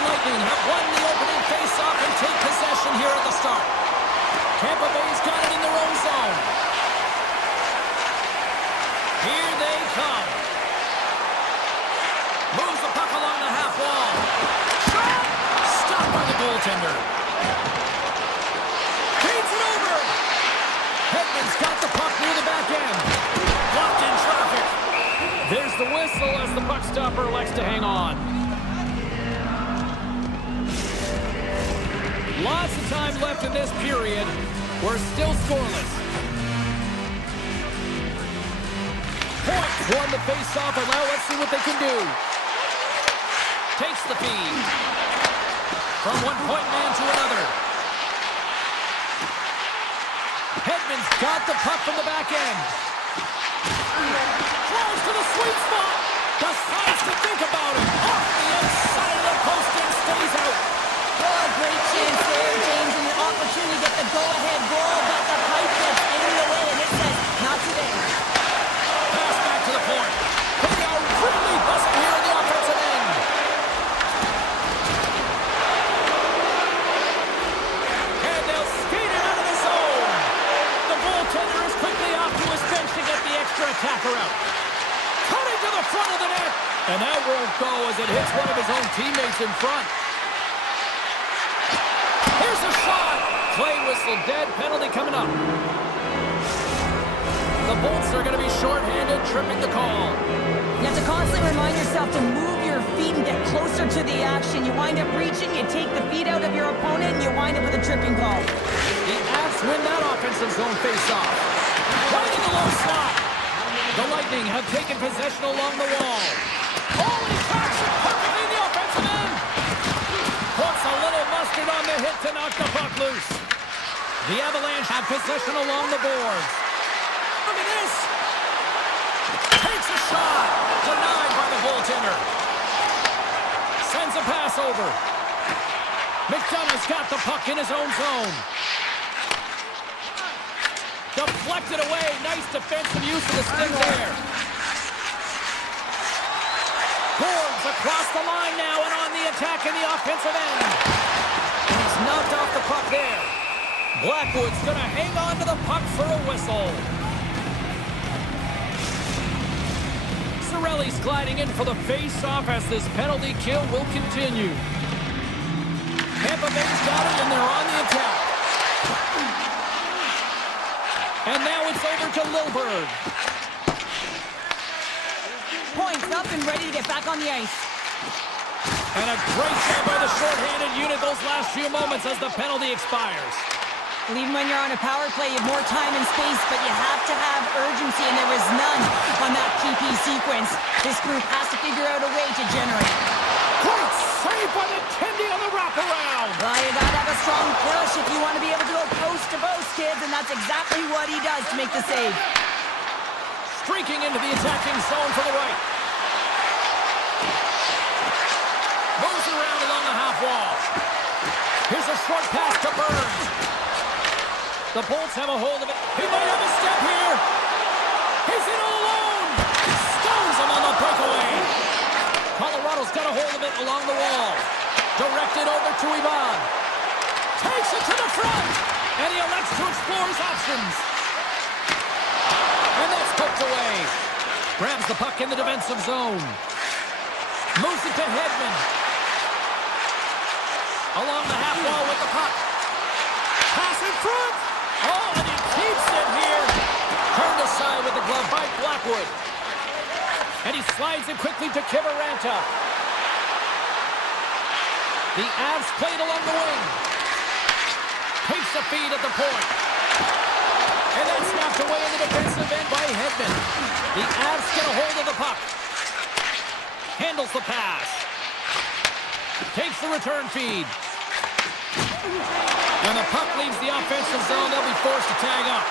Lightning have won the opening face-off and take possession here at the start. Tampa Bay's got it in their own zone. Here they come. Moves the puck along the half wall. Shot! Stopped by the goaltender. Feeds it over. Hedman's got the puck near the back end. Blocked in traffic. There's the whistle as the puck stopper elects to hang on. Lots of time left in this period. We're still scoreless. Points won the face-off, and now let's see what they can do. Takes the feed. From one point man to another. Hedman's got the puck from the back end. Throws to the sweet spot. Decides to think about it. Off the inside of the post and stays out. Oh, great chance there, James, and the opportunity to get the go-ahead goal, but the pipe gets in the way, and it says, not today. Pass back to the point. They are really buzzing here in the offensive end. And they'll skate it out of the zone. The goaltender is quickly off to his bench to get the extra attacker out. Cutting to the front of the net. And that won't go as it hits one of his own teammates in front. Here's a shot. Play whistle dead. Penalty coming up. The Bolts are going to be shorthanded, tripping the call. You have to constantly remind yourself to move your feet and get closer to the action. You wind up reaching, you take the feet out of your opponent, and you wind up with a tripping call. The Avs win that offensive zone face-off. Right in the low slot. The Lightning have taken possession along the wall. Oh, he tracks it perfectly in the offensive end. Puts a little mustard on the hit to knock the puck loose. The Avalanche have possession along the boards. Look at this. Takes a shot. Denied by the goaltender. Sends a pass over. McDonough's got the puck in his own zone. Deflected away. Nice defensive use of the stick there. Boards across the line now and on the attack in the offensive end. And he's knocked off the puck there. Blackwood's going to hang on to the puck for a whistle. Cirelli's gliding in for the face-off as this penalty kill will continue. Tampa Bay's got it and they're on the attack. And now it's over to Lilburg. Points up and ready to get back on the ice. And a great job by the shorthanded unit those last few moments as the penalty expires. And even when you're on a power play, you have more time and space, but you have to have urgency, and there was none on that PP sequence. This group has to figure out a way to generate. Great save by the Tendy on the wraparound. Well, you gotta have a strong push if you want to be able to go post to post, kids, and that's exactly what he does to make the save. Streaking into the attacking zone for the right. Moves around along the half wall. Here's a short pass to Burns. The Bolts have a hold of it. He might have a step here. He's in all alone. Stones him on the breakaway. Colorado's got a hold of it along the wall. Directed over to Ivan. Takes it to the front. And he elects to explore his options. And that's poked away. Grabs the puck in the defensive zone. Moves it to Hedman. Along the half wall with the puck. Pass in front. Oh, and he keeps it here. Turned aside with the glove by Blackwood. And he slides it quickly to Kiviranta. The Avs played along the wing. Takes the feed at the point. And then snapped away in the defensive end by Hedman. The Avs get a hold of the puck. Handles the pass. Takes the return feed. When the puck leaves the offensive zone, they'll be forced to tag up.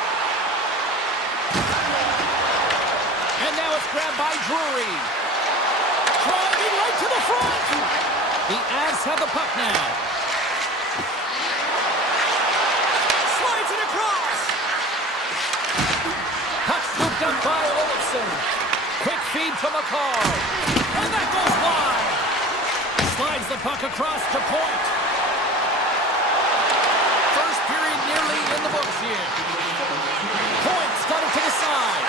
And now it's grabbed by Drury. Driving right to the front. The Avs have the puck now. Slides it across. Puck scooped up by Olofsson. Quick feed to McCall. And that goes wide. Slides the the puck across to point. First period nearly in the books here. Point's got it to the side.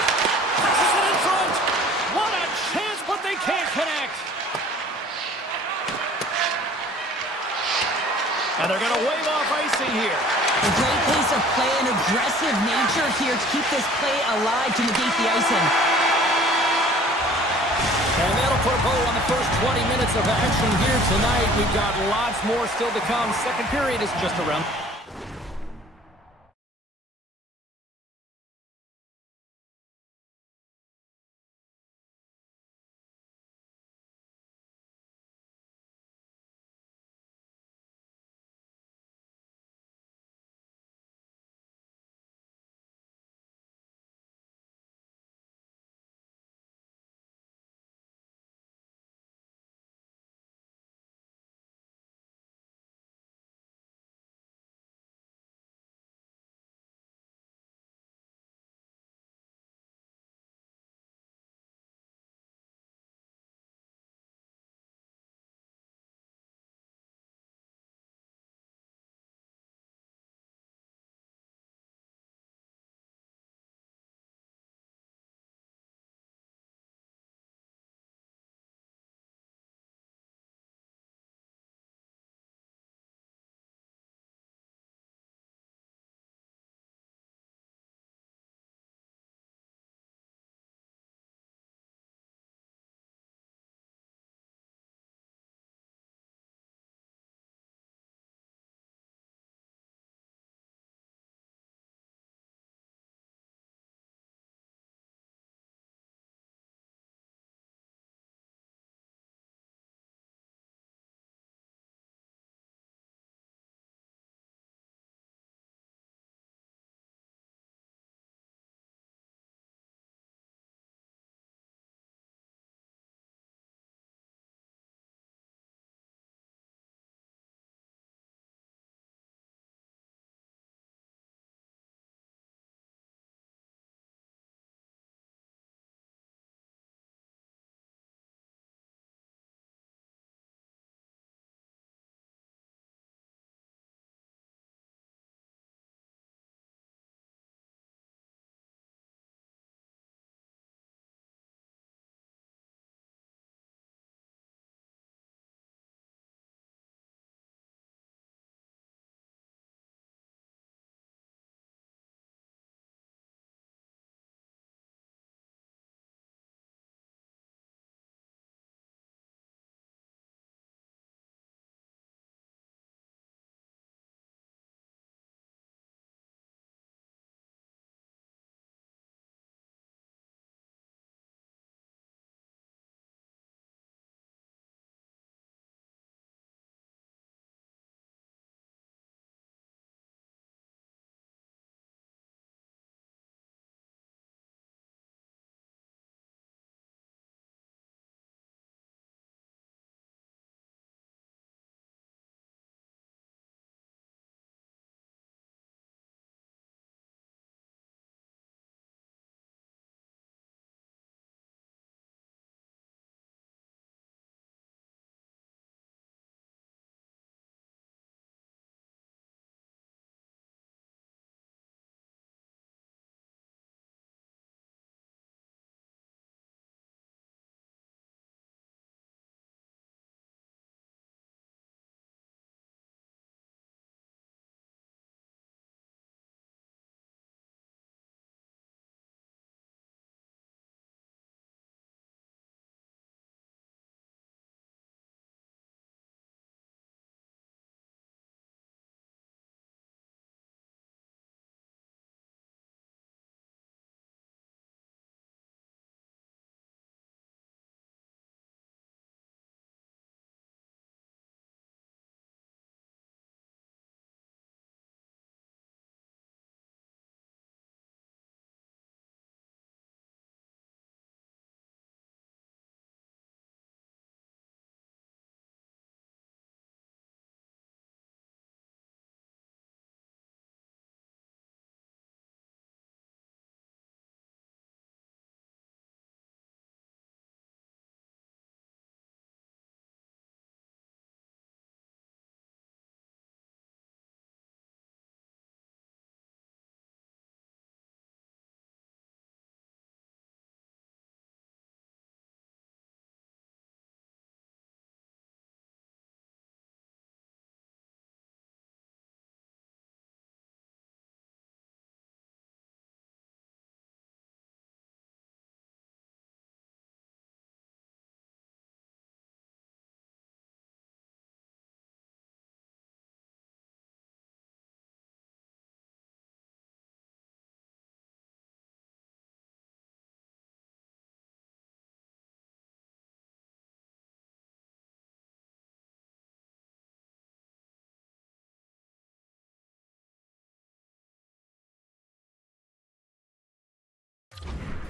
Passes it in front. What a chance, but they can't connect. And they're going to wave off icing here. A great pace of play and aggressive nature here to keep this play alive to negate the icing. And that'll put a bow on the first 20 minutes of action here tonight. We've got lots more still to come. Second period is just around.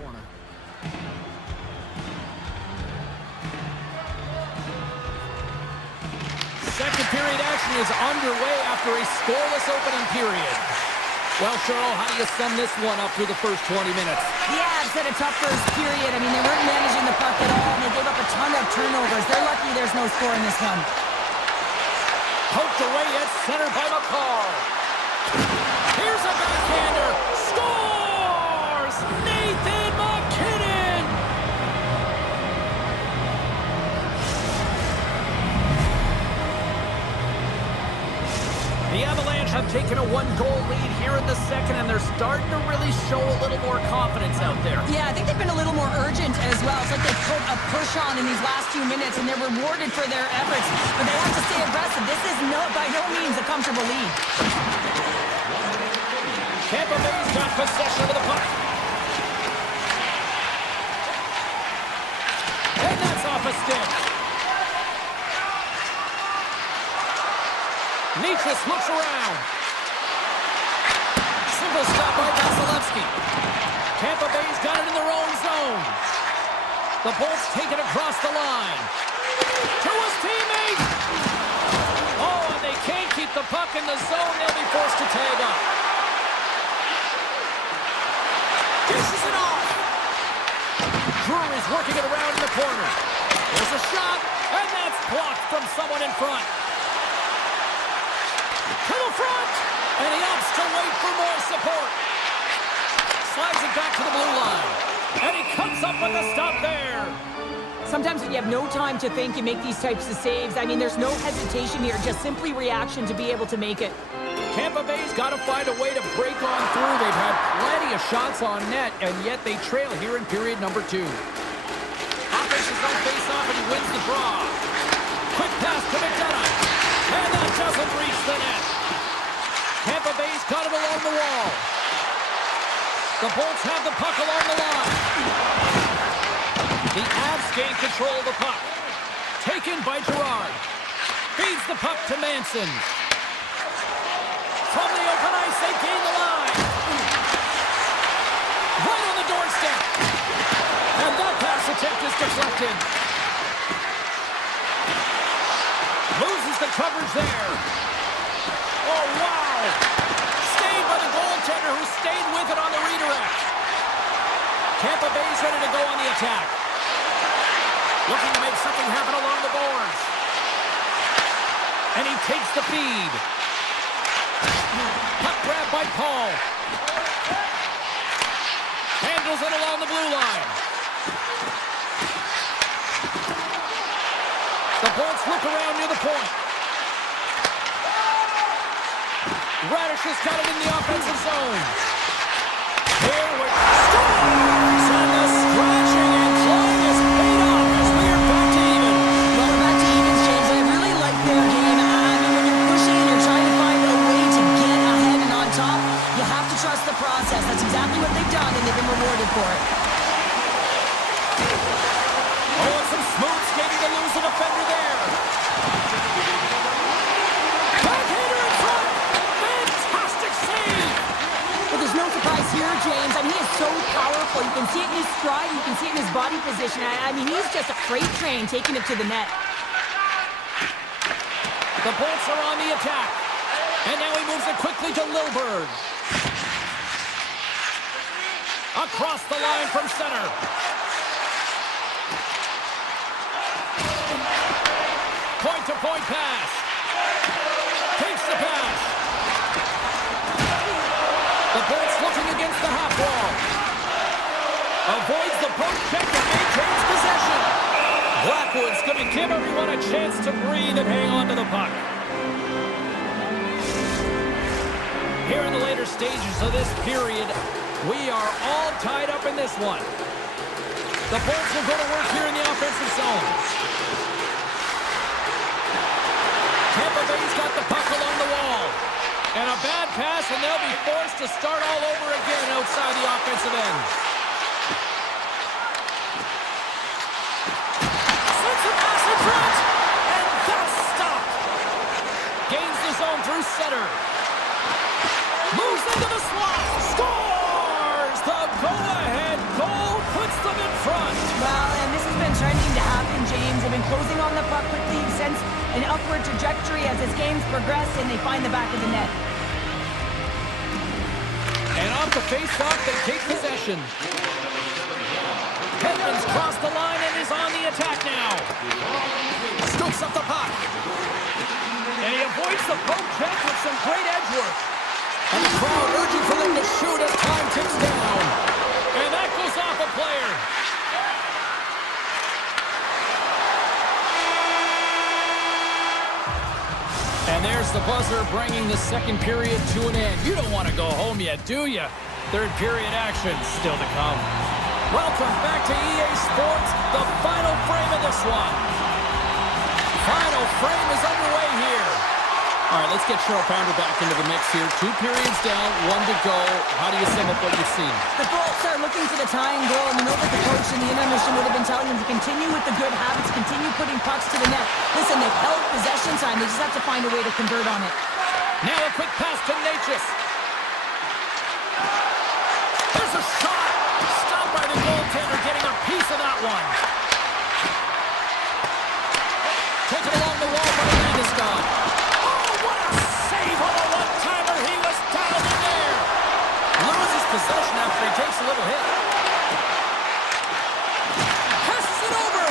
corner. Second period action is underway after a scoreless opening period. Well, Cheryl, how do you sum this one up through the first 20 minutes? Yeah, it's been a tough first period. I mean, they weren't managing the puck at all, and they gave up a ton of turnovers. They're lucky there's no score in this one. Poked away at center by McCall. Here's a backhander. Scores! Nathan McKinnon! The Avalanche have taken a one-goal lead here in the second, and they're starting to really show a little more confidence out there. Yeah, I think they've been a little more urgent as well. It's like they put a push on in these last few minutes, and they're rewarded for their efforts. But they have to stay aggressive. This is by no means a comfortable lead. Tampa Bay's got possession of the puck. And that's off a stick. Nichas looks around. Simple stop by Vasilevsky. Tampa Bay's got it in their own zone. The Bolts take it across the line. To his teammate. Oh, and they can't keep the puck in the zone. They'll be forced to tag up. Dishes it off. Drury's working it around in the corner. There's a shot, and that's blocked from someone in front. To the front, and he opts to wait for more support. Slides it back to the blue line, and he comes up with a stop there. Sometimes when you have no time to think, you make these types of saves. I mean, there's no hesitation here, just simply reaction to be able to make it. Tampa Bay's got to find a way to break on through. They've had plenty of shots on net, and yet they trail here in period number 2. Offensive zone face-off, and he wins the draw. Quick pass to McDonough, and that doesn't reach the net. Tampa Bay's got it along the wall. The Bolts have the puck along the line. The Avs gain control of the puck. Taken by Gerard. Feeds the puck to Manson. From the open ice, they gain the line. Right on the doorstep. And that pass attempt is deflected. Loses the coverage there. Oh, wow. Stayed by the goaltender who stayed with it on the redirect. Tampa Bay's ready to go on the attack. Looking to make something happen along the boards. And he takes the feed. Puck grab by Paul. Handles it along the blue line. The Bolts look around near the point. Radish has got it in the offensive zone. Here we go. Scores! And the scratching and clawing is paid off as we are back to even. Well, back to evens, James. I really like their game. I mean, when you're pushing and you're trying to find a way to get ahead and on top, you have to trust the process. That's exactly what they've done, and they've been rewarded for it. Oh, and some smooth skating to lose the defender there. Backhander in front. Fantastic save. But there's no surprise here, James. I mean, he is so powerful. You can see it in his stride. You can see it in his body position. I mean, he's just a freight train taking it to the net. The Bolts are on the attack. And now he moves it quickly to Lilburn. Across the line from center. Point-to-point pass. Takes the pass. The Bolts looking against the half wall. Avoids the poke check and maintains possession. Blackwood's going to give everyone a chance to breathe and hang on to the puck. Here in the later stages of this period, we are all tied up in this one. The Bolts will go to work here in the offensive zone. Tampa Bay's got the puck along the wall. And a bad pass, and they'll be forced to start all over again outside the offensive end. Sends a pass in front, and that's stopped. Gains the zone through center. Moves into the slot. Scores! The go-ahead goal puts them in front. Well, and this has been trending to happen, James. They've been closing on the puck quickly since an upward trajectory as this game's progressed, and they find the back of the net. And off the face-off, they take possession. Hedman's crossed the line and is on the attack now. Scoops up the puck. And he avoids the poke check with some great edge work. And the crowd urging for them to shoot as time ticks down. And that goes off a player. And there's the buzzer bringing the second period to an end. You don't want to go home yet, do you? Third period action still to come. Welcome back to EA Sports, the final frame of this one. Final frame is underway here. All right, let's get Cheryl Pounder back into the mix here. 2 periods down, 1 to go. How do you sum up what you've seen? The Bolts are looking for the tying goal, and we know that the coach in the intermission would have been telling them to continue with the good habits, continue putting pucks to the net. Listen, they've held possession time. They just have to find a way to convert on it. Now a quick pass to Natchez. There's a shot. Stopped by the goaltender, getting a piece of that one. Taken along the wall by Landeskog. Save on a one-timer. He was down in there. Loses possession after he takes a little hit. Passes it over.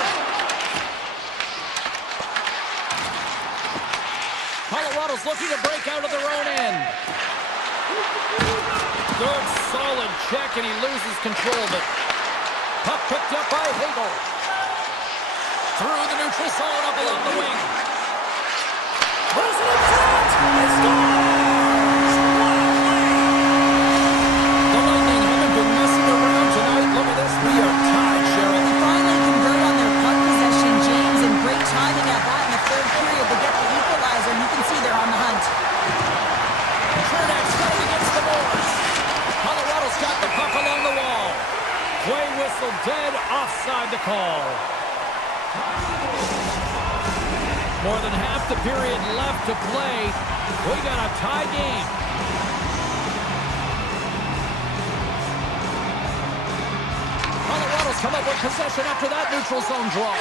Colorado's looking to break out of their own end. Good, solid check, and he loses control of it. Puck picked up by Hagel. Through the neutral zone, up along the wing. Moves it in front! He scores! What a play! The Lightning haven't been messing around tonight. Look at this. We are tied, Cheryl. They finally convert on their puck possession, James, and great timing at that in the third period to get the equalizer. You can see they're on the hunt. Chernak's got it against the boards. Colorado's got the puck along the wall. Play whistle dead, offside the call. More than half the period left to play. We got a tie game. Colorado's come up with possession after that neutral zone draw.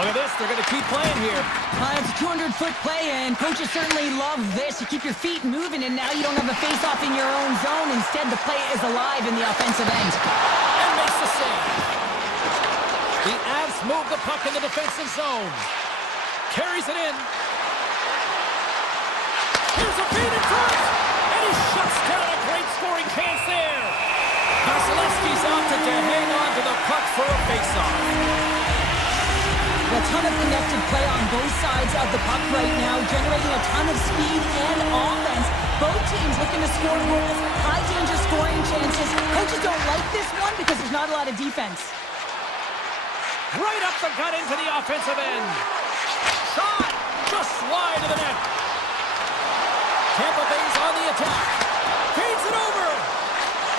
Look at this. They're going to keep playing here. It's a 200-foot play, and coaches certainly love this. You keep your feet moving, and now you don't have a face-off in your own zone. Instead, the play is alive in the offensive end. And makes the save. The Avs move the puck in the defensive zone. Carries it in. Here's a feed in front. And he shuts down a great scoring chance there. Vasilevsky's opted to hang on to the puck for a faceoff. A ton of connected play on both sides of the puck right now, generating a ton of speed and offense. Both teams looking to score goals, high-danger scoring chances. Coaches don't like this one because there's not a lot of defense. Right up the gut into the offensive end. Shot! Just wide of the net. Tampa Bay's on the attack. Feeds it over.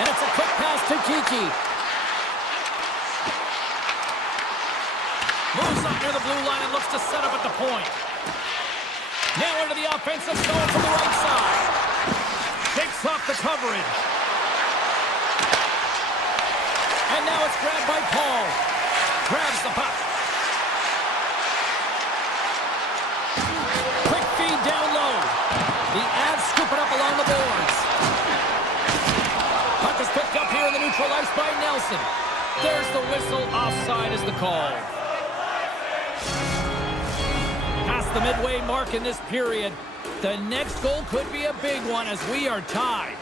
And it's a quick pass to Kiki. Moves up near the blue line and looks to set up at the point. Now into the offensive zone from the right side. Takes off the coverage. And now it's grabbed by Paul. Grabs the puck. Quick feed down low. The Avs scoop it up along the boards. Puck is picked up here in the neutral ice by Nelson. There's the whistle. Offside is the call. Past the midway mark in this period. The next goal could be a big one as we are tied.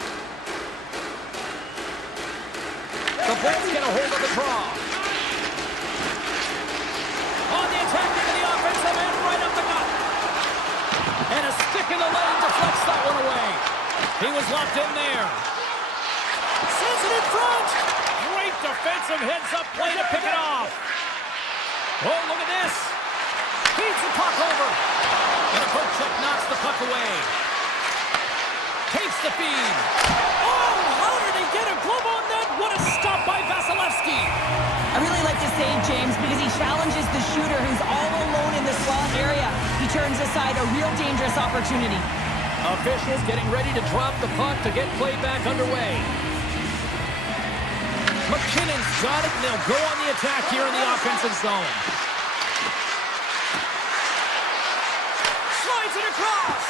The Blades get a hold of the draw. On the attack into the offensive end, right up the gut. And a stick in the lane deflects that one away. He was locked in there. Sends it in front. Great defensive heads-up play to pick it off. Oh, look at this. Feeds the puck over. And a poke check knocks the puck away. Takes the feed. Oh, how did he get a glove on that? What a stop by Vasilevsky. I really like to save James because he challenges the shooter who's all alone in the slot area. He turns aside a real dangerous opportunity. Officials getting ready to drop the puck to get play back underway. McKinnon's got it, and they'll go on the attack here in the offensive zone. Slides it across.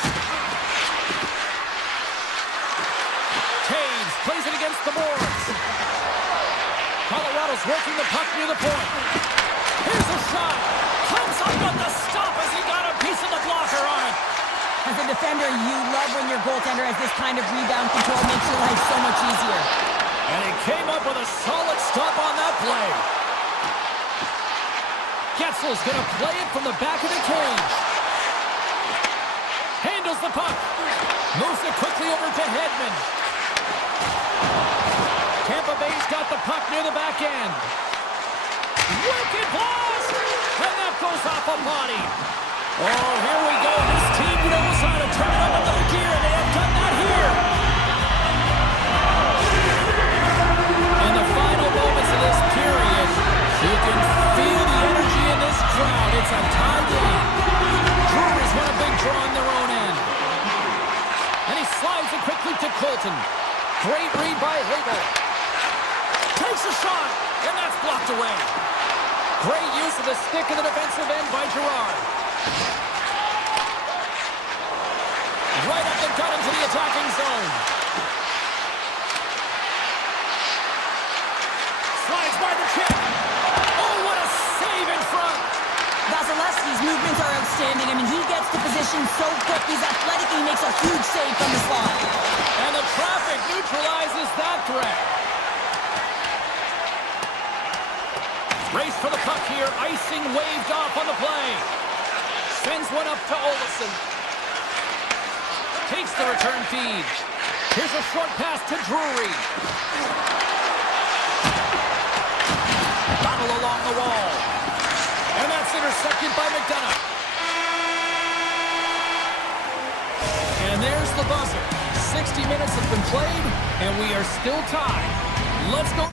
Taves plays it against the boards. Colorado's working the puck near the point. Here's a shot. Comes up with the stop as he got a piece of the blocker on it. As a defender, you love when your goaltender has this kind of rebound control. Makes your life so much easier. And he came up with a solid stop on that play. Getzel's going to play it from the back of the cage. Handles the puck. Moves it quickly over to Hedman. Tampa Bay's got the puck near the back end. Wicked blast! And that goes off a body. Oh, here we go. This team knows how to turn it up another gear, and they have done that here. In the final moments of this period, you can feel the energy in this crowd. It's a tie game. Brewers want a big draw on their own end. And he slides it quickly to Colton. Great read by Hagel. Takes a shot, and that's blocked away. Great use of the stick in the defensive end by Girard. Right up the gut into the attacking zone. Slides by the chip. Oh, what a save in front. Vasilevsky's movements are outstanding. I mean, he gets to position so quick. He's athletic and he makes a huge save from the slot. And the traffic neutralizes that threat. Race for the puck here. Icing waved off on the play. Sends one up to Olsen. Takes the return feed. Here's a short pass to Drury. Battle along the wall. And that's intercepted by McDonough. And there's the buzzer. 60 minutes have been played, and we are still tied. Let's go.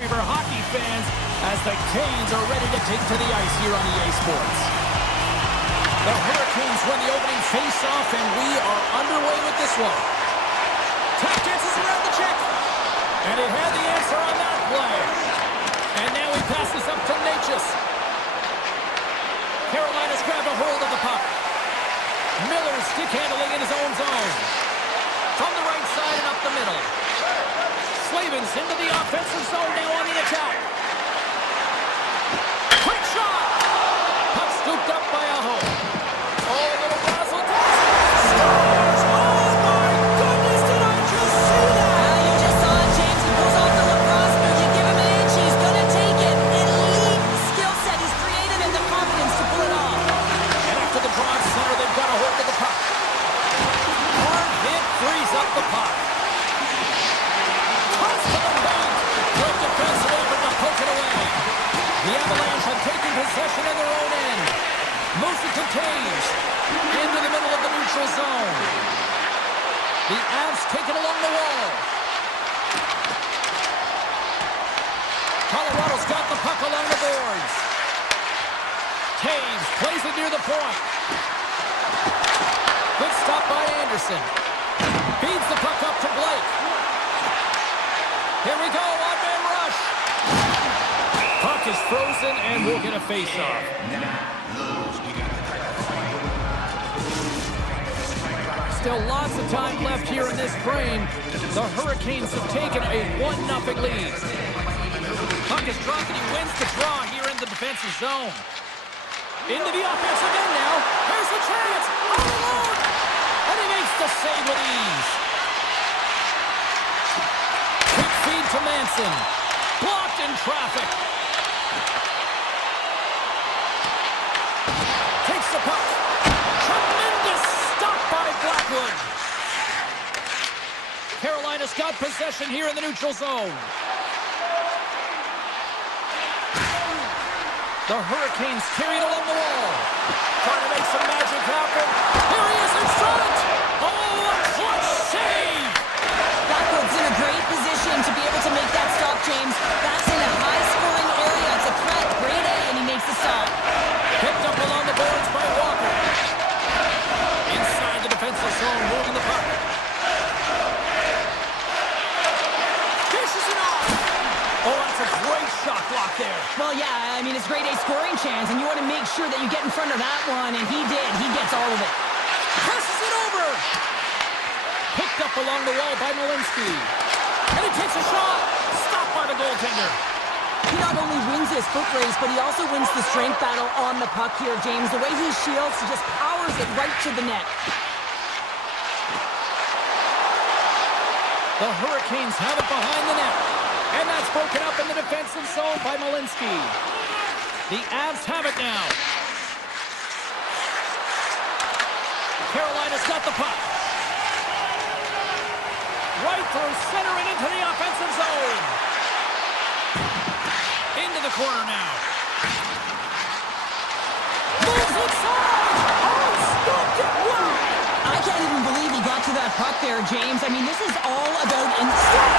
For hockey fans, as the Canes are ready to take to the ice here on EA Sports. The Hurricanes win the opening face-off, and we are underway with this one. Tap dances around the check. And he had the answer on that play. And now he passes up to Natchez. Carolina's grabbed a hold of the puck. Miller stick handling in his own zone. From the right side and up the middle. Slavens into the offensive zone now on the attack. Quick shot! Puck scooped up by Aho. Oh, little razzle scores! Oh my goodness, did I just see that? You just saw it, James. He pulls off the lacrosse move. You give him an inch, he's gonna take it. Elite skill set. He's creative and the confidence to pull it off. And after the draw at center, they've got a hold of the puck. Hard hit frees up the puck. The Avalanche have taken possession of their own end. Moves it to Taves. Into the middle of the neutral zone. The Avs take it along the wall. Colorado's got the puck along the boards. Taves plays it near the point. Good stop by Anderson. Feeds the puck up to Blake. Here we go, one-man rush. Puck is frozen, and we'll get a face-off. Still lots of time left here in this frame. The Hurricanes have taken a 1-0 lead. Puck is dropped, and he wins the draw here in the defensive zone. Into the offensive end now. Here's the chance. All alone. And he makes the save with ease. Quick feed to Manson. Blocked in traffic. Takes the puck. Tremendous stop by Blackwood. Carolina's got possession here in the neutral zone. The Hurricanes carried along the wall. Trying to make some magic happen. Here he is in front. Oh, a clutch save. Blackwood's in a great position to be able to make that stop, James. That's in a high-scoring area. It's a threat. Great A, and he makes the stop. Picked up along the boards by Walker. Inside the defensive zone, moving the puck. Dishes it off. Oh, that's a great shot block there. Well, yeah, I mean, it's grade A scoring chance, and you want to make sure that you get in front of that one, and he did. He gets all of it. Passes it over. Picked up along the wall by Malinsky. And he takes a shot. Stopped by the goaltender. He not only wins this foot race, but he also wins the strength battle on the puck here, James. The way he shields, he just powers it right to the net. The Hurricanes have it behind the net. And that's broken up in the defensive zone by Malinsky. The Avs have it now. Carolina's got the puck. Right through center and into the offensive zone. Into the corner now. Moves inside. Oh, stopped it wide. I can't even believe he got to that puck there, James. I mean, this is all about instinct.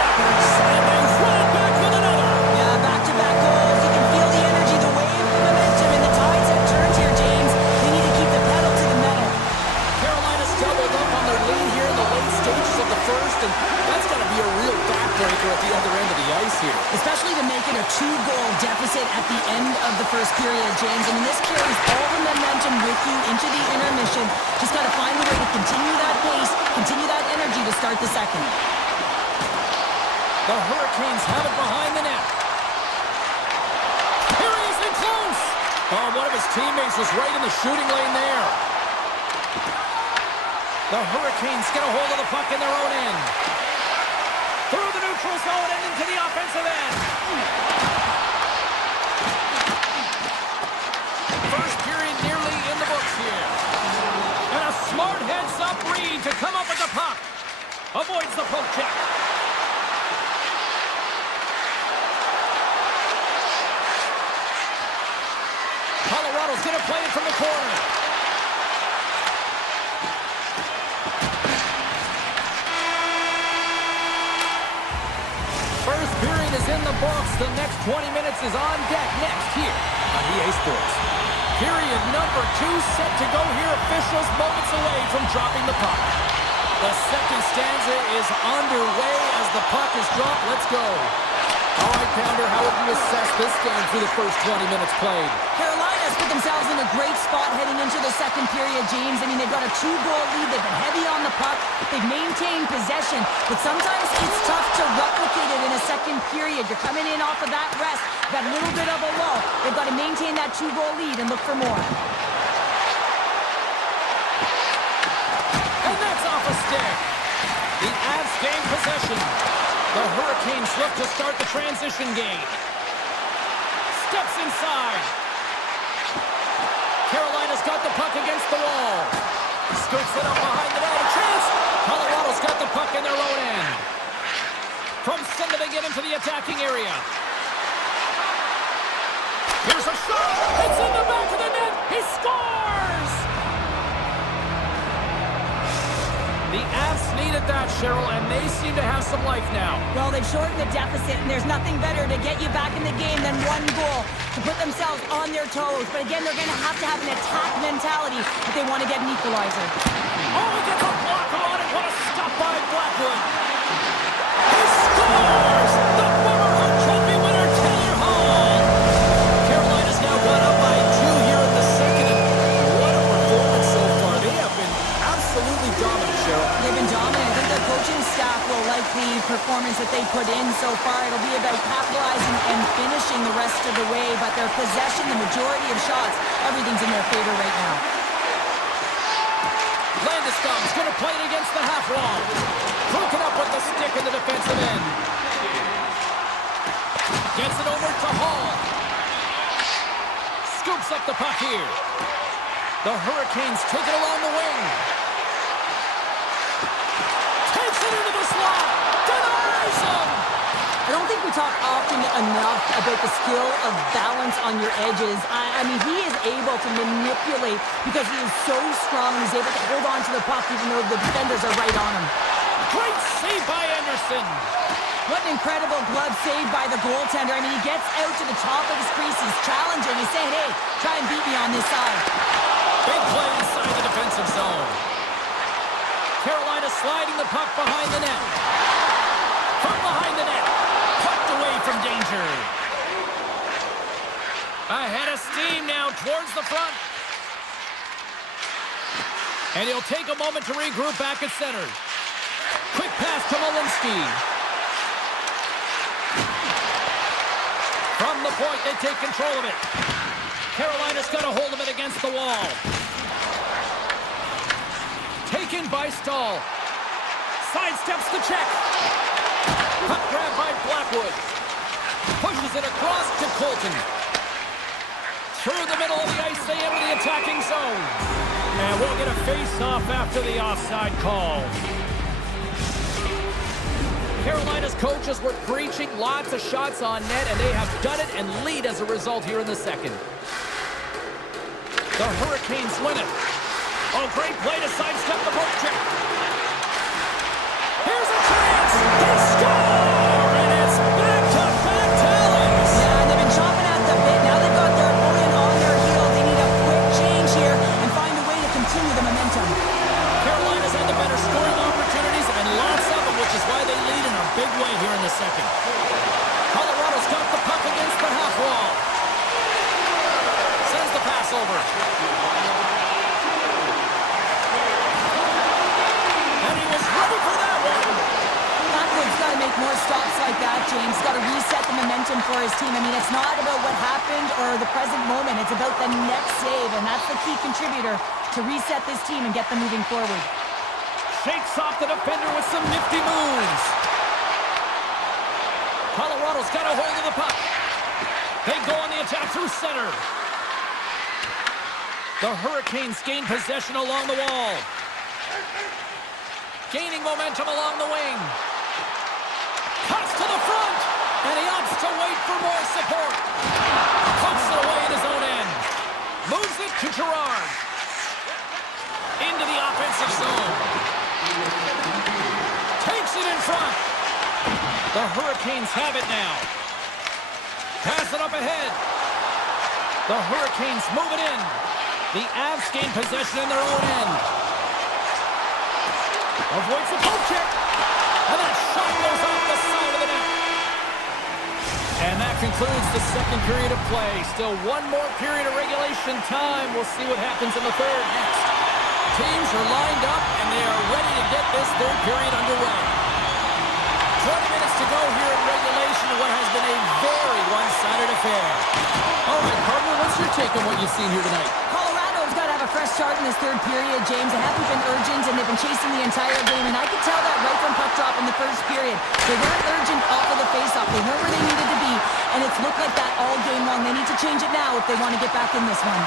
And then throw it back with another. Yeah, back-to-back goals. You can feel the energy, the wave, the momentum, and the tides have turned here, James. They need to keep the pedal to the metal. Carolina's doubled up on their lead here in the late stages of the first, and that's got to be a real backbreaker at the other end of the ice here. Especially to make it a 2-goal deficit at the end of the first period, James. I mean, this carries all the momentum with you into the intermission. Just got to find a way to continue that pace, continue that energy to start the second. The Hurricanes have it behind the net. Here he is in close. Oh, one of his teammates was right in the shooting lane there. The Hurricanes get a hold of the puck in their own end. Through the neutral zone and into the offensive end. First period nearly in the books here. And a smart heads-up read to come up with the puck. Avoids the poke check. Colorado's going to play it from the corner. First period is in the books. The next 20 minutes is on deck next here on EA Sports. Period number 2 set to go here. Officials moments away from dropping the puck. The second stanza is underway as the puck is dropped. Let's go. All right, Pounder, how would you assess this game through the first 20 minutes played? Carolina's put themselves in a great spot heading into the second period, James. I mean, they've got a 2-goal lead. They've been heavy on the puck. They've maintained possession. But sometimes it's tough to replicate it in a second period. You're coming in off of that rest, that little bit of a lull. They've got to maintain that 2-goal lead and look for more. And that's off a stick. The Avs gain possession. The Hurricanes look to start the transition game. Steps inside. Carolina's got the puck against the wall. Scoops it up behind the net. A chance. Colorado's got the puck in their own end. From center they get into the attacking area. Here's a shot. It's in the back of the net. He scores! The Avs needed that, Cheryl, and they seem to have some life now. Well, they've shortened the deficit, and there's nothing better to get you back in the game than 1 goal to put themselves on their toes. But again, they're going to have an attack mentality if they want to get an equalizer. Oh, he gets a blocker on it. What a stop by Blackwood. He scores! The Bummerhood Trophy winner, Taylor Hall. Carolina's now gone up by 2 here in the second, and what a performance so far. They have been absolutely dominant, Cheryl. They've been dominant. I think the coaching staff will like the performance that they put in so far. It'll be about capitalizing and finishing the rest of the way, but their possession, the majority of shots, everything's in their favor right now. Landeskog's going to play it against the half wall. Broken up with the stick in the defensive end. Gets it over to Hall. Scoops up the puck here. The Hurricanes take it along the wing. Takes it into the slot. Denies him. I don't think we talk often enough about the skill of balance on your edges. I mean, he is able to manipulate because he is so strong. He's able to hold on to the puck even though the defenders are right on him. Great save by Anderson. What an incredible glove save by the goaltender. I mean, he gets out to the top of his crease. He's challenging. He's saying, hey, try and beat me on this side. Big play inside the defensive zone. Carolina sliding the puck behind the net. From behind the net. Pucked away from danger. Ahead of steam now towards the front. And he'll take a moment to regroup back at center. Quick pass to Malinsky. From the point, they take control of it. Carolina's got a hold of it against the wall. Taken by Stahl. Sidesteps the check. Puck grab by Blackwood. Pushes it across to Colton. Through the middle of the ice, they enter the attacking zone. And we'll get a face-off after the offside call. Carolina's coaches were preaching lots of shots on net, and they have done it and lead as a result here in the second. The Hurricanes win it. Oh, great play to sidestep the poke check. Here's a chance. They score, and it's back-to-back tallies. Yeah, and they've been chomping at the bit. Now they've got their opponent on their heels. They need a quick change here and find a way to continue the momentum. Carolina's had the better scoring opportunities and lots of them, which is why they lead in a big way here in the second. Colorado's got the puck against the half wall. Sends the pass over. And he was ready for that one. Blackwood's got to make more stops like that, James. Got to reset the momentum for his team. I mean, it's not about what happened or the present moment. It's about the next save, and that's the key contributor to reset this team and get them moving forward. Shakes off the defender with some nifty moves. Colorado's got a hold of the puck. They go on the attack through center. The Hurricanes gain possession along the wall. Gaining momentum along the wing. Cuts to the front, and he opts to wait for more support. Pumps it away in his own end. Moves it to Girard. Into the offensive zone. Takes it in front. The Hurricanes have it now. Pass it up ahead. The Hurricanes move it in. The Avs gain possession in their own end. Avoids the poke check. And that shot goes off the side of the net. And that concludes the second period of play. Still one more period of regulation time. We'll see what happens in the third next. Teams are lined up, and they are ready to get this third period underway. 20 minutes to go here in regulation of what has been a very one-sided affair. All right, partner, what's your take on what you've seen here tonight? Colorado's got to have a fresh start in this third period, James. They haven't been urgent, and they've been chasing the entire game, and I could tell that right from puck drop in the first period. They weren't urgent off of the faceoff. They weren't where they needed to be, and it's looked like that all game long. They need to change it now if they want to get back in this one.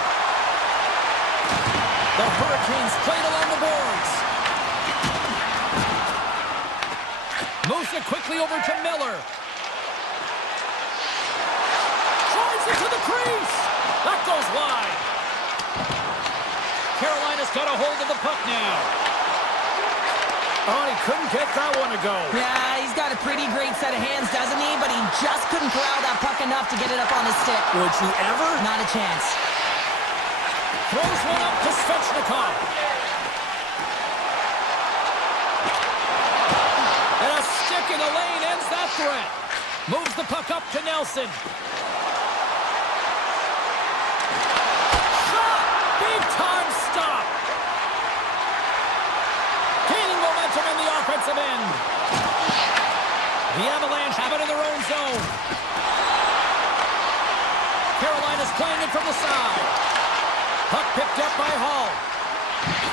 The Hurricanes played along the boards. Moves it quickly over to Miller. Drives it to the crease. That goes wide. Carolina's got a hold of the puck now. Oh, he couldn't get that one to go. Yeah, he's got a pretty great set of hands, doesn't he? But he just couldn't corral that puck enough to get it up on his stick. Would you ever? Not a chance. Throws one up to Svechnikov. And a stick in the lane ends that threat. Moves the puck up to Nelson. Shot! Big time stop. Gaining momentum in the offensive end. The Avalanche have it in their own zone. Carolina's playing it from the side. Puck picked up by Hall.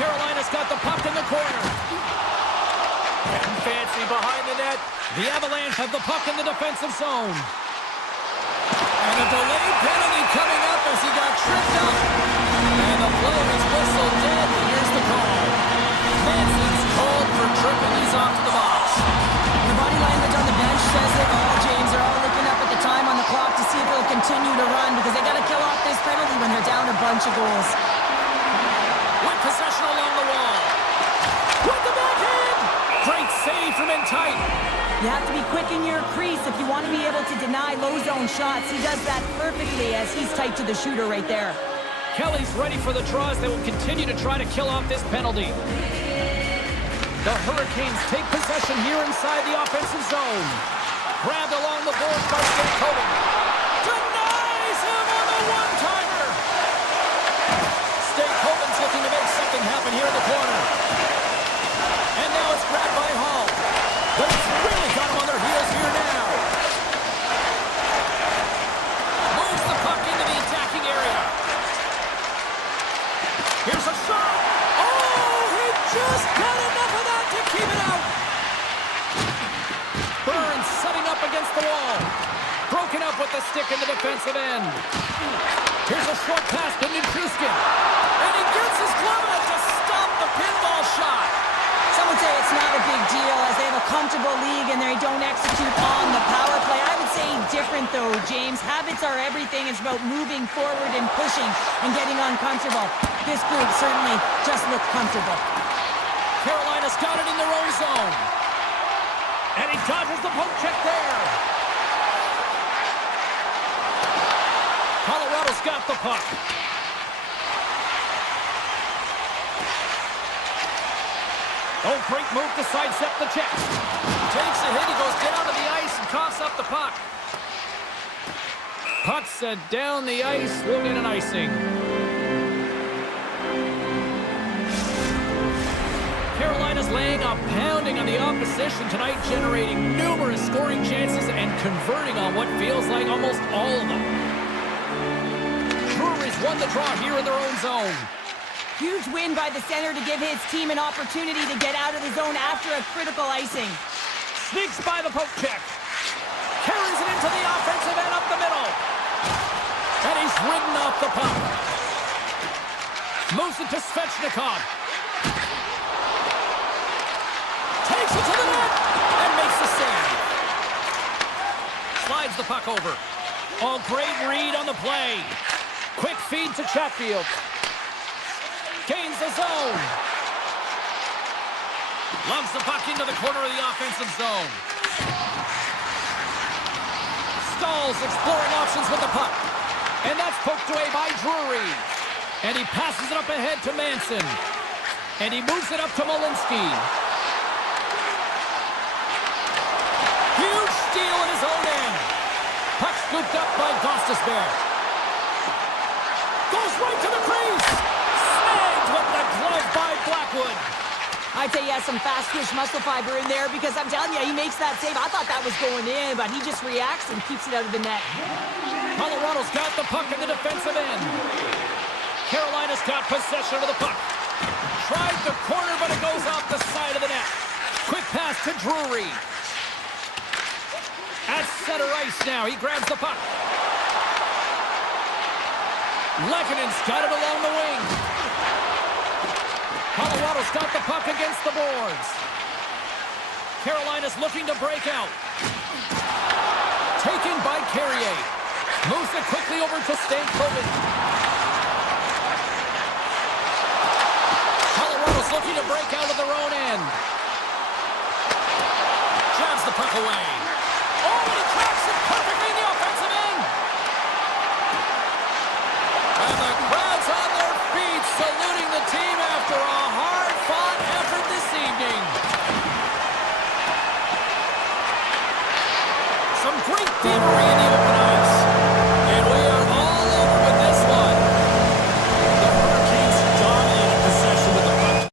Carolina's got the puck in the corner. Getting fancy behind the net. The Avalanche have the puck in the defensive zone. And a delayed penalty coming up as he got tripped up. And the play is whistled dead. Here's the call. Manson's called for tripping. He's off to the box. The body language on the bench says it all, James. They're all looking up at the time on the clock to see if they'll continue to run because they got to kill off this penalty when they're down a bunch of goals. With possession along the wall. With the backhand. Great save from in tight. You have to be quick in your crease if you want to be able to deny low zone shots. He does that perfectly as he's tight to the shooter right there. Kelly's ready for the draws. They will continue to try to kill off this penalty. The Hurricanes take possession here inside the offensive zone. Grabbed along the boards by Stakovic. Denies him on the one-timer. Stakovic's looking to make something happen here in the corner. And now it's grabbed by Hall. But it's really got them on their heels here now. Moves the puck into the attacking area. Here's a shot. Oh, he just got enough of that to keep it out. Burns setting up against the wall. Broken up with the stick in the defensive end. Here's a short pass to Nichushkin. And he gets his glove out to stop the pinball shot. Some would say it's not a big deal as they have a comfortable league and they don't execute on the power play. I would say different though, James. Habits are everything. It's about moving forward and pushing and getting uncomfortable. This group certainly just looked comfortable. Carolina's got it in their own zone. And he dodges the poke check there. Colorado's got the puck. Oh, great move to sidestep the check. Takes a hit, he goes down to the ice and coughs up the puck. Puts it down the ice, we'll get an icing. Carolina's laying a pounding on the opposition tonight, generating numerous scoring chances and converting on what feels like almost all of them. Brewery's won the draw here in their own zone. Huge win by the center to give his team an opportunity to get out of the zone after a critical icing. Sneaks by the poke check. Carries it into the offensive end up the middle. And he's ridden off the puck. Moves it to Svechnikov. Takes it to the net and makes the save. Slides the puck over. Oh, great read on the play. Quick feed to Chatfield. Gains the zone. Loves the puck into the corner of the offensive zone. Stalls exploring options with the puck. And that's poked away by Drury. And he passes it up ahead to Manson. And he moves it up to Malinsky. Huge steal in his own end. Puck scooped up by Gostisbehere. Goes right to the crease. With the glove by Blackwood. I'd say he has some fast-twitch muscle fiber in there because I'm telling you, he makes that save. I thought that was going in, but he just reacts and keeps it out of the net. Colorado's got the puck in the defensive end. Carolina's got possession of the puck. Tried the corner, but it goes off the side of the net. Quick pass to Drury. At center ice now, he grabs the puck. Lekkinen got it along the wing. Colorado's got the puck against the boards. Carolina's looking to break out. Taken by Carrier. Moves it quickly over to Stankovic. Colorado's looking to break out of their own end. Jabs the puck away. Oh, and he tracks it perfectly in the offensive end. And the crowd's on their feet saluting the team after a hard-fought effort this evening. Some great thievery in the open ice. And we are all over with this one. The Hurricanes dominated possession with the puck.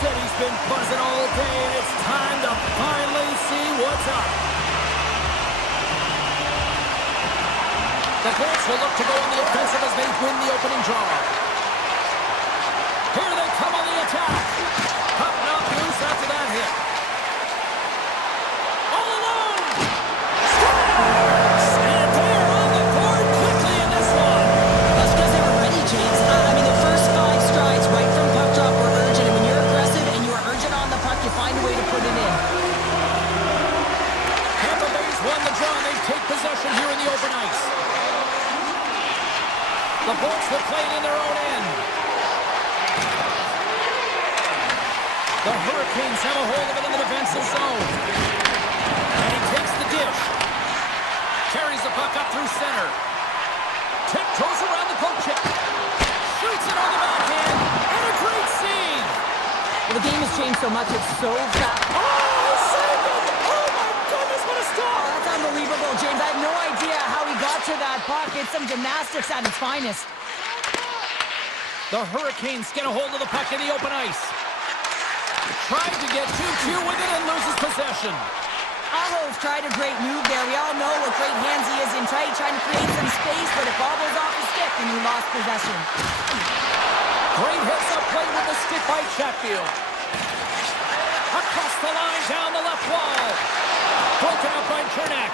said he's been buzzing all day, and it's time to finally see what's up. The Bolts will look to go on the offensive as they win the opening draw. Here they come on the attack. Puck knocked loose after that hit. All alone! Scores! And they're on the board quickly in this one. That's because they were ready, James. I mean, the first 5 strides right from puck drop were urgent. And when you're aggressive and you are urgent on the puck, you find a way to put it in. Tampa Bay's won the draw, and they take possession here in the open ice. The Bolts will play it in their own end. The Hurricanes have a hold of it in the defensive zone. And he takes the dish. Carries the puck up through center. Tiptoes around the poke check. Shoots it on the backhand. And a great save. Well, the game has changed so much. It's so fast. Oh, saved it! Oh, my goodness, what a stop! That's unbelievable, James. I have no idea how he got to that puck. It's some gymnastics at its finest. The Hurricanes get a hold of the puck in the open ice. Tried to get 2-2 with it and loses possession. Aho's tried a great move there. We all know what great hands he is in tight, trying to create some space, but it bobbles off his stick and he lost possession. Great hits up play with the stick by Chatfield. Across the line, down the left wall. Broken up by Chernak.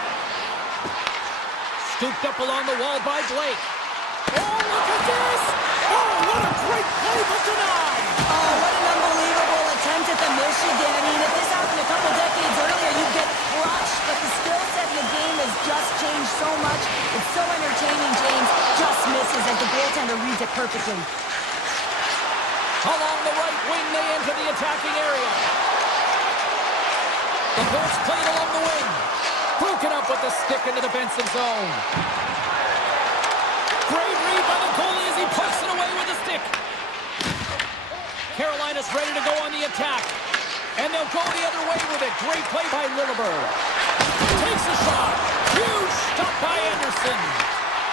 Scooped up along the wall by Blake. Oh, look at this! Oh, what a great play, but denied! Oh, what an unbelievable attempt at the Michigan. I mean, if this happened a couple decades earlier, you'd get crushed, but the skill set in the game has just changed so much. It's so entertaining, James. Just misses as the goaltender reads it perfectly. Along the right wing, they enter the attacking area. The Bolts played along the wing. Broken up with the stick in the defensive zone. Great read by the goalie as he puts it away with the stick. Carolina's ready to go on the attack. And they'll go the other way with it. Great play by Lilleberg. Takes a shot. Huge stop by Anderson.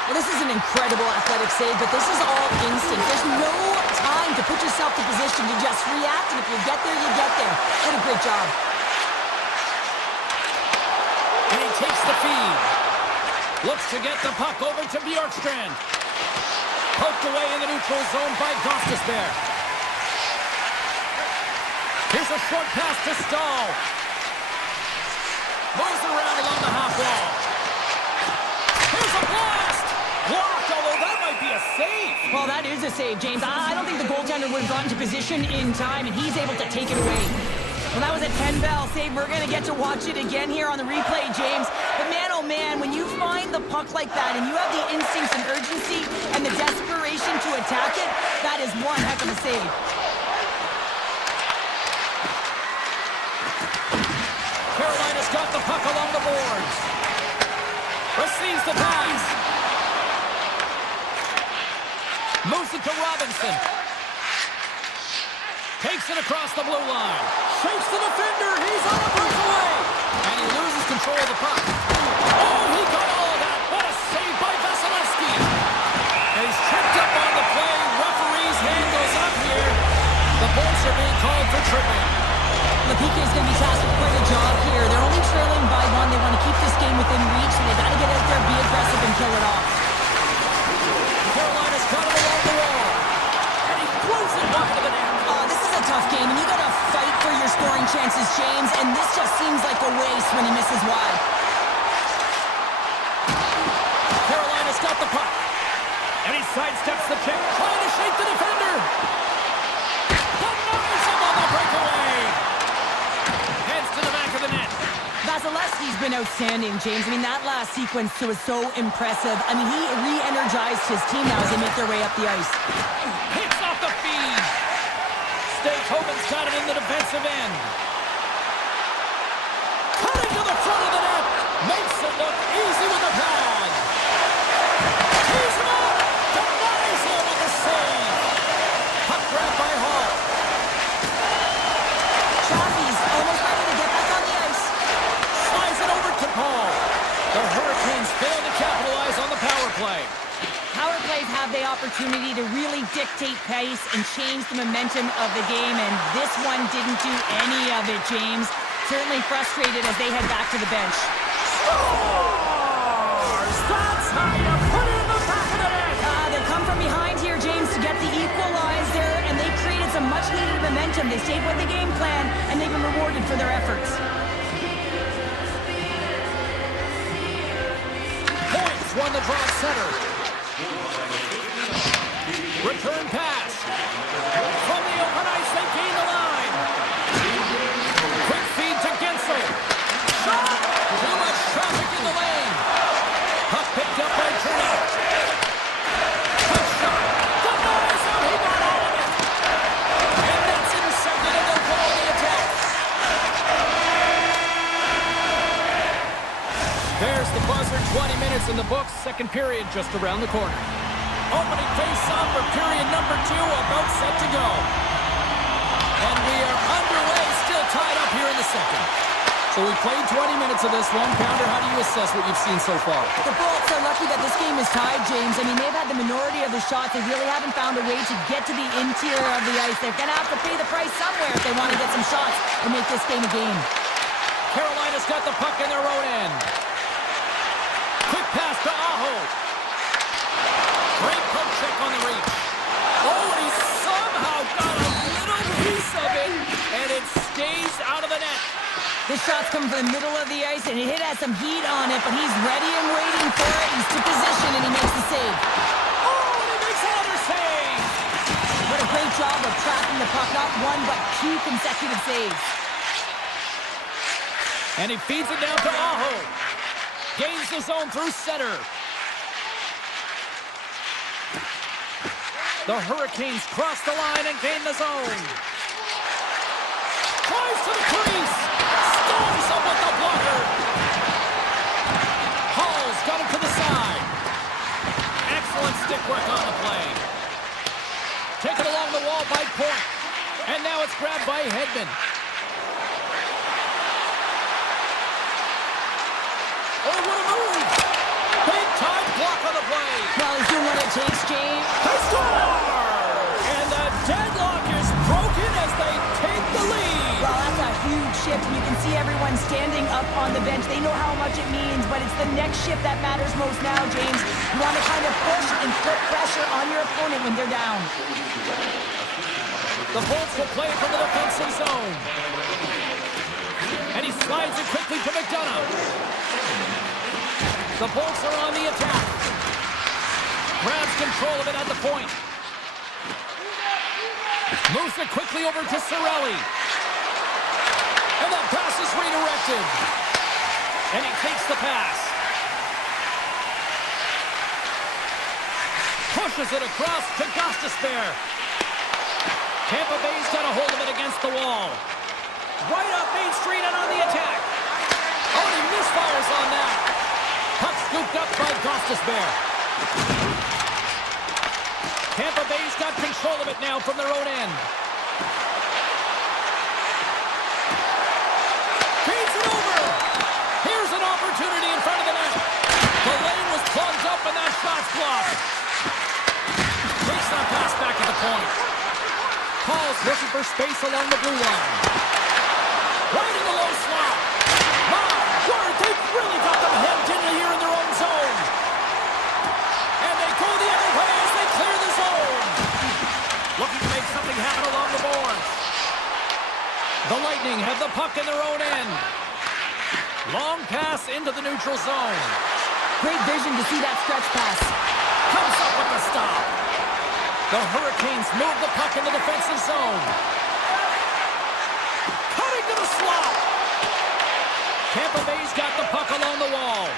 Well, this is an incredible athletic save, but this is all instant. There's no time to put yourself in position. You just react, and if you get there, you get there. What a great job. And he takes the feed. Looks to get the puck over to Bjorkstrand. Poked away in the neutral zone by Gostisbehere. Here's a short pass to Stahl. Moves it around along the half wall. Here's a blast! Blocked, although that might be a save. Well, that is a save, James. I don't think the goaltender would have gotten to position in time, and he's able to take it away. Well, that was a 10-bell save. We're going to get to watch it again here on the replay, James. But man, oh man, when you find the puck like that and you have the instincts and urgency and the desperation to attack it, that is one heck of a save. Carolina's got the puck along the boards. Receives the pass. Moves it to Robinson. Takes it across the blue line. Shakes the defender. He's on a breakaway. And he loses control of the puck. Oh, he got all of that. What a save by Vasilevsky. And he's tripped up on the play. Referee's hand goes up here. The Bolts are being called for tripping. The PK is going to be tasked with quite a job here. They're only trailing by 1. They want to keep this game within reach, so they got to get out there, be aggressive, and kill it off. Carolina's got it along the wall. And he throws it wide of the net. This is a tough game, and you got to fight for your scoring chances, James, and this just seems like a waste when he misses wide. Carolina's got the puck. And he sidesteps the check, trying to shake the defender. Denies him on the breakaway. Heads to the back of the net. Vasilevsky's been outstanding, James. I mean, that last sequence was so impressive. I mean, he re-energized his team now as they make their way up the ice. Picks off the feed. Stakehoven's got it in the defensive end. Cutting to the front of the net. Makes it look easy with the pad. Tees him up. Denies him with the save. Puck grab by Hall. Chaffee's almost ready to get back on the ice. Slides it over to Paul. The Hurricanes fail to capitalize on the power play. Power plays have they opportunity to really dictate pace and change the momentum of the game, and this one didn't do any of it, James. Certainly frustrated as they head back to the bench. Scores! That's how you put it in the back of the net! They come from behind here, James, to get the equalizer, and they created some much-needed momentum. They stayed with the game plan, and they've been rewarded for their efforts. Points won the draw center. Return pass. From the open ice, they gain the line. Quick feed to Gensel. Shot! Too much traffic in the lane. Puck picked up by Turner. Quick shot. Denies him. He got all of it. And that's intercepted, and they'll go on the attack. There's the buzzer. 20 minutes in the books. Second period just around the corner. Opening face-off for period number 2, about set to go. And we are underway, still tied up here in the second. So we played 20 minutes of this one. Pounder, how do you assess what you've seen so far? The Bolts are lucky that this game is tied, James. I mean, they've had the minority of the shots. They really haven't found a way to get to the interior of the ice. They're going to have to pay the price somewhere if they want to get some shots and make this game a game. Carolina's got the puck in their own end. Quick pass to Aho. Great poke check on the reach. Oh, and he somehow got a little piece of it, and it stays out of the net. This shot's coming from the middle of the ice, and it has some heat on it, but he's ready and waiting for it. He's to position, and he makes the save. Oh, and he makes another save. What a great job of tracking the puck. Not one, but 2 consecutive saves. And he feeds it down to Aho. Gains the zone through center. The Hurricanes cross the line and gain the zone. Tries to the crease. Storms up with the blocker. Hall's got him to the side. Excellent stick work on the play. Taken along the wall by Point. And now it's grabbed by Hedman. Oh, what a move! Big time block on the play. Well, he's doing what it takes, James. They score! And the deadlock is broken as they take the lead. Well, that's a huge shift. You can see everyone standing up on the bench. They know how much it means, but it's the next shift that matters most now, James. You want to kind of push and put pressure on your opponent when they're down. The Bolts will play from the defensive zone. And he slides it quickly to McDonough. The Bolts are on the attack. Grabs control of it at the point. Moves it quickly over to Cirelli. And that pass is redirected. And he takes the pass. Pushes it across to Gostisbehere. Tampa Bay's got a hold of it against the wall. Right up Main Street and on the attack. Oh, and he misfires on that. Puck scooped up by Gostisbehere. Tampa Bay's got control of it now from their own end. Feeds it over. Here's an opportunity in front of the net. The lane was plugged up and that shot's blocked. Takes that pass back at the point. Paul's looking for space along the blue line. Right in the low slot. My word, they've really got them hemmed in here in their own zone. And they go the other way as they clear the zone. Looking to make something happen along the boards. The Lightning have the puck in their own end. Long pass into the neutral zone. Great vision to see that stretch pass. Comes up with the stop. The Hurricanes move the puck in the defensive zone. Cutting to the slot. Tampa Bay's got the puck along the wall.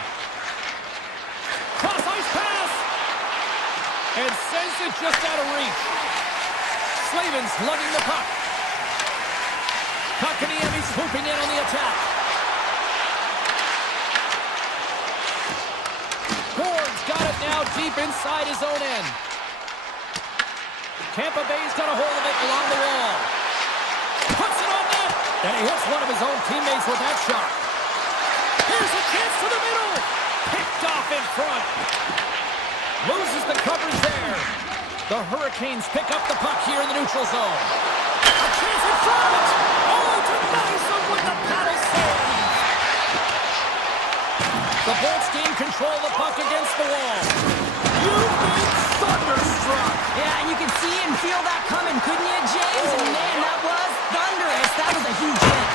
Cross-ice pass. And sends it just out of reach. Slavin's lugging the puck. Kotkaniemi swooping in on the attack. Gord's got it now deep inside his own end. Tampa Bay's got a hold of it along the wall. Puts it on net. And he hits one of his own teammates with that shot. Here's a chance to the middle. Picked off in front. Loses the coverage there. The Hurricanes pick up the puck here in the neutral zone. A chance in front! Oh, denies them with the paddle save! The Bolts gain control of the puck against the wall. You've been thunderstruck! Yeah, and you can see and feel that coming, couldn't you, James? And man, that was thunderous. That was a huge hit.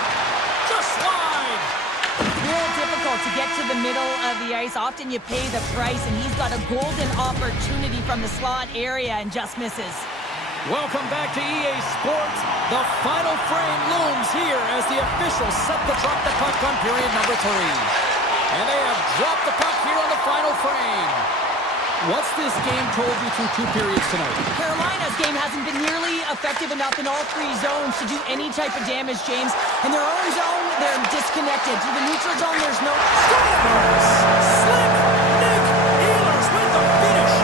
Just wide! Real difficult to get to the middle of the ice. Often you pay the price, and he's got a golden opportunity from the slot area and just misses. Welcome back to EA Sports. The final frame looms here as the officials set to drop the puck on period number 3. And they have dropped the puck here on the final frame. What's this game told you through 2 periods tonight? Carolina's game hasn't been nearly effective enough in all 3 zones to do any type of damage, James. In their own zone, they're disconnected. To the neutral zone, there's no... Slick Nick Ehlers with the finish.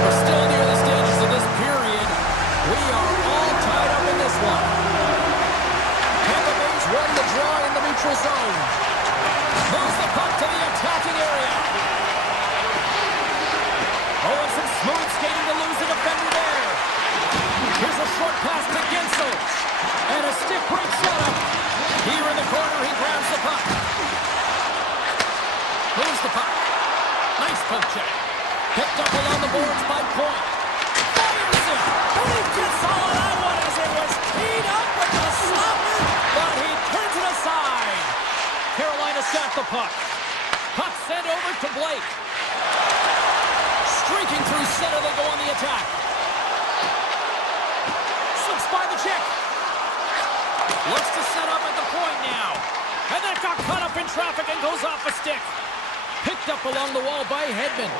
We're still near the stages of this period. We are all tied up in this one. Tampa Bay's won the draw in the neutral zone. Moves the puck to the attacking area. Oh, and some smooth skating to lose the defender there. Here's a short pass to Gensel. And a stick break setup. Here in the corner, he grabs the puck. Moves the puck. Nice poke check. Picked up along the boards by Point. Fires it. And he gets all of that one as it was teed up with the slapper. But he turns it aside. Carolina's got the puck. Puck sent over to Blake. Streaking through center, they go on the attack. Slips by the check. Looks to set up at the point now. And that got caught up in traffic and goes off a stick. Picked up along the wall by Hedman.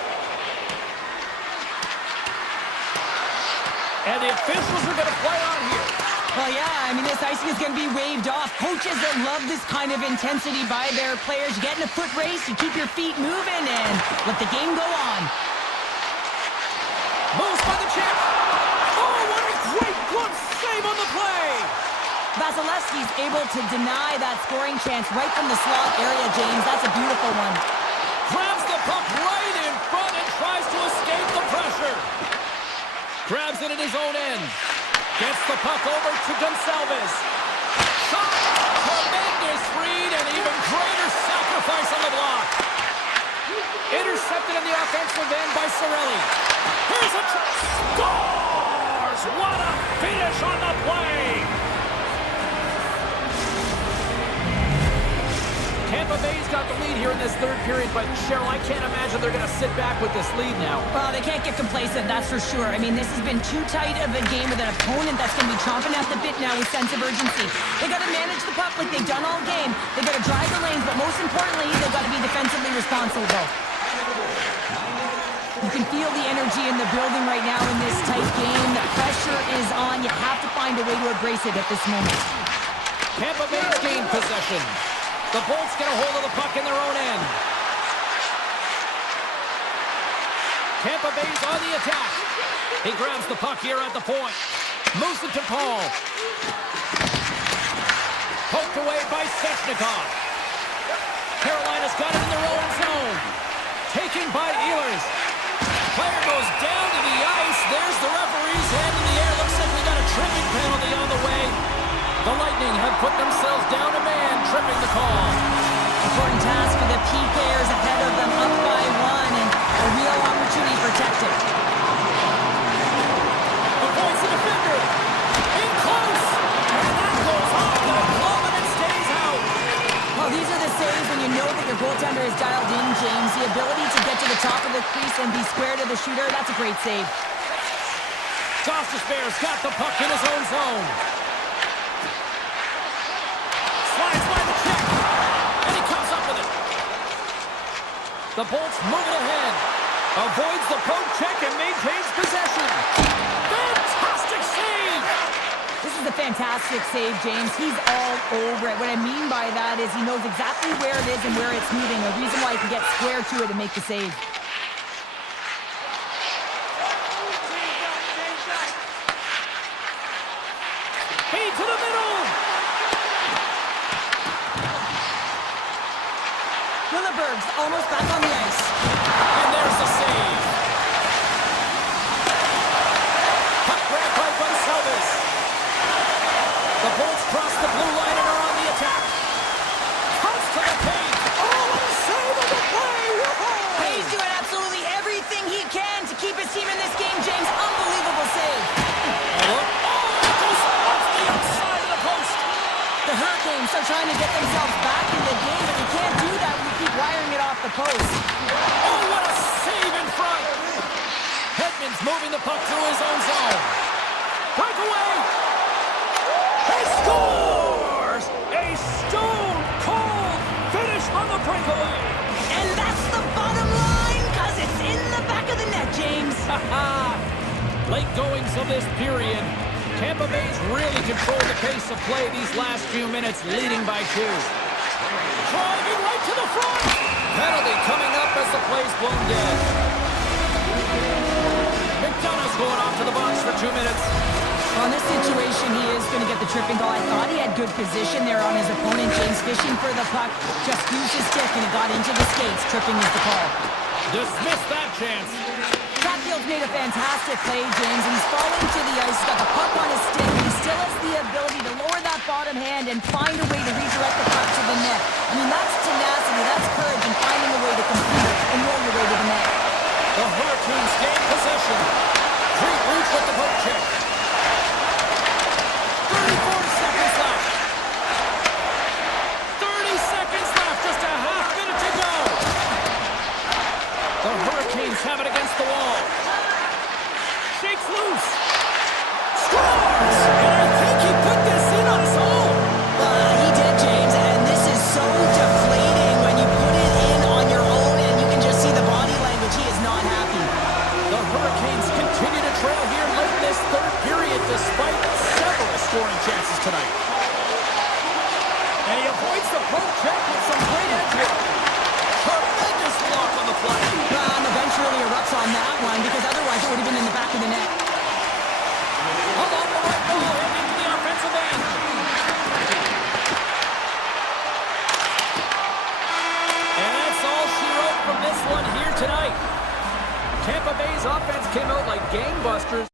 And the officials are going to play on here. Well, yeah, I mean, this icing is going to be waved off. Coaches that love this kind of intensity by their players. You get in a foot race, you keep your feet moving, and let the game go on. Moves by the check. Oh, what a great glove save on the play. Vasilevsky's able to deny that scoring chance right from the slot area, James. That's a beautiful one. Grabs the puck right in front and tries to escape the pressure. Grabs it at his own end. Gets the puck over to Gonsalves. Shot! Tremendous read and even greater sacrifice on the block. Intercepted in the offensive end by Cirelli. Here's a scores! What a finish on the play! Tampa Bay's got the lead here in this 3rd period, but Cheryl, I can't imagine they're going to sit back with this lead now. Well, they can't get complacent, that's for sure. I mean, this has been too tight of a game with an opponent that's going to be chomping at the bit now with sense of urgency. They got to manage the puck like they've done all game. They got to drive the lanes, but most importantly, they've got to be defensively responsible. You can feel the energy in the building right now in this tight game. The pressure is on. You have to find a way to embrace it at this moment. Tampa Bay's gained possession. The Bolts get a hold of the puck in their own end. Tampa Bay's on the attack. He grabs the puck here at the point. Moves it to Paul. Poked away by Svechnikov. Carolina's got it in their own zone. Taken by Ehlers. Player goes down to the ice. There's the referee's hand in the air. Looks like we got a tripping penalty on the way. The Lightning have put themselves down a man, tripping the call. Important task for the PKers ahead of them, up by 1, and a real opportunity protected. Avoids the defender. In close. And that goes off the glove and it stays out. Well, these are the saves when you know that your goaltender is dialed in, James. The ability to get to the top of the crease and be square to the shooter, that's a great save. Costas Bear's got the puck in his own zone. Slides by the check. And he comes up with it. The Bolts move it ahead. Avoids the poke check and maintains possession. Fantastic save! This is a fantastic save, James. He's all over it. What I mean by that is he knows exactly where it is and where it's moving. A reason why he can get square to it and make the save. Feed to the middle! Willeberg's almost back on the ice. And there's the are trying to get themselves back in the game, but you can't do that when you keep wiring it off the post. Oh, what a save in front! Hedman's moving the puck through his own zone. Breakaway! He scores! A stone-cold finish on the breakaway! And that's the bottom line, because it's in the back of the net, James. Late goings of this period. Tampa Bay's really controlled the pace of play these last few minutes, leading by 2. Driving right to the front! Penalty coming up as the play's blown dead. McDonough's going off to the box for 2 minutes. On this situation, he is going to get the tripping goal. I thought he had good position there on his opponent. James fishing for the puck. Just used his stick and it got into the skates. Tripping is the call. Dismissed that chance. Chatfield's made a fantastic play, James, and he's falling to the ice. He's got the puck on his stick. He still has the ability to lower that bottom hand and find a way to redirect the puck to the net. I mean, that's tenacity, that's courage, and finding a way to compete and roll your way to the net. The Hurricanes gain possession. Great reach with the poke check. 34 seconds left. 30 seconds left. Just a half minute to go. The Hurricanes have it against the wall. Shakes loose. Scores! And I think he put this in on his own. He did, James, and this is so deflating when you put it in on your own and you can just see the body language. He is not happy. The Hurricanes continue to trail here late in this third period despite several scoring chances tonight. And he avoids the poke check with some great edge work. Tremendous block on the play. And the bench really erupts on that one because otherwise it would have been in the back of the net. Along the right ball, heading to the offensive end. And that's all she wrote from this one here tonight. Tampa Bay's offense came out like gangbusters.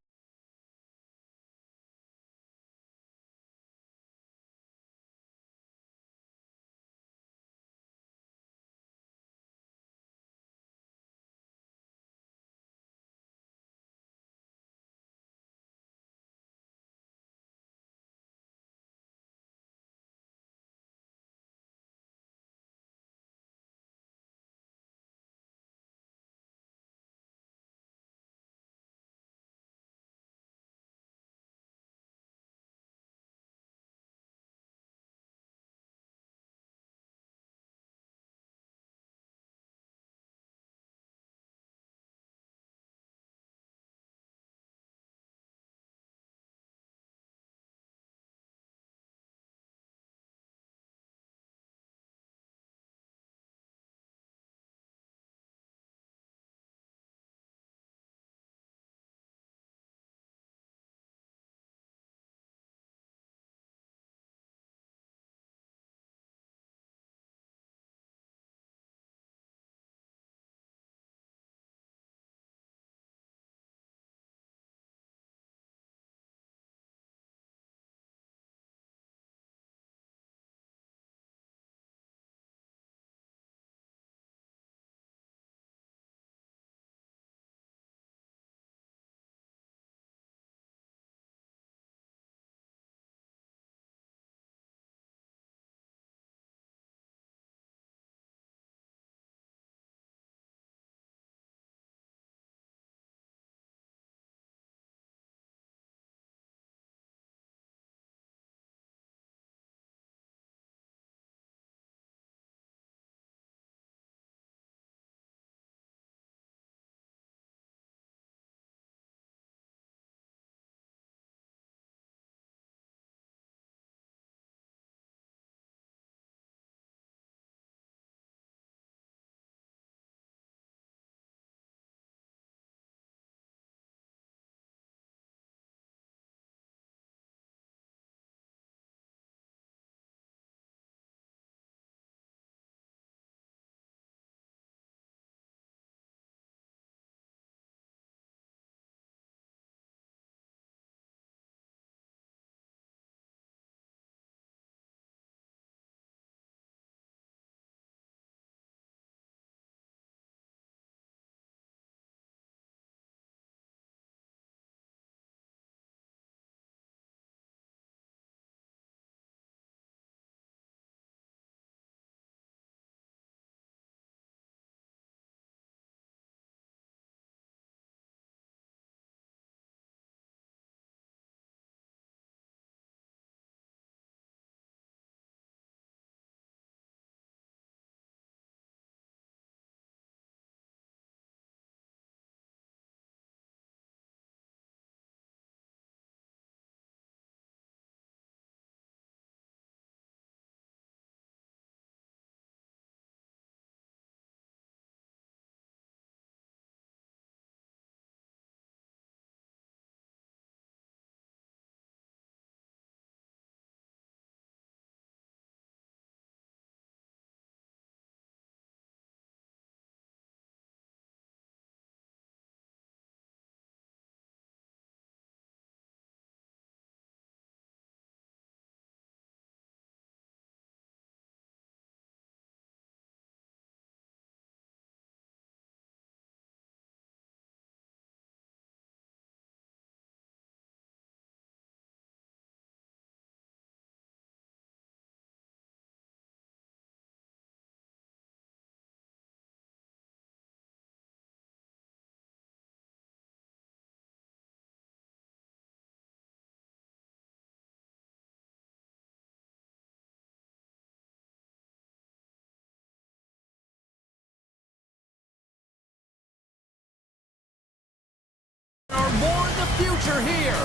future here.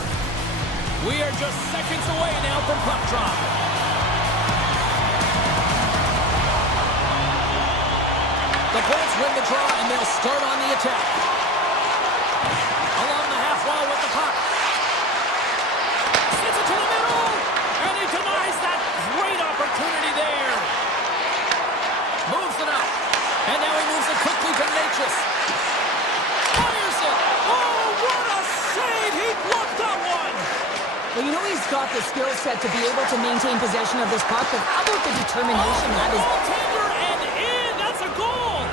We are just seconds away now from puck drop. The Bolts win the draw, and they'll start on the attack. Along the half wall with the puck. Sends it to the middle, and he denies that great opportunity there. Moves it up, and now he moves it quickly to Natchez. Fires it. Oh, what a save! He blocked that one. Well, you know he's got the skill set to be able to maintain possession of this puck, but how about the determination that is... Goaltender and in! That's a goal!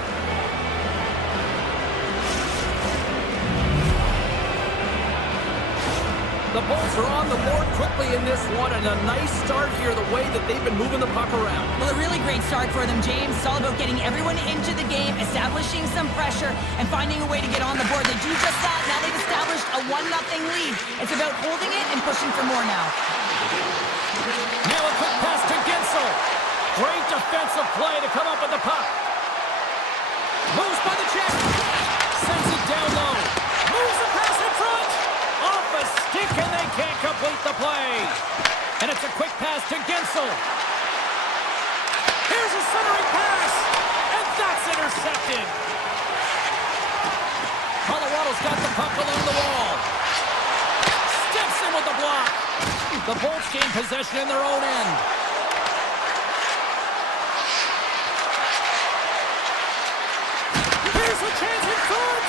The Bolts are on the board quickly in this one, and a nice start here, the way that they've been moving the puck around. Well, a really great start for them, James. It's all about getting everyone into the game, establishing some pressure, and finding a way to get on the board. They do just that. Now they've established a 1-0 lead. It's about holding it and pushing for more now. Now a quick pass to Gensel. Great defensive play to come up with the puck. Moves by the check. Sends it down low. Moves the pass in front. Off a stick, and they can't complete the play. And it's a quick pass to Gensel. Here's a centering pass, and that's intercepted. Colorado's got the puck along the wall. Steps in with the block. The Bolts gain possession in their own end. Here's a chance in front.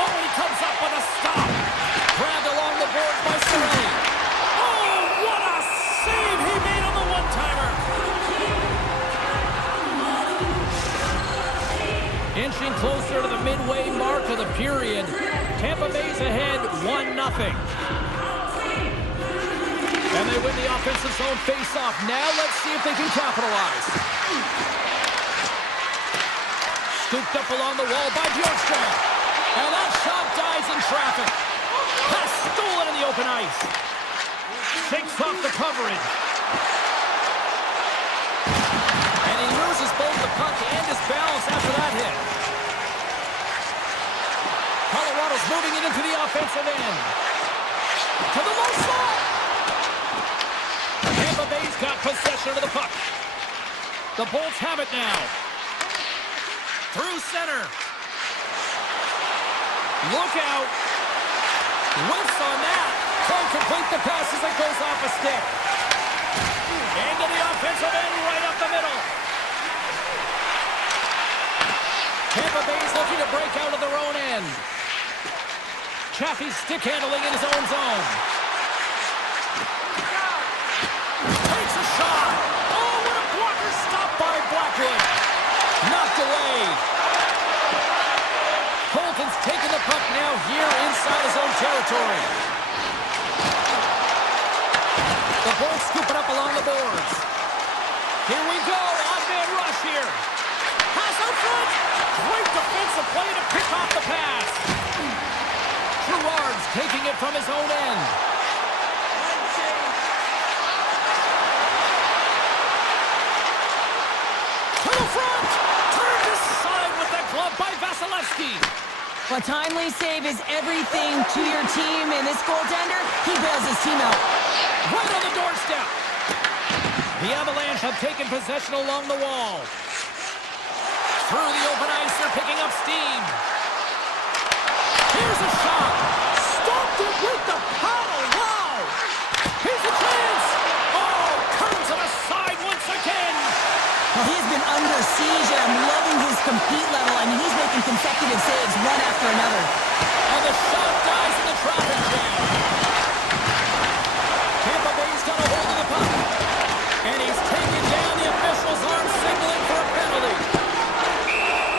Oh, he comes up with a stop. Grabbed along the board by Cirelli. Oh, what a save he made on the one-timer. Inching closer to the midway mark of the period. Tampa Bay's ahead 1-0. And they win the offensive zone face-off. Now let's see if they can capitalize. Scooped up along the wall by Bjorkstrand. And that shot dies in traffic. Pass stolen in the open ice. Shakes off the coverage. And he loses both the puck and his balance after that hit. Colorado's moving it into the offensive end. To the low slot. Tampa Bay's got possession of the puck. The Bolts have it now. Through center. Look out. Whiffs on that. Can't complete the pass as it goes off a stick. Into the offensive end, right up the middle. Tampa Bay's looking to break out of their own end. Chaffee's stick handling in his own zone. Takes a shot. Oh, what a blocker stop by Blackwood. Knocked away. Colton's taking the puck now here inside his own territory. The Bolts scoop it up along the boards. Here we go. Odd-man rush here. Pass out front. Great defensive play to pick off the pass. Gerard's taking it from his own end. To the front. Turned aside with the glove by Vasilevsky. A timely save is everything to your team, and this goaltender, he bails his team out. Right on the doorstep. The Avalanche have taken possession along the wall. Through the open ice, they're picking up steam. Here's a shot. Stopped it with the paddle. Wow. Here's a chance. Oh, turns it aside once again. Well, he's been under siege, and I'm loving his compete level. I mean, he's making consecutive saves one after another. And the shot dies in the traffic jam. Tampa Bay's got a hold of the puck. And he's taken down. The officials aren't signaling for a penalty.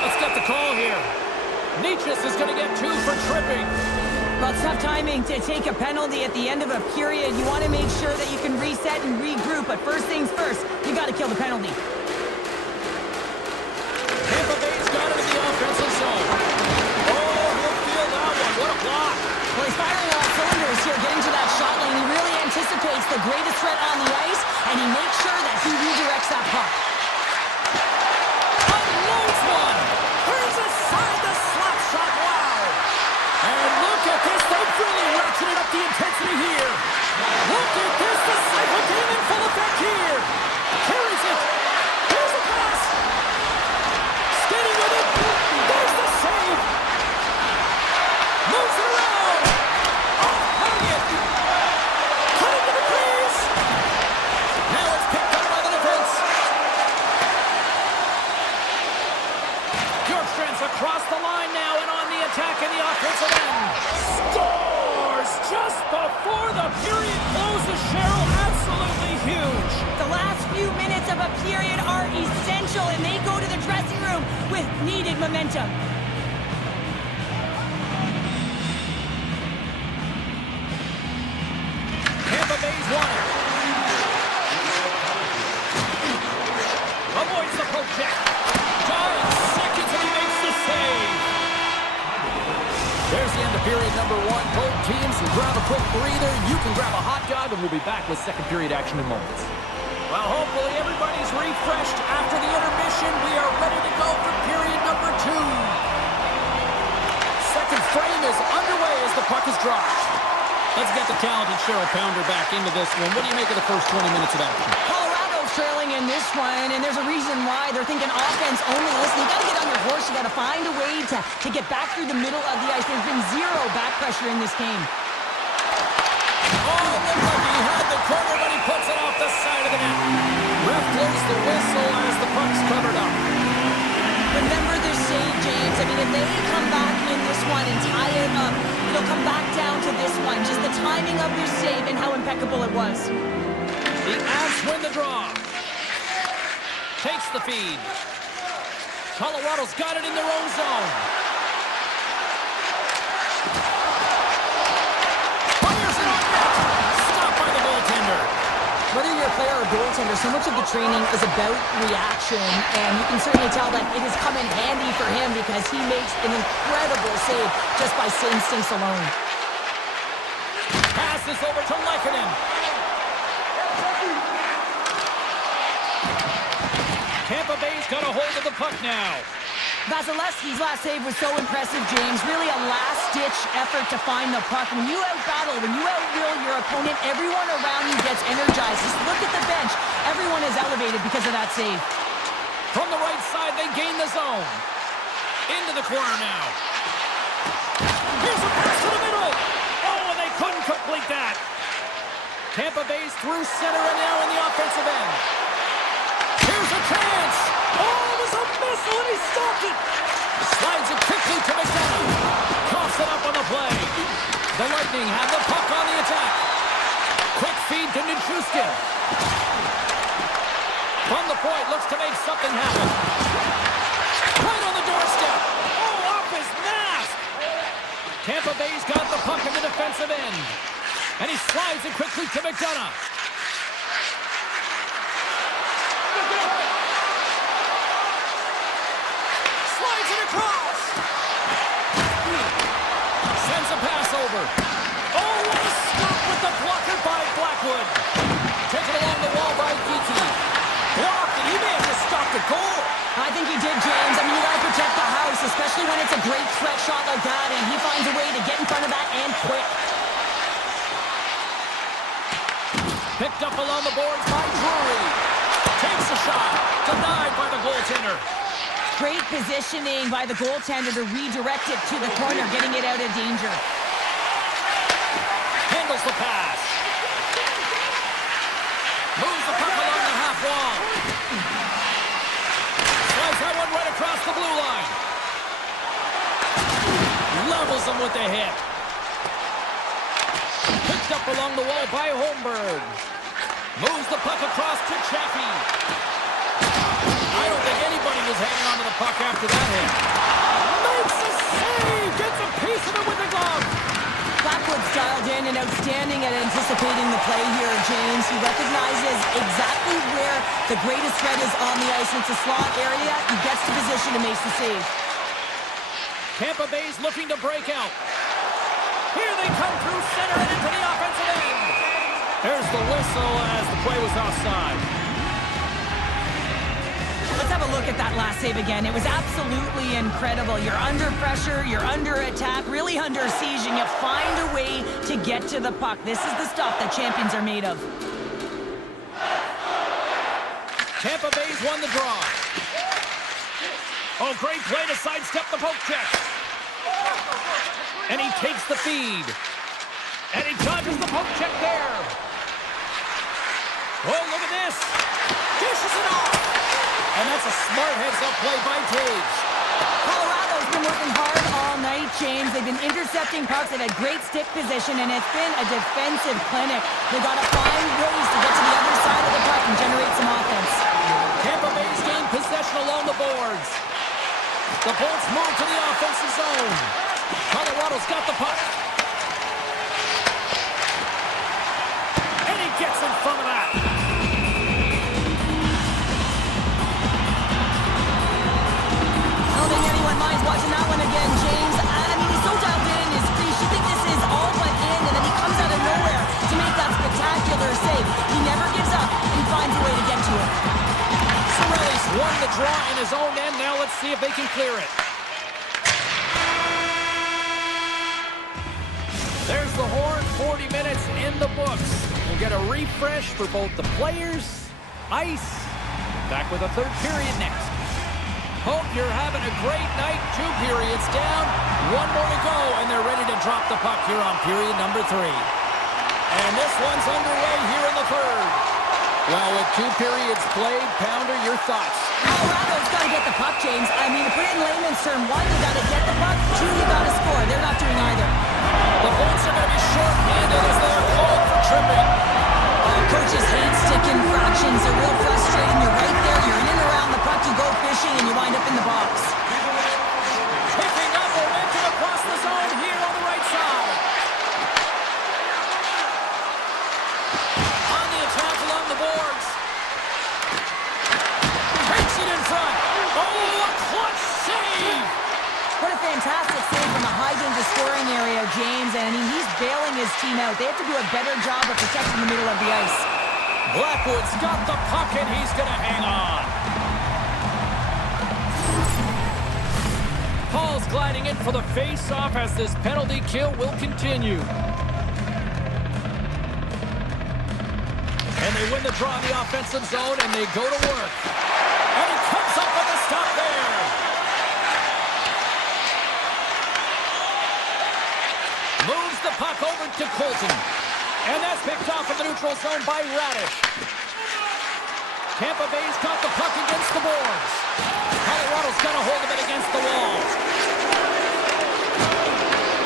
Let's get the call here. Natchez is going to get 2 for tripping. Well, it's tough timing to take a penalty at the end of a period. You want to make sure that you can reset and regroup, but first things first, you got to kill the penalty. Tampa Bay's got it in the offensive zone. Oh, he'll feel that one. What a block. Well, he's firing all cylinders here, getting to that shot lane. He really anticipates the greatest threat on the ice, and he makes sure that he redirects that puck. Unloads one. Turns aside the slap shot. Wow. And look at this. They've really ratcheted up the Look at this. The cycle came in full effect here. Carries it. Here's a pass. Skating with it. There's the save. Moves it around. Off target. Cutting to the crease. Now it's picked up by the defense. Bjorkstrand's across the line now and on the attack in the offensive end. Scores just before the period closes, Cheryl. Absolutely huge. The last few minutes of a period are essential, and they go to the dressing room with needed momentum. Tampa Bay's won it. Avoids the poke check. Giant seconds and he makes the save. There's the end of period number one. Both teams will grab a quick breather. You can grab a hot dog, and we'll be back with second period action in moments. Well, hopefully everybody's refreshed after the intermission. We are ready to go for period number two. Second frame is underway as the puck is dropped. Let's get the talented Cheryl Pounder back into this one. What do you make of the first 20 minutes of action? Colorado's trailing in this one, and there's a reason why. They're thinking offense only. Listen, you got to get on your horse. You got to find a way to get back through the middle of the ice. There's been zero back pressure in this game. Oh, looked like he had the corner, but he puts it off the side of the net. Ref blows the whistle as the puck's covered up. Remember their save, James. I mean, if they come back in this one and tie it up, it'll come back down to this one. Just the timing of their save and how impeccable it was. The Avs win the draw. Takes the feed. Colorado's got it in their own zone. Fires it on net. Stopped by the goaltender. Whether you're a player or a goaltender, so much of the training is about reaction, and you can certainly tell that it has come in handy for him because he makes an incredible save just by instincts alone. Passes over to Lehkonen. Tampa Bay's got a hold of the puck now. Vasilevsky's last save was so impressive, James. Really a last-ditch effort to find the puck. When you out-battle, when you out-will your opponent, everyone around you gets energized. Just look at the bench. Everyone is elevated because of that save. From the right side, they gain the zone. Into the corner now. Here's a pass to the middle. Oh, and they couldn't complete that. Tampa Bay's through center and now in the offensive end. Here's a chance. Oh, it was a missile and he stopped it. Slides it quickly to McDonough. Coughs it up on the play. The Lightning have the puck on the attack. Quick feed to Nichushkin. From the point, looks to make something happen. Right on the doorstep. Oh, off his mask. Tampa Bay's got the puck in the defensive end. And he slides it quickly to McDonough. Slides it across. Sends a pass over. Oh, what a stop with the blocker by Blackwood. Taken along the wall by Geeky. Blocked, and he may have just stopped the goal. I think he did, James. I mean, you got to protect the house, especially when it's a great threat shot like that, and he finds a way to get in front of that and quick. Picked up along the boards by Drury. Takes a shot. Denied by the goaltender. Great positioning by the goaltender to redirect it to the corner, getting it out of danger. Handles the pass. Moves the puck along the half wall. Slides that one right across the blue line. Levels him with the hit. Picked up along the wall by Holmberg. Moves the puck across to Chaffee. I don't think anybody was hanging on to the puck after that hit. Makes a save! Gets a piece of it with the glove. Blackwood's dialed in and outstanding at anticipating the play here, James. He recognizes exactly where the greatest threat is on the ice. It's a slot area. He gets to position and makes the save. Tampa Bay's looking to break out. Here they come through center and into the offensive end. There's the whistle as the play was offside. let's have a look at that last save again. It was absolutely incredible. You're under pressure, you're under attack, really under siege, and you find a way to get to the puck. This is the stuff that champions are made of. Tampa Bay's won the draw. Oh, great play to sidestep the poke check. And he takes the feed. And he dodges the poke check there. Oh, look at this. Dishes it off. And that's a smart heads-up play by Taves. Colorado's been working hard all night, James. They've been intercepting pucks. They've had great stick position, and it's been a defensive clinic. They've got to find ways to get to the other side of the puck and generate some offense. Tampa Bay's gained possession along the boards. The Bolts move to the offensive zone. Colorado's got the puck. And he gets in front of that. I don't think anyone minds watching that one again, James. I mean, he's so dialed in his crease. You think this is all but in, and then he comes out of nowhere to make that spectacular save. He never gives up, and he finds a way to get to it. Sorelli's won the draw in his own end. Now let's see if they can clear it. There's the horn. 40 minutes in the books. We'll get a refresh for both the players, ice. Back with a third period next. Hope you're having a great night. 2 periods down, 1 more to go, and they're ready to drop the puck here on period number 3. And this one's underway here in the third. Well, with 2 periods played, Pounder, your thoughts? Colorado's got to get the puck, James. I mean, to put it in layman's term, 1, you got to get the puck, 2, you got to score. They're not doing either. The Bolts are going to be short-handed as they are called for tripping. Coaches hate stick infractions. They're real frustrating. You're right there. You're in and around the puck. You go fishing, and you wind up in the box. Picking up momentum across the zone here on the right side. On the attack along the boards. Takes it in front. Oh, a clutch save! What a fantastic save from a high-danger scoring area, James. And I mean, he's bailing his team out. They have to do a better job of protecting the middle of the ice. Blackwood's got the puck, and he's going to hang on. Paul's gliding in for the face-off as this penalty kill will continue. And they win the draw in the offensive zone, and they go to work. And he comes up with a stop there. Moves the puck over to Colton. And that's picked off in the neutral zone by Radish. Tampa Bay's got the puck against the boards. Colorado's got a hold of it against the wall.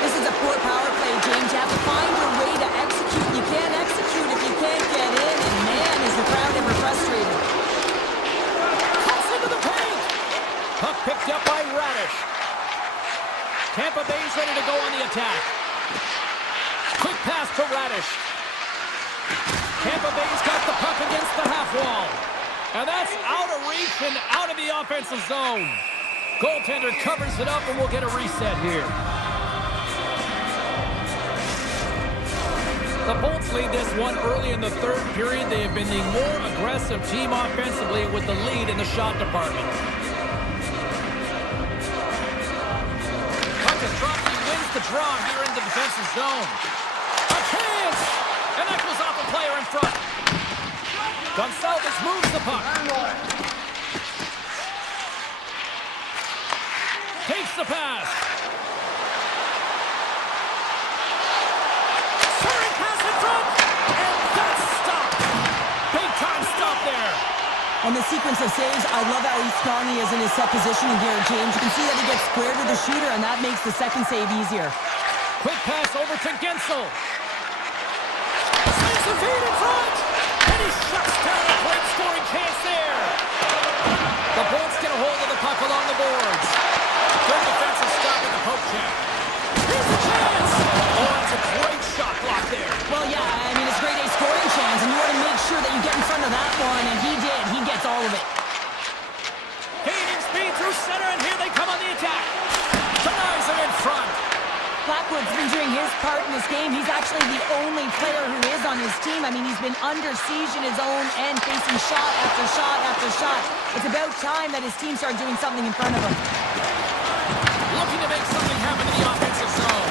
This is a poor power play, James. You have to find a way to execute. You can't execute if you can't get in. And man, is the crowd ever frustrated. Cuts into the paint. Puck picked up by Radish. Tampa Bay's ready to go on the attack. Quick pass to Radish. Tampa Bay's got the puck against the half wall. And that's out of reach and out of the offensive zone. Goaltender covers it up, and we'll get a reset here. The Bolts lead this one early in the third period. They have been the more aggressive team offensively with the lead in the shot department. Puck is dropped. He wins the draw here in the defensive zone. A chance! And that goes off a player in front. Gonçalves moves the puck. Takes the pass. Soaring pass in front. And that's stopped. Big time stop there. On the sequence of saves, I love how strong he is in his set positioning here, James. You can see that he gets squared with the shooter, and that makes the second save easier. Quick pass over to Gensel. Sees the feed in front. And he shuts down a great scoring chance there. The Bolts get a hold of the puck along the boards. Good defensive stop in the poke check. Here's the chance. Oh, that's a great shot block there. Well, yeah, I mean, it's a grade A scoring chance, and you want to make sure that you get in front of that one, and he did. He gets all of it. Gaining speed through center, and here they come on the attack. Denies it in front. Blackwood's been considering his part in this game, he's actually the only player who is on his team. I mean, he's been under siege in his own end, facing shot after shot after shot. It's about time that his team started doing something in front of him. Looking to make something happen in the offensive zone.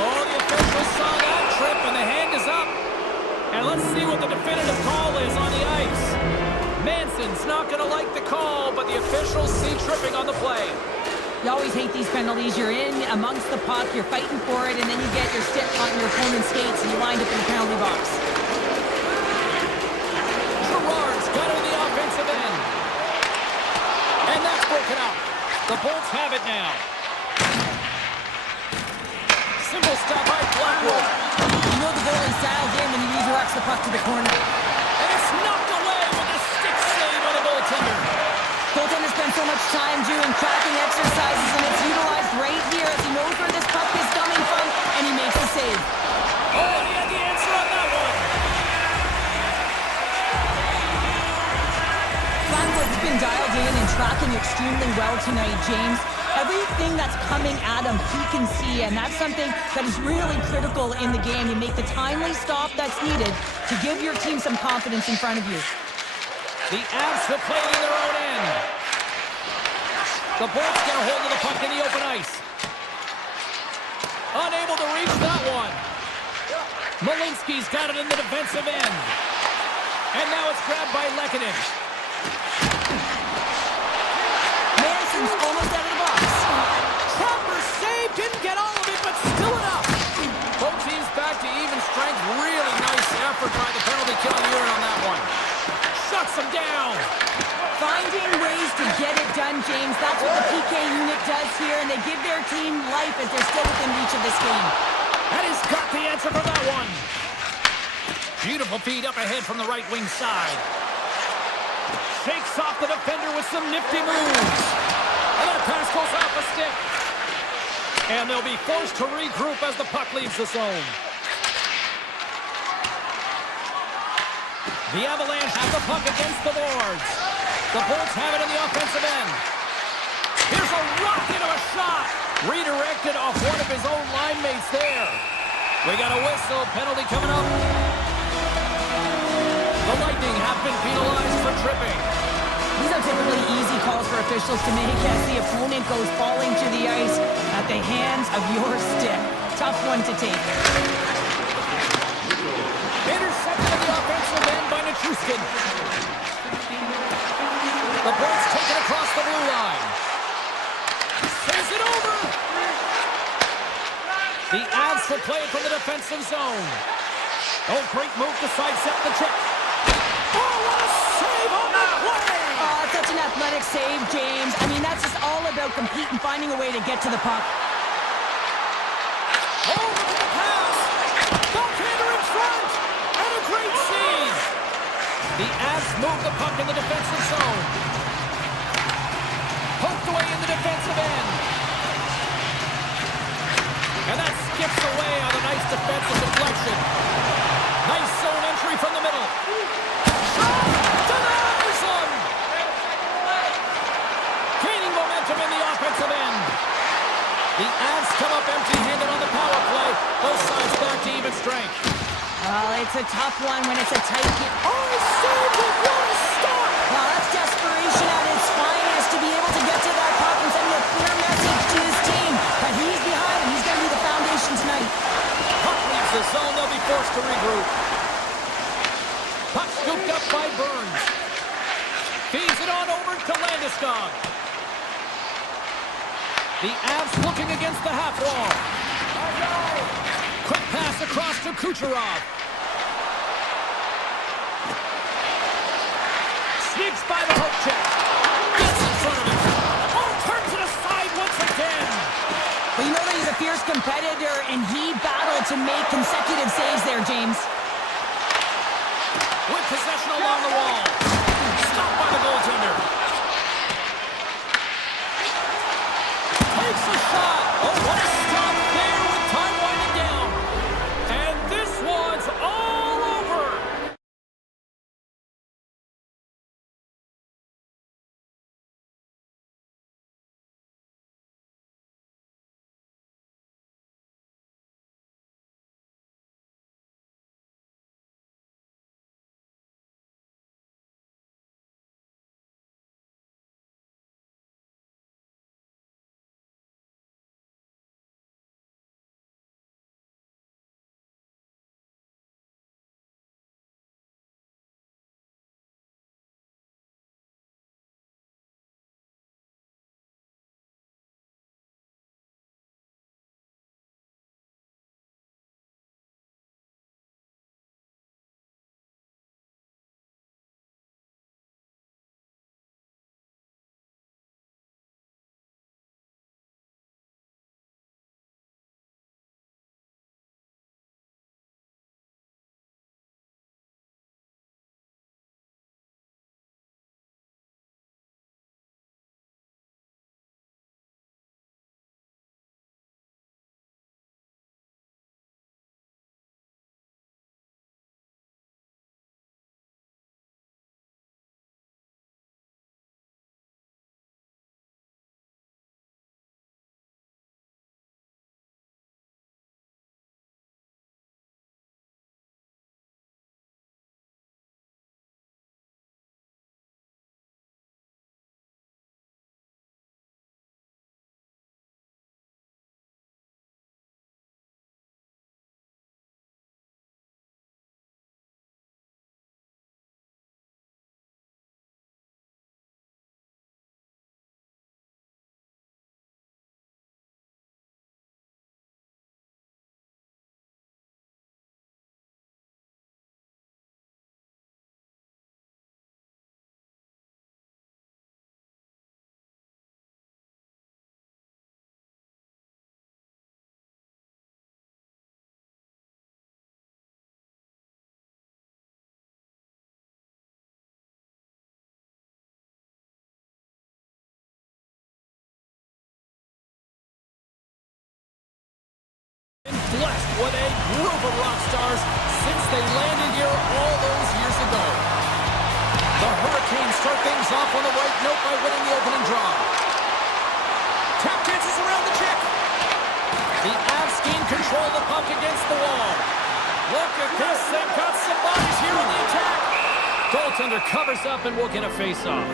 Oh, the officials saw that trip, and the hand is up. And let's see what the definitive call is on the ice. Manson's not going to like the call, but the officials see tripping on the play. You always hate these penalties. You're in amongst the puck, you're fighting for it, and then you get your stick on your opponent's skates, and you wind up in the penalty box. Gerard's got it in the offensive end. And that's broken up. The Bolts have it now. Simple stop by Blackwood. You know the goalie's dialed in when he redirects the puck to the corner. And it's knocked away with a stick save on the goaltender. Goaltender spends so much time doing tracking exercises, and it's utilized right here as he knows where this puck is coming from, and he makes the save. Oh, and he had the answer on that one. Blackwood's been dialed in and tracking extremely well tonight, James. Everything that's coming at him, he can see, and that's something that is really critical in the game. You make the timely stop that's needed to give your team some confidence in front of you. The Avs have played in their own end. The Bolts get a hold of the puck in the open ice. Unable to reach that one. Malinsky's got it in the defensive end. And now it's grabbed by Lehkonen. Manson's almost out of the box. Trapper save, didn't get all of it, but still enough. Both teams back to even strength. Really nice effort by the penalty kill unit on that one. Shuts them down. Finding ways to get it done, James. That's what the PK unit does here, and they give their team life as they're still within reach of this game. And he's got the answer for that one. Beautiful feed up ahead from the right wing side. Shakes off the defender with some nifty moves. And that pass goes off a stick. And they'll be forced to regroup as the puck leaves the zone. The Avalanche have the puck against the boards. The Bolts have it in the offensive end. Here's a rocket of a shot. Redirected off one of his own line mates there. We got a whistle. Penalty coming up. The Lightning have been penalized for tripping. These are typically easy calls for officials to make as the opponent goes falling to the ice at the hands of your stick. Tough one to take. Intercepted in the offensive end by Nichushkin. The Bolts take it across the blue line. Saves it over. The Avs will play it from the defensive zone. Oh, great move to sidestep the check. Oh, what a save on that play! Oh, such an athletic save, James. I mean, that's just all about competing, finding a way to get to the puck. Oh, look at the pass. Backhander in front. And a great save. The Avs move the puck in the defensive zone. Poked away in the defensive end. And that skips away on a nice defensive deflection. Nice zone entry from the middle. Shot! Denies him! Gaining momentum in the offensive end. The Avs come up empty-handed on the power play. Both sides back to even strength. Well, it's a tough one when it's a tight game. Oh, he saved it! What a stop! Well, that's desperation at its finest to be able to get to that puck and send a clear message to his team that he's behind and he's going to be the foundation tonight. Puck leaves the zone. They'll be forced to regroup. Puck scooped up by Burns. Feeds it on over to Landeskog. The Avs looking against the half wall. Quick pass across to Kucherov. Sneaks by the hook check. Gets in front of him. Oh, turns it aside once again. But you know that he's a fierce competitor, and he battled to make consecutive saves there, James. With possession along the wall. Stopped by the goaltender. Takes a shot. Oh, what a stop there with time winding down. And this one's all over. blessed with a group of rock stars since they landed here all those years ago. The Hurricanes start things off on the right note by winning the opening draw. Tap dances around the check. The Avs gain control of the puck against the wall. Look at this, they've got some bodies here on the attack. Goaltender covers up and we'll get a face-off.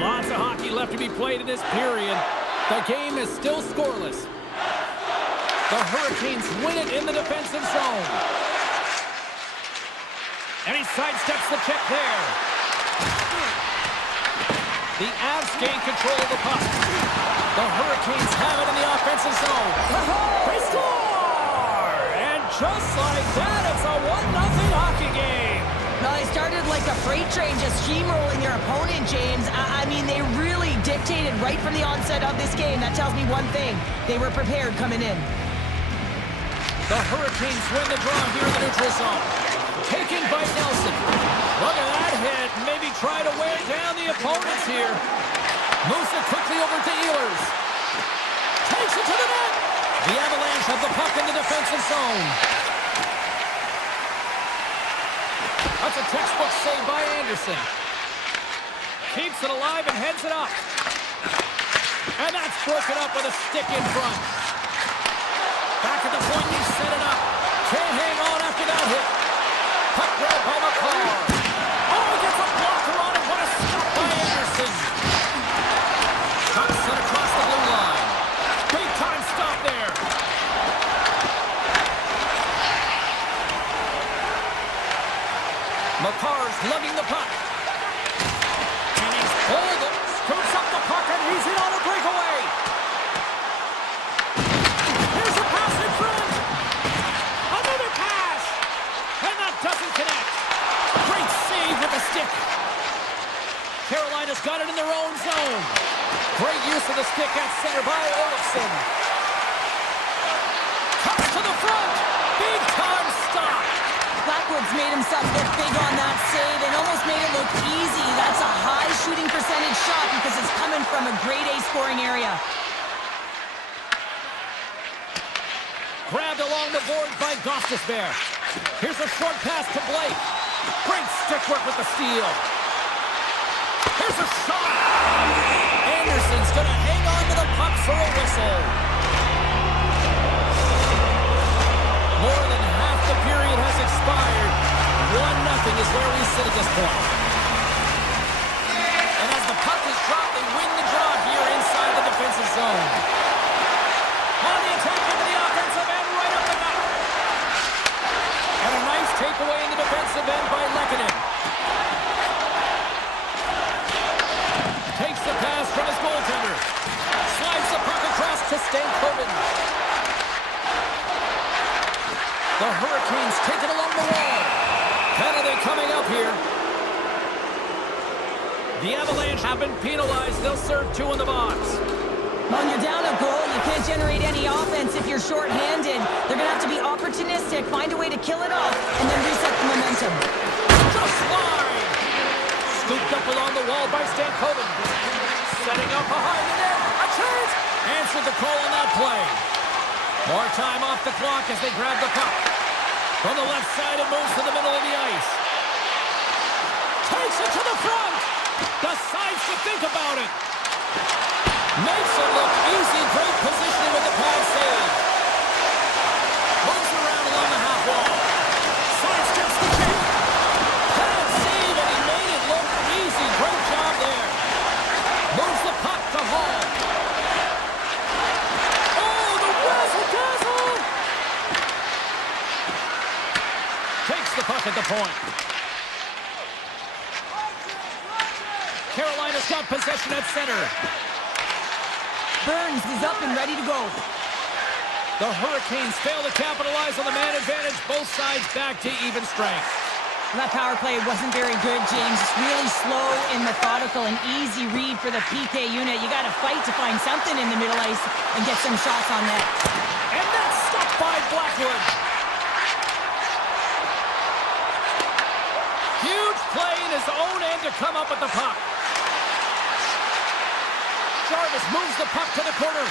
Lots of hockey left to be played in this period. The game is still scoreless. The Hurricanes win it in the defensive zone. And he sidesteps the check there. The Avs gain control of the puck. The Hurricanes have it in the offensive zone. They score! And just like that, it's a 1-0 hockey game. Well, they started like a freight train, just steamrolling their opponent, James. I mean, they really dictated right from the onset of this game. That tells me one thing. They were prepared coming in. The Hurricanes win the draw here in the neutral zone. Taken by Nelson. Look at that hit. Maybe try to wear down the opponents here. Moves it quickly over to Ehlers. Takes it to the net. The Avalanche have the puck in the defensive zone. That's a textbook save by Anderson. Keeps it alive and heads it up. And that's broken up with a stick in front. Back at the point, he set it up. Can't hang on after that hit. Puck grab by McCall. Oh, he gets a blocker on it. What a stop by Anderson. Puck sent across the blue line. Big time stop there. McCarr's lugging the puck. And he's pulled it. Scoops up the puck and he's in on a breakaway. Here's a pass in front. Another pass. And that doesn't connect. Great save with the stick. Carolina's got it in their own zone. Great use of the stick at center by Olofsson. Cuts to the front. Big time stop. Blackwood's made himself look big on that save and almost made it look easy. That's a high shooting percentage shot because it's coming from a grade A scoring area. Grabbed along the boards by Gostisbehere. Here's a short pass to Blake. Great stick work with the steal. Here's a shot. Anderson's going to hang on to the puck for a whistle. More than half the period has expired. 1-0 is where we sit at this point. And as the puck is dropped, they win the draw here inside the defensive zone. On the attack into the offensive end, right up the gut. And a nice takeaway in the defensive end by Lehkonen. Takes the pass from his goaltender. Slides the puck across to Stankoven. The Hurricanes take it along the wall. Penalty coming up here. The Avalanche have been penalized. They'll serve 2 in the box. When you're down a goal, you can't generate any offense if you're shorthanded. They're going to have to be opportunistic, find a way to kill it off, and then reset the momentum. Just wide. Scooped up along the wall by Stankoven. Setting up behind the net. A chance. Answered the call on that play. More time off the clock as they grab the puck. From the left side, it moves to the middle of the ice. Takes it to the front. Decides to think about it. Makes it look easy. Great positioning with the pad save. Moves around along the half wall. Sidesteps the kick. Pad save, and he made it look easy. Great job there. Moves the puck to Hall. Takes the puck at the point. Carolina's got possession at center. Burns is up and ready to go. The Hurricanes fail to capitalize on the man advantage. Both sides back to even strength. That power play wasn't very good, James. It's really slow and methodical, an easy read for the PK unit. You got to fight to find something in the middle ice and get some shots on net. And that's stopped by Blackwood. Huge play in his own end to come up with the puck. Jarvis moves the puck to the corner.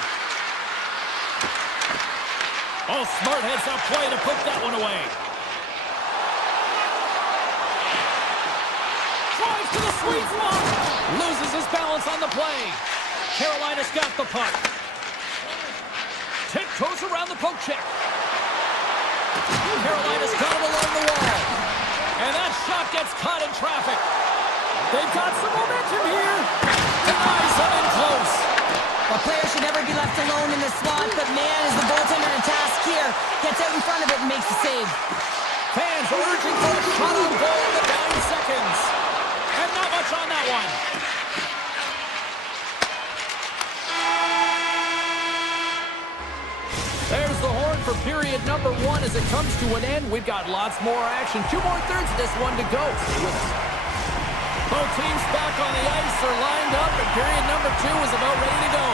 Oh, smart heads-up play to put that one away. Drives to the sweet spot. Loses his balance on the play. Carolina's got the puck. Tiptoes around the poke check. Carolina's got it along the wall. And that shot gets caught in traffic. They've got some momentum here. Denies him in close. A player should never be left alone in the slot, but man, is the goaltender in task here. Gets out in front of it and makes the save. Fans urging for a shot on goal in the 9 seconds. And not much on that one. There's the horn for period number 1 as it comes to an end. We've got lots more action. 2 more thirds of this one to go. Stay with us. Both teams back on the ice are lined up, and period number 2 is about ready to go.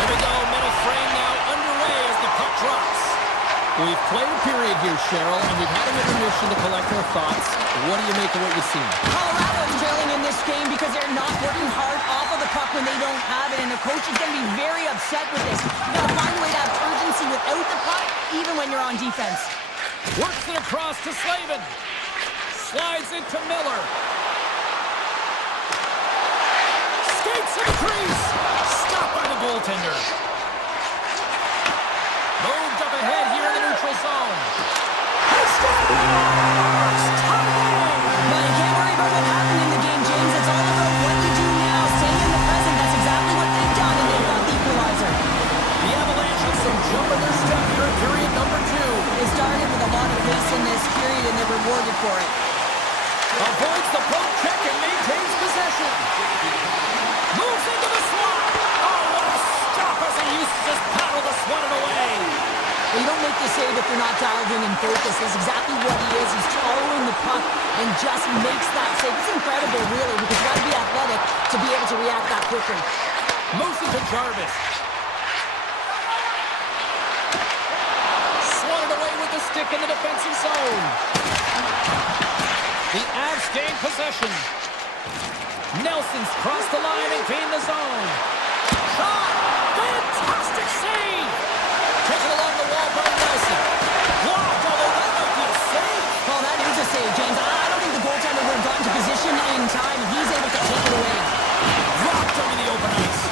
Here we go, middle frame now underway as the puck drops. We've played a period here, Cheryl, and we've had an intermission to collect our thoughts. What do you make of what you've seen? Colorado's trailing in this game because they're not working hard off of the puck when they don't have it, and the coach is going to be very upset with this. You've got to find a way to have urgency without the puck, even when you're on defense. Works it across to Slavin. Slides into Miller. Skates to the crease. Stopped by the goaltender. Moved up ahead here in the neutral zone. He scores! Tie game! Well, you can't worry about what happened in the game, James. It's all about what you do now. Staying in the present. That's exactly what they've done, and they've got the equalizer. The Avalanche with some jump in their step here in period number 2. They started with a lot of pace in this period, and they're rewarded for it. Avoids the poke check and maintains possession. Moves into the slot. Oh, what a stop as he uses his paddle to swat it away. Well, you don't make the save if you're not dialed in and focused. That's exactly what he is. He's following the puck and just makes that save. It's incredible, really, because you got to be athletic to be able to react that quickly. Moves it to Jarvis. Swatted away with the stick in the defensive zone. The Avs gain possession. Nelson's crossed the line and gained the zone. Shot! Fantastic save! Taken along the wall by Nelson. Blocked, although that might be a save. Oh, that is a save, James. I don't think the goaltender would have gotten to position in time. He's able to take it away. Rocked over the open ice.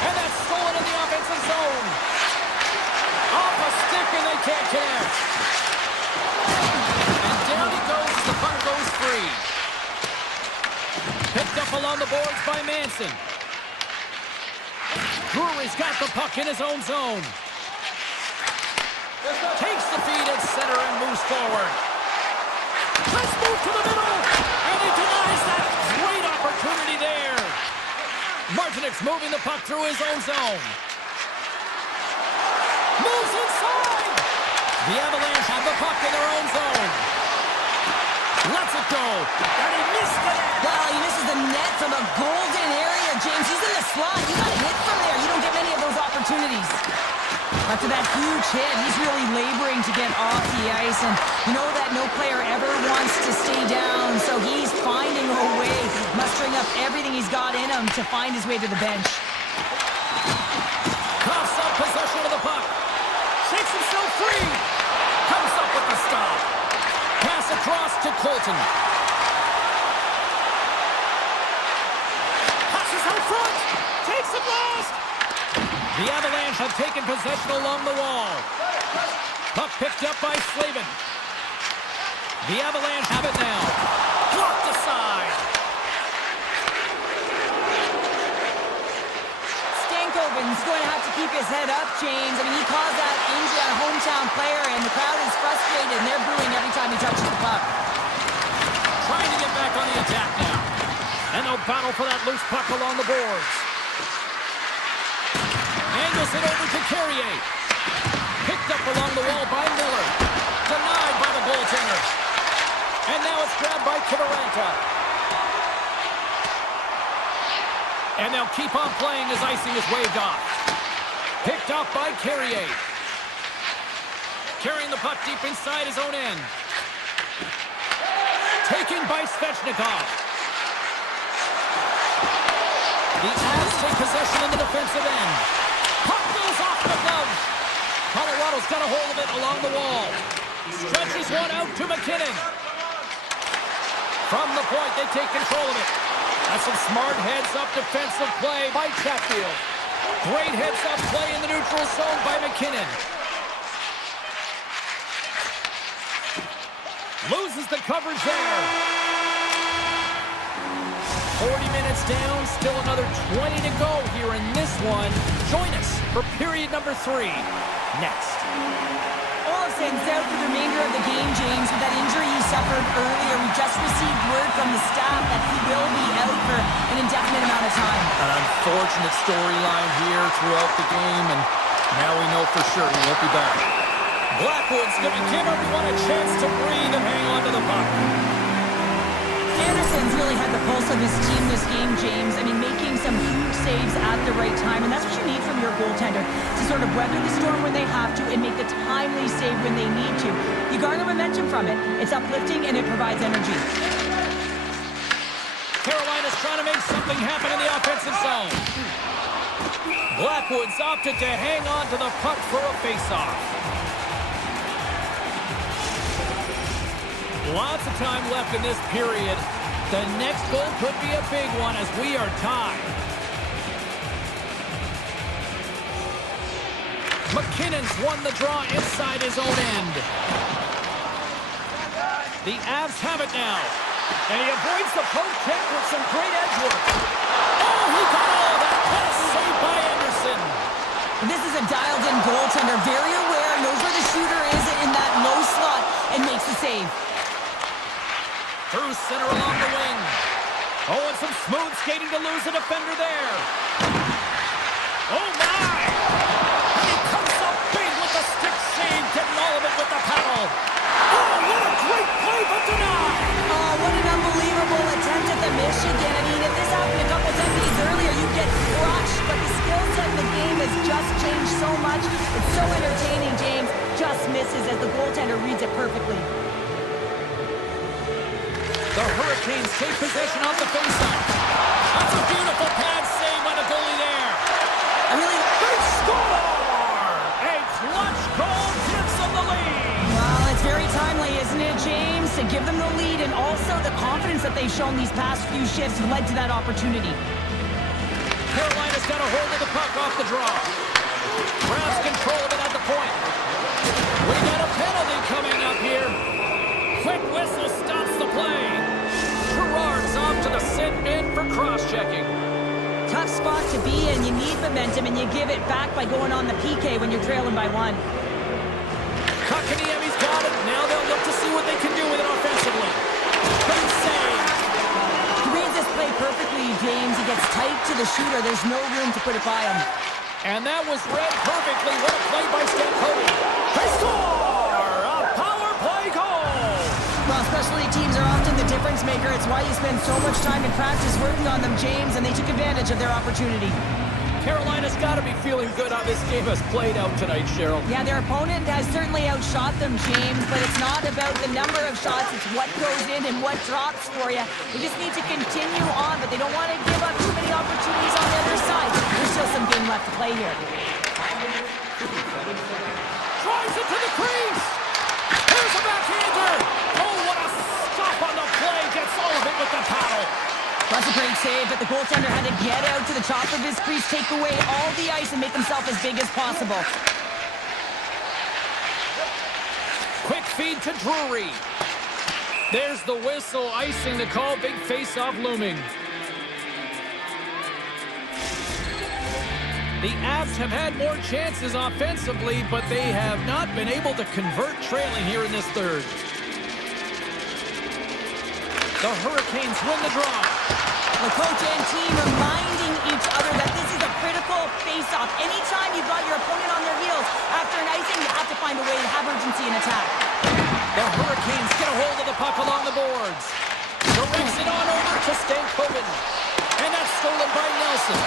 And that's stolen in the offensive zone. Off a stick and they can't connect. And down he goes as the puck goes free. Picked up along the boards by Manson. Drury's got the puck in his own zone. Takes the feed at center and moves forward. Let's move to the middle. And he denies that great opportunity there. Martinek's moving the puck through his own zone. Moves inside. The Avalanche have the puck in their own zone. Lets it go. And he missed it. Well, he misses the net from a golden area, James. He's in the slot. You got to hit from there. You don't get many of those opportunities. After that huge hit, he's really laboring to get off the ice. And you know that no player ever wants to stay down. So he's finding a way, mustering up everything he's got in him to find his way to the bench. Coughs up possession of the puck. Shakes himself free. Comes up with the stop. Pass across to Colton. Passes out front. Takes the blast. The Avalanche have taken possession along the wall. Puck picked up by Slavin. The Avalanche have it now. Blocked aside. Stankoven's going to have to keep his head up, James. I mean, he caused that injury on a hometown player, and the crowd is frustrated, and they're booing every time he touches the puck. Trying to get back on the attack now. And they'll battle for that loose puck along the boards. Angles it over to Carrier. Picked up along the wall by Miller. Denied by the goaltender. And now it's grabbed by Kivaranta. And they'll keep on playing as icing is waved off. Picked off by Carrier. Carrying the puck deep inside his own end. Taken by Svechnikov. The Avs take possession in the defensive end. Puck goes off the glove. Colorado's got a hold of it along the wall. Stretches one out to McKinnon. From the point, they take control of it. That's some smart heads-up defensive play by Chatfield. Great heads-up play in the neutral zone by McKinnon. Loses the coverage there. 40 minutes down, still another 20 to go here in this one. Join us for period number 3 next. Olsen's out for the remainder of the game, James, with that injury he suffered earlier. We just received word from the staff that he will be out for an indefinite amount of time. An unfortunate storyline here throughout the game, and now we know for sure he won't be back. Blackwood's going to give everyone a chance to breathe and hang on to the puck. Anderson's really had the pulse of his team this game, James. I mean, making some huge saves at the right time, and that's what you need from your goaltender, to sort of weather the storm when they have to and make the timely save when they need to. You garner momentum from it. It's uplifting and it provides energy. Carolina's trying to make something happen in the offensive zone. Blackwood's opted to hang on to the puck for a face-off. Lots of time left in this period. The next goal could be a big one as we are tied. McKinnon's won the draw inside his own end. The Avs have it now. And he avoids the poke check with some great edge work. Oh, he got all of that. What a save by Anderson. This is a dialed-in goaltender, very aware, knows where the shooter is in that low slot, and makes the save. Through center along the wing. Oh, and some smooth skating to lose a defender there. Oh, my! And he comes up big with the stick save, getting all of it with the paddle. Oh, what a great play, but denied! Oh, what an unbelievable attempt at the Michigan. I mean, if this happened a couple decades earlier, you'd get crushed, but the skill set in the game has just changed so much. It's so entertaining, James. Just misses as the goaltender reads it perfectly. The Hurricanes take possession off the faceoff. That's a beautiful pad save by the goalie there. They score! A clutch goal gives them the lead. Well, it's very timely, isn't it, James? To give them the lead, and also the confidence that they've shown these past few shifts led to that opportunity. Carolina's got a hold of the puck off the draw. Grabs control of it at the point. We got a penalty coming up here. Quick whistle stops the play. Gerard's off to the sin bin for cross-checking. Tough spot to be in. You need momentum, and you give it back by going on the PK when you're trailing by 1. Kakaniemi's got it. Now they'll look to see what they can do with it offensively. Great save. He reads this play perfectly, James. He gets tight to the shooter. There's no room to put it by him. And that was read perfectly. What a play by Stankovic. They score! A power play goal! Well, specialty teams are often the difference maker. It's why you spend so much time in practice working on them, James, and they took advantage of their opportunity. Carolina's got to be feeling good how this game has played out tonight, Cheryl. Yeah, their opponent has certainly outshot them, James, but it's not about the number of shots. It's what goes in and what drops for you. They just need to continue on, but they don't want to give up too many opportunities on the other side. There's still some game left to play here. Drives it to the crease. Here's a backhander. Oh, what a stop on the play. Gets all of it with the paddle. That's a great save, but the goaltender had to get out to the top of his crease, take away all the ice, and make himself as big as possible. Quick feed to Drury. There's the whistle, icing the call, big face-off looming. The Avs have had more chances offensively, but they have not been able to convert, trailing here in this third. The Hurricanes win the draw. The coach and team reminding each other that this is a critical face-off. Anytime you've got your opponent on their heels after an icing, you have to find a way to have urgency in attack. The Hurricanes get a hold of the puck along the boards. Directs it on over to Stankovic. And that's stolen by Nelson.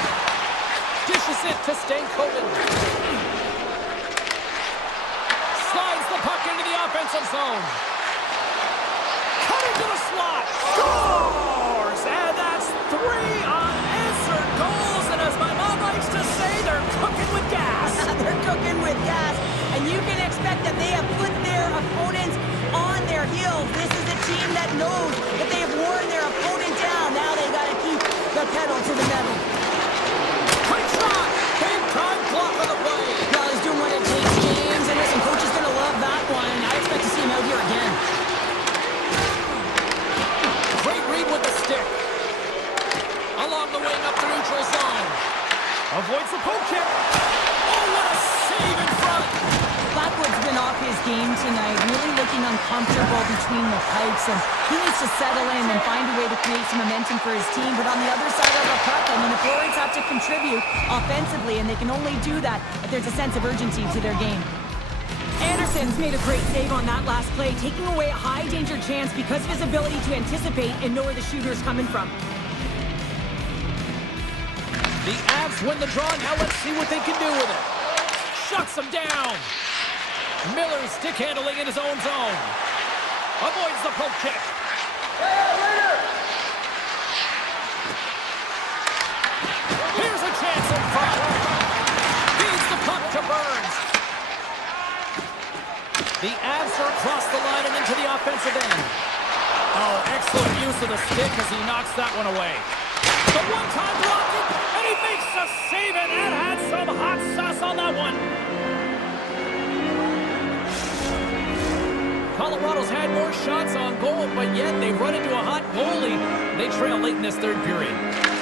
Dishes it to Stankovic. Slides the puck into the offensive zone. Cutting to the slot. Scores! And that's 3 unanswered goals expect that they have put their opponents on their heels. This is a team that knows that they have worn their opponent down. Now they got to keep the pedal to the metal. Quick shot! Big time block on the play. Well, he's doing what it takes, James. And listen, coach is going to love that one. I expect to see him out here again. Great read with the stick. Along the wing up the neutral zone. Avoids the poke check. Oh, what a save in front. Blackwood's been off his game tonight, really looking uncomfortable between the pipes, and he needs to settle in and find a way to create some momentum for his team. But on the other side of the puck, I mean, the forwards have to contribute offensively, and they can only do that if there's a sense of urgency to their game. Anderson's made a great save on that last play, taking away a high-danger chance because of his ability to anticipate and know where the shooter's coming from. The Avs win the draw. Now let's see what they can do with it. Shuts them down. Miller stick handling in his own zone. Avoids the poke check. Here's a chance in front. Feeds the puck to Burns. The Avs are across the line and into the offensive end. Oh, excellent use of the stick as he knocks that one away. The one-time rocket, and he makes a save, and that had some hot sauce on that one. Colorado's had more shots on goal, but yet they've run into a hot goalie. They trail late in this third period.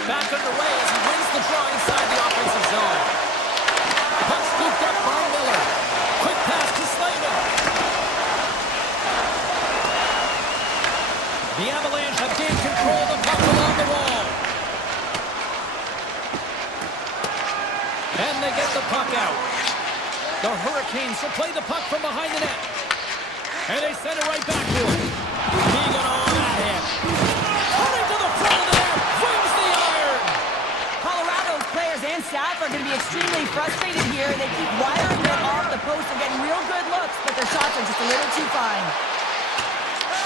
Back underway as he wins the draw inside the offensive zone. Puck scooped up by Miller. Quick pass to Slavin. The Avalanche have gained control of the puck along the wall. And they get the puck out. The Hurricanes will play the puck from behind the net. And they send it right back to him. Keegan on that hit. Coming to the front of the net. Wins the iron. Colorado's players and staff are going to be extremely frustrated here. They keep wiring it off the post and getting real good looks, but their shots are just a little too fine.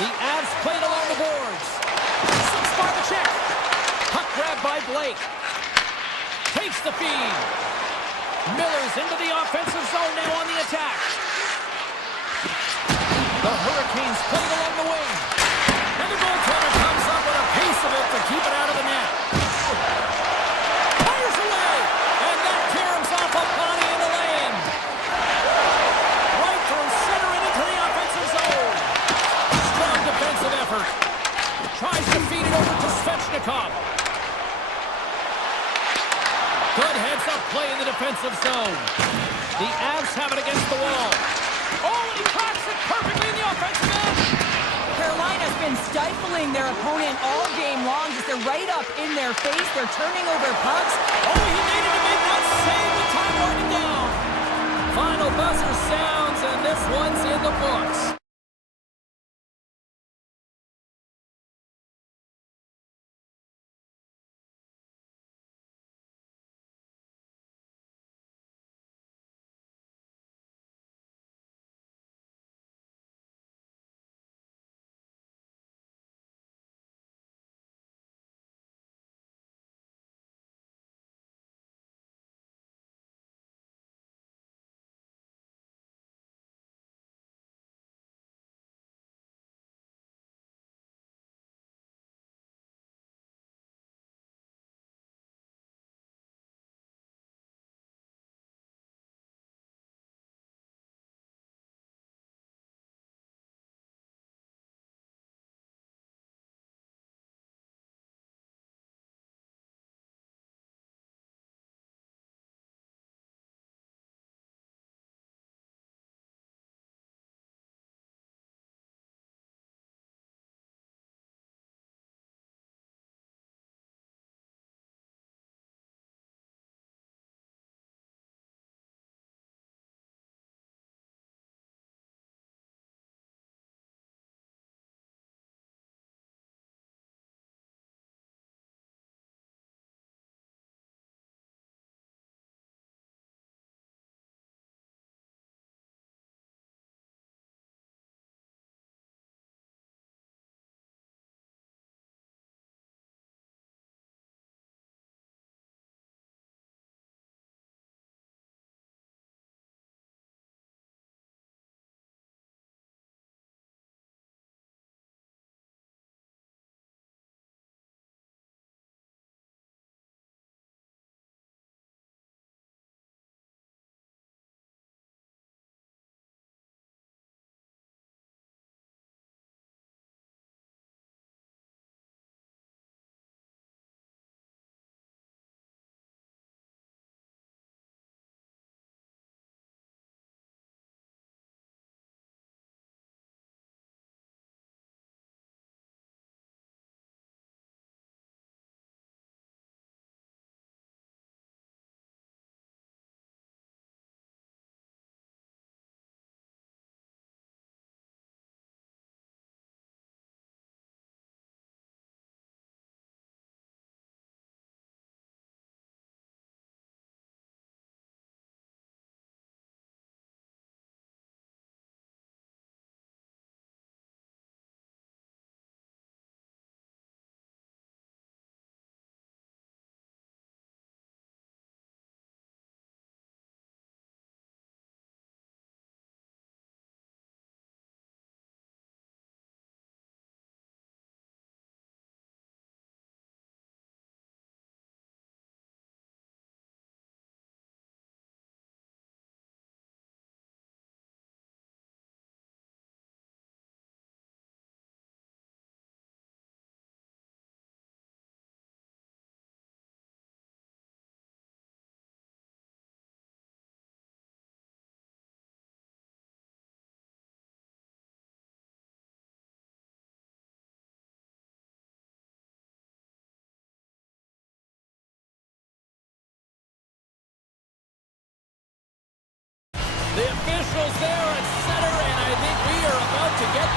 The Avs played along the boards. Slips by the check. Puck grabbed by Blake. Takes the feed. Miller's into the offensive zone now on the attack. The Hurricanes played along the wing. And the goaltender comes up with a piece of it to keep it out of the net. Fires away. And that caroms off of Bonnie in the lane. Right through center and into the offensive zone. Strong defensive effort. Tries to feed it over to Svechnikov. Good heads-up play in the defensive zone. The Avs have it against the wall. Oh, and he cracks it perfectly in the offensive end. Carolina's been stifling their opponent all game long. Just they're right up in their face. They're turning over pucks. Oh, he needed to make that save with time winding down. Final buzzer sounds, and this one's in the books.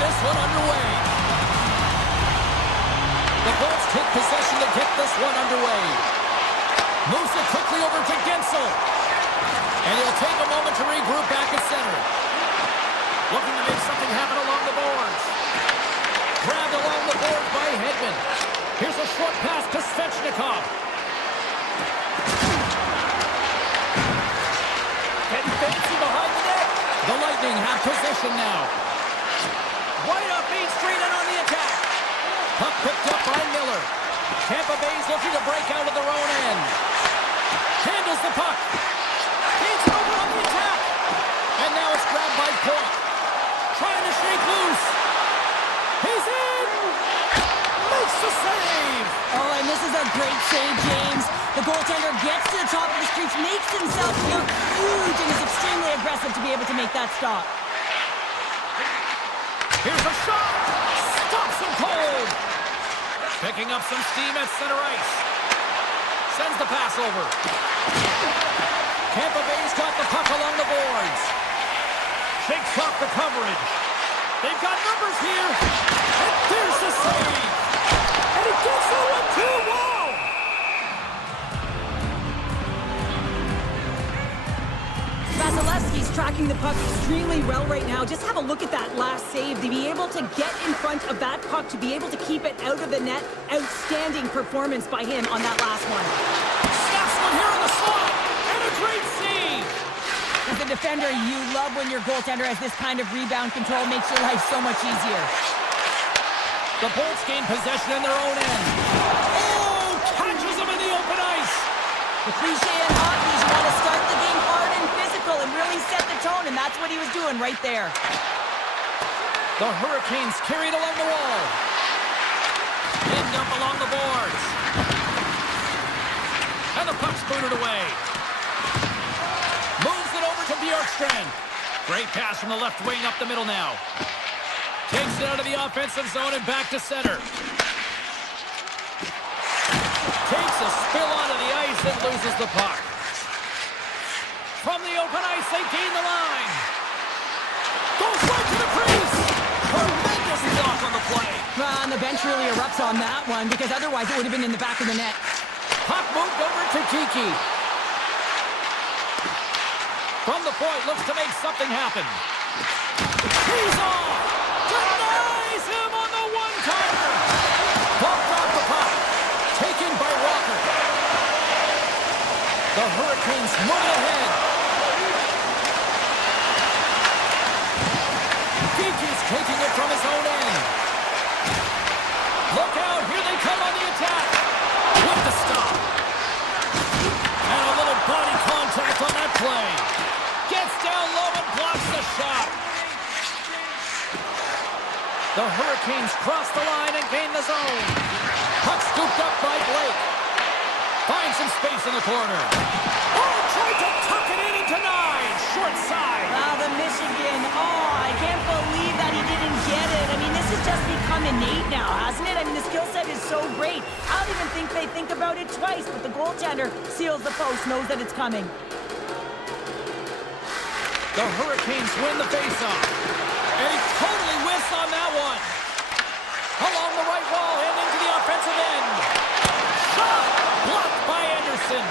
this one underway. The Bolts take possession to get this one underway. Moves it quickly over to Gensel. And he'll take a moment to regroup back at center. Looking to make something happen along the boards. Grabbed along the boards by Hedman. Here's a short pass to Svechnikov. Getting fancy behind the net. The Lightning have possession now. Right up Main Street and on the attack. Puck picked up by Miller. Tampa Bay's looking to break out of their own end. Handles the puck. Gains it over on the attack. And now it's grabbed by Point. Trying to shake loose. He's in. Makes the save. Oh, and this is a great save, James. The goaltender gets to the top of the streets, makes himself look huge, and is extremely aggressive to be able to make that stop. Here's a shot. Stops him cold. Picking up some steam at center ice. Sends the pass over. Tampa Bay's got the puck along the boards. Shakes off the coverage. They've got numbers here. And there's the save. And it gets the 1-2. Wow! Vasilevsky's tracking the puck extremely well right now. Just have a look at that last save. To be able to get in front of that puck, to be able to keep it out of the net. Outstanding performance by him on that last one. Snaps one here in the slot. And a great save. As a defender, you love when your goaltender has this kind of rebound control. Makes your life so much easier. The Bolts gain possession in their own end. Oh! Catches him in the open ice. The cliche in hockey is you want to start the game hard and physical and really set the tone, and that's what he was doing right there. The Hurricanes carried along the wall. Pinned up along the boards. And the puck's booted away. Moves it over to Bjorkstrand. Great pass from the left wing up the middle now. Takes it out of the offensive zone and back to center. Takes a spill onto the ice and loses the puck. From the open ice, they gain the line. Goes right to the crease. Tremendous block on the play. And the bench really erupts on that one, because otherwise it would have been in the back of the net. Puck moved over to Kiki. From the point, looks to make something happen. He's off. Denies him on the one-timer. Bumped off the puck. Taken by Walker. The Hurricanes moving ahead. Kiki's taking it from his own end. Look out, here they come on the attack. With the stop. And a little body contact on that play. Gets down low and blocks the shot. The Hurricanes cross the line and gain the zone. Puck scooped up by Blake. Finds some space in the corner. Oh, tried to tuck it in and denied. Short side. Wow, the Michigan. Oh, I can't believe that he didn't get it. I mean, this has just become innate now, hasn't it? I mean, the skill set is so great. I don't even think they think about it twice, but the goaltender seals the post, knows that it's coming. The Hurricanes win the faceoff. And he totally whiffs on that one. Along the right wall and into the offensive end. Shot blocked by Anderson.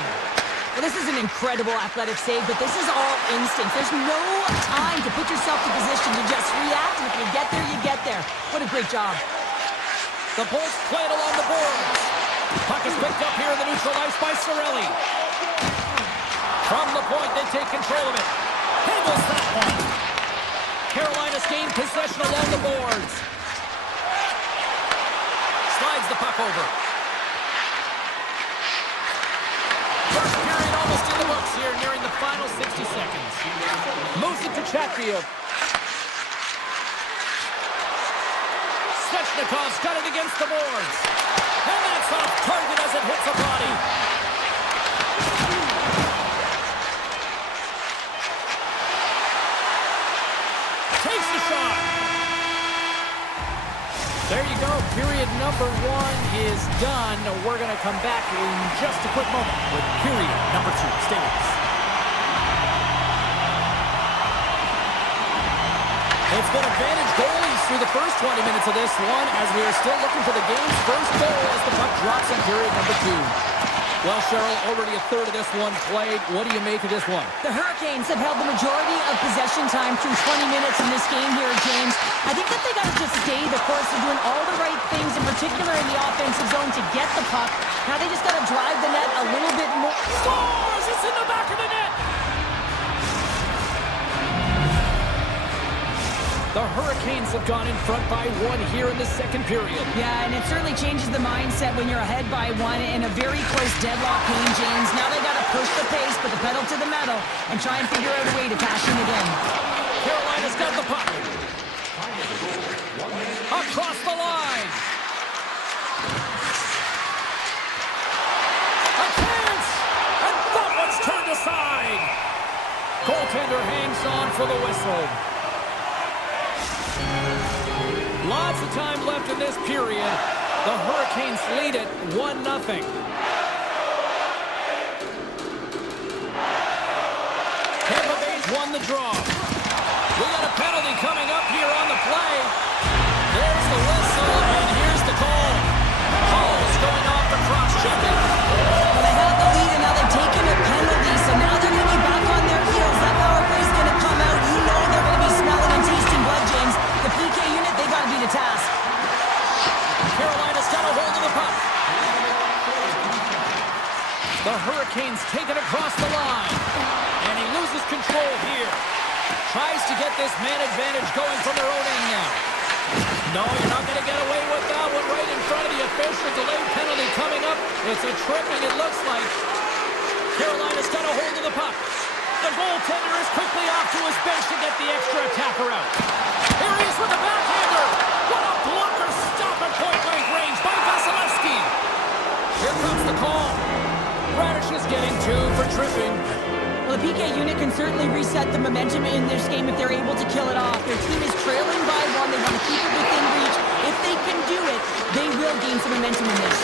Well, this is an incredible athletic save, but this is all instinct. There's no time to put yourself in position. You just react, and if you get there, you get there. What a great job. The Bolts play it along the boards. Puck is picked up here in the neutral ice by Cirelli. From the point, they take control of it. Handles that one. Carolina's gained possession along the boards. Slides the puck over. First period almost in the books here, nearing the final 60 seconds. Moves it to Chatfield. Svechnikov's got it against the boards. And that's off target as it hits a body. Takes the shot. There you go. Period number 1 is done. We're going to come back in just a quick moment with period number 2. Stay with us. It's been advantage goalies through the first 20 minutes of this one as we are still looking for the game's first goal as the puck drops in period number 2. Well, Cheryl, already a third of this one played. What do you make of this one? The Hurricanes have held the majority of possession time through 20 minutes in this game here, James. I think that they got to just stay the course. They're doing all the right things, in particular in the offensive zone, to get the puck. Now they just got to drive the net a little bit more. Scores! It's in the back of the net! The Hurricanes have gone in front by 1 here in the second period. Yeah, and it certainly changes the mindset when you're ahead by 1 in a very close deadlock game, James. Now they got to push the pace, put the pedal to the metal, and try and figure out a way to cash in again. Carolina's got the puck. Across the line. A chance! And that one's turned aside. Goaltender hangs on for the whistle. Lots of time left in this period. The Hurricanes lead it 1-0. Tampa Bay's won the draw. We got a penalty coming up here on the play. There's the whistle, and here's the call. Hall's going off the cross-checking. Well, they have the lead, and now they're taking a penalty, so now they're going to be back on their heels. That power play is going to come out. You know they're going to be smelling and tasting blood, James. The PK unit, they got to be the task. Carolina's got a hold of the puck. The Hurricanes take it across the line. And he loses control here. Tries to get this man advantage going from their own end now. No, you're not going to get away with that one right in front of the official. Delayed penalty coming up. It's a tripping, it looks like. Carolina's got a hold of the puck. The goaltender is quickly off to his bench to get the extra attacker out. Here he is with the backhander. What a blocker stop at point-blank range by Vasilevsky. Here comes the call. Radish is getting 2 for tripping. Well, the PK unit can certainly reset the momentum in this game if they're able to kill it off. Their team is trailing by 1. They want to keep it within reach. If they can do it, they will gain some momentum in this.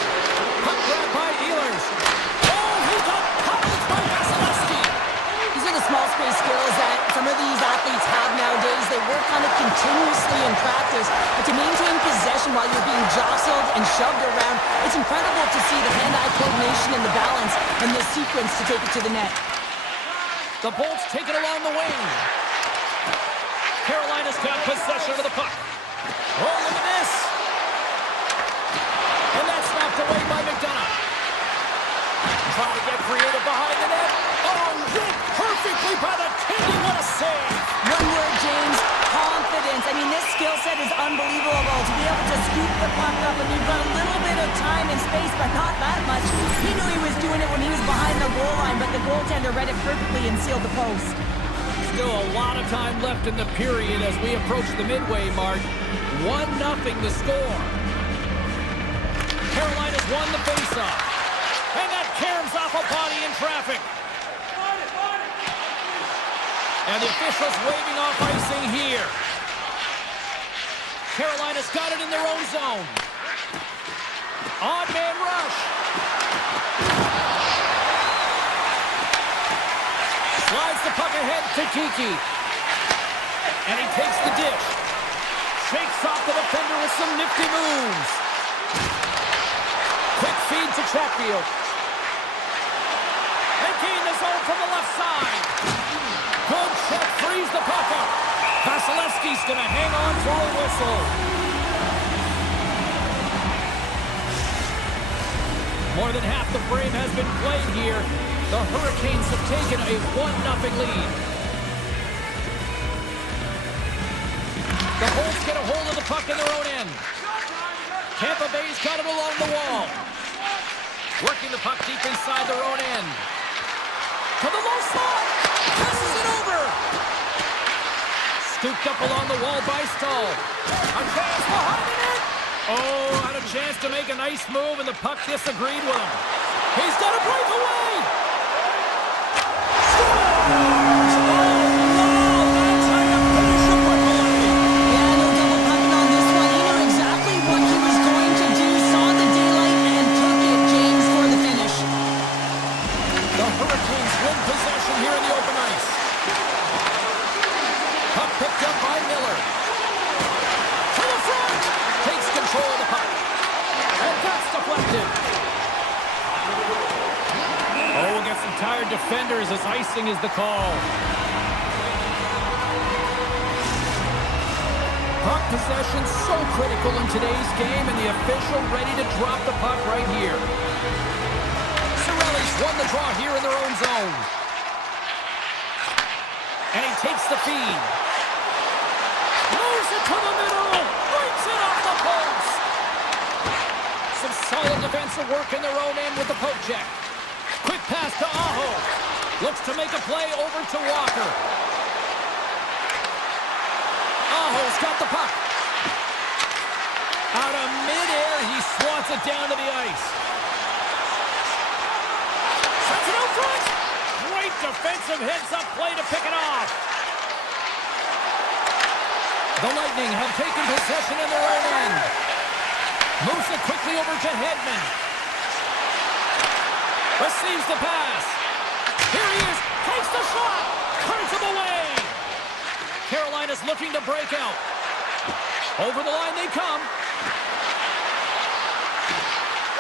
Puck grab by Ehlers. Oh, he got pummeled by Vasilevsky. These are the small space skills that some of these athletes have nowadays. They work on it continuously in practice. But to maintain possession while you're being jostled and shoved around, it's incredible to see the hand-eye coordination and the balance in this sequence to take it to the net. The Bolts take it along the wing. Carolina's got possession of the puck. Oh, look at this. And that's knocked away by McDonough. Trying to get creative behind the net. Oh, hit perfectly by the Tindy. What a save. One word, James, confidence. I mean, this skill set is unbelievable. To be able to scoop the puck up and you've got a little bit of time and space, but not that much. He knew he was doing it when he was behind the goal line, but the goaltender read it perfectly and sealed the post. Still a lot of time left in the period as we approach the midway mark. 1-0 the score. Carolina's won the faceoff. And that caroms off a body in traffic. And the officials waving off icing here. Carolina's got it in their own zone. Odd man rush. Slides the puck ahead to Kiki. And he takes the dish. Shakes off the defender with some nifty moves. Quick feed to Chatfield. And gain the zone from the left side. Good check, frees the puck up. Vasilevsky's going to hang on for a whistle. More than half the frame has been played here. The Hurricanes have taken a 1-0 lead. The Bolts get a hold of the puck in their own end. Tampa Bay's got it along the wall. Working the puck deep inside their own end. To the low slot. Passes it over. Scooped up along the wall by Stahl. A chance behind the net. Oh, had a chance to make a nice move, and the puck disagreed with him. He's got a breakaway. Scores! Oh, wow, that's how you finish a breakaway. Yeah, no double pumping on this one. He knew exactly what he was going to do, saw the daylight, and took it, James, for the finish. The Hurricanes win possession here in the open ice. Puck picked up by Miller. tired defenders as icing is the call. Puck possession so critical in today's game, and the official ready to drop the puck right here. Cirelli's won the draw here in their own zone. And he takes the feed. Moves it to the middle. Brings it off the post. Some solid defensive work in their own end with the poke check. Quick pass to Aho. Looks to make a play over to Walker. Aho's got the puck. Out of midair, he swats it down to the ice. Sets it out front. Great defensive heads-up play to pick it off. The Lightning have taken possession in their own end. Moves it quickly over to Hedman. Receives the pass. Here he is. Takes the shot. Turns him away. Carolina's looking to break out. Over the line they come.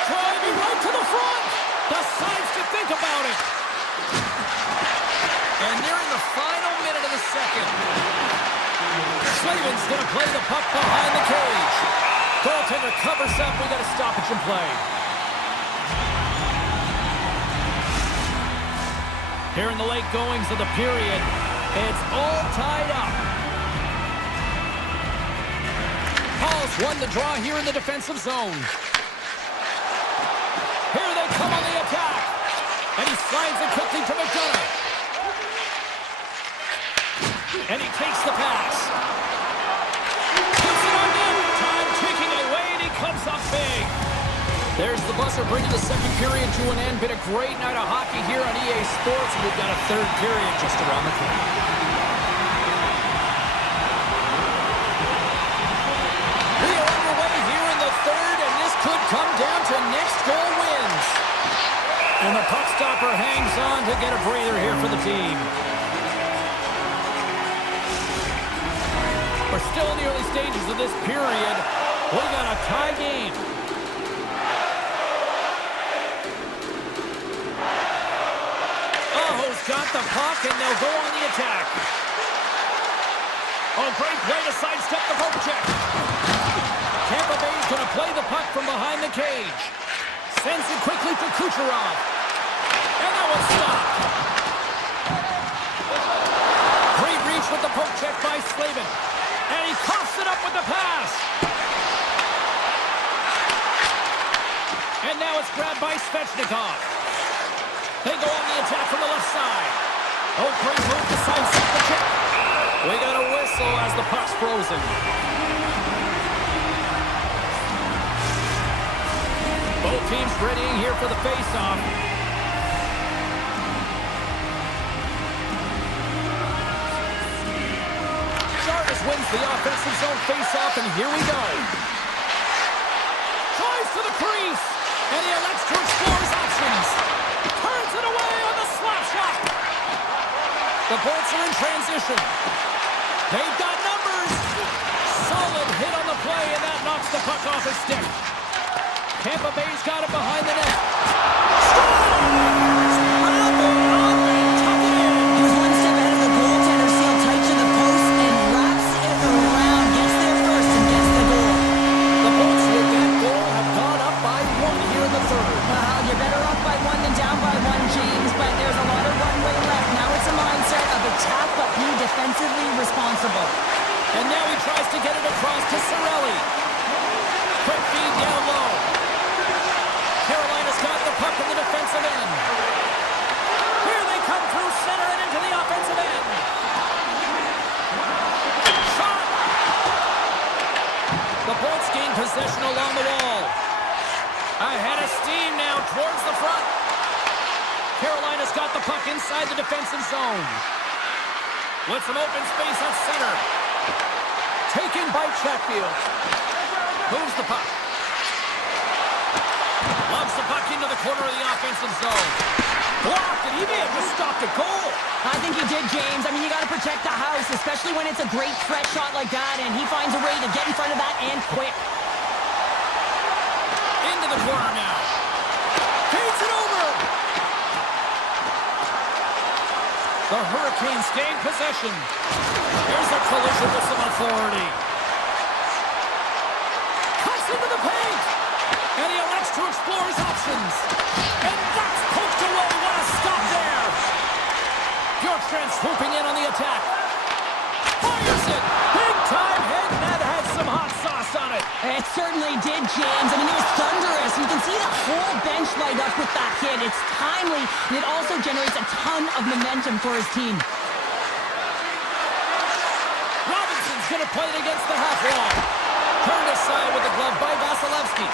Driving right to the front. Decides to think about it. And nearing the final minute of the second. Slavin's going to play the puck behind the cage. Goaltender covers up. We got a stoppage in play. Here in the late goings of the period, it's all tied up. Paul's won the draw here in the defensive zone. Here they come on the attack. And he slides it quickly to McDonough. And he takes the pass. Puts it on in. Time ticking away, and he comes up big. There's the buzzer bringing the second period to an end. Been a great night of hockey here on EA Sports. We've got a third period just around the corner. We are underway here in the third, and this could come down to next goal wins. And the puck stopper hangs on to get a breather here for the team. We're still in the early stages of this period. We got a tie game. Aho's got the puck, and they'll go on the attack. Oh, great play to sidestep the poke check. Tampa Bay's going to play the puck from behind the cage. Sends it quickly to Kucherov. And that was stopped. Great reach with the poke check by Slavin. And he coughs it up with the pass. And now it's grabbed by Svechnikov. They go on the attack from the left side. Oh, great move to sidestep the check. We got a whistle as the puck's frozen. Both teams readying here for the face-off. Wins the offensive zone face-off, and here we go. Tries to the crease, and he elects to explore his options. Turns it away on the slap shot. The Bolts are in transition. They've got numbers. Solid hit on the play, and that knocks the puck off his stick. Tampa Bay's got it behind the net. Defensively responsible. And now he tries to get it across to Cirelli. Quick feed down low. Carolina's got the puck in the defensive end. Here they come through center and into the offensive end. Shot! The Bolts gain possession along the wall. Ahead of steam now towards the front. Carolina's got the puck inside the defensive zone. With some open space at center. Taken by Chatfield. Moves the puck. Loves the puck into the corner of the offensive zone. Blocked, and he may have just stopped a goal. I think he did, James. I mean, you got to protect the house, especially when it's a great threat shot like that, and he finds a way to get in front of that and quick. Into the corner now. Feeds it over. The Hurricanes gain possession. Here's a collision with some authority. Cuts into the paint. And he elects to explore his options. And that's poked away. What a stop there. Bjorkstrand swooping in on the attack. Fires it. Big time hit. That had some hot sauce on it. It certainly did, James. I mean, it was thunderous. You can see the whole bench light up with that hit. It's timely, and it also generates a ton of momentum for his team. Robinson's going to play it against the half wall. Turned aside with the glove by Vasilevsky.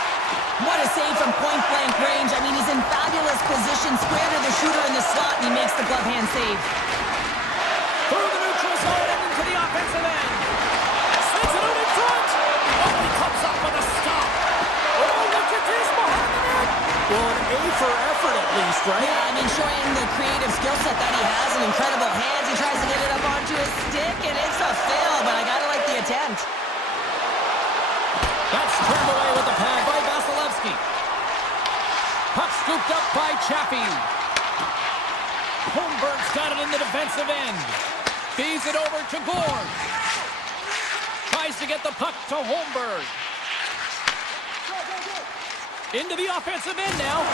What a save from point-blank range. I mean, he's in fabulous position, square to the shooter in the slot, and he makes the glove hand save. Through the neutral zone and into the offensive end. Sends it out in front. Oh, he comes up with a stop. Oh, look at this behind the net. Well, an A for effort at least, right? Yeah, I mean, showing the creative skill set that he has and incredible hands. He tries to get it up onto his stick, and it's a fail, but I gotta like the attempt. That's turned away with the pad by Vasilevsky. Puck scooped up by Chappie. Holmberg's got it in the defensive end. Feeds it over to Gord. Tries to get the puck to Holmberg. Into the offensive end now.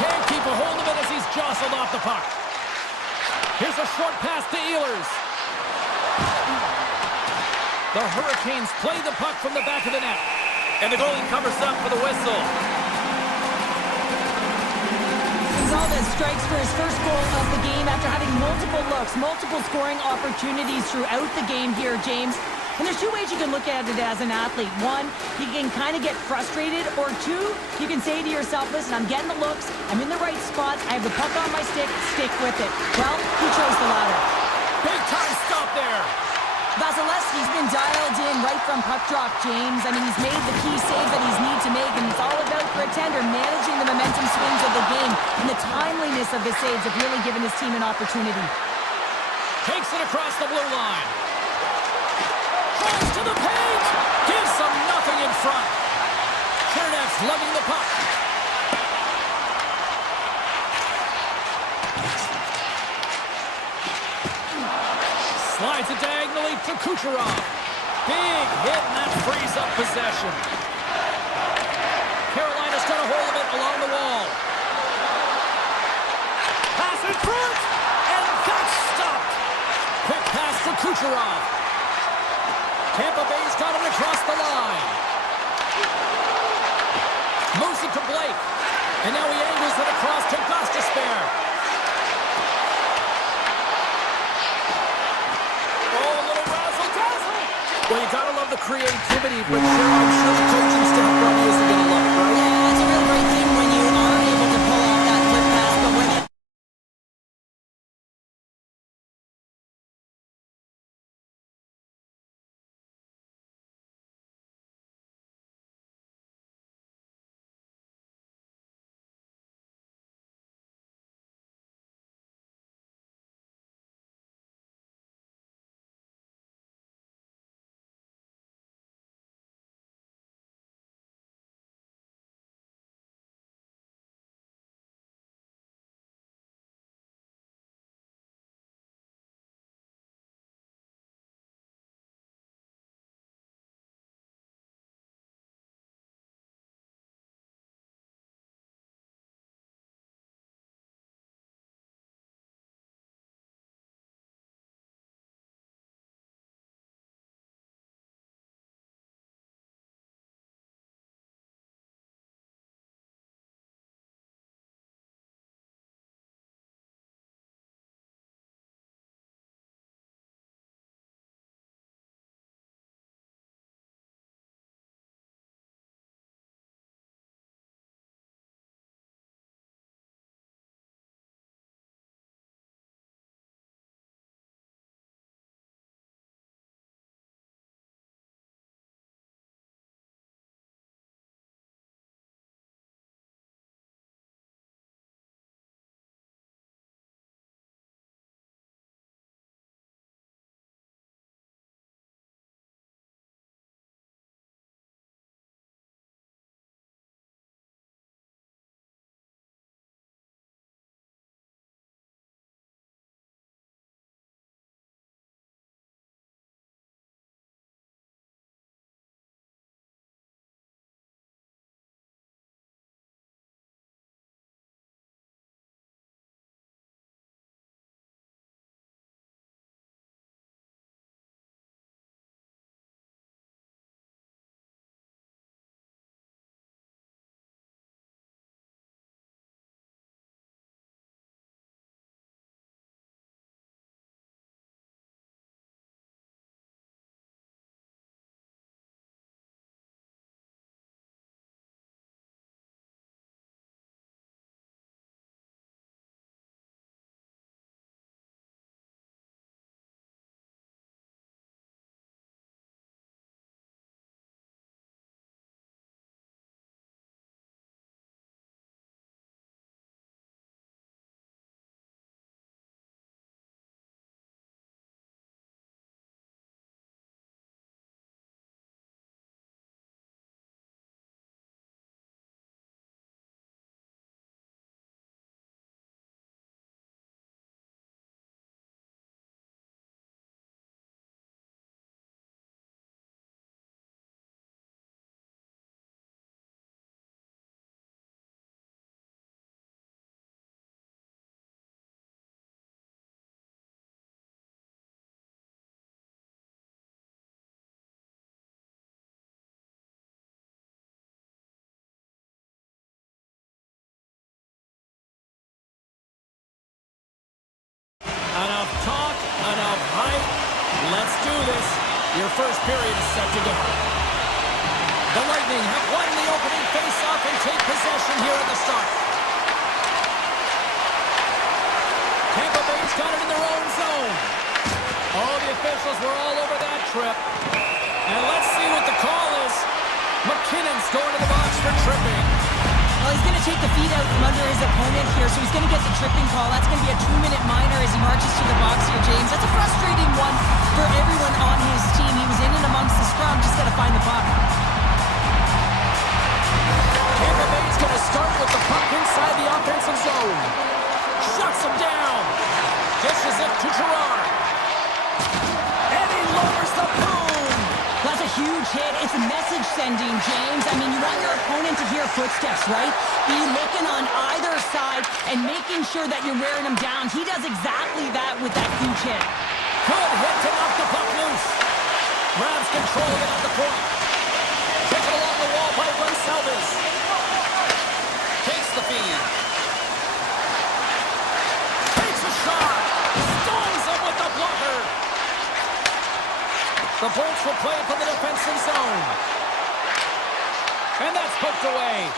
Can't keep a hold of it as he's jostled off the puck. Here's a short pass to Ehlers. The Hurricanes play the puck from the back of the net. And the goalie covers up for the whistle. Gonzalez strikes for his first goal of the game after having multiple looks, multiple scoring opportunities throughout the game here, James. And there's two ways you can look at it as an athlete. One, you can kind of get frustrated, or two, you can say to yourself, listen, I'm getting the looks, I'm in the right spot, I have the puck on my stick, stick with it. Well, he chose the latter. Big time stop there. Vasilevsky's been dialed in right from puck drop, James. I mean, he's made the key saves that he's need to make, and it's all about for a tender managing the momentum swings of the game, and the timeliness of his saves have really given his team an opportunity. Takes it across the blue line. Tries to the paint. Gives them nothing in front. Chernev's lugging the puck. Slides it diagonally to Kucherov. Big hit, and that frees up possession. Carolina's got a hold of it along the wall. Pass in front, and that's stopped. Quick pass to Kucherov. Tampa Bay's got it across the line. Moves it to Blake. And now he angles it across to Gostisbehere. Oh, a little razzle-dazzle. Well, you gotta love the creativity, but I'm sure the coaching staff probably isn't gonna love it, right? Yeah, it's a real great thing when you are able to pull off that quick pass, but when Let's do this. Your first period is set to go. The Lightning have won the opening face-off and take possession here at the start. Tampa Bay's got it in their own zone. Oh, the officials were all over that trip. And let's see what the call is. McKinnon's going to the box for tripping. Well, he's going to take the feet out from under his opponent here, so he's going to get the tripping call. That's going to be a 2-minute minor as he marches to the box here, James. That's a frustrating one for everyone on his team. He was in and amongst the scrum, just got to find the puck. Tampa Bay's going to start with the puck inside the offensive zone. Shuts him down. Dishes it to Gerard. And he lowers the boom. That's a huge hit. It's a message sending, James. I mean, you want your opponent to hear footsteps, right? Be looking on either side and making sure that you're wearing them down. He does exactly that with that huge hit. Good hit to knock the puck loose. Grabs control of it at the point. Took it along the wall by Gonsalves. Takes the feed. Takes a shot. Stones him with the blocker. The Bolts will play it from the defensive zone. And that's poked away.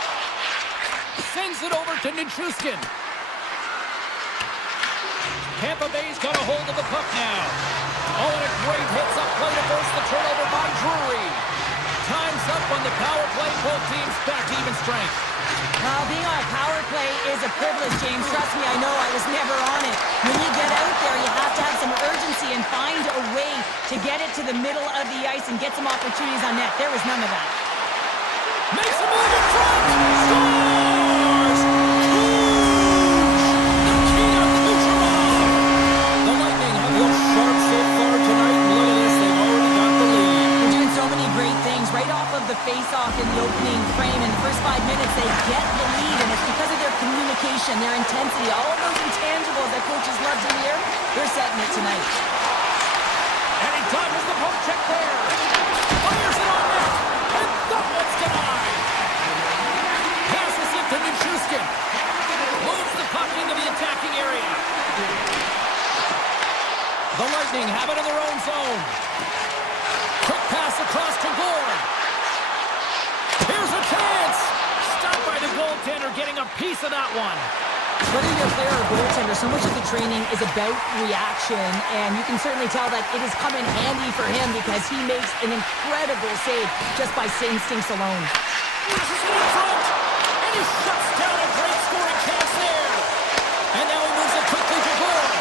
Sends it over to Nichushkin. Tampa Bay's got a hold of the puck now. Oh, and a great hits up play to force the turnover by Drury. Time's up on the power play. Both teams back to even strength. Well, being on a power play is a privilege, James. Trust me, I know. I was never on it. When you get out there, you have to have some urgency and find a way to get it to the middle of the ice and get some opportunities on net. There was none of that. Makes a move in front. Scores! Nikita Kucherov! The Lightning have looked sharp so far tonight. And look at this, they've already got the lead. They're doing so many great things right off of the face-off in the opening frame. In the first 5 minutes, they get the lead, and it's because of their communication, their intensity, all of those intangibles that coaches love to hear. They're setting it tonight. And he dodges the poke check there. Fires it on net. And that one's denied. Passes it to Nichushkin. Moves the puck into the attacking area. The Lightning have it in their own zone. Quick pass across to Gord. Here's a chance. Stopped by the goaltender, getting a piece of that one. Whether you're a player or goaltender, so much of the training is about reaction, and you can certainly tell that it has come in handy for him because he makes an incredible save just by instincts alone. Rushes it in front, and he shuts down a great scoring chance there. And now he moves it quickly to Gord.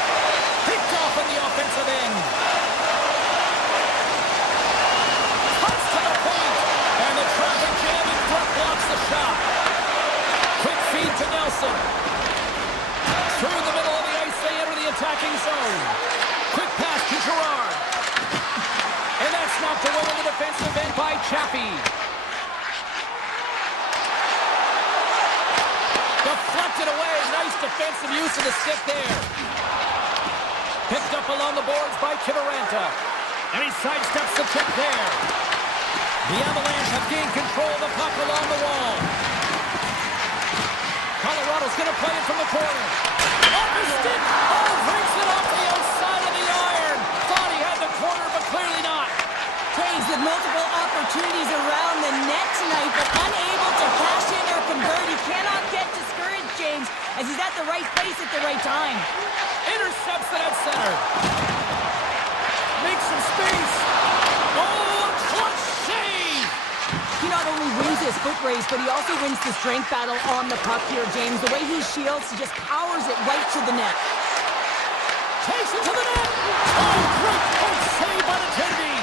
Picked off on the offensive end. Cuts to the point, and the traffic jam in front blocks the shot. Quick feed to Nelson. Through the middle of the ice, they enter the attacking zone. Quick pass to Gerard. And that's knocked away in the defensive end by Chappie. Deflected away. Nice defensive use of the stick there. Picked up along the boards by Kiviranta. And he sidesteps the trip there. The Avalanche have gained control of the puck along the wall. Colorado's going to play it from the corner. Off his stick. Oh, brings it off the outside of the iron. Thought he had the corner, but clearly not. James with multiple opportunities around the net tonight, but unable to cash in or convert. He cannot get discouraged, James, as he's at the right place at the right time. Intercepts it at center. Makes some space. Oh, clutch save. He not only wins his foot race, but he also wins the strength battle on the puck here, James. The way he shields, he just powers it right to the net. Takes it to the net. Oh, great poke save by the Kennedy.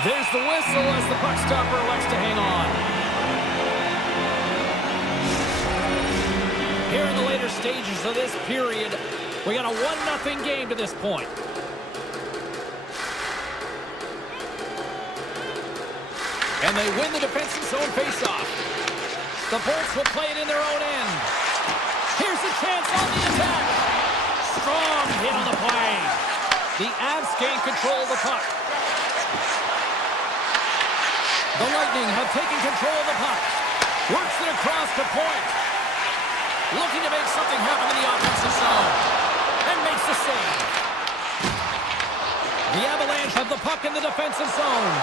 There's the whistle as the puck stopper elects to hang on. Here in the later stages of this period, we got a 1-0 game to this point. And they win the defensive zone faceoff. The Bolts will play it in their own end. Here's a chance on the attack. Strong hit on the play. The Avs gain control of the puck. The Lightning have taken control of the puck. Works it across the point. Looking to make something happen in the offensive zone. And makes the save. The Avalanche have the puck in the defensive zone.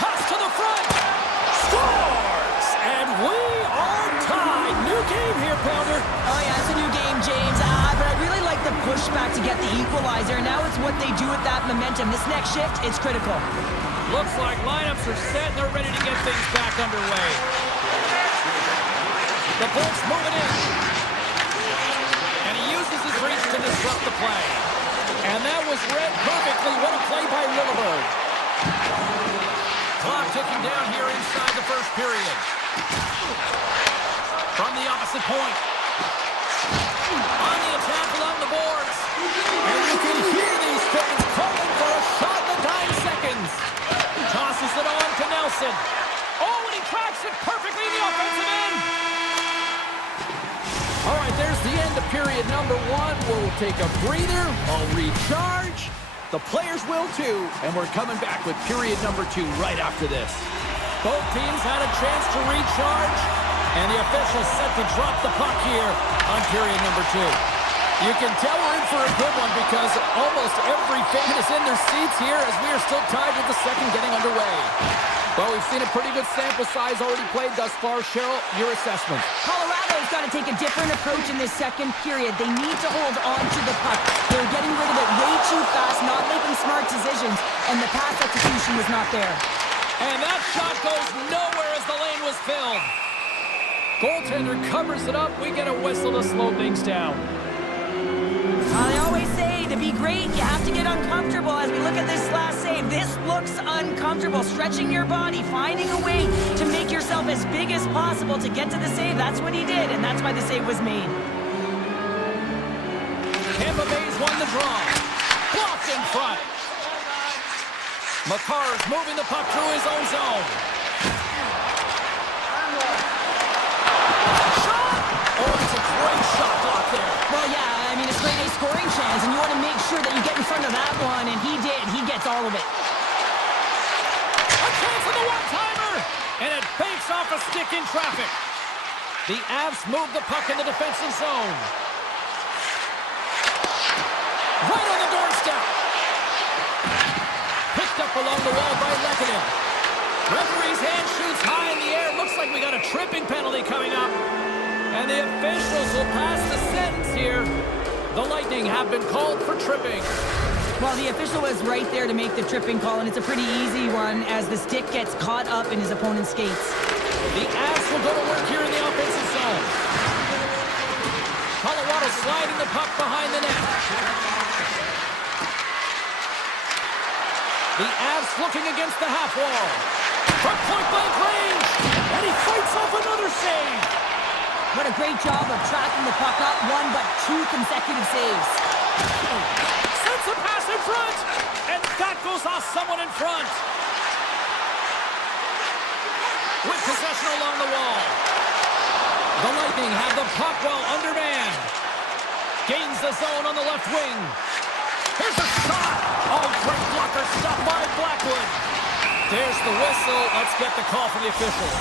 Toss to the front. Scores! And we are tied. New game here, Pounder. Oh, yeah, it's a new game, James. But I really like the pushback to get the equalizer. Now it's what they do with that momentum. This next shift, it's critical. Looks like lineups are set and they're ready to get things back underway. The Bolts moving in. And he uses his reach to disrupt the play. And that was read perfectly. What a play by Lilleberg. Clock ticking down here inside the first period. From the opposite point. On the attack along the boards. And you can hear these fans calling for a shot in the dying seconds. Tosses it on to Nelson. Oh, and he tracks it perfectly in the offensive end. All right, there's the end of period number one. We'll take a breather. I'll recharge. The players will too. And we're coming back with period number two right after this. Both teams had a chance to recharge. And the officials set to drop the puck here on period number two. You can tell we're in for a good one because almost every fan is in their seats here as we are still tied with the second getting underway. Well, we've seen a pretty good sample size already played thus far. Cheryl, your assessment. Colorado's got to take a different approach in this second period. They need to hold on to the puck. They're getting rid of it way too fast, not making smart decisions, and the pass execution was not there. And that shot goes nowhere as the lane was filled. Goaltender covers it up. We get a whistle to slow things down. I always say, to be great, you have to get uncomfortable. As we look at this last save, this looks uncomfortable. Stretching your body, finding a way to make yourself as big as possible to get to the save. That's what he did, and that's why the save was made. Tampa Bay's won the draw. Blocked in front. McCarr's moving the puck through his own zone. Shot! Oh, it's a great shot block there. Well, yeah, I mean, it's grade A scoring chance, and you want to make sure that you get in front of that one, and he did. He gets all of it. A chance for the one-timer! And it banks off a stick in traffic. The Avs move the puck in the defensive zone. Right on the doorstep. Picked up along the wall by Lehkonen. Referee's hand shoots high in the air. Looks like we got a tripping penalty coming up. And the officials will pass the sentence here. The Lightning have been called for tripping. Well, the official was right there to make the tripping call, and it's a pretty easy one as the stick gets caught up in his opponent's skates. The Avs will go to work here in the offensive zone. Colorado sliding the puck behind the net. The Avs looking against the half wall. From point-blank range. And he fights off another save. What a great job of tracking the puck up, one but two consecutive saves. Sends the pass in front. And that goes off someone in front. With possession along the wall. The Lightning have the puck while undermanned. Gains the zone on the left wing. Here's a shot. Oh, great blocker stopped by Blackwood. There's the whistle. Let's get the call from the official.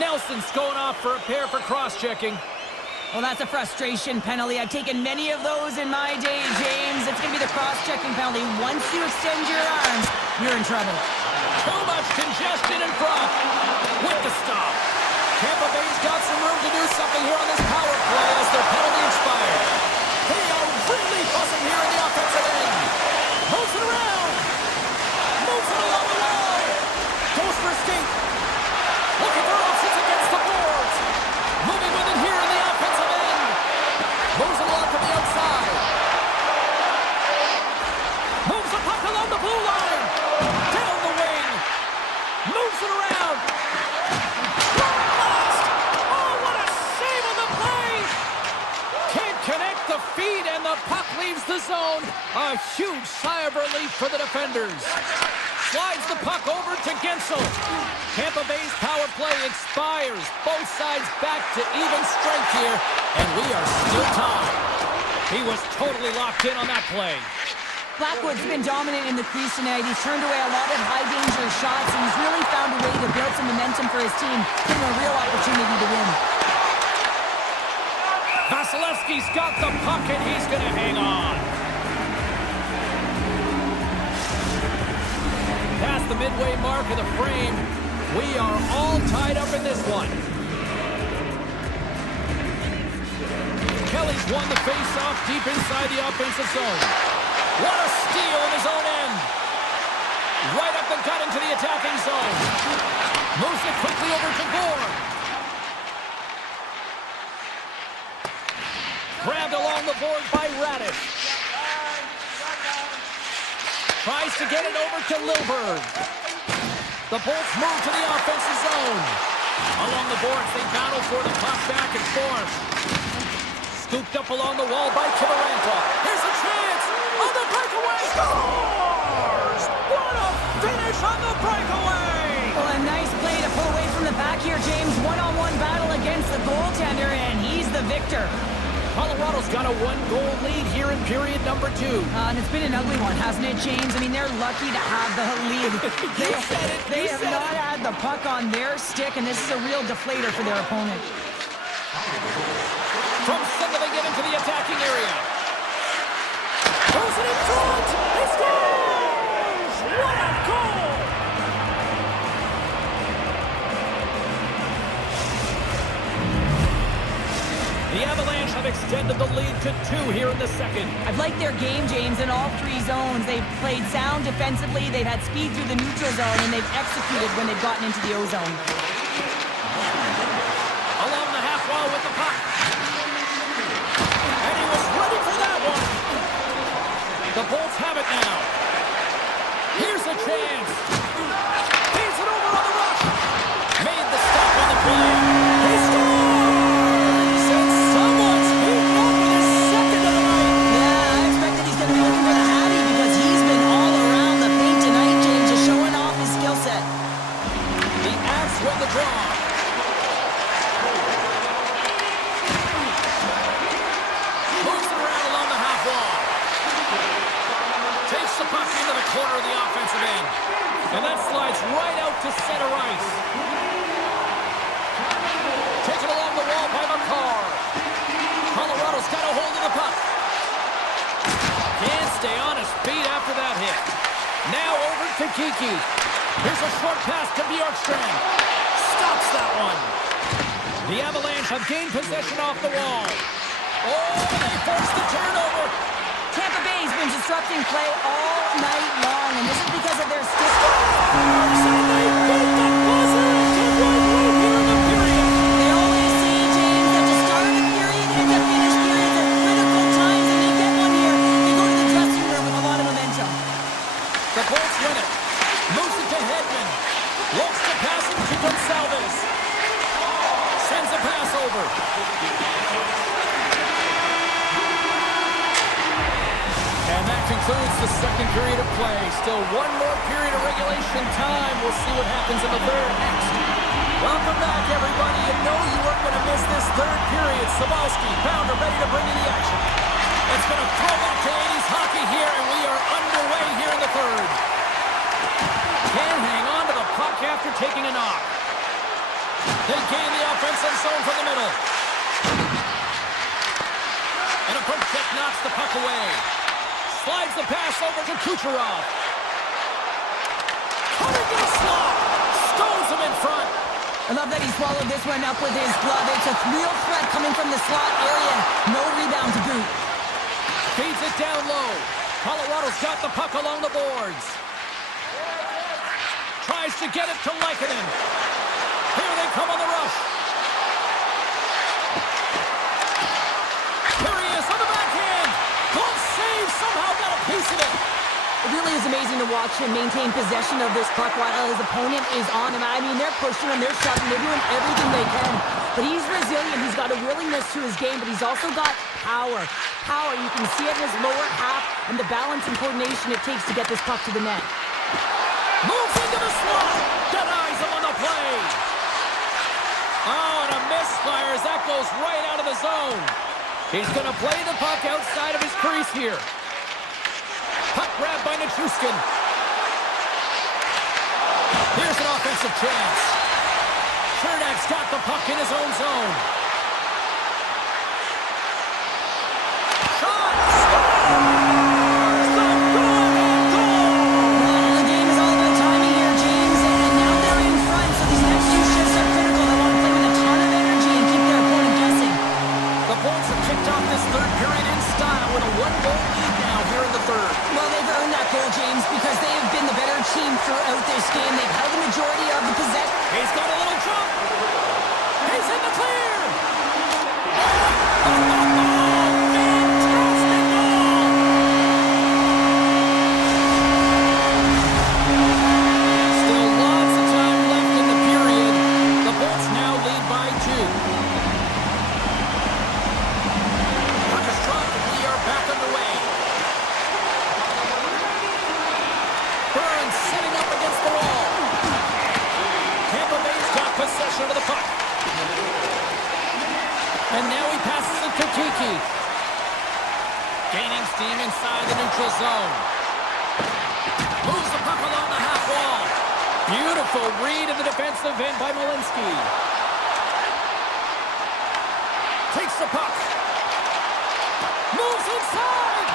Nelson's going off for a pair for cross-checking. Well, that's a frustration penalty. I've taken many of those in my day, James. It's going to be the cross-checking penalty. Once you extend your arms, you're in trouble. Too much congestion in front. With the stop. Tampa Bay's got some room to do something here on this power play as their penalty expired. They are really buzzing here in the offensive end. Moves it around. Moves it along the wall. Goes for a skate. Looking for options against the boards. Moving with it here in the offensive end. Moves it along from the outside. Moves the puck along the blue line. Down the wing. Moves it around. Blast! Oh, what a save on the play! Can't connect the feed, and the puck leaves the zone. A huge sigh of relief for the defenders. Slides the puck over to Gensel. Tampa Bay's power play expires. Both sides back to even strength here, and we are still tied. He was totally locked in on that play. Blackwood's been dominant in the crease tonight. He's turned away a lot of high-danger shots, and he's really found a way to build some momentum for his team, giving a real opportunity to win. Vasilevsky's got the puck, and he's going to hang on. the midway mark of the frame. We are all tied up in this one. Kelly's won the face-off deep inside the offensive zone. What a steal in his own end. Right up the gut into the attacking zone. Moves it quickly over to Gore. Grabbed along the board by Radish. Tries to get it over to Lilburn. The Bolts move to the offensive zone. Along the boards, they battle for the puck back and forth. Scooped up along the wall by Kivaranta. Here's a chance on the breakaway. Scores! What a finish on the breakaway! Well, a nice play to pull away from the back here, James. One-on-one battle against the goaltender, and he's the victor. Colorado's got a one-goal lead here in period number 2. And it's been an ugly one, hasn't it, James? I mean, they're lucky to have the lead. They have not had the puck on their stick, and this is a real deflator for their opponent. From center, they get into the attacking area. Throws it in front. He scores! What a goal! The Avalanche have extended the lead to 2 here in the second. I've liked their game, James, in all 3 zones. They've played sound defensively, they've had speed through the neutral zone, and they've executed when they've gotten into the O-zone. Along the half wall with the puck. And he was ready for that one. The Bolts have it now. Here's a chance. Feeds it over on the rush. Made the stop on the play. He scores! And someone's beaten up with his second of the night. Yeah, I expected he's going to be looking for the Hattie because he's been all around the paint tonight, James, just showing off his skill set. The Avs win the draw. Moves it around along the half wall. Takes the puck into the corner of the offensive end. And that slides right out to center ice. Taken along the wall by McCarr. Colorado's got a hold of the puck. Can't stay on his feet after that hit. Now over to Kiki. Here's a short pass to Bjorkstrand. Stops that one. The Avalanche have gained possession off the wall. Oh, they force the turnover. Tampa Bay's been disrupting play all night long, and this is because of their stiff. They always say, James, that to start a period and to finish periods are critical times, and they get one here. They go to the dressing room with a lot of momentum. The Bolts win it. Moves it to Hedman. Looks to pass it to Gonsalves. Sends a pass over. And that concludes the second period of play. Still one more period of regulation time. We'll see what happens in the third next. Welcome back, everybody. You know you weren't going to miss this third period. Sabalski, Pounder ready to bring in the action. It's been a throwback to 80s hockey here, and we are underway here in the third. Can't hang on to the puck after taking a knock. They gain the offensive zone from the middle. And a poke check knocks the puck away. Slides the pass over to Kucherov. Coming to the slot. Stones him in front. I love that he swallowed this one up with his glove. It's a real threat coming from the slot area. No rebound to boot. Feeds it down low. Colorado's got the puck along the boards. Tries to get it to Lehkonen. Here they come on the rush. Here he is on the backhand. Glove save, somehow got a piece of it. It really is amazing to watch him maintain possession of this puck while his opponent is on him. I mean, they're pushing him, they're shoving, they're doing everything they can. But he's resilient, he's got a willingness to his game, but he's also got power. Power, you can see it in his lower half and the balance and coordination it takes to get this puck to the net. Moves into the slot. Denies him on the play. Oh, and a misfire as that goes right out of the zone. He's going to play the puck outside of his crease here. Puck grabbed by Nichushkin. Here's an offensive chance. Chernak's got the puck in his own zone. Shot! Scores! The go-ahead goal! The game is all about timing here, setting up against the wall. Tampa Bay's got possession of the puck. And now he passes it to Kiki. Gaining steam inside the neutral zone. Moves the puck along the half wall. Beautiful read in the defensive end by Malinsky. Takes the puck. Moves inside.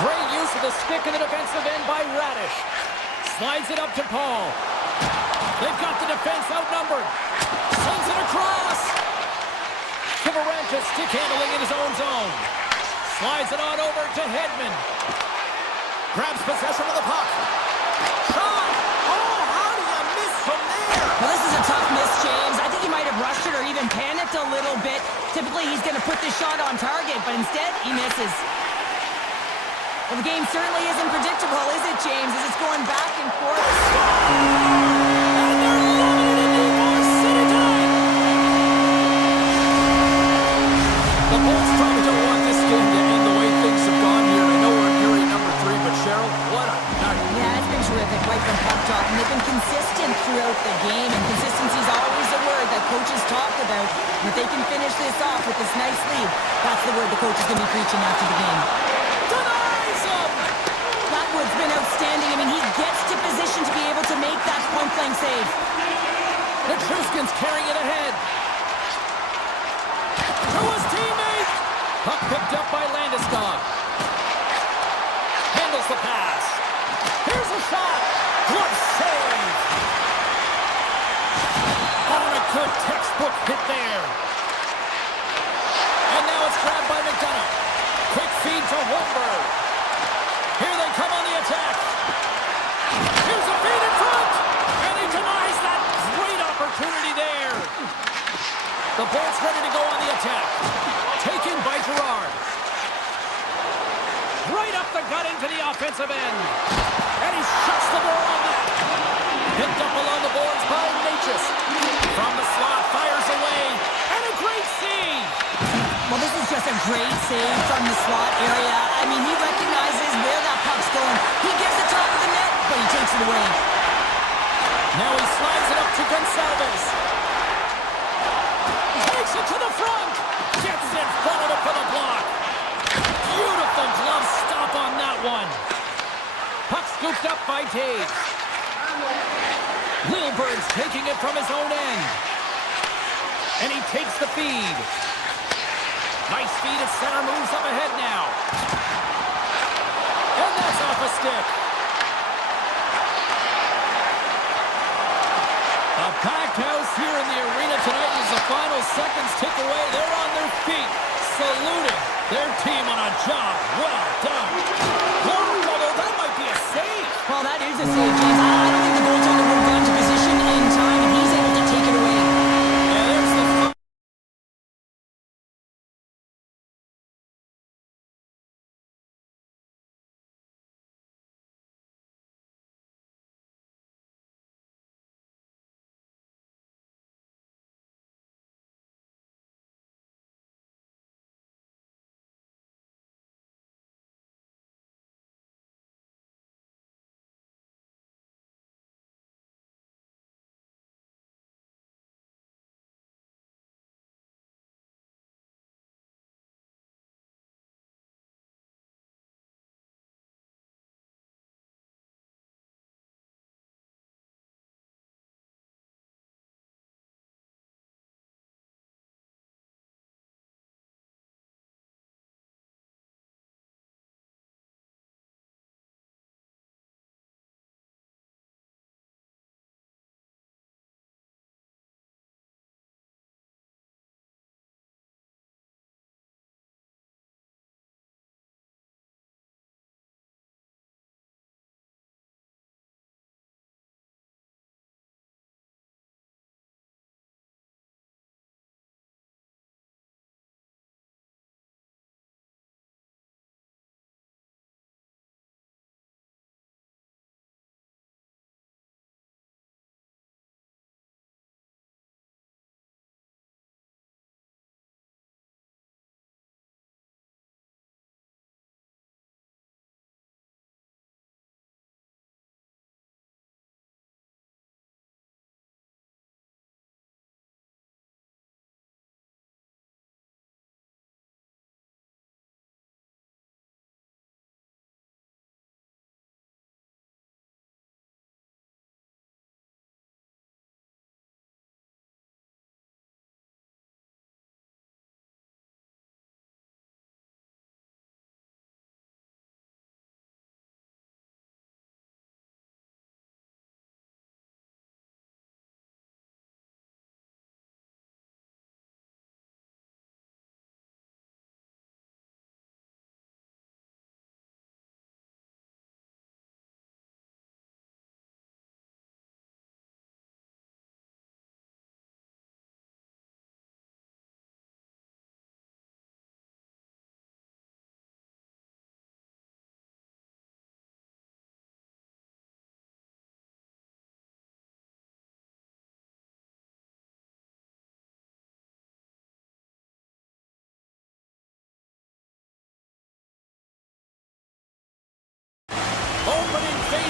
Great use of the stick in the defensive end by Radish. Slides it up to Paul. They've got the defense outnumbered. Sends it across. Kivarantis stick handling in his own zone. Slides it on over to Hedman. Grabs possession of the puck. Shot! Oh, how do you miss from there? Well, this is a tough miss, James. I think he might have rushed it or even panicked a little bit. Typically, he's going to put this shot on target, but instead, he misses. Well, the game certainly isn't predictable, is it, James? As it's going back and forth. And they're loving it in Ybor City tonight. The Bolts probably don't want this game to end the way things have gone here. I know we're in period number 3, but Cheryl, what a night. Yeah, it's been terrific right from puck drop, and they've been consistent throughout the game, and consistency is always a word that coaches talk about. And if they can finish this off with this nice lead, that's the word the coach is going to be preaching after the game. Denies him! Blackwood's been outstanding. I mean, he gets to position to be able to make that point-blank save. Nichushkin's carrying it ahead. To his teammate! Puck picked up by Landeskog. Handles the pass. Here's a shot. Glove save. Oh, a good textbook hit there. And now it's grabbed by McDonough. Quick feed to Holmberg. Here they come on the attack. Here's a feed in front. And he denies that great opportunity there. The Bolts ready to go on the attack. Taken by Gerard. Right up the gut into the offensive end. And he shuts the door on that. Picked up along the boards by Natchez. From the slot, fires away. And a great save. Well, this is just a great save from the slot area. I mean, he recognizes where that puck's going. He gives the top of the net, but he takes it away. Now he slides it up to Gonsalves. Takes it to the front. Gets in front of it for the block. Beautiful glove stop on that one. Puck scooped up by Taves. Lilburg's taking it from his own end. And he takes the feed. Nice feed at center, moves up ahead now. And that's off a stick. A packed house here in the arena tonight as the final seconds tick away. They're on their feet, saluting their team on a job well done. Although that might be a save. Well, that is a save, James. I don't think the goaltender would have gone to position in time, and he's able to take it away.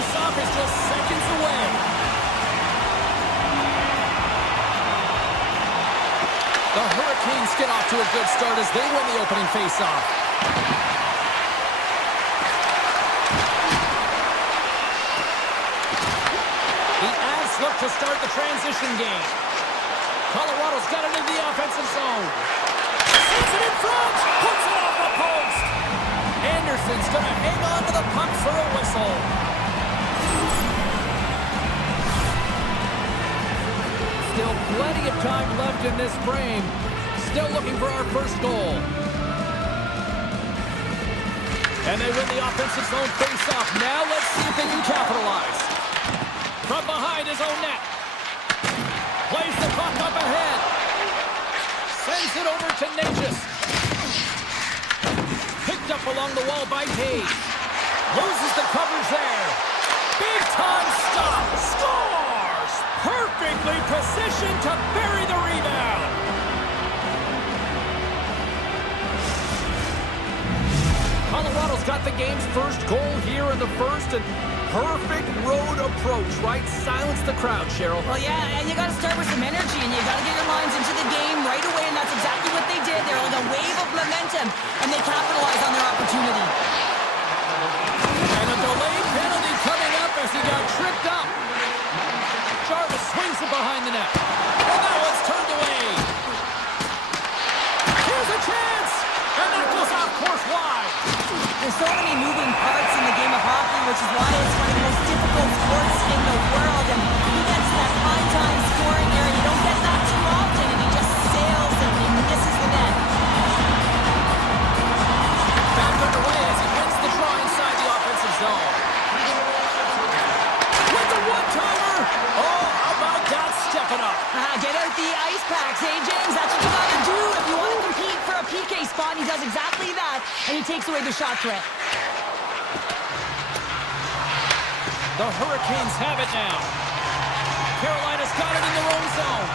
face-off is just seconds away. The Hurricanes get off to a good start as they win the opening face-off. The Avs look to start the transition game. Colorado's got it in the offensive zone. Sends it in front. Puts it off the post. Anderson's going to hang on to the puck for a whistle. Still plenty of time left in this frame. Still looking for our first goal. And they win the offensive zone face-off. Now let's see if they can capitalize. From behind his own net. Plays the puck up ahead. Sends it over to Natchez. Picked up along the wall by Hayes. Loses the coverage there. Big time stop. Scores! Perfectly positioned to bury the rebound. Colorado's got the game's first goal here in the first, and perfect road approach, right? Silence the crowd, Cheryl. Well, yeah, and you got to start with some energy, and you got to get your lines into the game right away, and that's exactly what they did. They're like a wave of momentum, and they capitalized on their opportunity. And a delayed penalty coming up as he got tripped up. Jarvis swings it behind the net. And that one's turned away. Here's a chance! And that goes off course wide. There's so many moving parts in the game of hockey, which is why it's one of the most difficult sports in the world. And he gets that high-time scoring area. You don't get that too often, and he just sails and he misses the net. Back underway as he wins the draw inside the offensive zone. With the one-timer! Oh, how about that stepping up? Get out the ice packs, hey, James? That's what you got to do if you want to compete for a PK spot. He does exactly that, and he takes away the shot threat. The Hurricanes have it now. Carolina's got it in their own zone.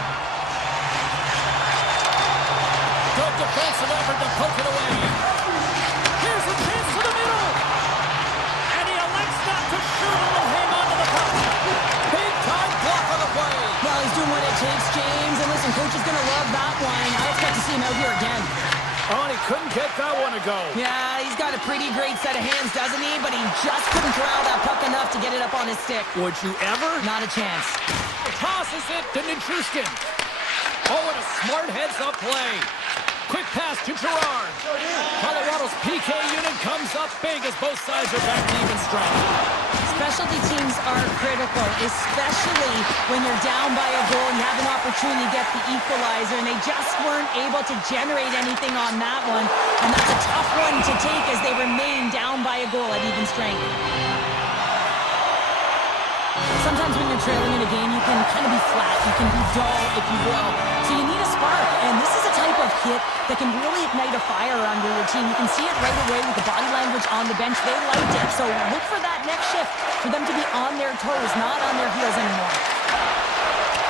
Good defensive effort to poke it away. Here's a chance to the middle. And he elects not to shoot and will hang on to the puck. Big time block on the play. Well, he's doing what it takes, James. And listen, coach is going to love that one. I expect to see him out here again. Oh, and he couldn't get that one to go. Yeah, he's got a pretty great set of hands, doesn't he? But he just couldn't corral that puck enough to get it up on his stick. Would you ever? Not a chance. Tosses it to Nichushkin. Oh, and a smart heads-up play. Quick pass to Gerard. Colorado's PK unit comes up big as both sides are back to even strength. Specialty teams are critical, especially when you're down by a goal and you have an opportunity to get the equalizer, and they just weren't able to generate anything on that one. And that's a tough one to take as they remain down by a goal at even strength. Sometimes when you're trailing in a game, you can kind of be flat, you can be dull, if you will. So you need a spark, and this is a type of hit that can really ignite a fire under your team. You can see it right away with the body language on the bench. They liked it, so look for that next shift for them to be on their toes, not on their heels anymore.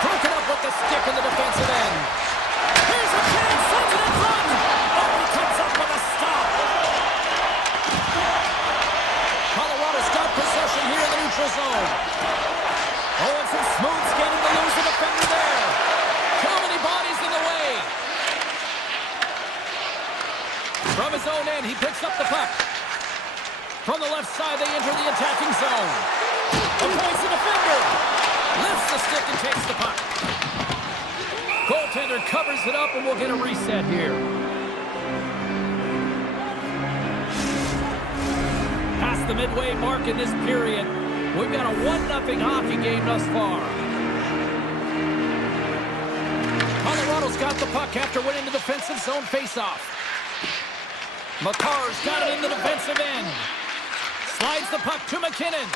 Broken up with the stick in the defensive end. Here's a chance, sends it in front. Oh, he comes up with a stop. Colorado's got possession here in the neutral zone. Oh, and some smooth skating to lose the defender there. Too many bodies in the way. From his own end, he picks up the puck. From the left side, they enter the attacking zone. Avoids the defender. Lifts the stick and takes the puck. Goaltender covers it up, and we'll get a reset here. Past the midway mark in this period. We've got a 1-0 hockey game thus far. Colorado's got the puck after winning the defensive zone faceoff. Makar's got it in the defensive end. Slides the puck to McKinnon.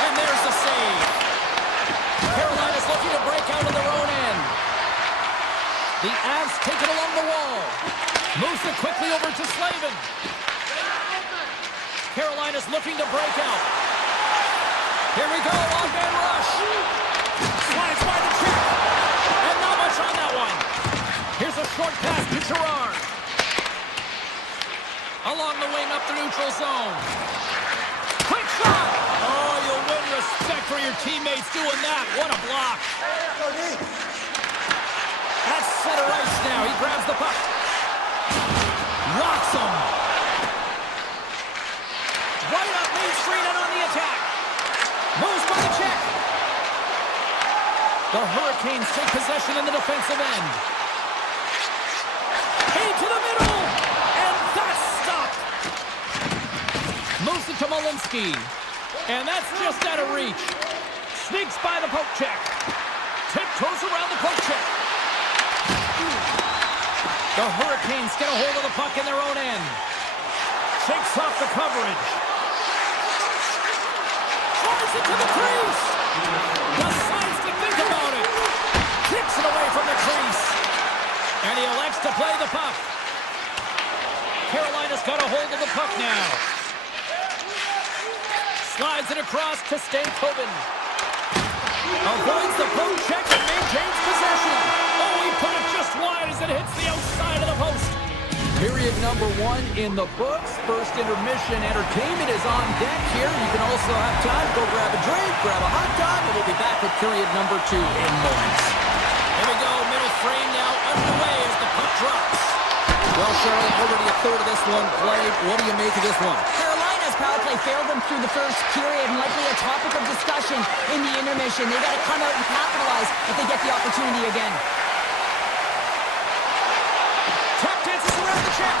And there's the save. Carolina's looking to break out of their own end. The Avs take it along the wall. Moves it quickly over to Slavin. Carolina's looking to break out. Here we go, long-man rush. Slides by the check. And not much on that one. Here's a short pass to Gerard. Along the wing up the neutral zone. Quick shot! Oh, you'll win respect for your teammates doing that. What a block. That's center ice now. He grabs the puck. Locks him. Right up Main Street and on the attack. Moves by the check. The Hurricanes take possession in the defensive end. Into the middle. And that's stopped. Moves it to Malinsky. And that's just out of reach. Sneaks by the poke check. Tiptoes around the poke check. The Hurricanes get a hold of the puck in their own end. Shakes off the coverage. Fires it to the crease. Decides to think about it. Kicks it away from the crease. And he elects to play the puck. Carolina's got a hold of the puck now. Slides it across to Stankoven. Avoids the poke check and maintains possession. Oh, he put it just wide as it hits the outside of the post. Period number 1 in the books. First intermission entertainment is on deck here. You can also have time to go grab a drink, grab a hot dog, and we'll be back with period number 2 in moments. Here we go, middle frame now underway as the puck drops. Well, Charlotte, already a third of this one played. What do you make of this one? Carolina's power play failed them through the first period and likely a topic of discussion in the intermission. They got to come out and capitalize if they get the opportunity again. Tap dances around the check.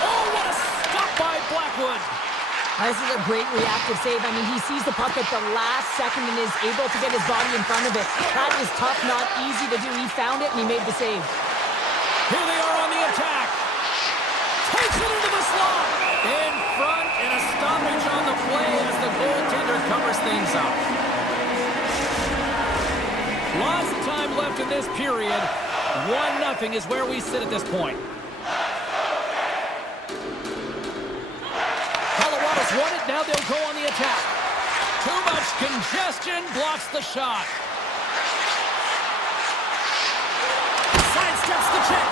Oh, what a stop by Blackwood. This is a great reactive save. I mean, he sees the puck at the last second and is able to get his body in front of it. That is tough, not easy to do. He found it and he made the save. Here they are on the attack. Takes it into the slot. In front and a stoppage on the play as the goaltender covers things up. Lots of time left in this period. 1-0 is where we sit at this point. Colorado's won it. Now they'll go on the attack. Too much congestion blocks the shot. Sidesteps the check.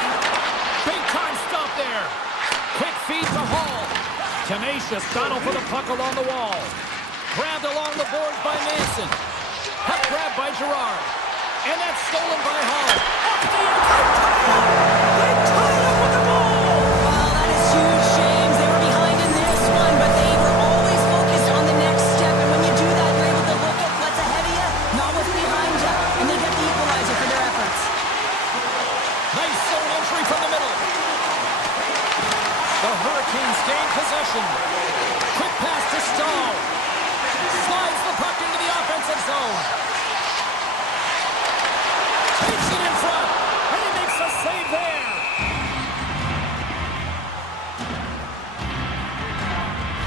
Big time stop there. Quick feed to Hall. Tenacious battle for the puck along the wall. Grabbed along the boards by Manson. Puck grabbed by Girard. And that's stolen by Hall. Off the inside. They tied up with the ball. Wow, that is huge, James. They were behind in this one, but they were always focused on the next step. And when you do that, you're able to look at what's ahead of you, not what's behind you. And they get the equalizer for their efforts. Nice zone entry from the middle. The Hurricanes gain possession. Quick pass to Stahl. Slides the puck into the offensive zone. Takes it in front. And he makes a save there.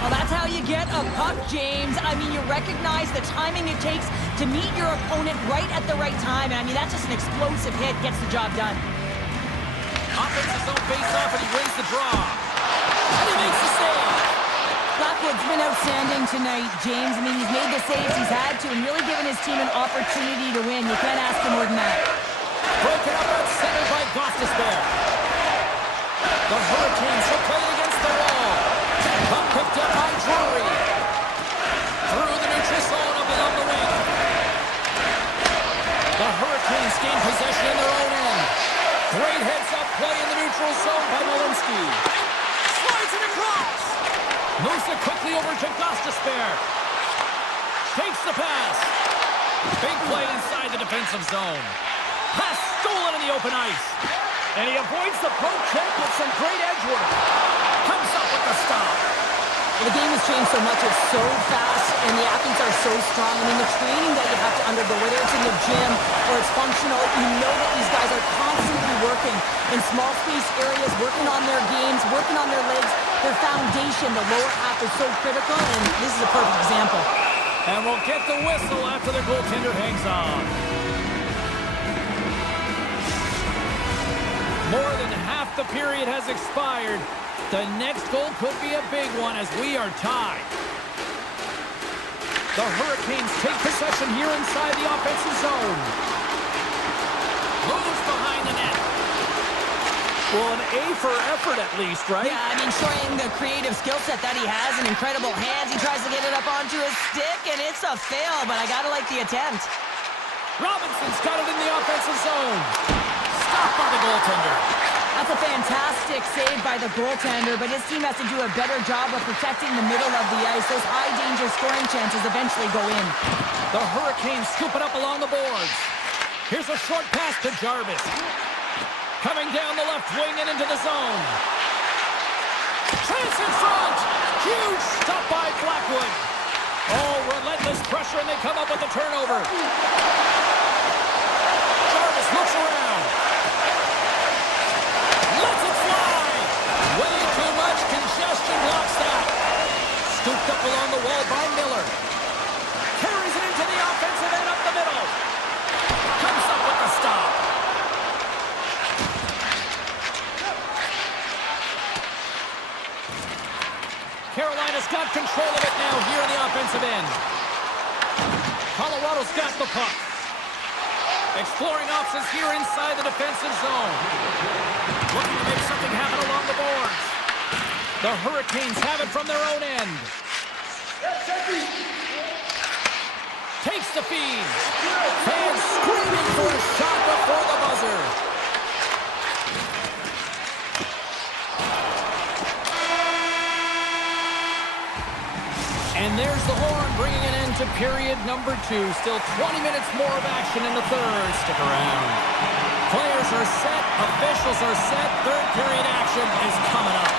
Well, that's how you get a puck, James. I mean, you recognize the timing it takes to meet your opponent right at the right time. And I mean, that's just an explosive hit. Gets the job done. Offensive zone face-off, and he wins the draw. And he makes the save. Blackwood's been outstanding tonight, James. I mean, he's made the saves he's had to and really given his team an opportunity to win. You can't ask for more than that. Broken up at center by Gostisbehere. The Hurricanes will play it against the wall. Puck picked up by Drury. Through the neutral zone up along the wing. The Hurricanes gain possession in their own end. Great heads-up play in the neutral zone by Malinsky. Slides it across. Moves it quickly over to Gostisbehere. Takes the pass. Big play inside the defensive zone. Pass stolen in the open ice. And he avoids the poke check with some great edge work. Comes up with the stop. Well, the game has changed so much. It's so fast, and the athletes are so strong. I mean, the training that you have to undergo, whether it's in the gym or it's functional, you know that these guys are constantly working in small space areas, working on their games, working on their legs. Their foundation, the lower half, is so critical, and this is a perfect example. And we'll get the whistle after the goaltender hangs on. More than half the period has expired. The next goal could be a big one as we are tied. The Hurricanes take possession here inside the offensive zone. Moves behind the net. Well, an A for effort at least, right? Yeah, I mean, showing the creative skill set that he has and incredible hands. He tries to get it up onto his stick, and it's a fail, but I gotta like the attempt. Robinson's got it in the offensive zone. Stopped by the goaltender. That's a fantastic save by the goaltender, but his team has to do a better job of protecting the middle of the ice. Those high-danger scoring chances eventually go in. The Hurricanes scoop it up along the boards. Here's a short pass to Jarvis. Coming down the left wing and into the zone. Chance in front. Huge stop by Blackwood. Oh, relentless pressure, and they come up with the turnover. Jarvis looks around. Lets it fly. Way too much congestion blocks that. Scooped up along the wall by Miller. Carries it into the offensive end up the middle. Comes up with the stop. Carolina's got control of it now here in the offensive end. Colorado's got the puck. Exploring options here inside the defensive zone. Looking to make something happen along the boards. The Hurricanes have it from their own end. Takes the feed. Fans screaming for a shot before the buzzer. And there's the horn, bringing it into period number 2. Still 20 minutes more of action in the third. Stick around. Players are set. Officials are set. Third period action is coming up.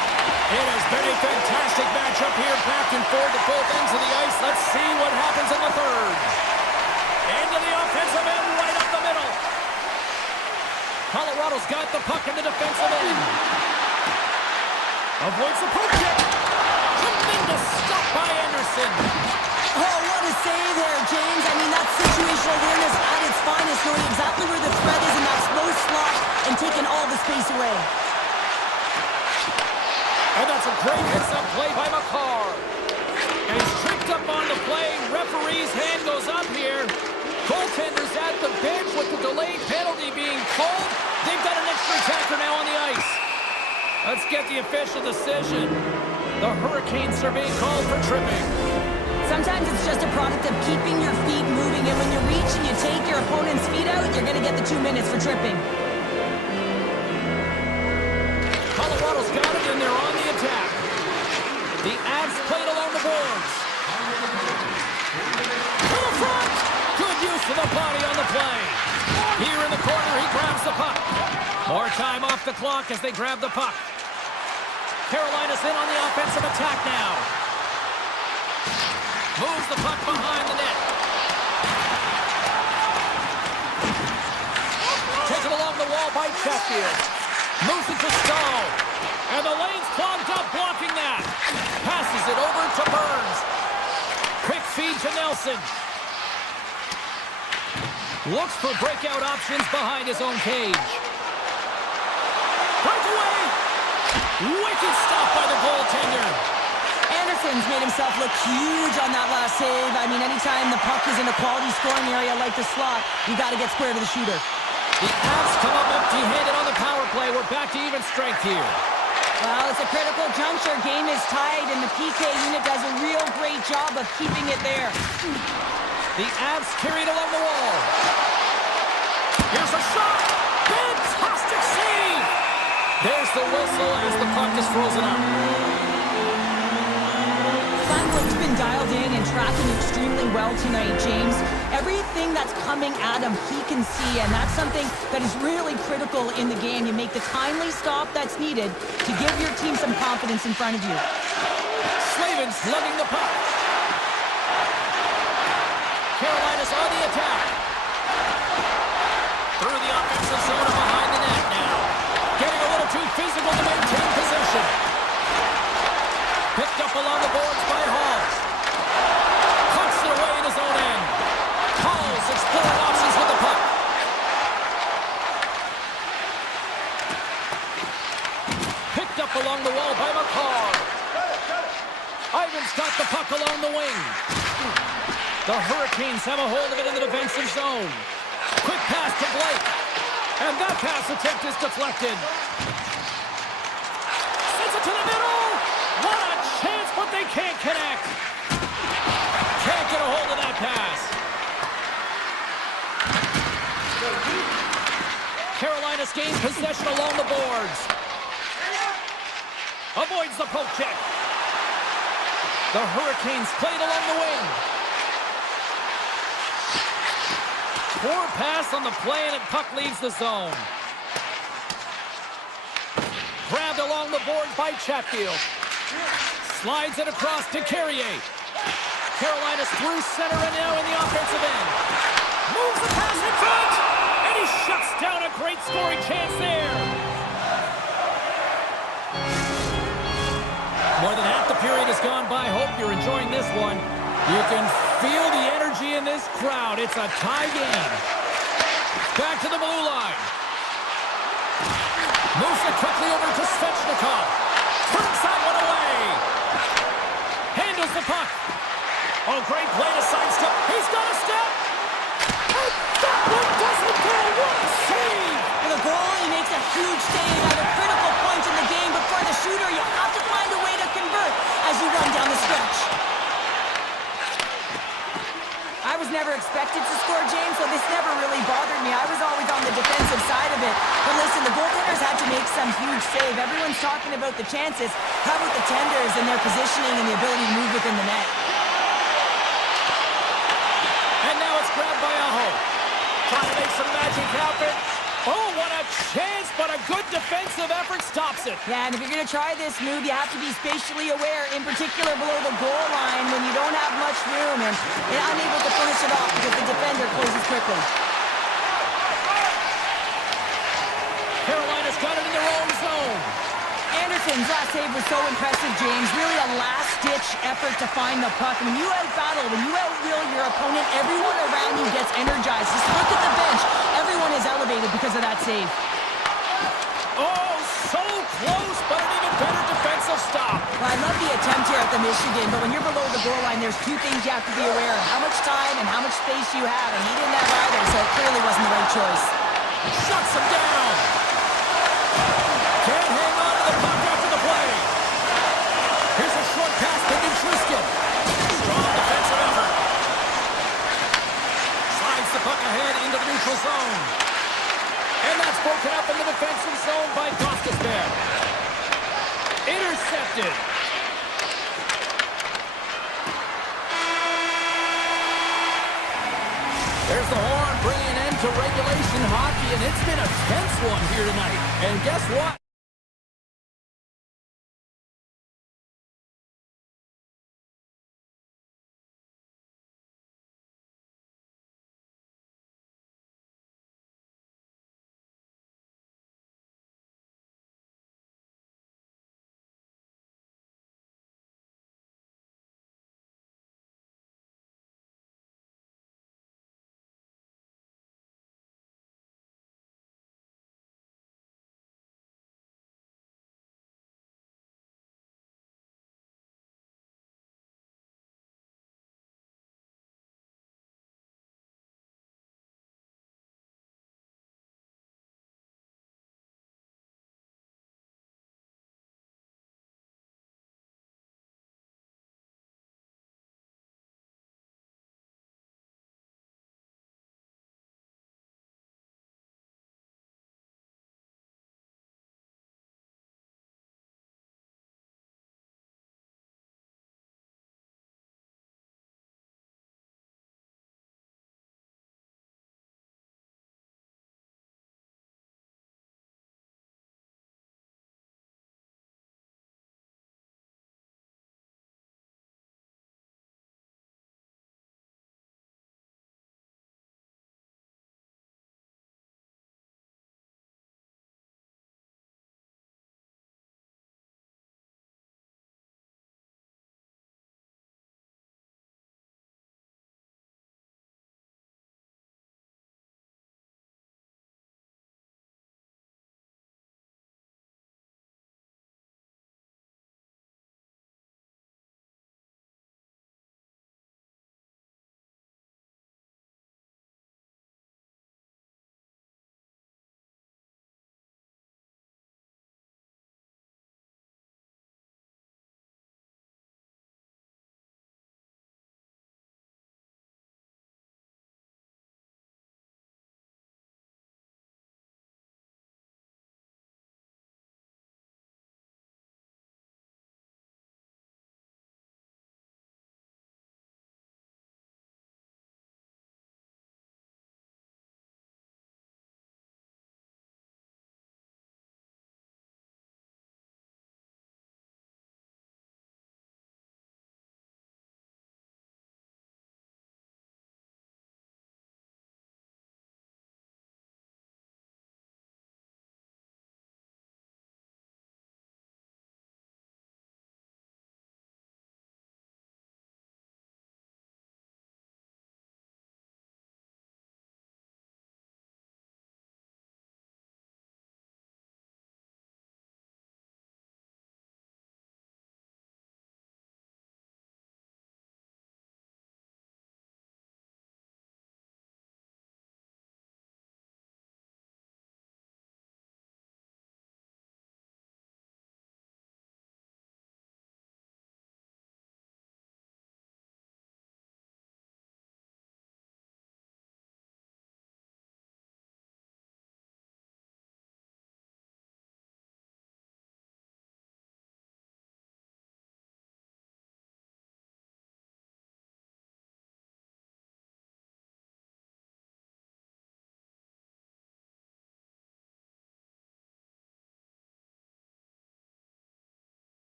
It has been a fantastic matchup here, back and forth at both ends of the ice. Let's see what happens in the third. Into the offensive end, right up the middle. Colorado's got the puck in the defensive end. Avoids the poke check. Tremendous stop by Anderson. Oh, what a save there, James. I mean, that's situational awareness at its finest, knowing exactly where the threat is in that slow slot and taking all the space away. And that's a great hits-up play by McCarr. And he's tripped up on the play. Referee's hand goes up here. Goaltender's at the bench with the delayed penalty being called. They've got an extra attacker now on the ice. Let's get the official decision. The Hurricanes are being called for tripping. Sometimes it's just a product of keeping your feet moving, and when you reach and you take your opponent's feet out, you're going to get the 2 minutes for tripping. Colorado's got it, and they're on the attack. The Avs played along the boards. To the front! Good use of the body on the play. Here in the corner, he grabs the puck. More time off the clock as they grab the puck. Carolina's in on the offensive attack now. Moves the puck behind the net. Taken along the wall by Sheffield. Moves it to Stahl. And the lane's clogged up, blocking that. Passes it over to Burns. Quick feed to Nelson. Looks for breakout options behind his own cage. Breakaway! Wicked stop by the goaltender. Anderson's made himself look huge on that last save. I mean, anytime the puck is in a quality scoring area like the slot, you got to get square to the shooter. The Avs come up empty-handed on the power play. We're back to even strength here. Well, it's a critical juncture. Game is tied, and the PK unit does a real great job of keeping it there. The Avs carried along the wall. Here's a shot. Fantastic save. There's the whistle as the puck is frozen up. Blackwood's been dialed in and tracking extremely well tonight, James. Everything that's coming at him, he can see, and that's something that is really critical in the game. You make the timely stop that's needed to give your team some confidence in front of you. Slavin's lugging the puck. Carolina's on the attack. Through the offensive zone and behind the net now. Getting a little too physical to maintain possession. Picked up along the boards by Hall. Pucks it away in his own end. Hall's exploring options with the puck. Picked up along the wall by McCarr. Ivan's got the puck along the wing. The Hurricanes have a hold of it in the defensive zone. Quick pass to Blake. And that pass attempt is deflected. to the middle. What a chance, but they can't connect. Can't get a hold of that pass. Carolina's gained possession along the boards. Avoids the poke check. The Hurricanes played along the wing. Poor pass on the play, and the puck leaves the zone. Grabbed along the board by Chatfield. Slides it across to Carrier. Carolina's through center and now in the offensive end. Moves the pass in front, and he shuts down a great scoring chance there. More than half the period has gone by. Hope you're enjoying this one. You can feel the energy in this crowd. It's a tie game. Back to the blue line. Moves it quickly over to Svechnikov. Turns that one away. Handles the puck. Oh, great play to sidestep. He's got a step. And that one doesn't go. What a save. For the goal, he makes a huge save at a critical point in the game, but for the shooter, you have to find a way to convert as you run down the stretch. I was never expected to score, James, so this never really bothered me. I was always on the defensive side of it. But listen, the goaltenders had to make some huge save. Everyone's talking about the chances. How about the tenders and their positioning and the ability to move within the net? And now it's grabbed by Aho. Trying to make some magic happen. Oh, what a chance, but a good defensive effort stops it. Yeah, and if you're going to try this move, you have to be spatially aware, in particular below the goal line when you don't have much room and unable to finish it off because the defender closes quickly. Carolina's got it in their own zone. Anderson's last save was so impressive, James. Really a last-ditch effort to find the puck. When you out-battle, when you out-will your opponent, everyone around you gets energized. Just look at the bench. Everyone is elevated because of that save. Oh, so close, but an even better defensive stop. Well, I love the attempt here at the Michigan, but when you're below the goal line, there's two things you have to be aware of. How much time and how much space you have, and he didn't have either, so it clearly wasn't the right choice. Shuts him down. Can't hang on to the puck after the play. Here's a short pass to Nichushkin. Strong defensive effort. Slides the puck ahead into the neutral zone. And that's broken up in the defensive zone by Gostisbehere. Intercepted. There's the horn bringing an end to regulation hockey, and it's been a tense one here tonight. And guess what?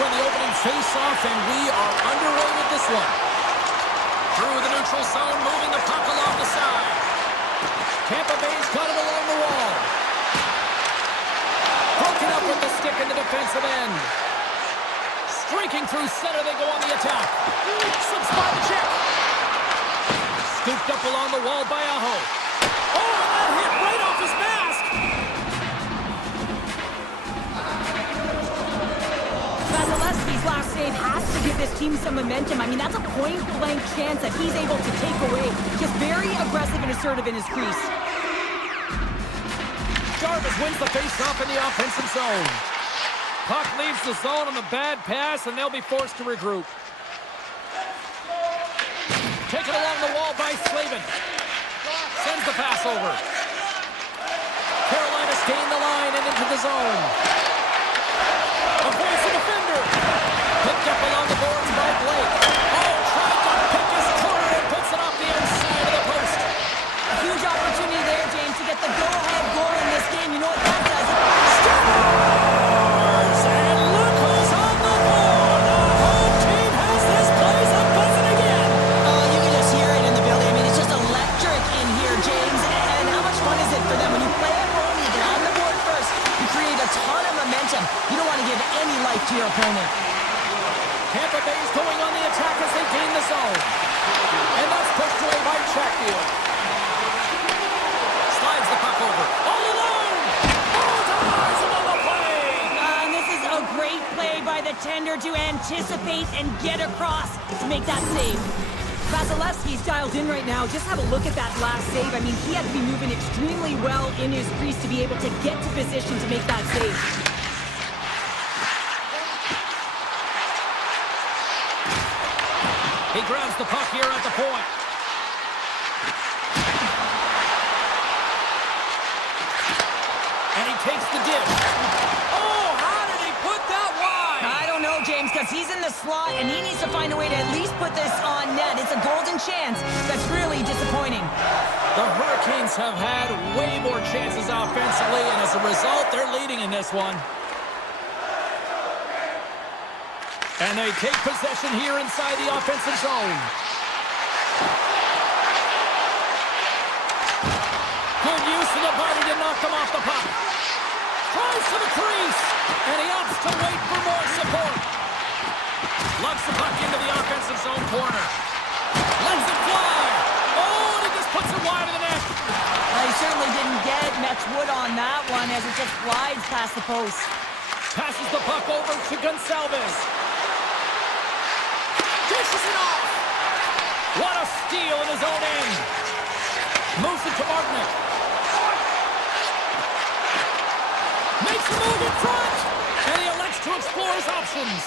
win the opening face-off, and we are underway with this one. Through the neutral zone, moving the puck along the side. Tampa Bay's got it along the wall. Broken up with the stick in the defensive end. Streaking through center, they go on the attack. Slips by the check. Scooped up along the wall by Aho. Oh, and that hit right off his mask. Vasilevsky's last save has to give this team some momentum. I mean, that's a point-blank chance that he's able to take away. Just very aggressive and assertive in his crease. Jarvis wins the face-off in the offensive zone. Puck leaves the zone on the bad pass, and they'll be forced to regroup. Taken along the wall by Slavin. Sends the pass over. Carolina gain the line and into the zone. Avoids the defender. Picked up along the boards by Blake. Oh, tried to pick his corner and puts it off the inside of the post. A huge opportunity there, James, to get the go-ahead goal in this game. You know what that does? Scores! And look who's on the board. The home team has this place a-buzzing again. Oh, you can just hear it in the building. I mean, it's just electric in here, James. And how much fun is it for them when you play at home, you get on the board first, you create a ton of momentum. You don't want to give any life to your opponent. Tampa Bay's going on the attack as they gain the zone. And that's pushed away by Chatfield. Slides the puck over. All alone! Bullseyes on the play! And this is a great play by the tender to anticipate and get across to make that save. Vasilevsky's dialed in right now. Just have a look at that last save. I mean, he had to be moving extremely well in his crease to be able to get to position to make that save. He grabs the puck here at the point. And he takes the dish. Oh, how did he put that wide? I don't know, James, because he's in the slot and he needs to find a way to at least put this on net. It's a golden chance. That's really disappointing. The Hurricanes have had way more chances offensively, and as a result, they're leading in this one. And they take possession here inside the offensive zone. Good use of the body to knock them off the puck. Tries to the crease, and he opts to wait for more support. Lugs the puck into the offensive zone corner. Lets it fly. Oh, and he just puts it wide of the net. He certainly didn't get much wood on that one as it just glides past the post. Passes the puck over to Gonsalves. Dishes it off. What a steal in his own end. Moves it to Martinick. Makes a move in front. And he elects to explore his options.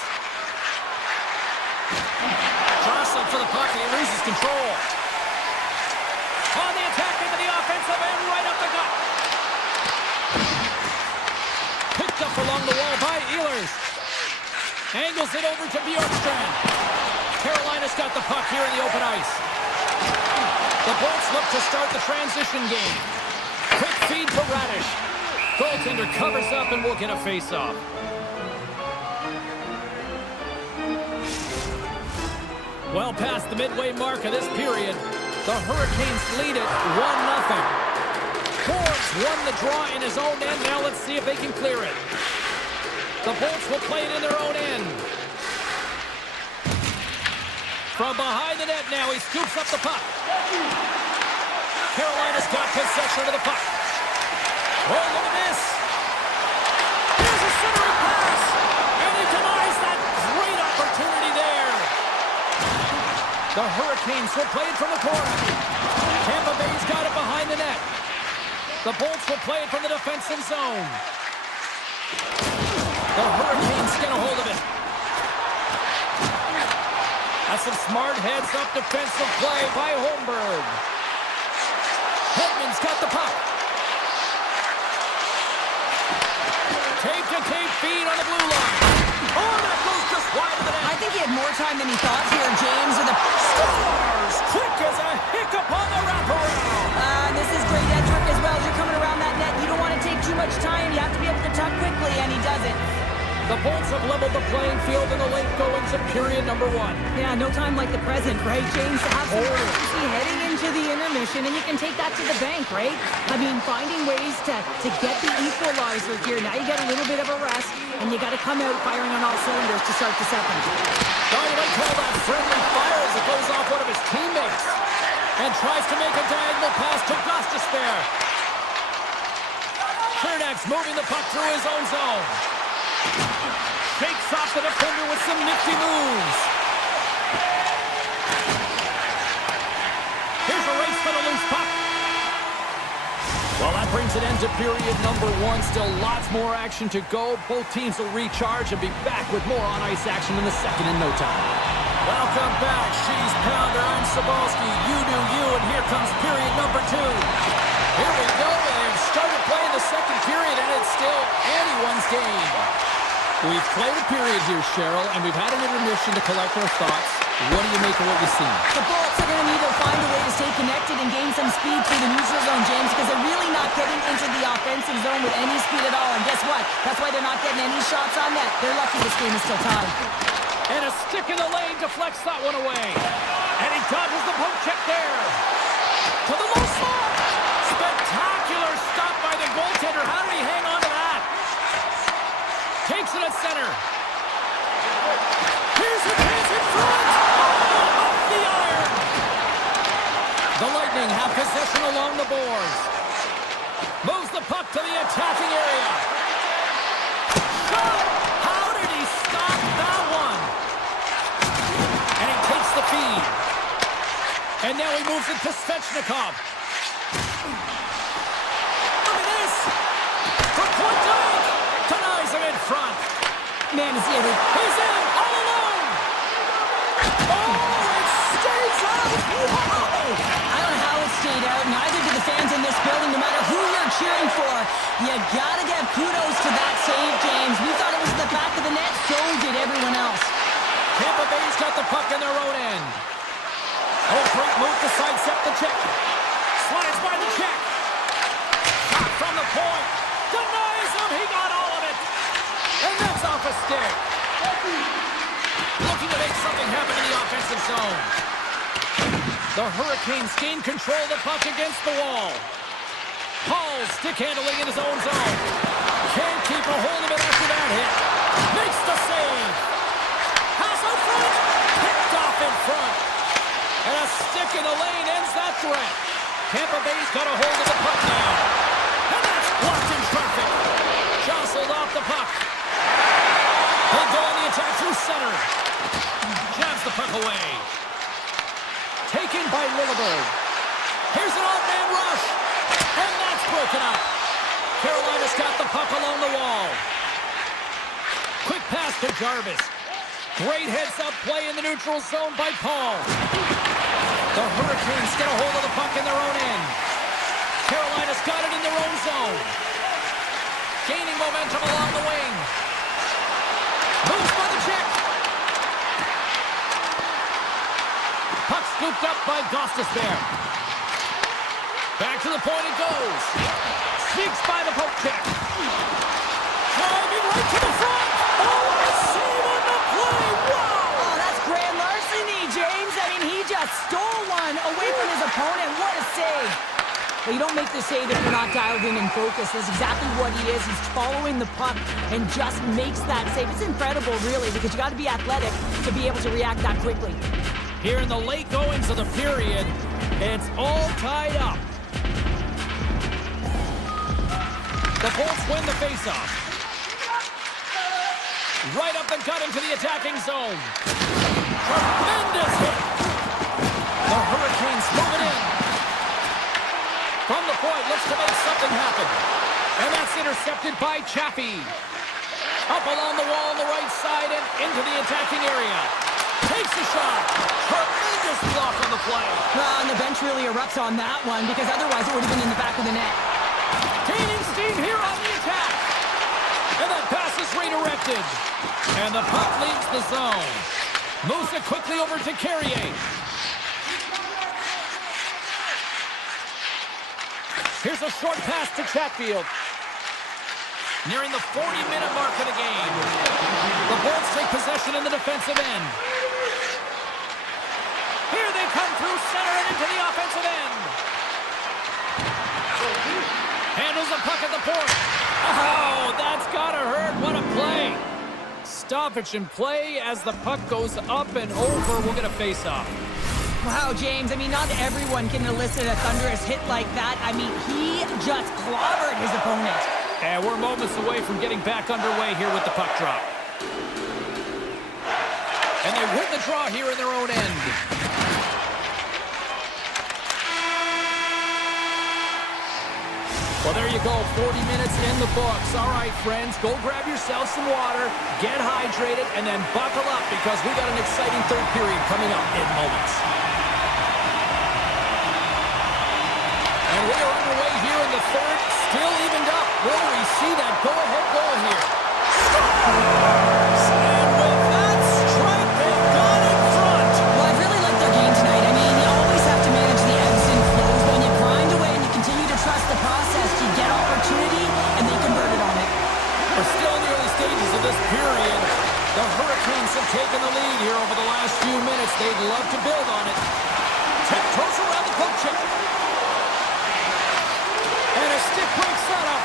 Jostling for the puck and he loses control. On the attack into the offensive end, right up the gut. Picked up along the wall by Ehlers. Angles it over to Bjorkstrand. Carolina's got the puck here in the open ice. The Bolts look to start the transition game. Quick feed to Radish. Goaltender covers up and we'll get a face-off. Well past the midway mark of this period, the Hurricanes lead it 1-0. Forbes won the draw in his own end. Now let's see if they can clear it. The Bolts will play it in their own end. From behind the net now, he scoops up the puck. Carolina's got possession of the puck. Oh, look at this. Here's a centering pass. And he denies that great opportunity there. The Hurricanes will play it from the corner. Tampa Bay's got it behind the net. The Bolts will play it from the defensive zone. The Hurricanes get a hold of it. That's some smart heads-up defensive play by Holmberg. Hedman's got the puck. Tape-to-tape feed on the blue line. Oh, that goes just wide of the net. I think he had more time than he thought here, James. With the Scores! Quick as a hiccup on the wraparound. This is great edge work as well. As you're coming around that net, you don't want to take too much time. You have to be able to tuck quickly, and he does it. The Bolts have leveled the playing field in the late goings of period number 1. Yeah, no time like the present, right, James? To have some urgency heading into the intermission, and you can take that to the bank, right? I mean, finding ways to get the equalizer here. Now you get a little bit of a rest, and you got to come out firing on all cylinders to start the second. Oh, you might call that friendly fire as it goes off one of his teammates. And tries to make a diagonal pass to Gostis there. Kernak's moving the puck through his own zone. Shakes off the defender with some nifty moves. Here's a race for the loose puck. Well, that brings an end to period number 1. Still lots more action to go. Both teams will recharge and be back with more on-ice action in the second in no time. Welcome back. She's Pounder. I'm Sabalski. You do you, and here comes period number 2. Here we go. They've started playing the second period, and it's still anyone's game. We've played a period here, Cheryl, and we've had an intermission to collect our thoughts. What do you make of what you've seen? The Bolts are going to need to find a way to stay connected and gain some speed through the neutral zone, James, because they're really not getting into the offensive zone with any speed at all. And guess what? That's why they're not getting any shots on net. They're lucky this game is still tied. And a stick in the lane deflects that one away. And he dodges the poke check there. To the low slot. Spectacular stop by the goaltender. How did he hang on to that? Takes it at center. Here's the chance in front. Oh, off the iron. The Lightning have possession along the boards. Moves the puck to the attacking area. Shot! How did he stop that one? And he takes the feed. And now he moves it to Svechnikov. Look at this. From point blank. Denies him in front. Man, is he ever... He's in, all alone. Oh, it stays out. Wow. I don't know how it stayed out. Neither do the fans in this building, no matter who you're cheering for. You gotta give kudos to that save, James. We thought it was the back of the net. So did everyone else. Tampa Bay's got the puck in their own end. Oh, great move to sidestep the check. Slides by the check. Shot from the point. Denies him. He got all of it. And that's off a stick. Looking to make something happen in the offensive zone. The Hurricanes gain control of the puck against the wall. Hall's stick handling in his own zone. Can't keep a hold of it after that hit. Makes the save. Pass out front. Picked off in front. And a stick in the lane ends that threat. Tampa Bay's got a hold of the puck now. And that's blocked in traffic. Jostled off the puck. They go on the attack through center. Jabs the puck away. Taken by Lilleberg. Here's an odd man rush. And that's broken up. Carolina's got the puck along the wall. Quick pass to Jarvis. Great heads-up play in the neutral zone by Paul. The Hurricanes get a hold of the puck in their own end. Carolina's got it in their own zone. Gaining momentum along the wing. Moves by the check. Puck scooped up by Gostis there. Back to the point it goes. Sneaks by the poke check. Driving right to the front. Oh, what a save on the play. Wow. Oh, that's grand larceny, James. I mean, he just stole one away from his opponent. What a save. Well, you don't make the save if you're not dialed in and focused. That's exactly what he is. He's following the puck and just makes that save. It's incredible, really, because you got to be athletic to be able to react that quickly. Here in the late goings of the period, it's all tied up. The Bolts win the faceoff. Right up the gut into the attacking zone. Tremendous hit. The Hurricanes move it in. From the point, looks to make something happen. And that's intercepted by Chaffee. Up along the wall on the right side and into the attacking area. Takes a shot. Tremendous block on the play. Well, and the bench really erupts on that one, because otherwise it would have been in the back of the net. Gaining steam here on the attack. And that pass is redirected. And the puck leaves the zone. Moves it quickly over to Carrier. Here's a short pass to Chatfield. Nearing the 40-minute mark of the game. The Bolts take possession in the defensive end. Here they come through center and into the offensive end. Handles the puck at the point. Oh, that's gotta hurt. What a play. Stoppage in play as the puck goes up and over. We'll get a face-off. Wow, James, I mean, not everyone can elicit a thunderous hit like that. I mean, he just clobbered his opponent. And we're moments away from getting back underway here with the puck drop. And they win the draw here in their own end. Well, there you go, 40 minutes in the books. All right, friends, go grab yourself some water, get hydrated, and then buckle up because we got an exciting third period coming up in moments. And we are underway here in the third, still evened up. Will we see that go-ahead goal here? And with that strike, they've gone in front. Well, I really like their game tonight. I mean, you always have to manage the ebbs and flows. When you grind away and you continue to trust the process, you get opportunity, and they converted on it. We're still in the early stages of this period. The Hurricanes have taken the lead here over the last few minutes. They'd love to build on it. Tiptoes around the poke check. And a stick break setup.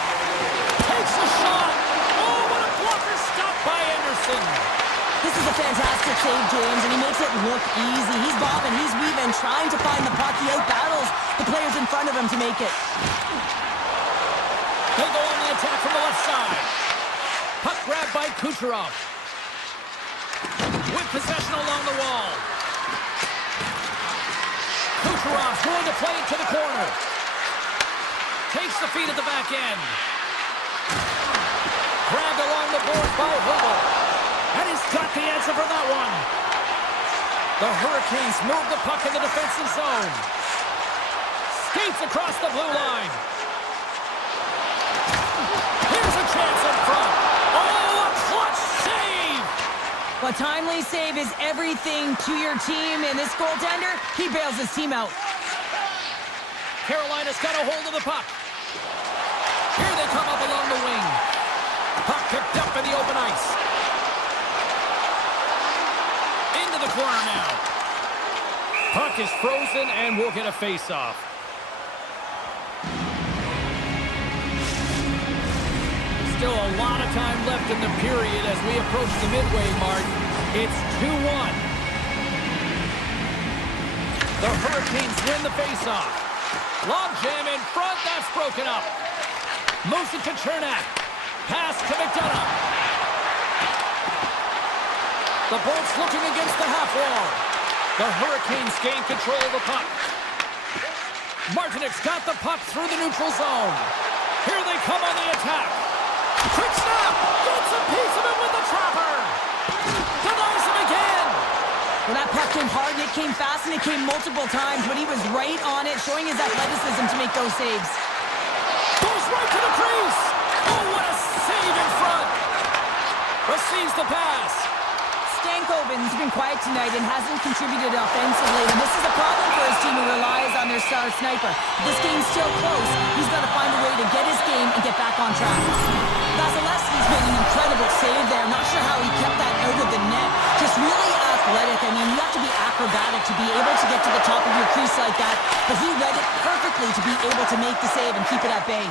Takes a shot. Oh, what a blocker stop by Anderson. This is a fantastic save, James, and he makes it look easy. He's bobbing, he's weaving, trying to find the puck. He out-battles the players in front of him to make it. They go on the attack from the left side. Puck grabbed by Kucherov. With possession along the wall. Kucherov's going to play it to the corner. Takes the feed at the back end. Grabbed along the board by Hubel. And he's got the answer for that one. The Hurricanes move the puck in the defensive zone. Skates across the blue line. Here's a chance in front. Oh, a clutch save! A timely save is everything to your team, and this goaltender, he bails his team out. Carolina's got a hold of the puck. Here they come up along the wing. Puck picked up in the open ice. Into the corner now. Puck is frozen, and we'll get a face-off. Still a lot of time left in the period as we approach the midway mark. It's 2-1. The Hurricanes win the face-off. Lob jam in front, that's broken up. Moves it to Chernak. Pass to McDonough. The Bolts looking against the half wall. The Hurricanes gain control of the puck. Martinik's got the puck through the neutral zone. Here they come on the attack. Quick snap! Gets a piece of it with the trapper! Denies him again! Well, that puck came hard, and it came fast, and it came multiple times, but he was right on it, showing his athleticism to make those saves. Goes right to the crease! Oh, what a save in front! Receives the pass. Stankoven's been quiet tonight and hasn't contributed offensively, and this is a problem for his team who relies on their star sniper. This game's still close. He's got to find a way to get his game and get back on track. Vasilevsky's made an incredible save there. Not sure how he kept that out of the net. Just really athletic. I mean, you have to be acrobatic to be able to get to the top of your crease like that, but he read it perfectly to be able to make the save and keep it at bay.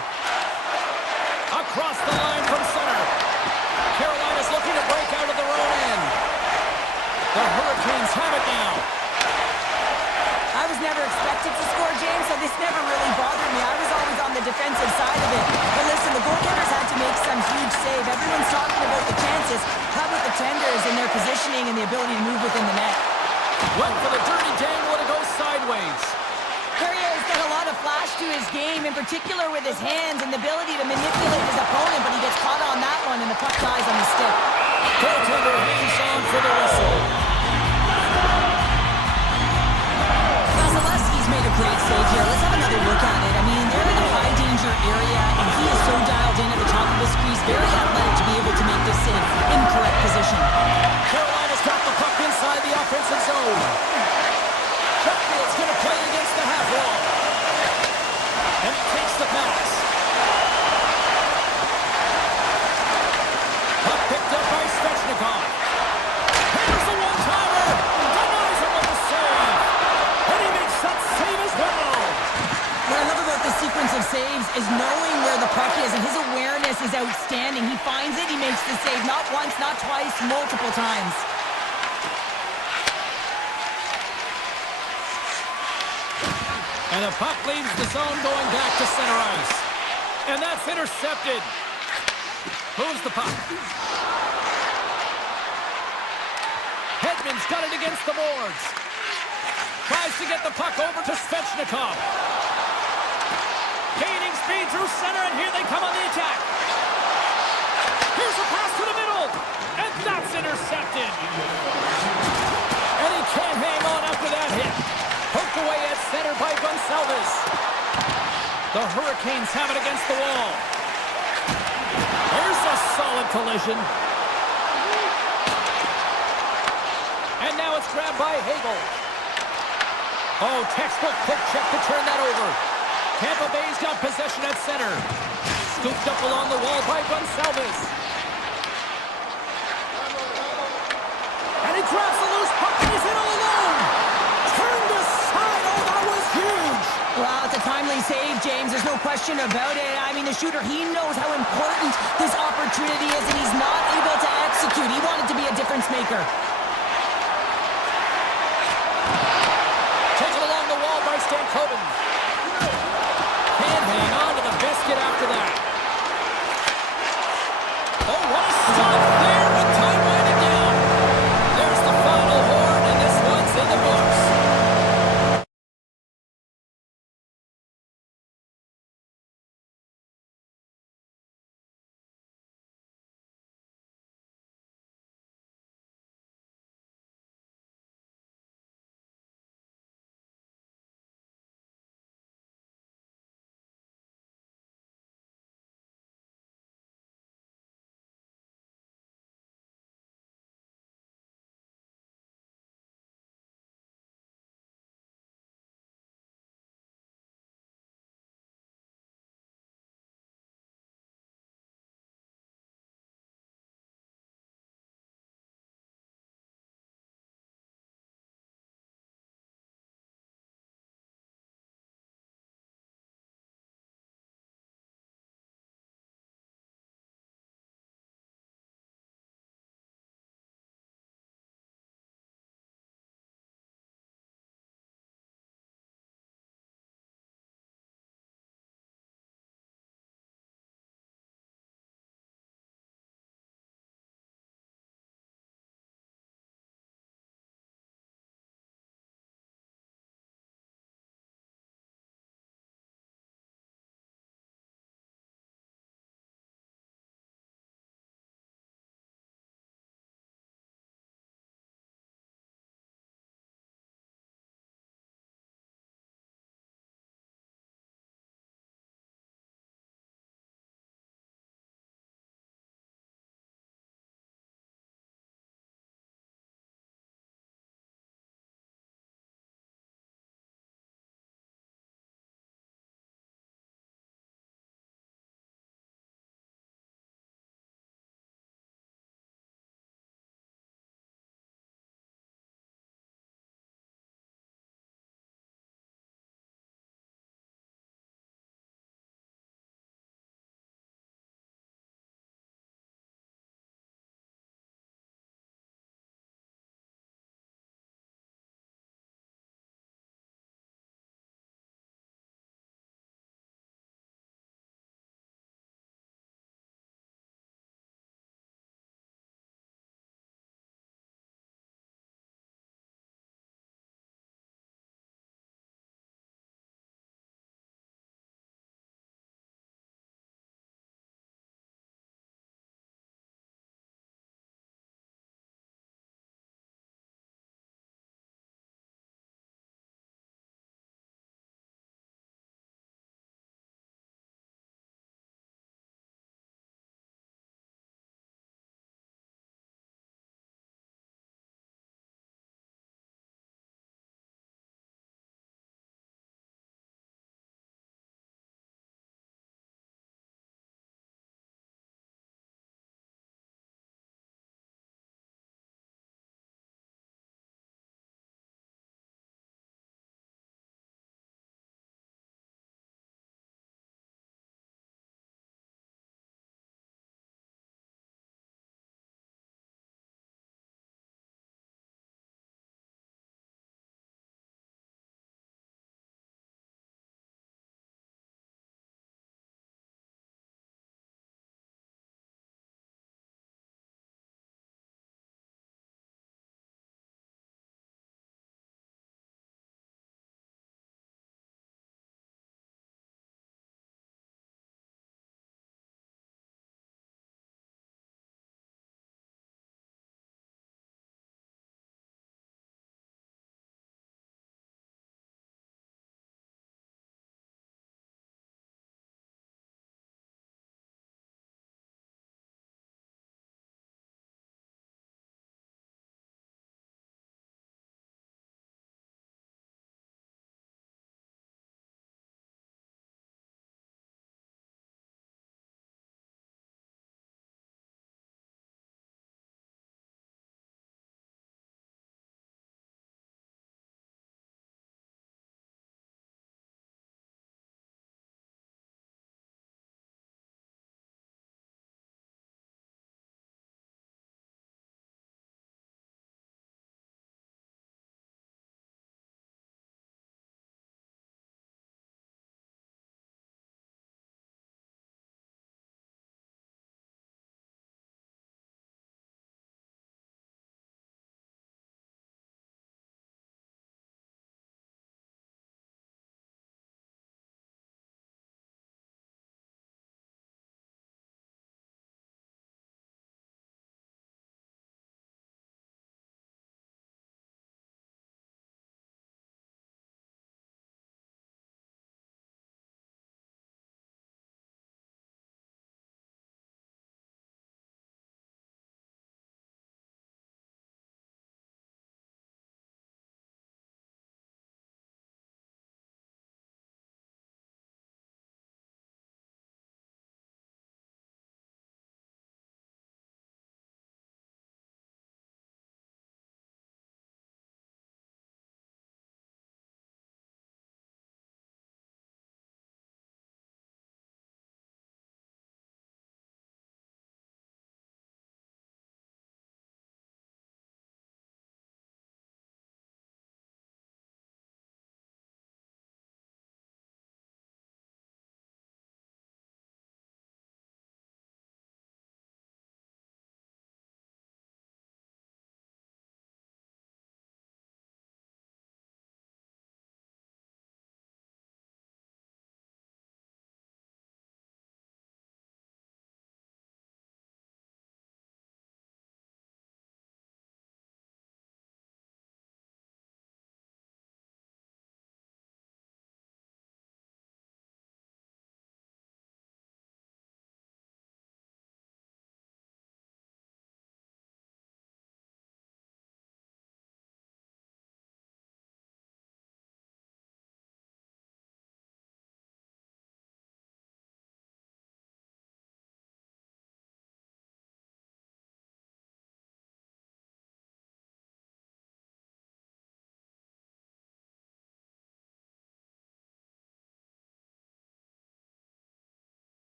Across the line from center. Carolina's looking to break out of their own end. The Hurricanes have it now. I was never expected to score, James, so this never really bothered me. I was always on the defensive side of it. But listen, the goaltenders had to make some huge save. Everyone's talking about the chances. How about the tenders and their positioning and the ability to move within the net? Went for the dirty dangle and it goes sideways. There he is, got a lot of flash to his game, in particular with his hands and the ability to manipulate his opponent, but he gets caught on that one and the puck dies on his stick. Goaltender hangs on for the whistle. Vasilevsky's made a great save here. Let's have another look at it. I mean, they're in a high danger area, and he is so dialed in at the top of his crease, very athletic to be able to make this save in correct position. Carolina's got the puck inside the offensive zone. Chatfield's going to play against the half wall. And he takes the pass. save. Not once, not twice, multiple times. And the puck leaves the zone going back to center ice. And that's intercepted. Moves the puck. Hedman's got it against the boards. Tries to get the puck over to Svechnikov. Gaining speed through center, and here they come on the attack. Here's a pass to the middle, and that's intercepted. And he can't hang on after that hit. Poked away at center by Gonçalves. The Hurricanes have it against the wall. There's a solid collision. And now it's grabbed by Hagel. Oh, textbook quick check to turn that over. Tampa Bay's got possession at center. Scooped up along the wall by Gonçalves. And he grabs the loose puck and he's in all alone. Turned aside. Oh, that was huge. Well, it's a timely save, James. There's no question about it. I mean, the shooter, he knows how important this opportunity is, and he's not able to execute. He wanted to be a difference maker. Taken along the wall by Stankoven. Can't hang on to the biscuit after that. Oh, what a stop there with time winding down. There's the final horn, and this one's in the books.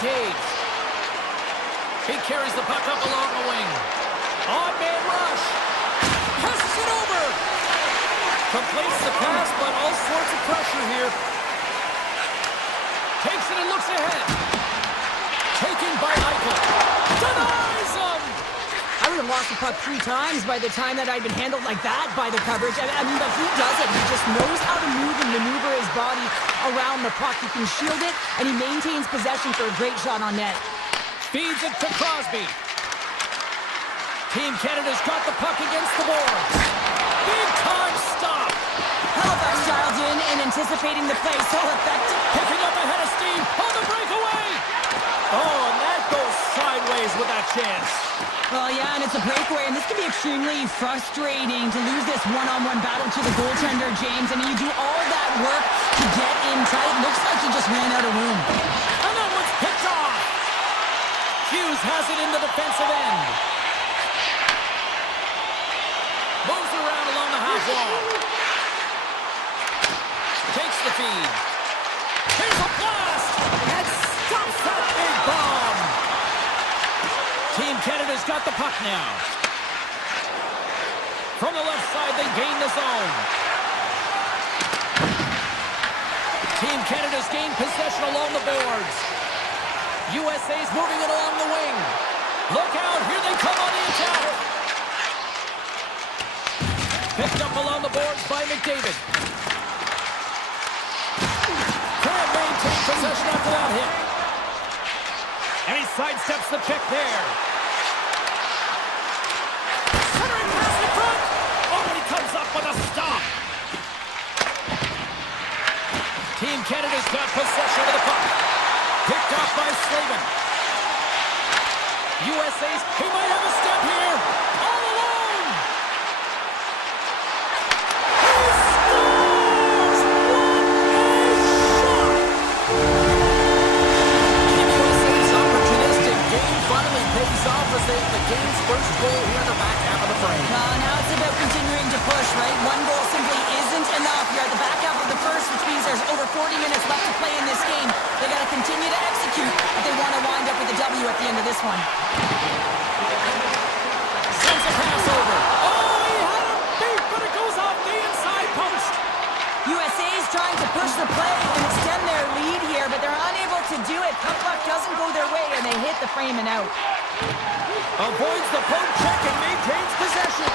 Taves. He carries the puck up along the wing. On man rush. Passes it over. Completes the pass, but all sorts of pressure here. Takes it and looks ahead. Taken by Eichel. Denies him! I would have lost the puck 3 times by the time that I'd been handled like that by the coverage. I mean, but he does it. He just knows how to move and maneuver his body around the puck. He can shield it, and he maintains possession for a great shot on net. Feeds it to Crosby. Team Canada's got the puck against the boards. Big time stop. Halifax dialed in and anticipating the play. So effective. Picking up ahead of steam on the breakaway. Oh, and that goes sideways with that chance. Well, yeah, and it's a breakaway, and this can be extremely frustrating to lose this one-on-one battle to the goaltender, James. I mean, you do all that work to get in tight. Looks like he just ran out of room. And that one's picked off. Hughes has it in the defensive end. Moves around along the half wall. Takes the feed. Here's a blast! And stops that big bomb! Team Canada's got the puck now. From the left side, they gain the zone. Team Canada's gained possession along the boards. USA's moving it along the wing. Look out, here they come on the attack. Picked up along the boards by McDavid. Can't maintain possession after that hit. And he sidesteps the check there. Centering pass in front. Oh, and he comes up with a stop. Team Canada's got possession of the puck. Picked off by Slavin. USA's, he might have a step here. All alone. He scores! What a shot! Team USA's opportunistic game finally pays off as they have the game's first goal here in the back half of the frame. Now it's about continuing to push, right? One goal simply isn't enough. You're at the back half of the first, which means there's over 40 minutes left to play in this game. They got to continue to execute if they want to wind up with a W at the end of this one. Sends a pass over. Oh, he had a beat, but it goes off the inside post. USA's trying to push the play and extend their lead here, but they're unable to do it. Puck doesn't go their way, and they hit the frame and out. Avoids the poke check and maintains possession.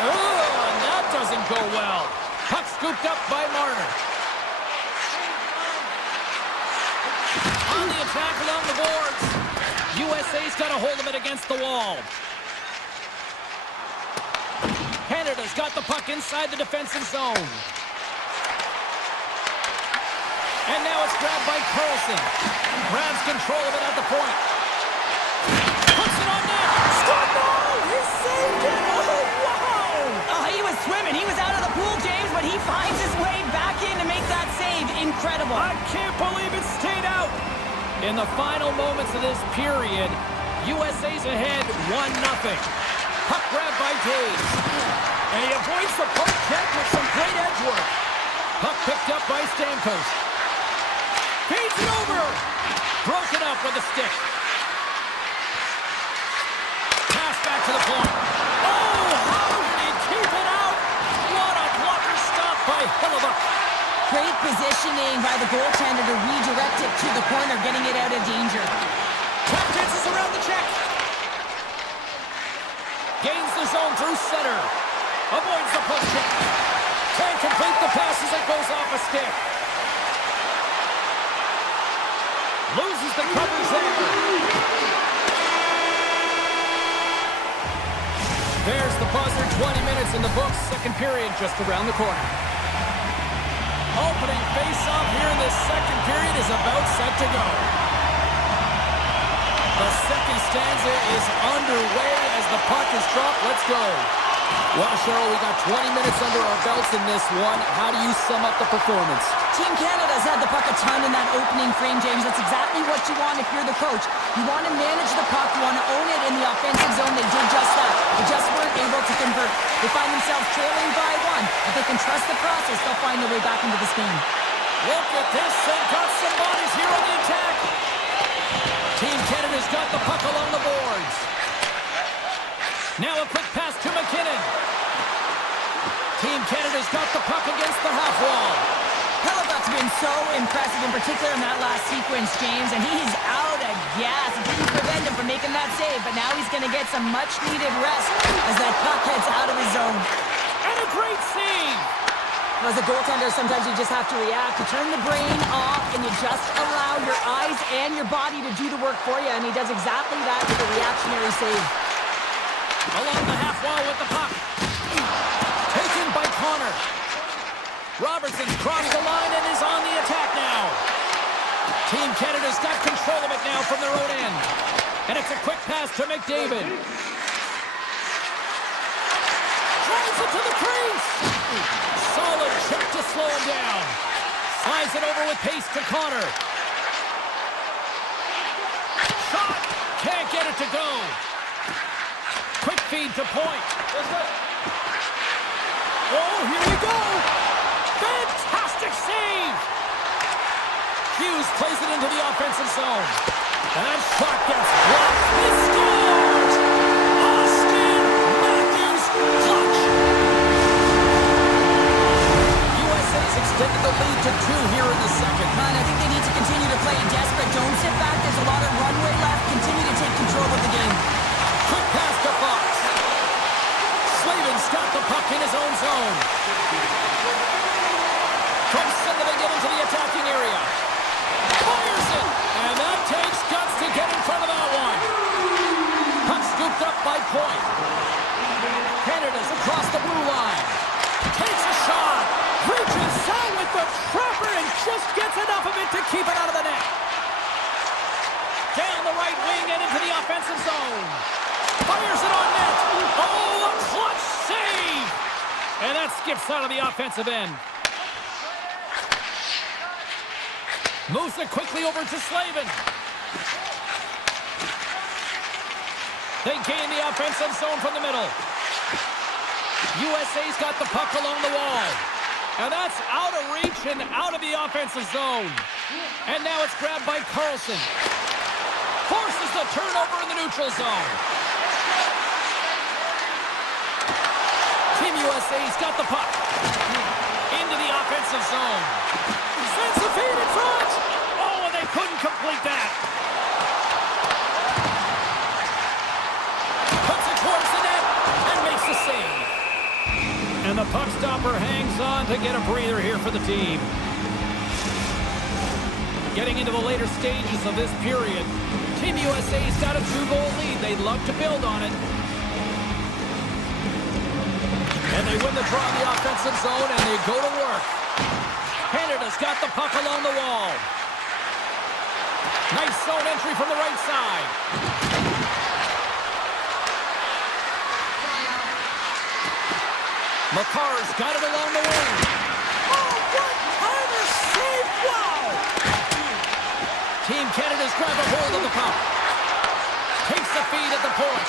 Oh, and that doesn't go well. Puck scooped up by Marner. On the attack along the boards. USA's got a hold of it against the wall. Canada's got the puck inside the defensive zone. And now it's grabbed by Carlson. Grabs control of it at the point. Puts it on net. Stop ball! He saved it! Oh, wow! Oh, he was swimming. He was out of the pool, James, but he finds his way back in to make that save. Incredible. I can't believe it stayed out. In the final moments of this period, USA's ahead 1-0. Puck grabbed by Taves. And he avoids the poke check with some great edge work. Puck picked up by Stamkos. Feeds it over. Broken up with a stick. Pass back to the point. Oh, how did he keep it out? What a blocker stop by Hellebuyck. Great positioning by the goaltender to redirect it to the corner, getting it out of danger. Tap dances around the check. Gains the zone through center. Avoids the puck check. Can't complete the pass as it goes off a stick. Loses the coverage there. There's the buzzer. 20 minutes in the books. Second period just around the corner. Opening face-off here in this second period is about set to go. The second stanza is underway as the puck is dropped. Let's go. Well, Cheryl, we got 20 minutes under our belts in this one. How do you sum up the performance? Team Canada's had the puck a ton in that opening frame, James. That's exactly what you want if you're the coach. You want to manage the puck. You want to own it in the offensive zone. They did just that. They just weren't able to convert. They find themselves trailing by 1. If they can trust the process, they'll find their way back into this game. Look at this. They've got some bodies here on the attack. Team Canada's got the puck along the boards. Now a quick pass to McKinnon. Team Canada's got the puck against the half wall. Hellebuck's been so impressive, in particular in that last sequence, James, and he's out of gas. It didn't prevent him from making that save, but now he's going to get some much-needed rest as that puck heads out of his zone. And a great save! As a goaltender, sometimes you just have to react. You turn the brain off, and you just allow your eyes and your body to do the work for you, and he does exactly that with a reactionary save. Along the half wall with the puck. Taken by Connor. Robertson's crossed the line and is on the attack now. Team Canada's got control of it now from their own end. And it's a quick pass to McDavid. Drives it to the crease. Solid chip to slow him down. Slides it over with pace to Connor. Shot. Can't get it to go. Quick feed to point. Oh, here we go. Fantastic save. Hughes plays it into the offensive zone. And that shot gets blocked. He scores! Austin Matthews clutch. USA's extended the lead to 2 here in the second. Man, I think they need to continue to play desperate. Don't sit back. There's a lot of runway left. Continue to take control of the game. Quick pass to Fox. Slavin's got the puck in his own zone. From center they get into the attacking area. Fires it! And that takes guts to get in front of that one. Puck scooped up by Point. Canada's across the blue line. Takes a shot. Reaches out with the trapper and just gets enough of it to keep it out of the net. Down the right wing and into the offensive zone. Fires it on net. Oh, a clutch save! And that skips out of the offensive end. Moves it quickly over to Slavin. They gain the offensive zone from the middle. USA's got the puck along the wall. And that's out of reach and out of the offensive zone. And now it's grabbed by Carlson. Forces the turnover in the neutral zone. Team USA's got the puck. Into the offensive zone. Sends the feed in front. Oh, and they couldn't complete that. Puts it towards the net and makes the save. And the puck stopper hangs on to get a breather here for the team. Getting into the later stages of this period, Team USA's got a 2-goal lead. They'd love to build on it. And they win the draw in the offensive zone, and they go to work. Canada's got the puck along the wall. Nice zone entry from the right side. McCarr's got it along the wing. Oh, one-timer save! Wow! Team Canada's grabbed a hold of the puck. Takes the feed at the point.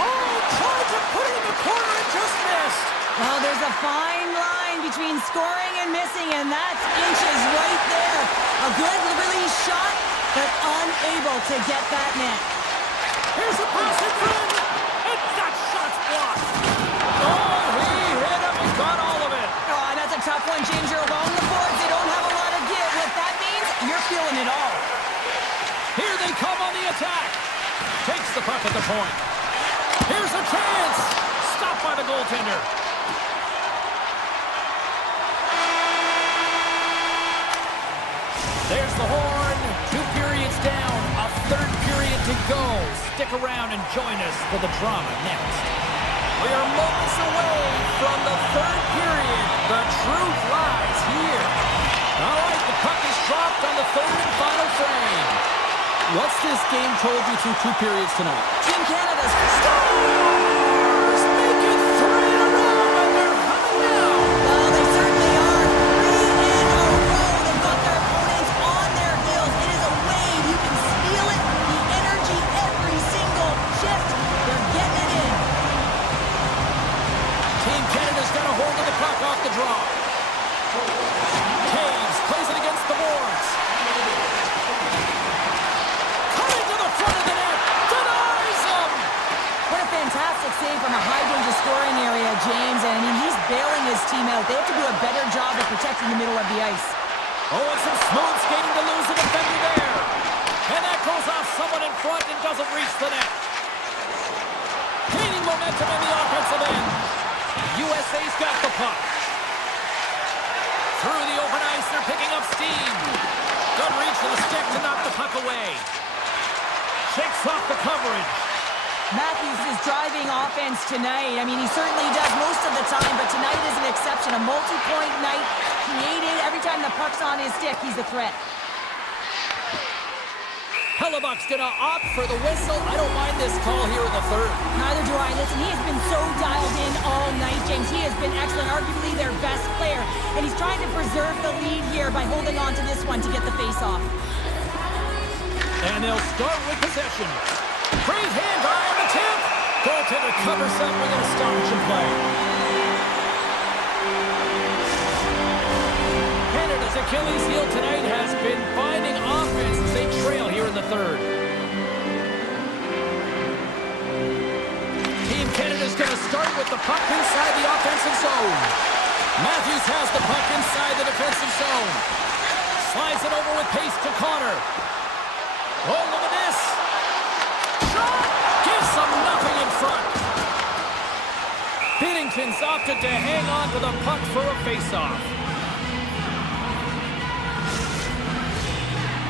Oh, tried to put it in the corner and just missed. Well, there's a fine line between scoring and missing, and that's inches right there. A good release shot, but unable to get that net. Here's a pass in front, and that shot's blocked. Oh, he hit him and got all of it. Oh, and that's a tough one, James. You're along the boards. They don't have a lot of give. What that means, you're feeling it all. Here they come on the attack. Takes the puck at the point. Here's a chance. Stopped by the goaltender. There's the horn. 2 periods down. A third period to go. Stick around and join us for the drama next. We are moments away from the third period. The truth lies here. All right, the puck is dropped on the third and final frame. What's this game told you through 2 periods tonight? Team Canada's Stars make it 3 in a row, and they're humming now. Well, they certainly are. 3 in a row. They've got their opponents on their heels. It is a wave. You can feel it. The energy every single shift. They're getting it in. Team Canada's got a hold of the puck off the draw. them out. They have to do a better job of protecting the middle of the ice. Oh, and some smooth skating to lose a defender there. And that goes off someone in front and doesn't reach the net. Gaining momentum in the offensive end. USA's got the puck. Through the open ice, they're picking up steam. Good reach to the stick to knock the puck away. Shakes off the coverage. Matthews is driving offense tonight. I mean, he certainly does most of the time, but tonight is an exception. A multi-point night created. Every time the puck's on his stick, he's a threat. Hellebuck's gonna opt for the whistle. I don't mind this call here in the third. Neither do I. Listen, he has been so dialed in all night, James. He has been excellent, arguably their best player. And he's trying to preserve the lead here by holding on to this one to get the face-off. And they'll start with possession. Great hand on the tip. Goaltender covers up with an astonishing play. Canada's Achilles heel tonight has been finding offense as they trail here in the third. Team Canada's going to start with the puck inside the offensive zone. Matthews has the puck inside the defensive zone. Slides it over with pace to Connor. Oh, look at this. Shot! Gives them nothing in front. Binnington's opted to hang on to the puck for a face-off.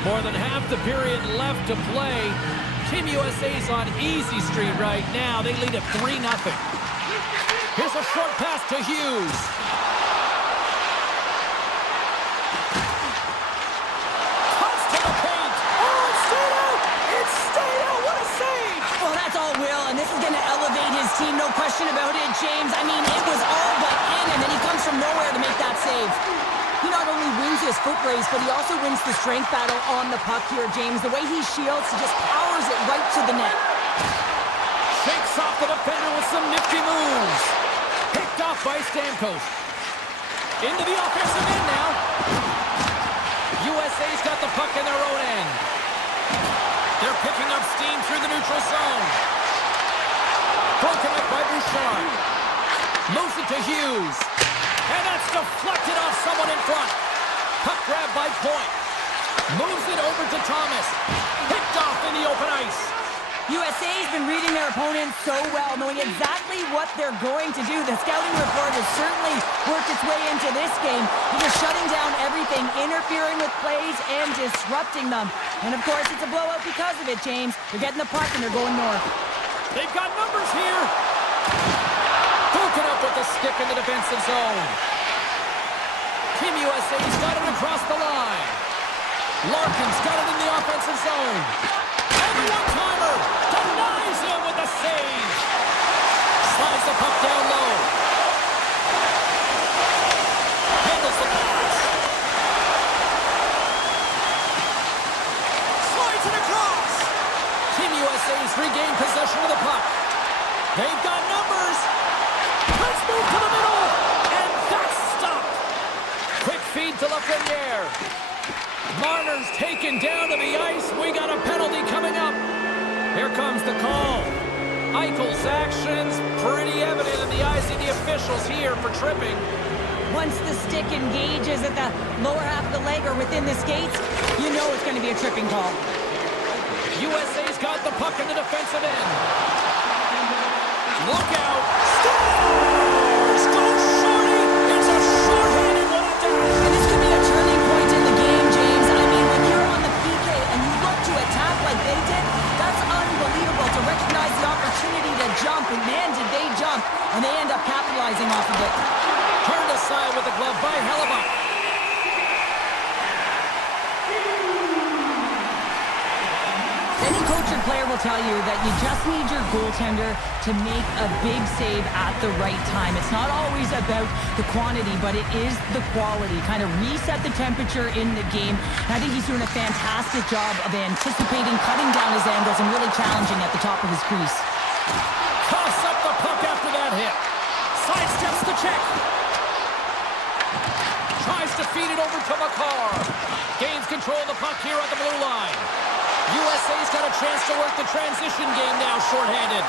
More than half the period left to play. Team USA's on easy street right now. They lead at 3-0. Here's a short pass to Hughes. Cuts to the paint. Oh, it stayed out! It stayed out! What a save! Well, that's all Will, and this is going to elevate his team, no question about it, James. I mean, it was all but in, and then he comes from nowhere to make that save. He not only wins his foot race, but he also wins the strength battle on the puck here, James. The way he shields, he just powers it right to the net. Shakes off the defender with some nifty moves. Picked off by Stamkos. Into the offensive end now. USA's got the puck in their own end. They're picking up steam through the neutral zone. Broken up by Bouchard. Moves it to Hughes. And that's deflected off someone in front. Puck grab by Point. Moves it over to Thomas. Picked off in the open ice. USA's been reading their opponents so well, knowing exactly what they're going to do. The scouting report has certainly worked its way into this game. They're just shutting down everything, interfering with plays and disrupting them. And of course, it's a blowout because of it, James. They're getting the puck and they're going north. They've got numbers here. Broken up with the stick in the defensive zone. Team USA's got it across the line. Larkin's got it in the offensive zone. And the one-timer denies him with the save. Slides the puck down low. Handles the pass. Slides it across. Team USA's regained possession of the puck. They've got numbers. Let's move to the middle. And that's stopped. Quick feed to Lafreniere. Marner's taken down to the ice. We got a penalty coming up. Here comes the call. Eichel's actions pretty evident in the eyes of the officials here for tripping. Once the stick engages at the lower half of the leg or within the skates, you know it's going to be a tripping call. USA's got the puck in the defensive end. Look out. Scores! Goes Shorty! It's a short-handed one at that. And this could be a turning point in the game, James. I mean, when you're on the PK and you look to attack like they did, that's unbelievable to recognize the opportunity to jump. And man, did they jump. And they end up capitalizing off of it. Turned aside with the glove by Hellebuck. Any coach or player will tell you that you just need your goaltender to make a big save at the right time. It's not always about the quantity, but it is the quality. Kind of reset the temperature in the game. And I think he's doing a fantastic job of anticipating, cutting down his angles, and really challenging at the top of his crease. Coughs up the puck after that hit. Sidesteps the check. Tries to feed it over to Makar. Gains control of the puck here at the blue line. USA's got a chance to work the transition game now, shorthanded.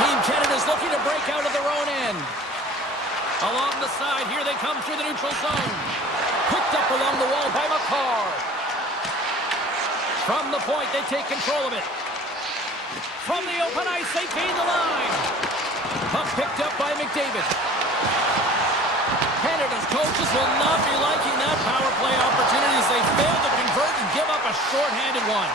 Team Canada's looking to break out of their own end. Along the side, here they come through the neutral zone. Picked up along the wall by McCarr. From the point, they take control of it. From the open ice, they gain the line. Puck picked up by McDavid. Canada's coaches will not be liking that power play opportunity as they fail to convert and give up a shorthanded one.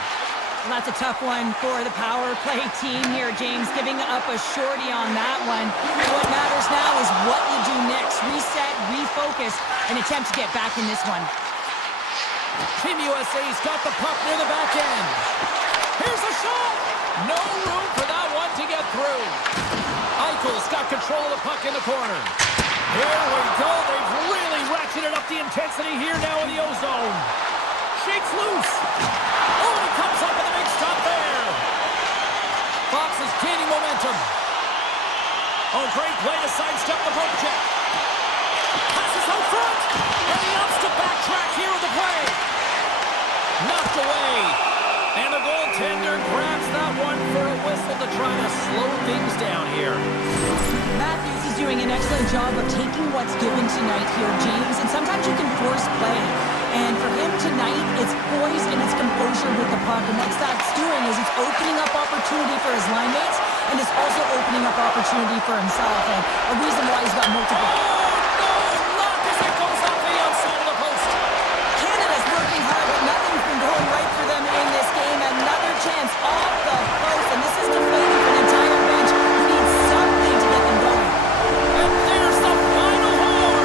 Well, that's a tough one for the power play team here, James, giving up a shorty on that one. What matters now is what you do next. Reset, refocus, and attempt to get back in this one. Team USA's got the puck near the back end. Here's the shot! No room for that one to get through. Eichel's got control of the puck in the corner. Here we go. They've really ratcheted up the intensity here now in the O-zone. Shakes loose. Oh, he comes up with a big stop there. Fox is gaining momentum. Oh, great play to sidestep the poke check. Passes out front. And he opts to backtrack here with the play. Knocked away. And the goaltender grabs that one for a whistle to try to slow things down here. Matthews is doing an excellent job of taking what's given tonight here, James, and sometimes you can force play. And for him tonight, it's poise and it's composure with the puck. And what that's doing is it's opening up opportunity for his line mates, and it's also opening up opportunity for himself. And a reason why he's got multiple... Lock as it goes off the outside of the post. Canada's working hard, but nothing's been going right for them in this game. Another chance off the post, and this is deflating for the entire bench who needs something to get them going. And there's the final horn.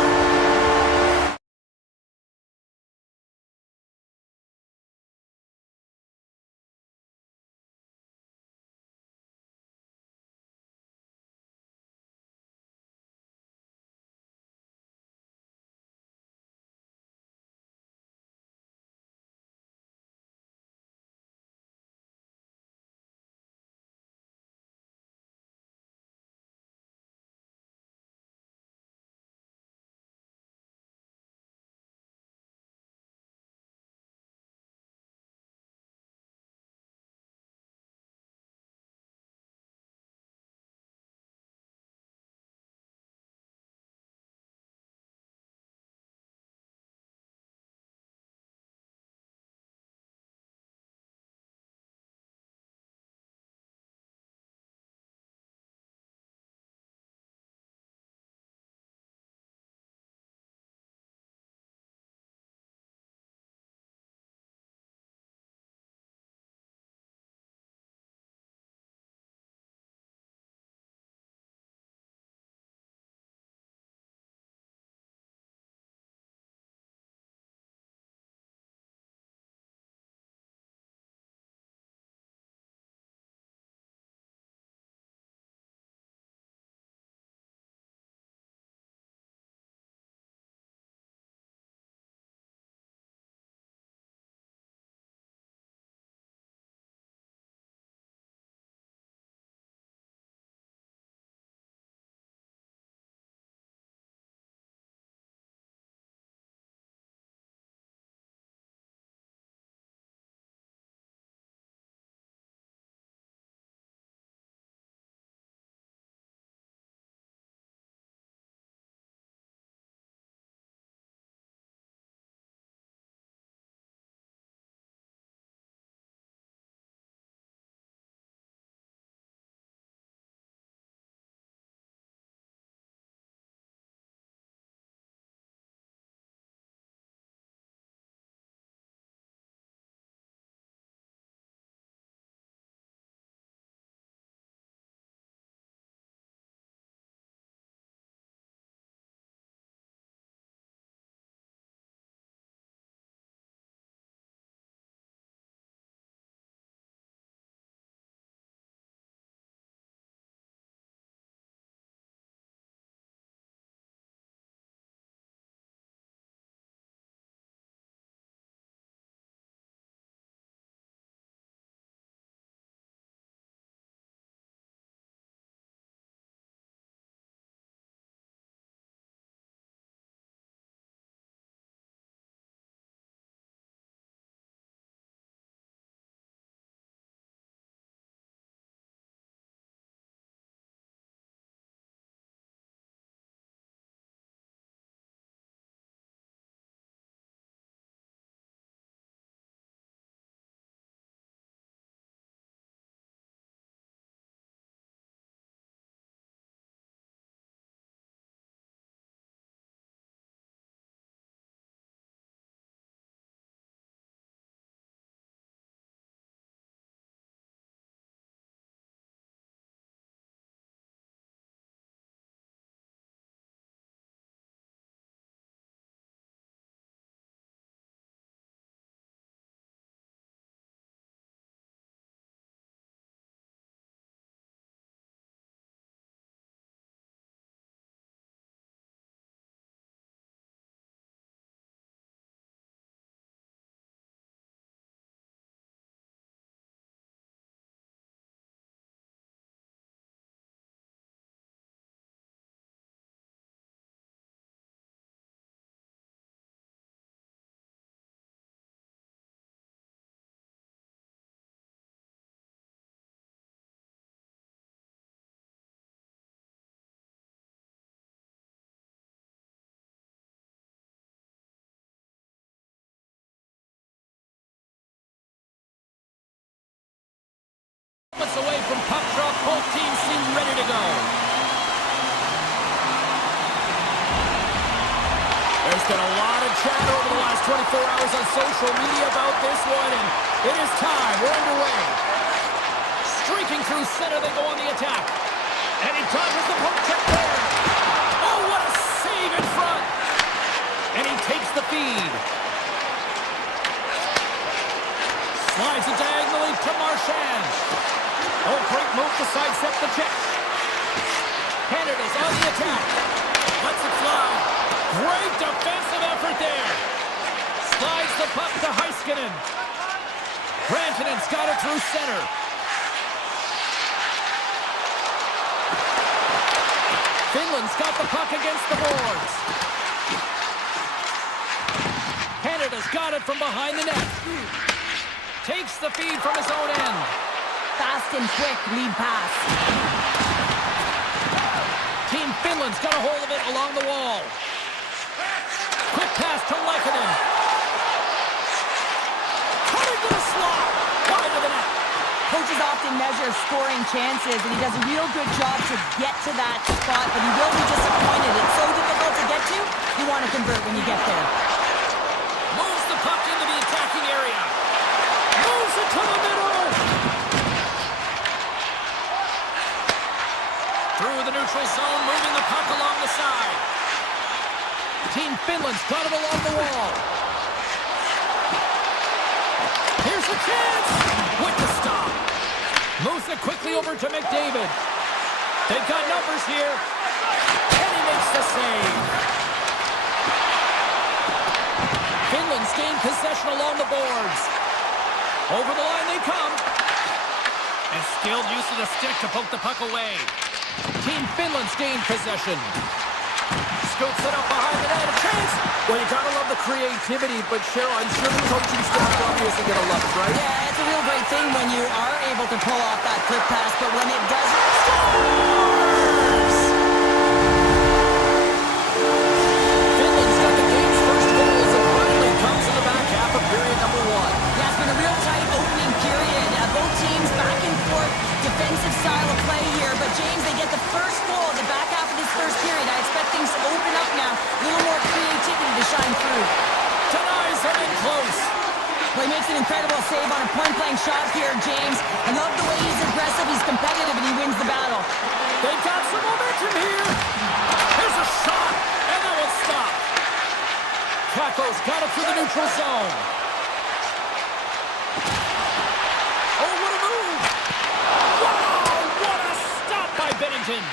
been a lot of chatter over the last 24 hours on social media about this one, and it is time. We're underway. Streaking through center, they go on the attack. And he dodges the poke check there. Oh, what a save in front. And he takes the feed. Slides it diagonally to Marchand. Oh, great move to sidestep the check. Canada's on the attack. Lets it fly. Great defensive effort there. Slides the puck to Heiskanen. Rantanen's got it through center. Finland's got the puck against the boards. Canada's got it from behind the net. Takes the feed from his own end. Fast and quick lead pass. Team Finland's got a hold of it along the wall. Quick pass to Lekkinen. Cutting to the slot. Wide of the net. Coaches often measure scoring chances, and he does a real good job to get to that spot, but he will be disappointed. It's so difficult to get to, you want to convert when you get there. Moves the puck into the attacking area. Moves it to the middle. Through the neutral zone, moving the puck along the side. Team Finland's got it along the wall. Here's the chance! With the stop. Moves it quickly over to McDavid. They've got numbers here. And he makes the save. Finland's gained possession along the boards. Over the line they come. And skilled use of the stick to poke the puck away. Team Finland's gained possession. Scoops it up behind the net. A chance! Well, you gotta love the creativity, but Cheryl, I'm sure the coaching staff obviously gonna love it, right? Yeah, it's a real great thing when you are able to pull off that quick pass, but when it doesn't, scores! Finland's got the game's first goal as it finally comes in the back half of period number one. Yeah, it's been a real tight opening period. Both teams back and forth, defensive style of play here, but James, they get the first goal in the back half of this first period. I expect things to open up now, a little more creativity to shine through. Denies him in close. Well, he makes an incredible save on a point-blank shot here, James. I love the way he's aggressive, he's competitive, and he wins the battle. They've got some momentum here. Here's a shot, and that one's stopped. Kakko's got it through the neutral zone. Oh, what a move! Wow, what a stop by Bennington.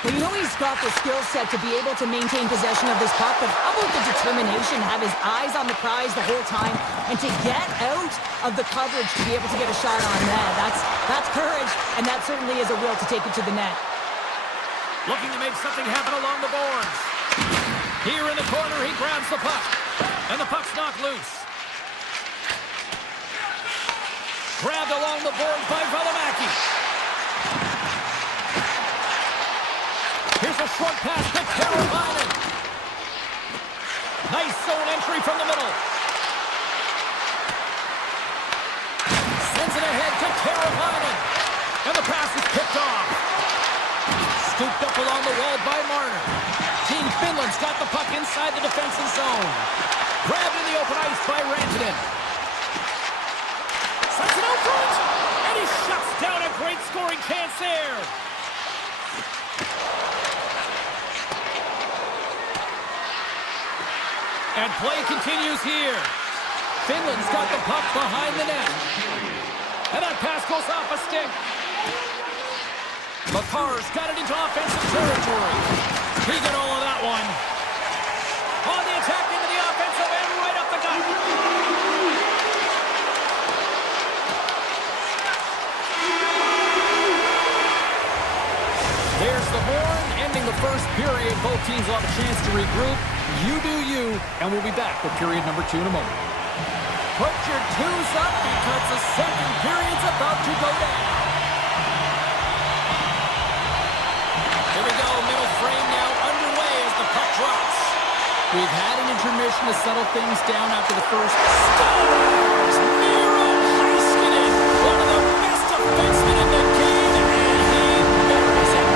Well, you know he's got the skill set to be able to maintain possession of this puck, but how about the determination, have his eyes on the prize the whole time, and to get out of the coverage to be able to get a shot on net. That's courage, and that certainly is a will to take it to the net. Looking to make something happen along the boards. Here in the corner, he grabs the puck, and the puck's knocked loose. Grabbed along the boards by Valimaki. Here's a short pass to Carolina. Nice zone entry from the middle. Sends it ahead to Carolina. And the pass is picked off. Scooped up along the wall by Marner. Team Finland's got the puck inside the defensive zone. Grabbed in the open ice by Rantanen. Sends it out front. And he shuts down a great scoring chance there. And play continues here. Finland's got the puck behind the net. And that pass goes off a stick. Makar's got it into offensive territory. He got all of that one. On the attack into the offensive end, right up the gut. There's the horn, ending the first period. Both teams will have a chance to regroup. You do you, and we'll be back with period number 2 in a moment. Put your twos up because the second period's about to go down. Here we go, middle frame now underway as the puck drops. We've had an intermission to settle things down after the first. Scores! Miro Heiskanen, one of the best defensemen in the game, and he buries it.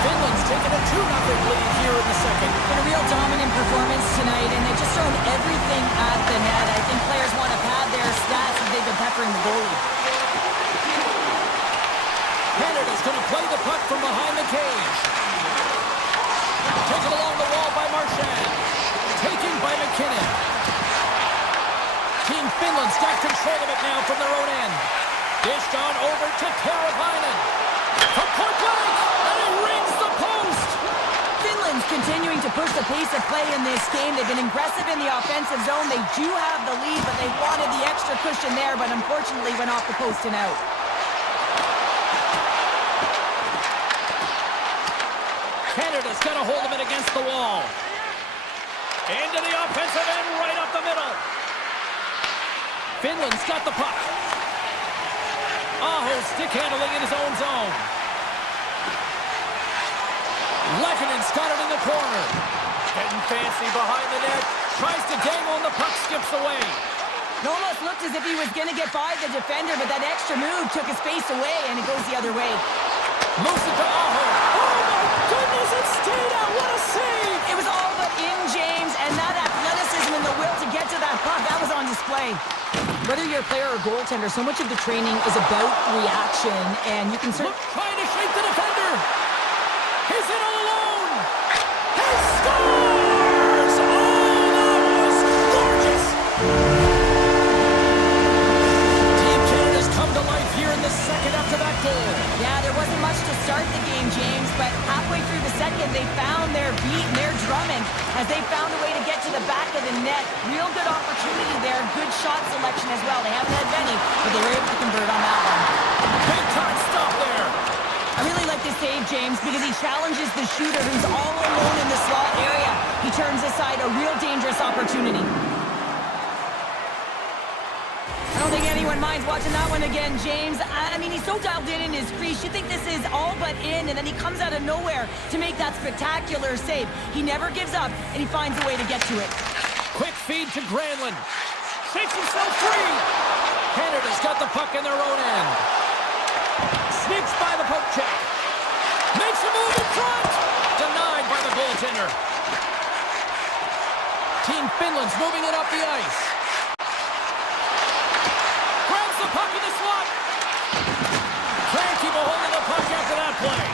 Finland's taken a 2-0 lead here in the second. Been a real dominant performance tonight, and they away the puck from behind the cage. Taken along the wall by Marchand. Taken by McKinnon. Team Finland's got control of it now from their own end. Dished on over to Teravainen. From point blank, and it rings the post. Finland's continuing to push the pace of play in this game. They've been aggressive in the offensive zone. They do have the lead, but they wanted the extra cushion there, but unfortunately went off the post and out. Canada's got a hold of it against the wall. Into the offensive end, right up the middle. Finland's got the puck. Aho stick handling in his own zone. Lekinen's got it in the corner. Getting fancy behind the net. Tries to dangle and the puck skips away. It almost looked as if he was going to get by the defender, but that extra move took his face away, and it goes the other way. Moves it to Aho. Oh my goodness, it stayed out. What a save! It was all but in, James, and that athleticism and the will to get to that puck, that was on display. Whether you're a player or goaltender, so much of the training is about reaction, and you can Look, trying to shake the defender. He's in all alone. He scores! Oh, that was gorgeous! Team Canada's come to life here in the second after that goal. Yeah, there wasn't much to start the game, James, but halfway through the second, they found their beat and their drumming as they found a way to get to the back of the net. Real good opportunity there, good shot selection as well. They haven't had many, but they were able to convert on that one. Big time stop there. I really like this save, James, because he challenges the shooter who's all alone in the slot area. He turns aside a real dangerous opportunity. I don't think anyone minds watching that one again, James. I mean, he's so dialed in his crease. You think this is all but in, and then he comes out of nowhere to make that spectacular save. He never gives up, and he finds a way to get to it. Quick feed to Granlund. Shakes himself free. Canada's got the puck in their own end. Sneaks by the poke check. Makes a move in front. Denied by the goaltender. Team Finland's moving it up the ice. Grabs the puck in the slot. Can't keep a hold of the puck after that play.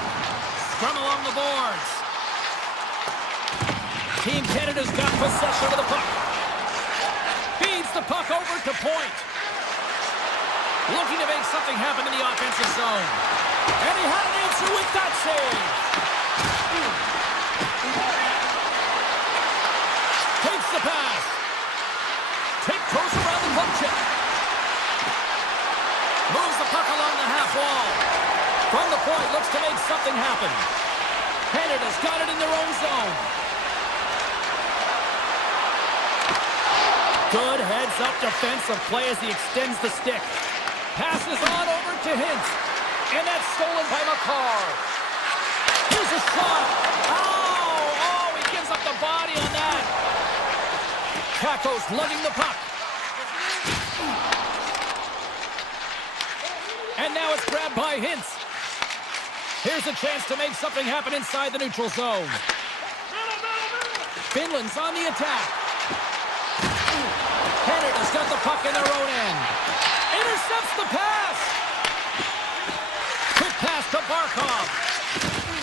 Scrum along the boards. Team Canada's got possession of the puck. Feeds the puck over to point. Looking to make something happen in the offensive zone. And he had an answer with that save. Takes the pass. Goes around the poke check. Moves the puck along the half wall. From the point, looks to make something happen. Canada's got it in their own zone. Good heads-up defensive play as he extends the stick. Passes on over to Hintz. And that's stolen by McCarr. Here's a shot. Oh, he gives up the body on that. Kakko's lugging the puck. And now it's grabbed by Hintz. Here's a chance to make something happen inside the neutral zone. Finland's on the attack. Canada's got the puck in their own end. Intercepts the pass. Quick pass to Barkov.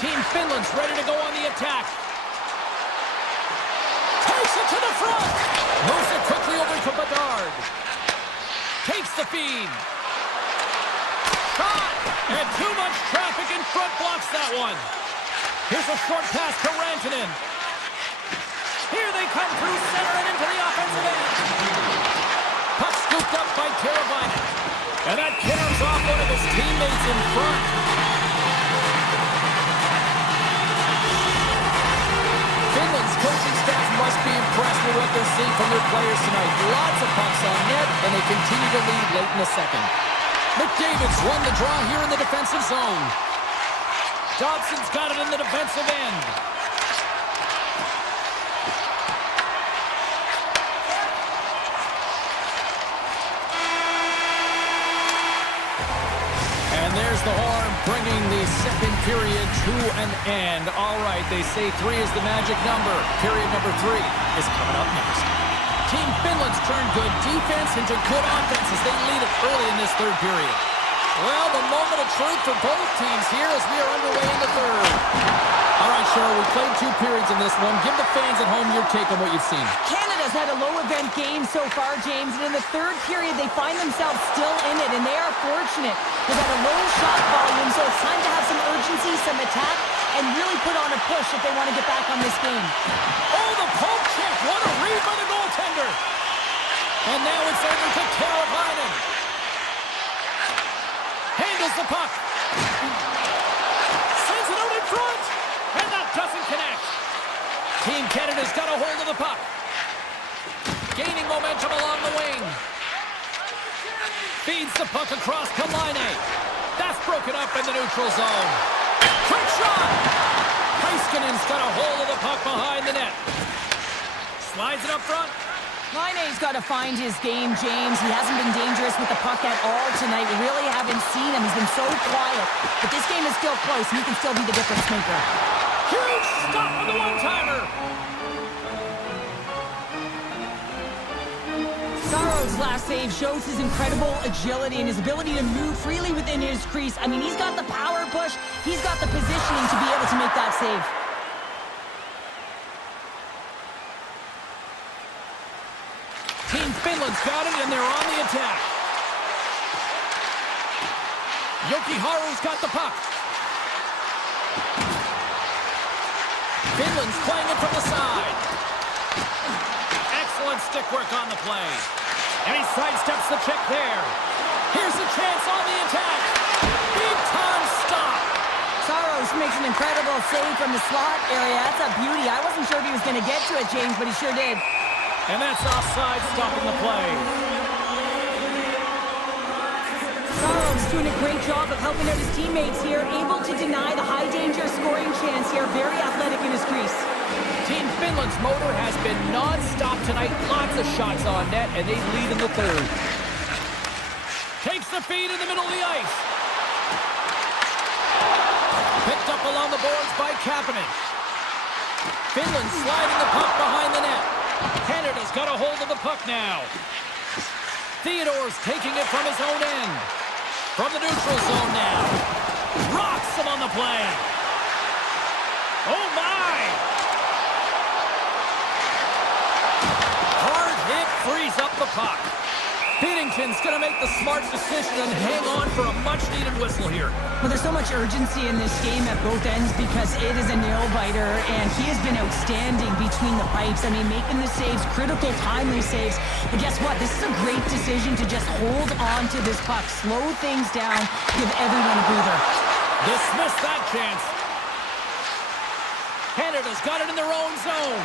Team Finland's ready to go on the attack. Takes it to the front. Moves it quickly over to Bedard. Takes the feed. Shot. And too much traffic in front blocks that one. Here's a short pass to Rantanen. Here they come through center and into the offensive end. Puck scooped up by Teravainen. And that carries off one of his teammates in front. Finland's coaching staff must be impressed with what they're seeing from their players tonight. Lots of pucks on net, and they continue to lead late in the second. McDavid's won the draw here in the defensive zone. Dobson's got it in the defensive end. And there's the horn, bringing the second period to an end. All right, they say 3 is the magic number. Period number 3 is coming up next. Team Finland's turned good defense into good offense as they lead it early in this third period. Well, the moment of truth for both teams here as we are underway in the third. All right, Cheryl, we played 2 periods in this one. Give the fans at home your take on what you've seen. Canada's had a low-event game so far, James, and in the third period, they find themselves still in it, and they are fortunate. They've had a low shot volume, so it's time to have some urgency, some attack, and really put on a push if they want to get back on this game. Oh, the poke check! What a read by the goaltender! And now it's over to Carolina. Handles the puck. Sends it out in front. And that doesn't connect. Team Canada's got a hold of the puck. Gaining momentum along the wing. Feeds the puck across Kalina. That's broken up in the neutral zone. Quick shot. Heiskanen's got a hold of the puck behind the net. Slides it up front. Laine's got to find his game, James. He hasn't been dangerous with the puck at all tonight. We really haven't seen him. He's been so quiet. But this game is still close, and he can still be the difference maker. Huge stop with the one-timer. Saro's last save shows his incredible agility and his ability to move freely within his crease. I mean, he's got the power push. He's got the positioning to be able to make that save. Team Finland's got it, and they're on the attack. Jokiharu's got the puck. Finland's playing it from the side. Excellent stick work on the play. And he sidesteps the check there. Here's a chance on the attack. Big time stop. Saros makes an incredible save from the slot area. That's a beauty. I wasn't sure if he was going to get to it, James, but he sure did. And that's offside, stopping the play. Saros doing a great job of helping out his teammates here, able to deny the high-danger scoring chance here. Very athletic in his crease. Team Finland's motor has been non-stop tonight. Lots of shots on net, and they lead in the third. Takes the feed in the middle of the ice. Picked up along the boards by Kapanen. Finland sliding the puck behind the net. Canada's got a hold of the puck now. Theodore's taking it from his own end. From the neutral zone now. Rocks him on the play. Oh, my! Hard hit frees up the puck. Binnington's going to make the smart decision and hang on for a much-needed whistle here. Well, there's so much urgency in this game at both ends because it is a nail-biter, and he has been outstanding between the pipes. I mean, making the saves, critical, timely saves. But guess what? This is a great decision to just hold on to this puck, slow things down, give everyone a breather. Dismiss that chance. Canada's got it in their own zone.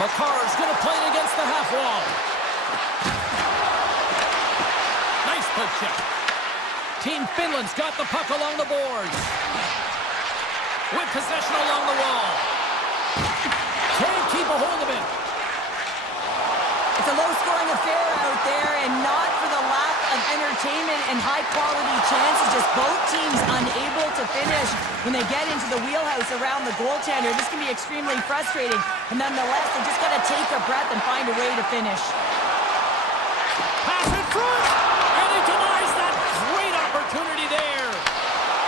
Makar's going to play it against the half wall. Nice poke check. Team Finland's got the puck along the boards. With possession along the wall. Can't keep a hold of it. It's a low-scoring affair out there, and not for the lack of entertainment and high-quality chances. Just both teams unable to finish when they get into the wheelhouse around the goaltender. This can be extremely frustrating, but nonetheless, they just got to take a breath and find a way to finish. Pass in front, and he denies that great opportunity there.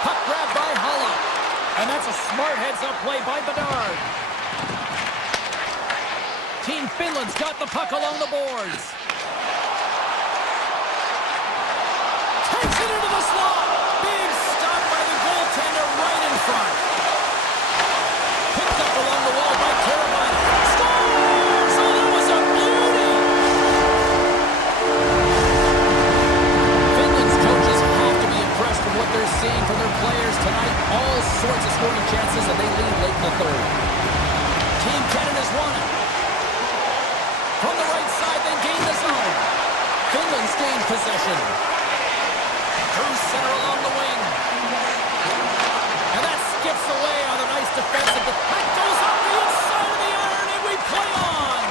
Puck grab by Halla, and that's a smart heads-up play by Bedard. Team Finland's got the puck along the boards. Takes it into the slot. Big stop by the goaltender right in front. Picked up along the wall by Carolina. Scores! Oh, that was a beauty! Finland's coaches have to be impressed with what they're seeing from their players tonight. All sorts of scoring chances, and they lead late in the third. Team Canada's won it. From the right side, they gain the zone. Finland's gained possession. Through center along the wing. And that skips away on a nice defensive. That goes up the inside of the iron, and we play on.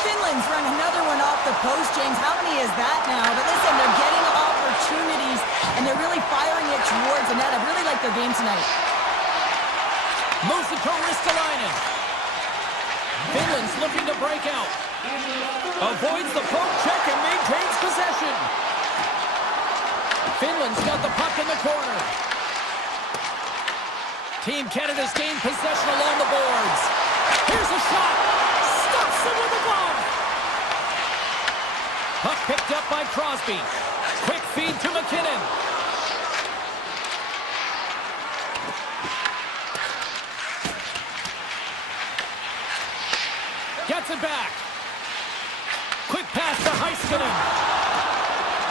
Finland's run another one off the post, James. How many is that now? But listen, they're getting opportunities, and they're really firing it towards the net. I really like their game tonight. Moves it to Ristolainen. Finland's looking to break out. Avoids the poke check and maintains possession. Finland's got the puck in the corner. Team Canada's gained possession along the boards. Here's a shot. Stops him with a glove. Puck picked up by Crosby. Quick feed to McKinnon. Gets it back. Quick pass to Heiskanen.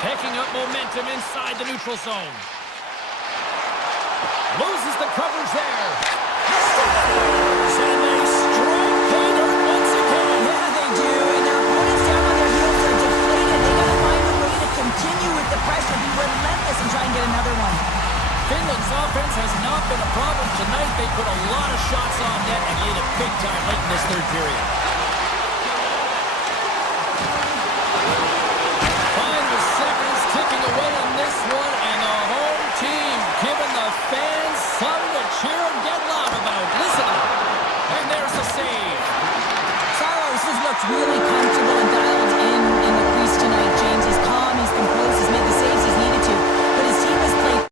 Picking up momentum inside the neutral zone. Loses the coverage there. And they strike Taylor once again. Yeah, they do. And their opponents down on their heels are deflated. They got to find a way to continue with the pressure, be relentless, and try and get another one. Finland's offense has not been a problem tonight. They put a lot of shots on net and laid it big time late in this third period. Final seconds ticking away in this one, and the home team giving the fans something to cheer and get loud about. Listen up. And there's the save. Saros has looked really comfortable and dialed in the crease tonight, James. He's calm, he's composed, he's made the saves he's needed to. But his team has played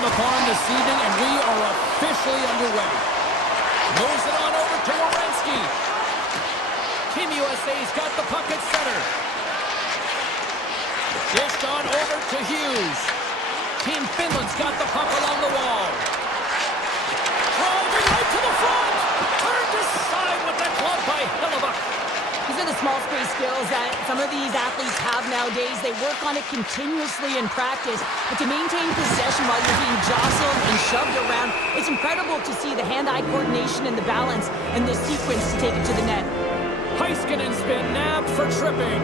in the farm this evening, and we are officially underway. Moves it on over to Werenski. Team USA's got the puck at center. Dished on over to Hughes. Team Finland's got the puck along the wall. Driving right to the front. Turned aside with that glove by Hillebuck. These are the small space skills that some of these athletes have nowadays. They work on it continuously in practice. But to maintain possession while you're being jostled and shoved around, it's incredible to see the hand-eye coordination and the balance in this sequence to take it to the net. Heiskanen's been nabbed for tripping.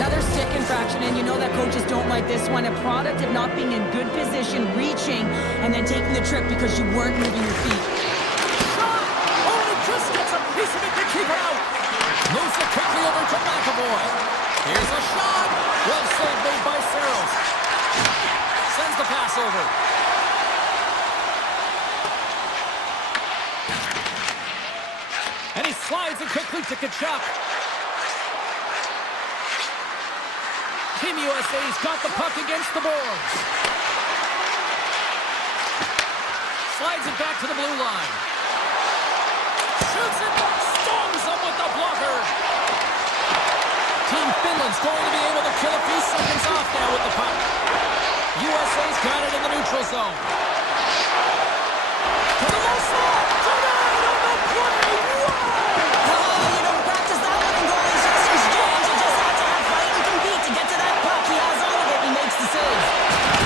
Another stick infraction, and you know that coaches don't like this one. A product of not being in good position, reaching, and then taking the trip because you weren't moving your feet. Shot! Oh, he just gets a piece of it to keep it out. Moves it quickly over to McAvoy. Here's a shot. Well saved made by Saros. Sends the pass over. And he slides it quickly to Kachuk. Team USA's got the puck against the boards. Slides it back to the blue line. Shoots it. Storms up with the blocker. Team Finland's going to be able to kill a few seconds off now with the puck. USA's got it in the neutral zone. To the low slot. Denied on the play. Whoa! Oh, you don't practice that one in goalie sessions, James. You just have to have fight and compete to get to that puck. He has all of it. He makes the save.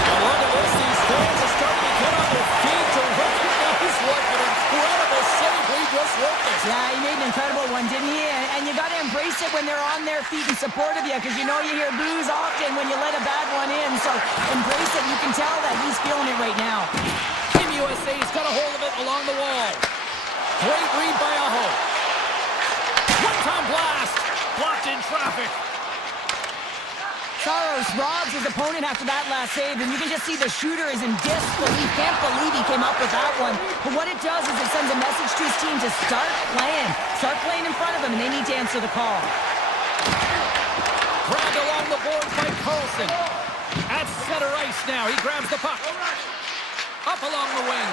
Now look at this. These fans are starting to get on their feet to recognize what an incredible save we just witnessed. Yeah, he made an incredible one, didn't he? And you got to embrace it when they're on their feet in support of you, because you know you hear boos often when you let a bad one in. So embrace it. You can tell that he's feeling it right now. Team USA's got a hold of it along the wall. Great read by Aho. One-time blast. Blocked in traffic. Saros robs his opponent after that last save, and you can just see the shooter is in disbelief. Can't believe he came up with that one. But what it does is it sends a message to his team to start playing. Start playing in front of him, and they need to answer the call. Grabbed along the boards by Carlson. At center ice now. He grabs the puck. Up along the wing.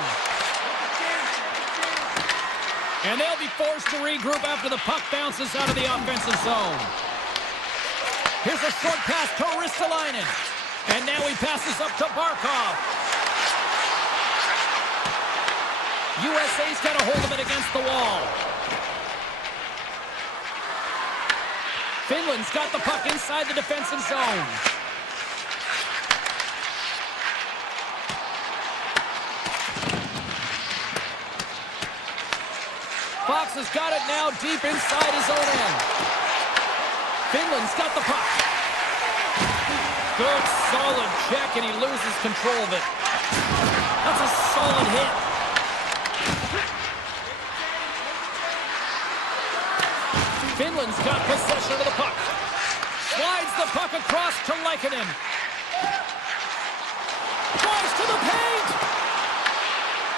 And they'll be forced to regroup after the puck bounces out of the offensive zone. Here's a short pass to Ristolainen. And now he passes up to Barkov. USA's got a hold of it against the wall. Finland's got the puck inside the defensive zone. Fox has got it now deep inside his own end. Finland's got the puck. Good, solid check, and he loses control of it. That's a solid hit. Finland's got possession of the puck. Slides the puck across to Lekkinen. Drives to the paint.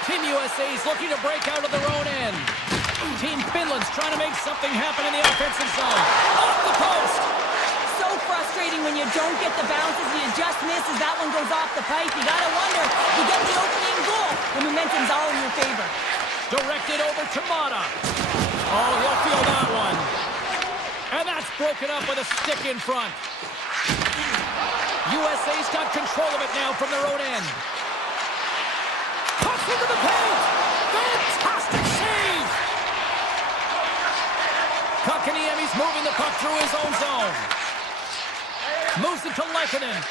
Team USA's looking to break out of their own end. Team Finland's trying to make something happen in the offensive zone. Off the post. So frustrating when you don't get the bounces and you just miss as that one goes off the pipe. You gotta wonder, you get the opening goal. The momentum's all in your favor. Directed over to Mata. Oh, you'll feel that one. And that's broken up with a stick in front. USA's got control of it now from their own end. Pucks into the paint. Fantastic save. Kotkaniemi's moving the puck through his own zone. Moves it to Lekkinen.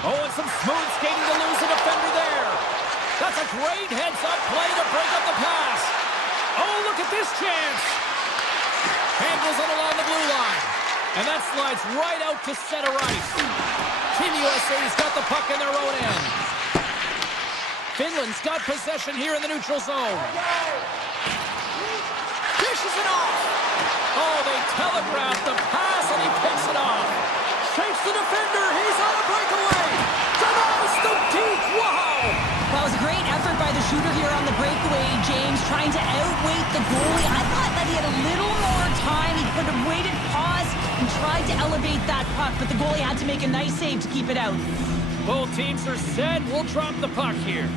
Oh, and some smooth skating to lose a defender there. That's a great heads-up play to break up the pass. Oh, look at this chance. Handles it along the blue line. And that slides right out to center ice. Team USA's got the puck in their own end. Finland's got possession here in the neutral zone. Dishes it off. Oh, they telegraphed the pass, and he picks it off. Shakes the defender. He's on a breakaway. Denies the deep. Wow. That was a great effort by the shooter here on the breakaway, James, trying to outweight the goalie. I thought that he had a little more time. He could have waited, paused, and tried to elevate that puck, but the goalie had to make a nice save to keep it out. Both teams are set. We'll drop the puck here.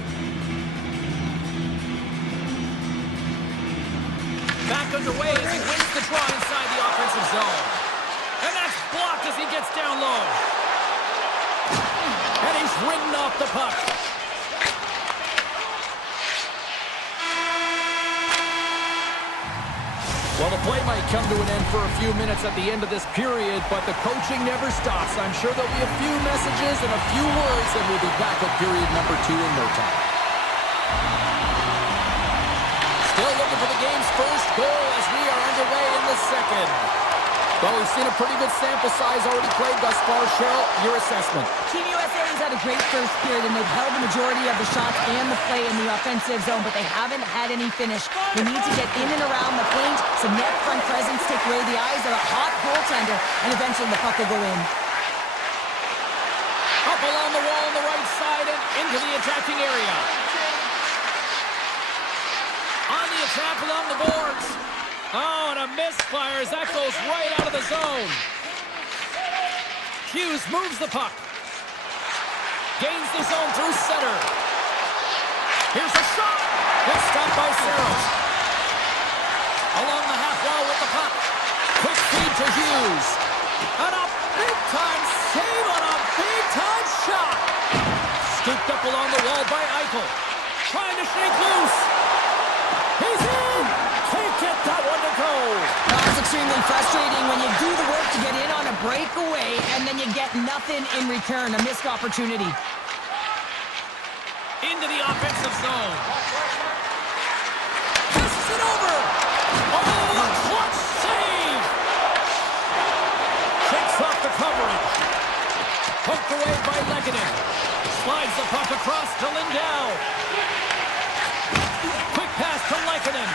Back underway as he wins the draw inside the offensive zone. And that's blocked as he gets down low. And he's ridden off the puck. Well, the play might come to an end for a few minutes at the end of this period, but the coaching never stops. I'm sure there'll be a few messages and a few words, and we'll be back at period number 2 in no time. Still looking for the game's first goal as we are underway in the second. Well, we've seen a pretty good sample size already played thus far. Cheryl, your assessment. Team USA has had a great first period, and they've held the majority of the shots and the play in the offensive zone, but they haven't had any finish. They need to get in and around the paint, some net front presence, take away the eyes of a hot goaltender, and eventually the puck will go in. Up along the wall on the right side and into the attacking area. On the attack along the boards. Oh, and a misfire as that goes right out of the zone. Hughes moves the puck. Gains the zone through center. Here's a shot. Good stop by Saros. Along the half wall with the puck. Quick feed to Hughes. And a big-time save on a big-time shot. Scooped up along the wall by Eichel. Trying to shake loose. He's in. Can't get that one to go. That's extremely frustrating when you do the work to get in on a breakaway and then you get nothing in return, a missed opportunity. Into the offensive zone. Passes it over. Oh, a clutch save. Shakes off the coverage. Poked away by Lekkinen. Slides the puck across to Lindell. Quick pass to Lekkinen.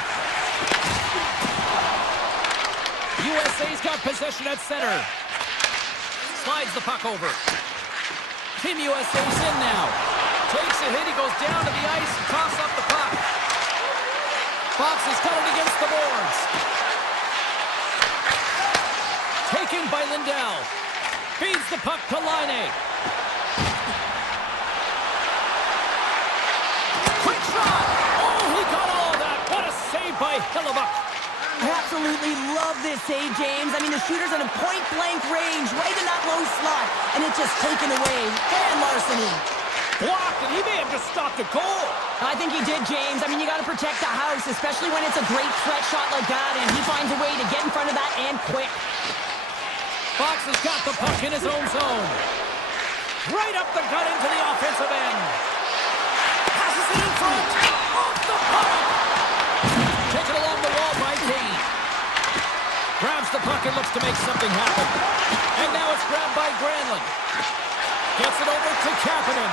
USA's got possession at center. Slides the puck over. Team USA's in now. Takes a hit, he goes down to the ice, coughs up the puck. Fox is cutting against the boards. Taken by Lindell. Feeds the puck to Laine. Quick shot! Oh, he got all of that. What a save by Hellebuyck. I absolutely love this save, James. I mean, the shooter's in a point-blank range, right in that low slot, and it's just taken away. Fan larceny. Blocked, and he may have just stopped a goal. I think he did, James. I mean, you got to protect the house, especially when it's a great threat shot like that, and he finds a way to get in front of that and quick. Fox has got the puck in his own zone. Right up the gut into the offensive end. Passes it in front. Off the puck. Taken along the wall by Kane. Grabs the puck and looks to make something happen. And now it's grabbed by Granlund. Gets it over to Kapanen.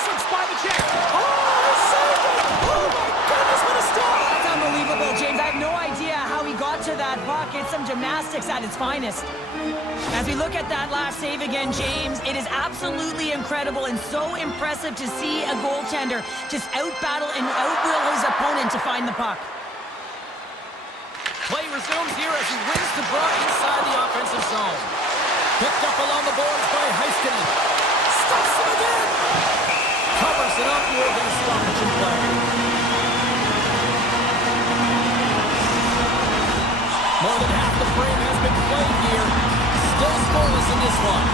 Slips by the check. Oh, he saved it! Oh my goodness, what a stop! That's unbelievable, James. I have no idea how he got to that puck. It's some gymnastics at its finest. As we look at that last save again, James, it is absolutely incredible and so impressive to see a goaltender just out-battle and out-will his opponent to find the puck. Play resumes here as he wins the draw inside the offensive zone. Picked up along the boards by Heiskanen. Stops him again! Covers it up more than a stoppage in play. More than half the frame has been played here. Still scoreless in this one.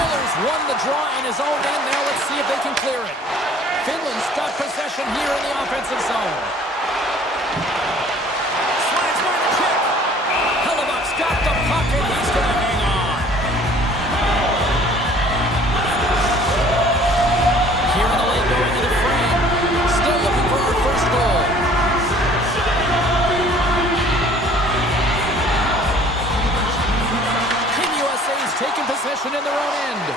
Miller's won the draw in his own end. Now let's see if they can clear it. Finland's got possession here in the offensive zone. Slides by the check. Hellebuyck's got the puck and he's going to hang on. Here in the lane going to the frame. Still looking for our first goal. Team USA's taking possession in their own end.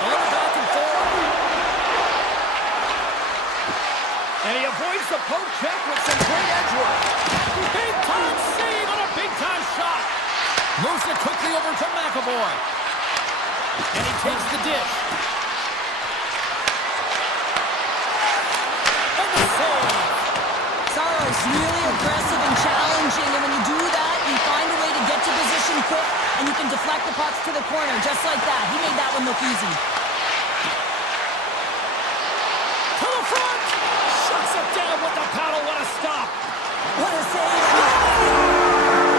A little back and forth. And he avoids the poke check with some great edge work. Big-time save on a big-time shot. Moves it quickly over to McAvoy. And he takes the dish. And the save. Saros really aggressive and challenging transition quick, and you can deflect the pucks to the corner just like that. He made that one look easy. To the front! Shuts it down with the paddle. What a stop! What a save!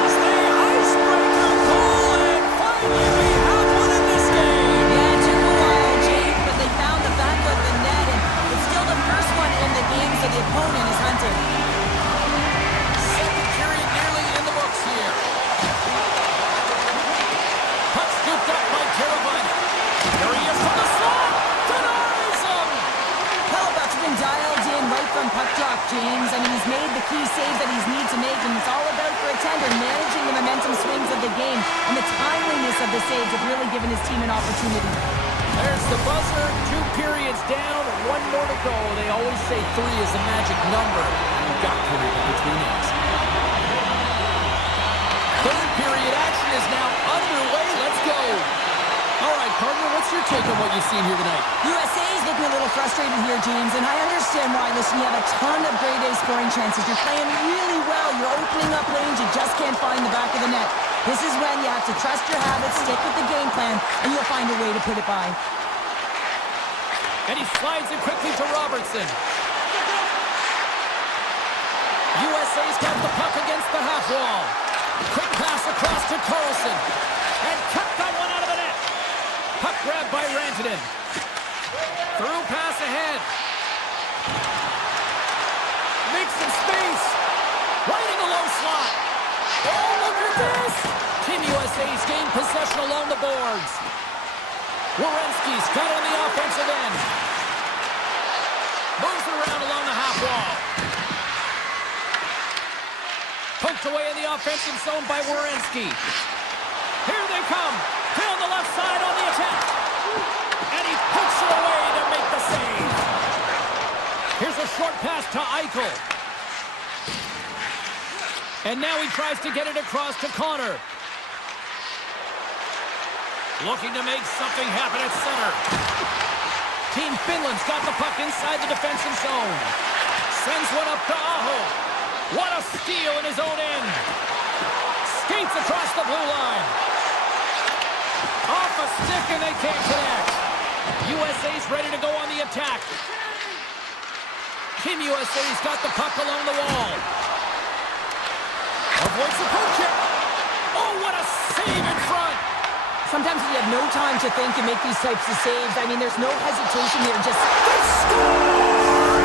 It's the icebreaker goal, and finally we have one in this game! Yeah, it took a while, James, but they found the back of the net, and it's still the first one in the game, so the opponent is hunted. Second period nearly in the books here. Puck scooped up by Carabine. There he is from the slot. Denies him! Hellebuck's been dialed in right from puck drop, James. I mean, he's made the key saves that he's needed to make, and it's all about for a tender managing the momentum swings of the game, and the timeliness of the saves have really given his team an opportunity. There's the buzzer. 2 periods down, 1 more to go. They always say 3 is the magic number. You've got period between these. Third period action is now underway. Let's go. All right, partner, what's your take on what you've seen here tonight? USA is looking a little frustrated here, James, and I understand why. Listen, you have a ton of grade A scoring chances. You're playing really well. You're opening up lanes. You just can't find the back of the net. This is when you have to trust your habits, stick with the game plan, and you'll find a way to put it by. And he slides it quickly to Robertson. USA's got the puck against the half wall. Quick pass across to Carlson. And cut that one out of the net. Puck grabbed by Rantanen. Through pass ahead. Makes some space. Right in the low slot. Oh, look at this. Team USA's gained possession along the boards. Werenski's got on the offensive end. Moves it around along the half wall. Poked away in the offensive zone by Werenski. Here they come. Down the left side on the attack. And he pokes it away to make the save. Here's a short pass to Eichel. And now he tries to get it across to Connor. Looking to make something happen at center. Team Finland's got the puck inside the defensive zone. Sends one up to Aho. What a steal in his own end. Skates across the blue line. Off a stick and they can't connect. USA's ready to go on the attack. Team USA's got the puck along the wall. Avoids the poke check. Oh, what a save in front. Sometimes you have no time to think and make these types of saves. I mean, there's no hesitation here. Just They score!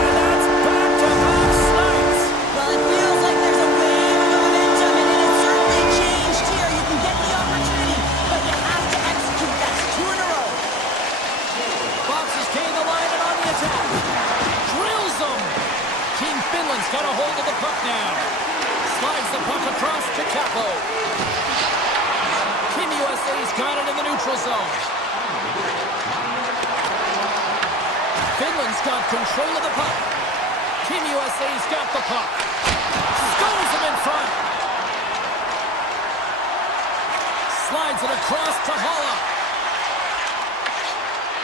And that's back-to-back snipes. well, it feels like there's a wave of momentum, and it has certainly changed here. You can get the opportunity, but you have to execute. That's 2 in a row. Boxes gain the line and on the attack. Drills them. Team Finland's got a hold of the puck now. Slides the puck across to Capo. Team USA's got it in the neutral zone. Finland's got control of the puck. Team USA's got the puck. Skulls him in front. Slides it across to Halla.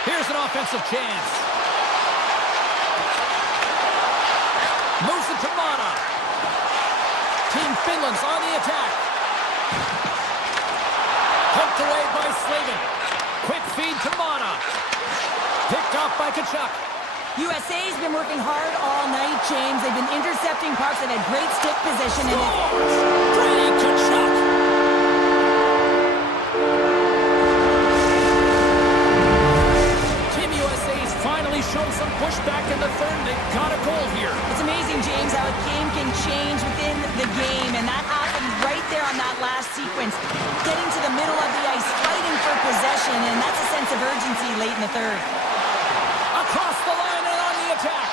Here's an offensive chance. Moves it to Mata. Team Finland's on the attack. Poked away by Slavin. Quick feed to Mata. Picked off by Kachuk. USA's been working hard all night, James. They've been intercepting pucks and had great stick position. And Brady Kachuk. Team USA's finally shown some pushback in the third. They got a goal here. it's amazing, James, how a game can change within the game. And that happened right there on that last sequence. Getting to the middle of the ice, fighting for possession, and that's a sense of urgency late in the third. Across the line and on the attack.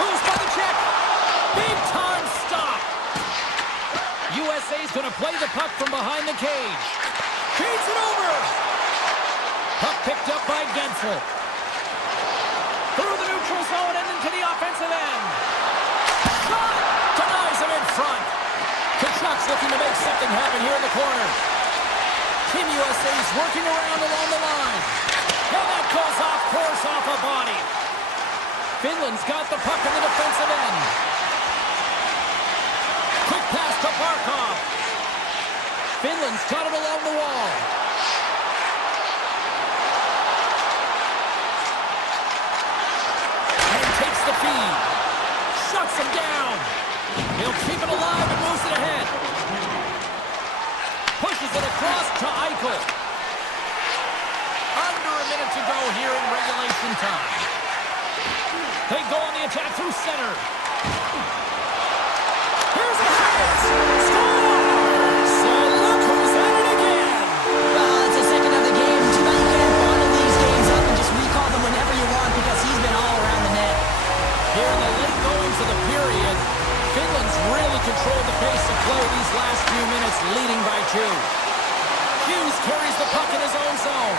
Moves by the check. Big time stop. USA's going to play the puck from behind the cage. Feeds it over. Puck picked up by Gensel. Through the neutral zone and into the offensive end. Shot! Denies him in front. Kachuk's looking to make something happen here in the corner. Team USA's working around along the line. And that goes off course off a body. Finland's got the puck in the defensive end. Quick pass to Barkov. Finland's got it along the wall. And takes the feed. Shuts him down. He'll keep it alive and moves it ahead. Pushes it across to Eichel. Under a minute to go here in regulation time. They go on the attack through center. Here's a pass. Scores! So look who's at it again. Well, it's the second of the game. Too bad you can't bottle these games up and just recall them whenever you want because he's been all around the net. Here in the late goings of the period, Finland's really controlled the pace of play these last few minutes, leading by 2. Hughes carries the puck in his own zone.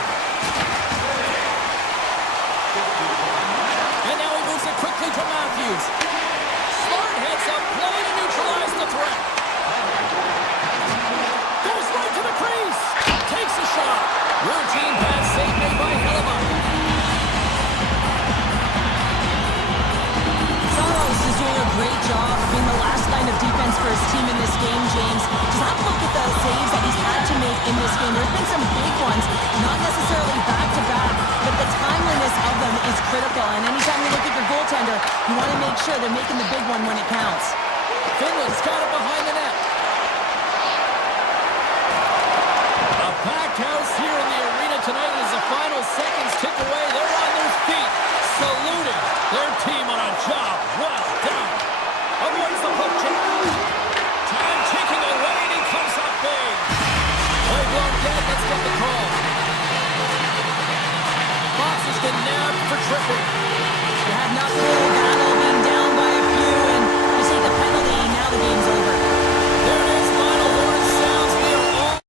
And now he moves it quickly to Matthews. Smart heads up play to neutralize the threat. Goes right to the crease. Takes a shot. Routine pass save made by Hellebuck. Saros is doing a great job of being the last line of defense for his team in this game, James. Just have a look at the saves that he's had to make in this game. There's been some big ones, not necessarily back-to-back, but the timeliness of them is critical. And anytime you look at your goaltender, you want to make sure they're making the big one when it counts. Finland's got it behind the net. A packed house here in the arena tonight as the final seconds tick away. They're on their feet, saluting their team on a job well done. Avoids the hook check. Time ticking away, and he comes up big. Play blown dead, let's get the call. Fox has been nabbed for tripping. You have not really battle being down by a few, and you take the penalty, now the game's over. There it is, final horn sounds. We are all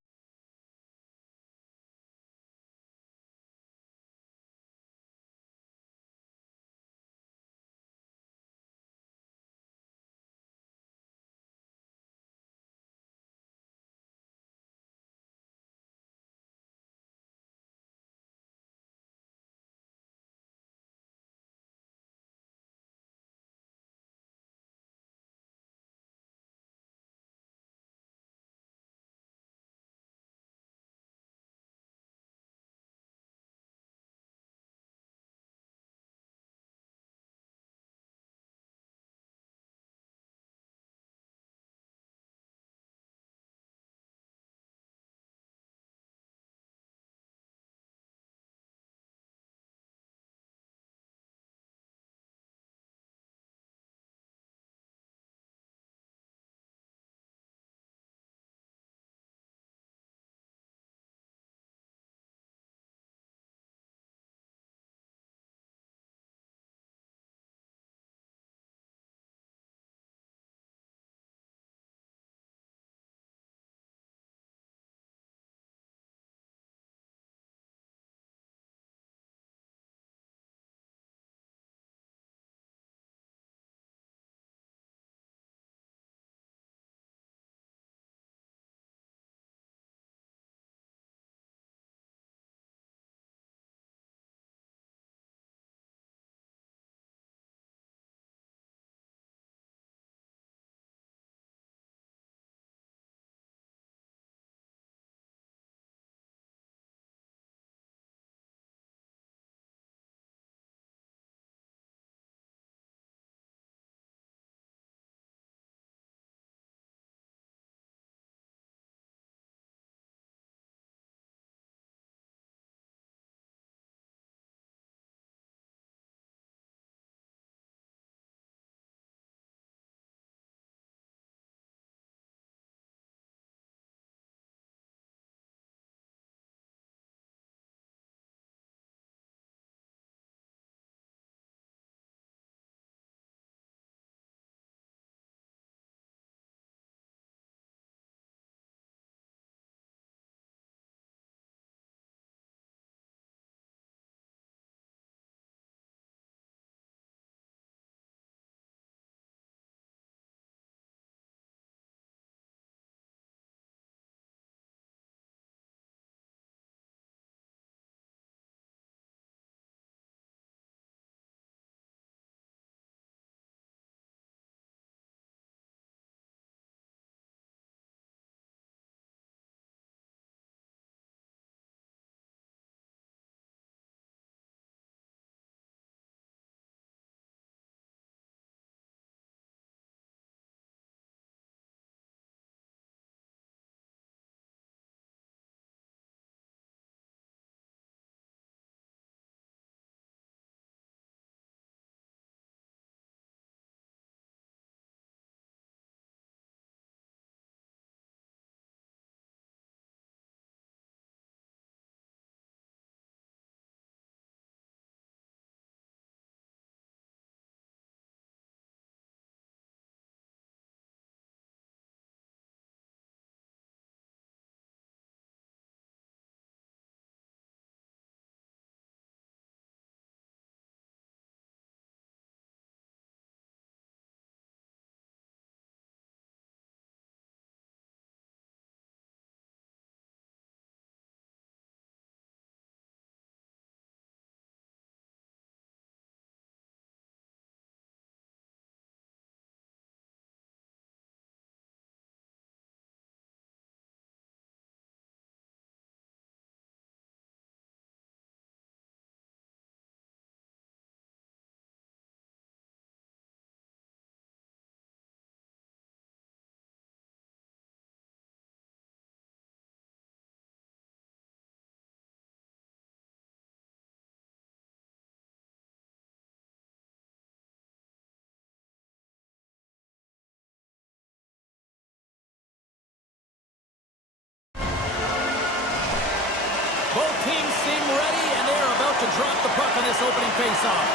to drop the puck on this opening faceoff.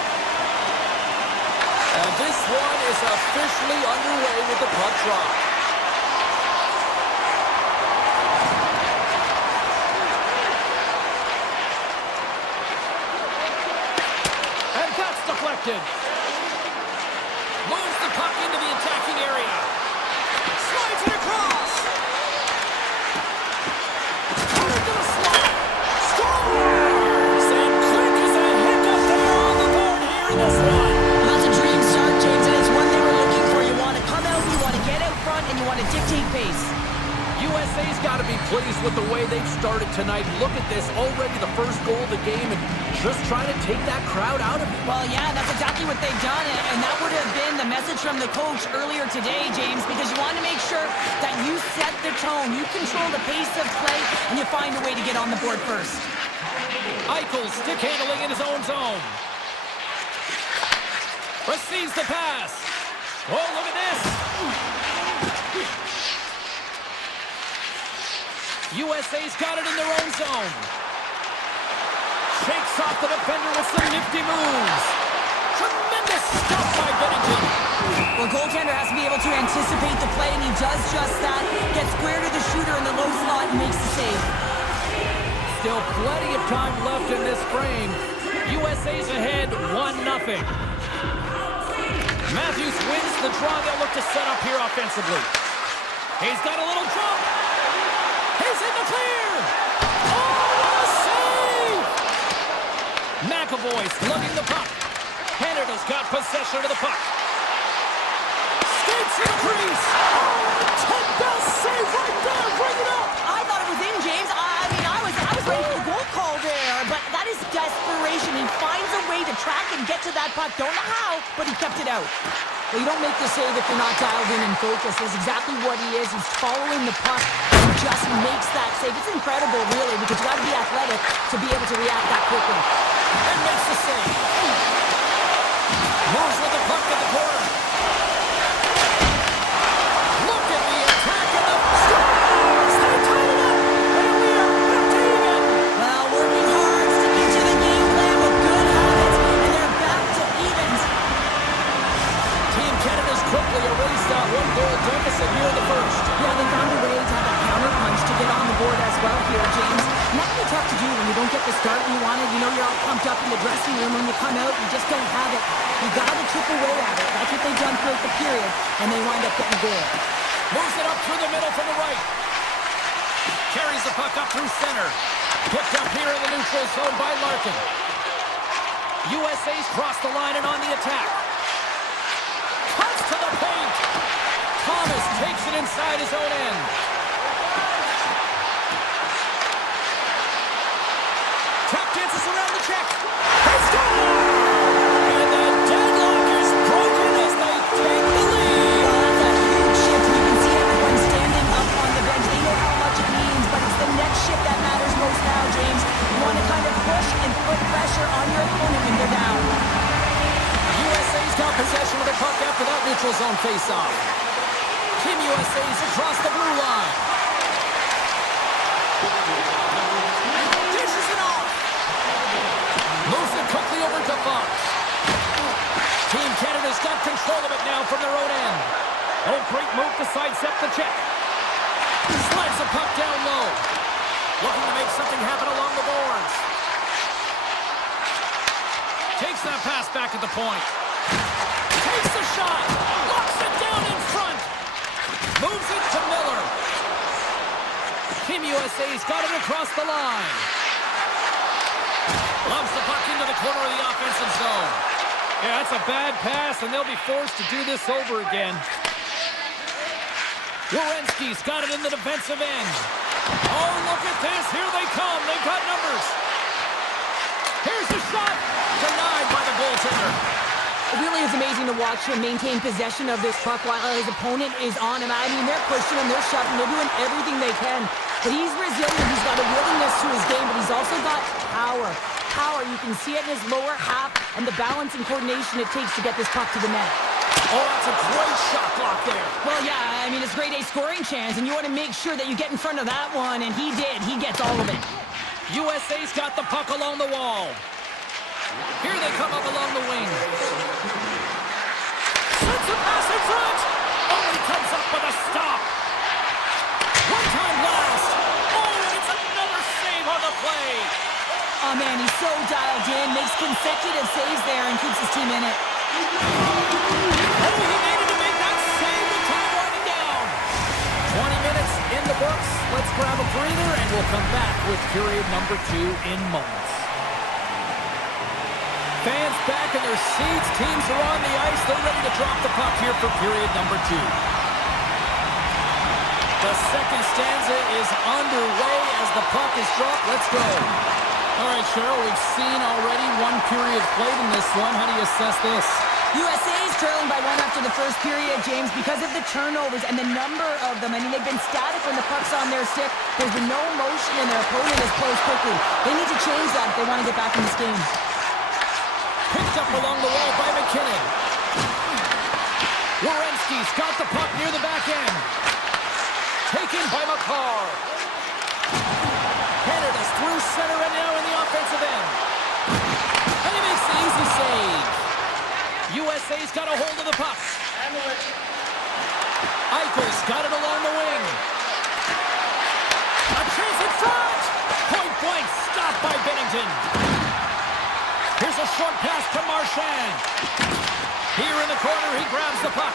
And this one is officially underway with the puck drop. And that's deflected. Moves the puck into the attacking area. Slides it across. Out into the slot. Scores! And quick as a hiccup there on the board here in this one. That's a dream start, James, and it's one they were looking for. You want to come out, you want to get out front, and you want to dictate pace. USA's got to be pleased with the way they've started tonight. Look at this, already the first goal of the game, and just trying to take that crowd out of it. Well, yeah, that's exactly what they've done, and that would have been the message from the coach earlier today, James, because you want to make sure that you set the tone, you control the pace of play, and you find a way to get on the board first. Eichel stick handling in his own zone. Receives the pass. Oh, look at this. USA's got it in their own zone. Shakes off the defender with some nifty moves. Tremendous stuff by Bennington. Well, goaltender has to be able to anticipate the play, and he does just that. Gets square to the shooter in the low slot and makes the save. Still plenty of time left in this frame. USA's ahead 1-0. Matthews wins the draw. They'll look to set up here offensively. He's got a little jump. He's in the clear. Oh, what a save! McAvoy slugging the puck. Canada's got possession of the puck. Skates in the crease. Oh, 10-best save right there. Bring it up. I thought it was in, James. I was ready for the goal call there, but that is desperation. He finds a way to track and get to that puck. Don't know how, but he kept it out. Well, you don't make the save if you're not dialed in and focused. That's exactly what he is. He's following the puck and just makes that save. It's incredible, really, because you got to be athletic to be able to react that quickly. And makes the save. Moves with the puck to the corner. Look at the attack and the scores! They tied it up! And we are back to even! Well, working hard, sticking to the game plan with good habits, and they're back to evens. Team Canada's quickly erased that one-goal deficit here in the first. Yeah, they found a way to have a counter punch to get on the board as well here, James. And that can be tough to do when you don't get the start you wanted. You know you're all pumped up in the dressing room. When you come out, you just don't have it. You got to chip away at it. That's what they've done throughout the period, and they wind up getting a goal. Moves it up through the middle from the right. Carries the puck up through center. Picked up here in the neutral zone by Larkin. USA's crossed the line and on the attack. Cuts to the paint. Thomas takes it inside his own end. Tap dances around the check. They score! And the deadlock is broken as they take the lead. Well, that's a huge shift. You can see everyone standing up on the bench. They know how much it means, but it's the next shift that matters most now, James. You want to kind of push and put pressure on your opponent when they're down. USA's got possession of the puck after that neutral zone faceoff. Team USA's across the blue line. Dishes it off. Moves it quickly over to Fox. Team Canada's got control of it now from their own end. Oh, great move to sidestep the check. Slides the puck down low. Looking to make something happen along the boards. Takes that pass back at the point. Takes the shot. Locks it down in front. Moves it to Miller. Team USA's got it across the line. Loves the puck into the corner of the offensive zone. Yeah, that's a bad pass, and they'll be forced to do this over again. Werenski's got it in the defensive end. Oh, look at this. Here they come. They've got numbers. Here's the shot. Denied by the goaltender. It really is amazing to watch him maintain possession of this puck while his opponent is on him. I mean, they're pushing him, they're shoving, they're doing everything they can. But he's resilient, he's got a willingness to his game, but he's also got power. Power, you can see it in his lower half and the balance and coordination it takes to get this puck to the net. Oh, that's a great shot block there. Well, yeah, I mean, it's grade A scoring chance, and you want to make sure that you get in front of that one, and he did. He gets all of it. USA's got the puck along the wall. Here they come up along the wing. Sends a pass in front. Oh, he comes up with a stop. One-time blast. Oh, and it's another save on the play. Oh, man, he's so dialed in, makes consecutive saves there and keeps his team in it. Oh, he needed to make that save with time winding down. 20 minutes in the books. Let's grab a breather, and we'll come back with period number 2 in moments. Fans back in their seats. Teams are on the ice. They're ready to drop the puck here for period number 2. The second stanza is underway as the puck is dropped. Let's go. All right, Cheryl, we've seen already one period played in this one. How do you assess this? USA is trailing by 1 after the first period, James, because of the turnovers and the number of them. I mean, they've been static when the puck's on their stick. There's been no motion, and their opponent is closed quickly. They need to change that if they want to get back in this game. Picked up along the wall by McKinnon. Werenski's got the puck near the back end. Taken by McCarr. Canada's through center and now in the offensive end. And he makes the easy save. USA's got a hold of the puck. Eichel's got it along the wing. A chance in front. Point blank stopped by Bennington. Here's a short pass to Marchand. Here in the corner, he grabs the puck.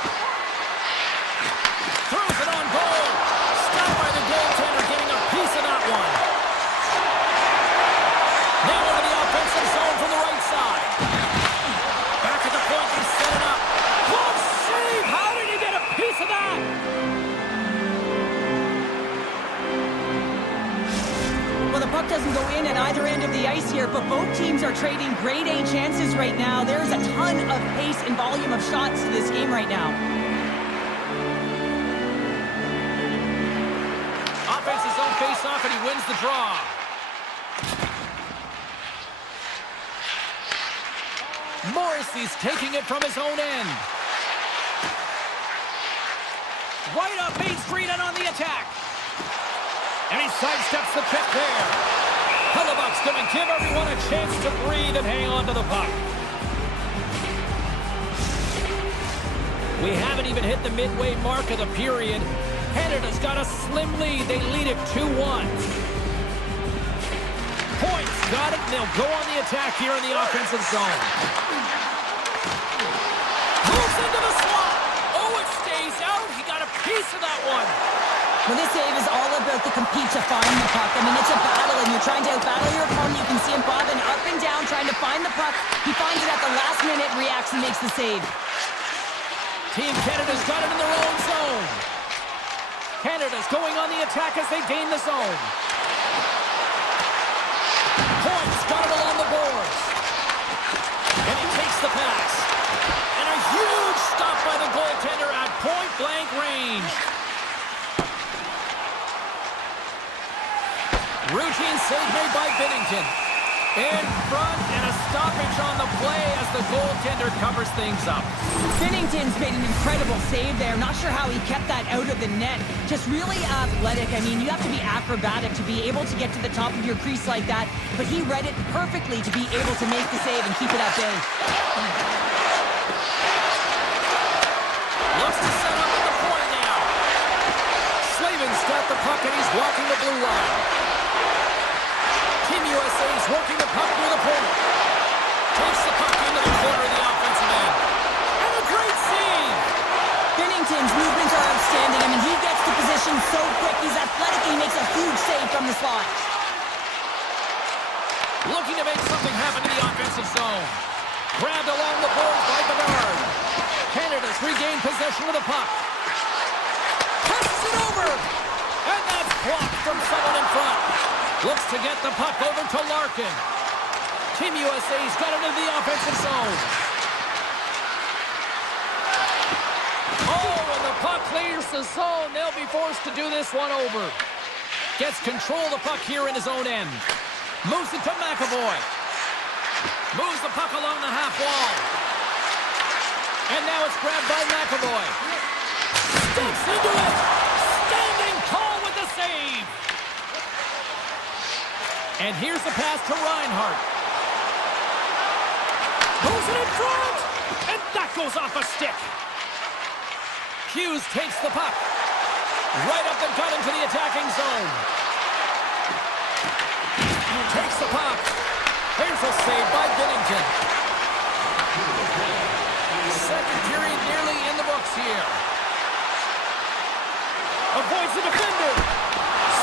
Throws it on goal. Stopped by the goaltender, getting a piece of that one. Now into the offensive zone from the right side. Back at the point, they set it up. Close save! How did he get a piece of that? Well, the puck doesn't go in at either end of the ice here, but both teams are trading grade A chances right now. There's a ton of pace and volume of shots to this game right now. Offense's own face-off, and he wins the draw. Morrissey's taking it from his own end. Right up Main Street and on the attack. And he sidesteps the check there. Hellebuck's going to give everyone a chance to breathe and hang on to the puck. We haven't even hit the midway mark of the period. Canada's got a slim lead. They lead it 2-1. Points got it, and they'll go on the attack here in the offensive zone. Moves into the slot. Oh, it stays out. He got a piece of that one. Well, this save is all about the compete to find the puck. I mean, it's a battle, and you're trying to outbattle your opponent. You can see him bobbing up and down, trying to find the puck. He finds it at the last minute, reacts, and makes the save. Team Canada's got it in their own zone. Canada's going on the attack as they gain the zone. Points got it along the boards. And he takes the pass. And a huge stop by the goaltender at point-blank range. Routine save made by Binnington. In front, and a stoppage on the play as the goaltender covers things up. Binnington's made an incredible save there. Not sure how he kept that out of the net. Just really athletic. I mean, you have to be acrobatic to be able to get to the top of your crease like that. But he read it perfectly to be able to make the save and keep it at bay. Looks to set up at the point now. Slavin's got the puck and he's walking the blue line. Team USA is working the puck near the point. Takes the puck into the corner of the offensive end. And a great save! Binnington's movements are outstanding. I mean, he gets to position so quick. He's athletic and he makes a huge save from the slot. Looking to make something happen in the offensive zone. Grabbed along the boards by Bedard. Canada's regained possession of the puck. Passes it over! And that's blocked from someone in front. Looks to get the puck over to Larkin. Team USA's got it into the offensive zone. Oh, and the puck clears the zone. They'll be forced to do this one over. Gets control of the puck here in his own end. Moves it to McAvoy. Moves the puck along the half wall. And now it's grabbed by McAvoy. Steps into it. Standing tall with the save. And here's the pass to Reinhart. Moves it in front! And that goes off a stick. Hughes takes the puck. Right up the gut into the attacking zone. Takes the puck. Here's a save by Binnington. Second period nearly in the books here. Avoids the defender.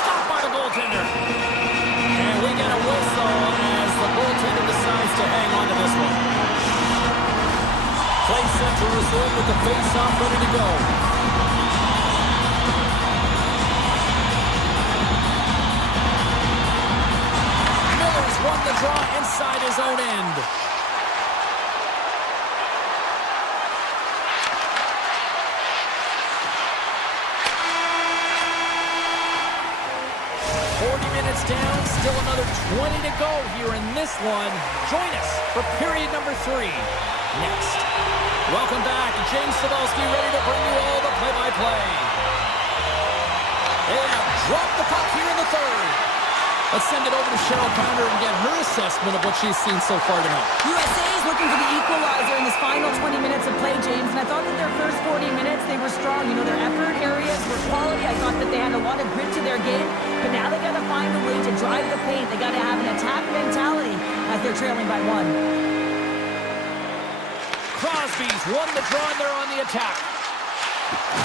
Stopped by the goaltender. And we get a whistle as the goaltender decides to hang on to this one. Play set to resume with the face-off ready to go. Miller's won the draw inside his own end. Down, still another 20 to go here in this one. Join us for period number 3 next. Welcome back. James Cybulski ready to bring you all the play-by-play. They have dropped the puck here in the third. Let's send it over to Cheryl Pounder and get her assessment of what she's seen so far tonight. USA is looking for the equalizer in this final 20 minutes of play, James, and I thought that their first 40 minutes, they were strong. You know, their effort areas were quality. I thought that they had a lot of grit to their game, but now they got to find a way to drive the paint. They got to have an attack mentality as they're trailing by 1. Crosby's won the draw and they're on the attack.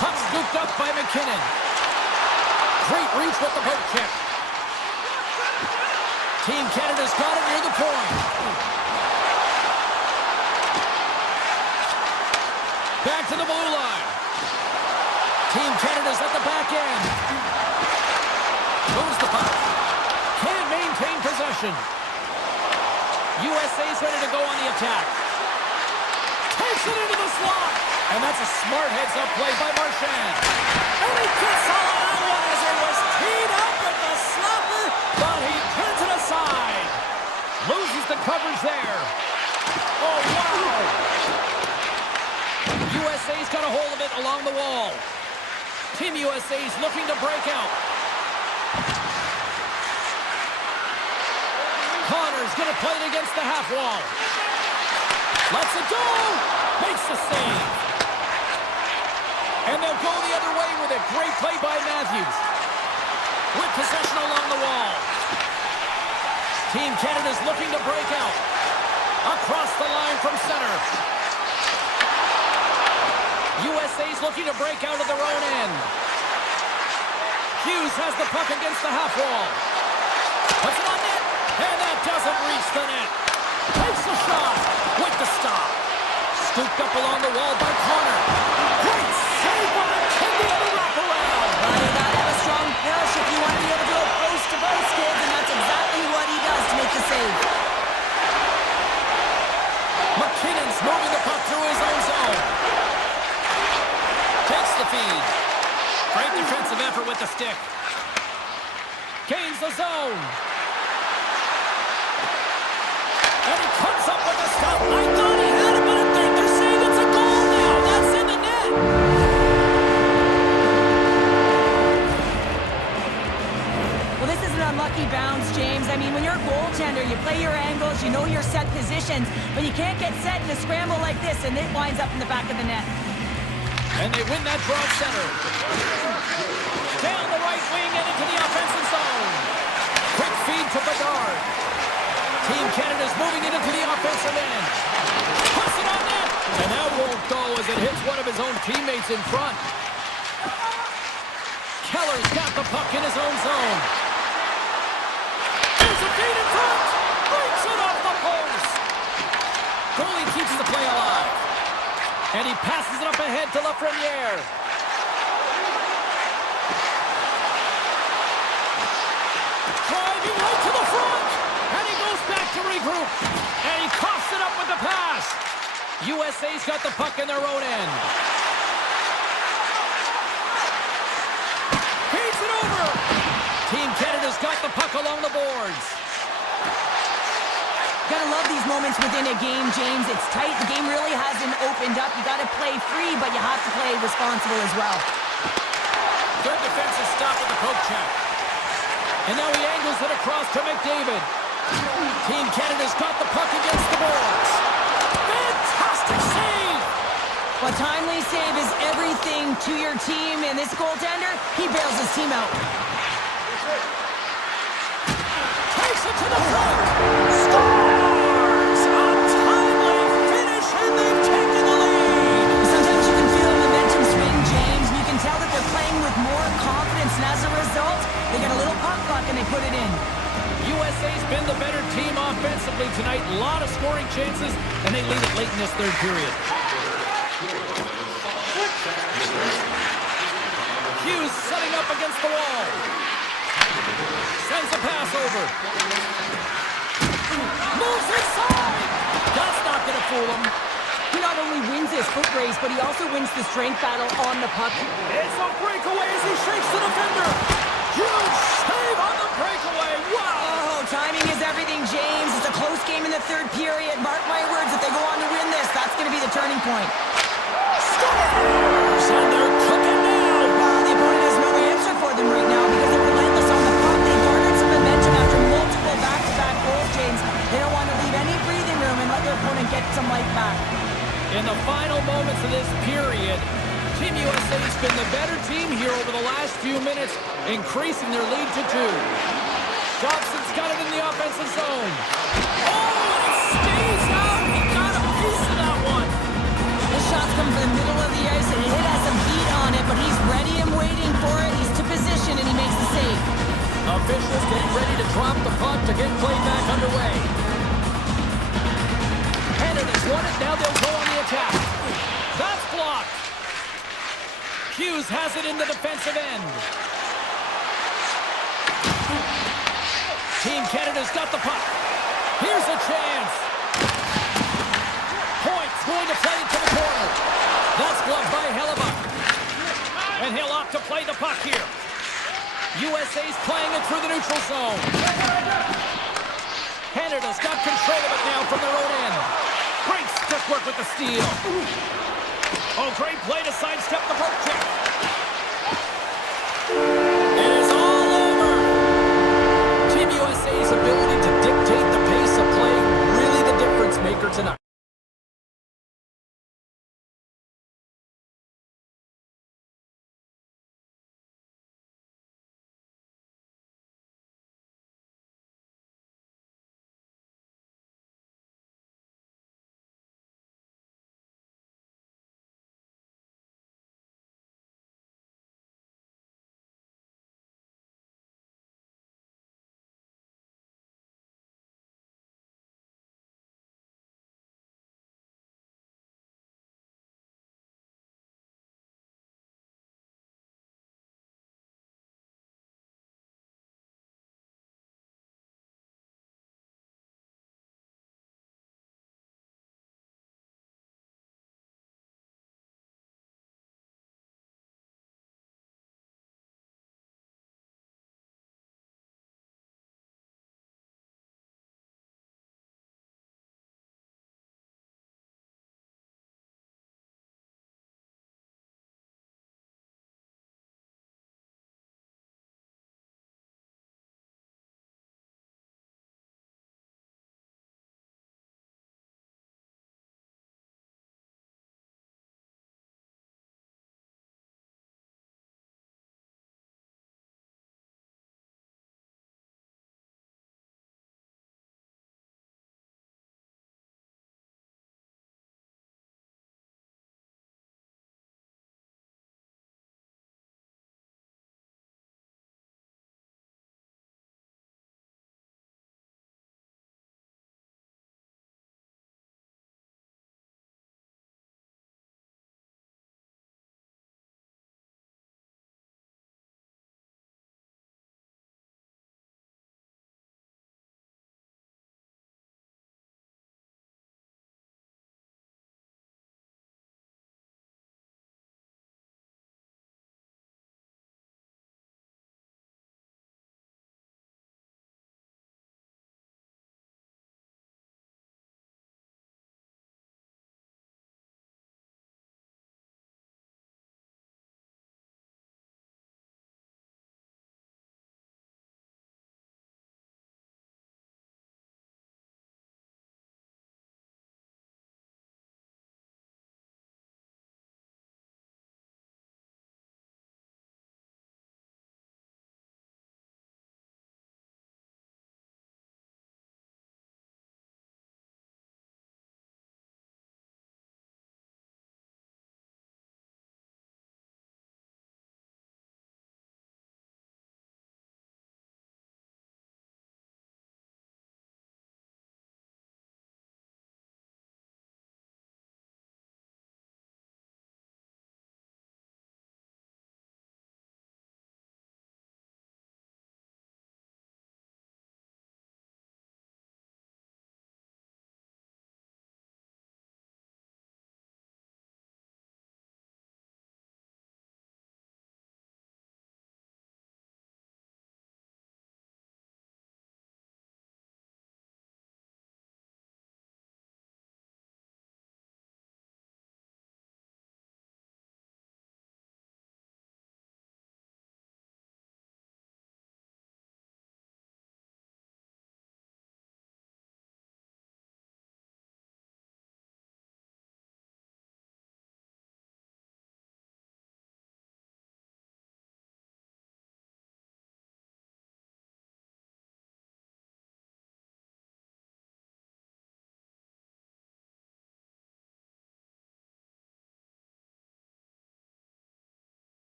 Puck scooped up by McKinnon. Great reach with the poke check. Team Canada's got it near the point. Back to the blue line. Team Canada's at the back end. Moves the puck. Can't maintain possession. USA's ready to go on the attack. Takes it into the slot. And that's a smart heads-up play by Marchand. And he gets all that one as it was teed up with the slapper, but he turns it aside. Loses the coverage there. Oh, wow. USA's got a hold of it along the wall. Team USA's looking to break out. Connor's going to play it against the half wall. Lets it go. Makes the save. And they'll go the other way with a great play by Matthews. With possession along the wall. Team Canada's looking to break out. Across the line from center. USA's looking to break out of their own end. Hughes has the puck against the half wall. Puts it on net. And that doesn't reach the net. Takes the shot with the stop. Scooped up along the wall by Connor. Great save by McKinnon on the wraparound. Well, you gotta have a strong push if you want to be able to go post-to-post, kids, and that's exactly what he does to make the save. McKinnon's moving the puck through his own zone. Takes the feed. Great defensive effort with the stick. Gains the zone. And he comes up with a stop. I thought he had it, but they're saying it's a goal now. That's in the net. Well, this is an unlucky bounce, James. I mean, when you're a goaltender, you play your angles, you know your set positions, but you can't get set in a scramble like this, and it winds up in the back of the net. And they win that draw center. Down the right wing and into the offensive zone. Quick feed to Bedard. Team Canada's moving it into the offensive end. Puts it on net. And that won't go as it hits one of his own teammates in front. Keller's got the puck in his own zone. There's a feed in front. Breaks it off the post. Goalie keeps the play alive. And he passes it up ahead to Lafreniere. Driving right to the front. And he goes back to regroup. And he coughs it up with the pass. USA's got the puck in their own end. Feeds it over. Team Canada's got the puck along the boards. Gotta love these moments within a game, James. It's tight. The game really hasn't opened up. You gotta play free, but you have to play responsible as well. Good defensive stop with the poke check. And now he angles it across to McDavid. Team Canada's got the puck against the boards. only save is everything to your team, and this goaltender, he bails his team out. Takes it to the front. Scores! A timely finish, and they've taken the lead. Sometimes you can feel momentum swing, James, and you can tell that they're playing with more confidence, and as a result, they get a little puck luck and they put it in. USA's been the better team offensively tonight. A lot of scoring chances, and they lead it late in this third period. Hughes setting up against the wall. Sends a pass over. Moves inside. That's not going to fool him. He not only wins his foot race, but he also wins the strength battle on the puck. It's a breakaway as he shakes the defender. Huge save on the breakaway. Wow. Oh, timing is everything, James. It's a close game in the third period. Mark my words, if they go on to win this, that's going to be the turning point. Scores! And they're cooking now. Well, the opponent has no answer for them right now because they're relentless on the puck. They garnered some momentum after multiple back-to-back goals, James. They don't want to leave any breathing room and let their opponent get some life back. In the final moments of this period, Team USA's been the better team here over the last few minutes, increasing their lead to 2. Dobson's got it in the offensive zone. Oh, and it stays out. He got a piece of that one. The shots come from the middle of the ice and it has some heat on it, but he's ready and waiting for it. He's to position and he makes the save. Officials getting ready to drop the puck to get play back underway. Canada's won it. Now they'll go on the attack. That's blocked. Hughes has it in the defensive end. Team Canada's got the puck. Here's a chance. Point's going to play it to the corner. That's blocked by Hellebuck. And he'll opt to play the puck here. USA's playing it through the neutral zone. Canada's got control of it now from their own end. Great stick work with the steal. Oh, great play to sidestep the poke check. It is all over. Team USA's ability to dictate the pace of play really the difference maker tonight.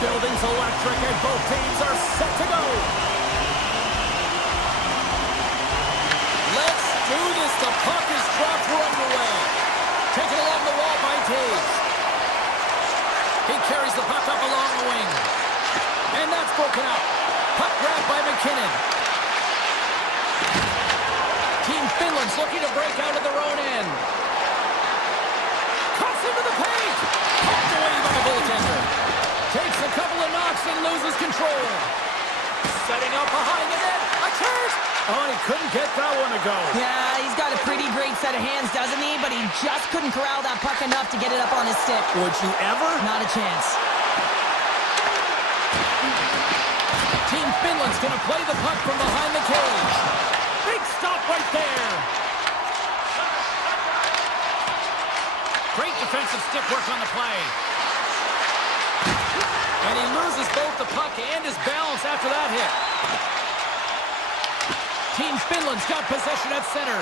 building's electric and both teams are set to go. Let's do this. The puck is dropped. We're underway. Taken along the wall by Taves. He carries the puck up along the wing. And that's broken up. Puck grabbed by McKinnon. Team Finland's looking to break out of their own end. Cuts into the paint. Pumped away by the goaltender. Takes a couple of knocks and loses control. Setting up behind the net. A chance. Oh, he couldn't get that one to go. Yeah, he's got a pretty great set of hands, doesn't he? But he just couldn't corral that puck enough to get it up on his stick. Would you ever? Not a chance. Team Finland's going to play the puck from behind the cage. Big stop right there. Great defensive stick work on the play. And he loses both the puck and his balance after that hit. Team Finland's got possession at center.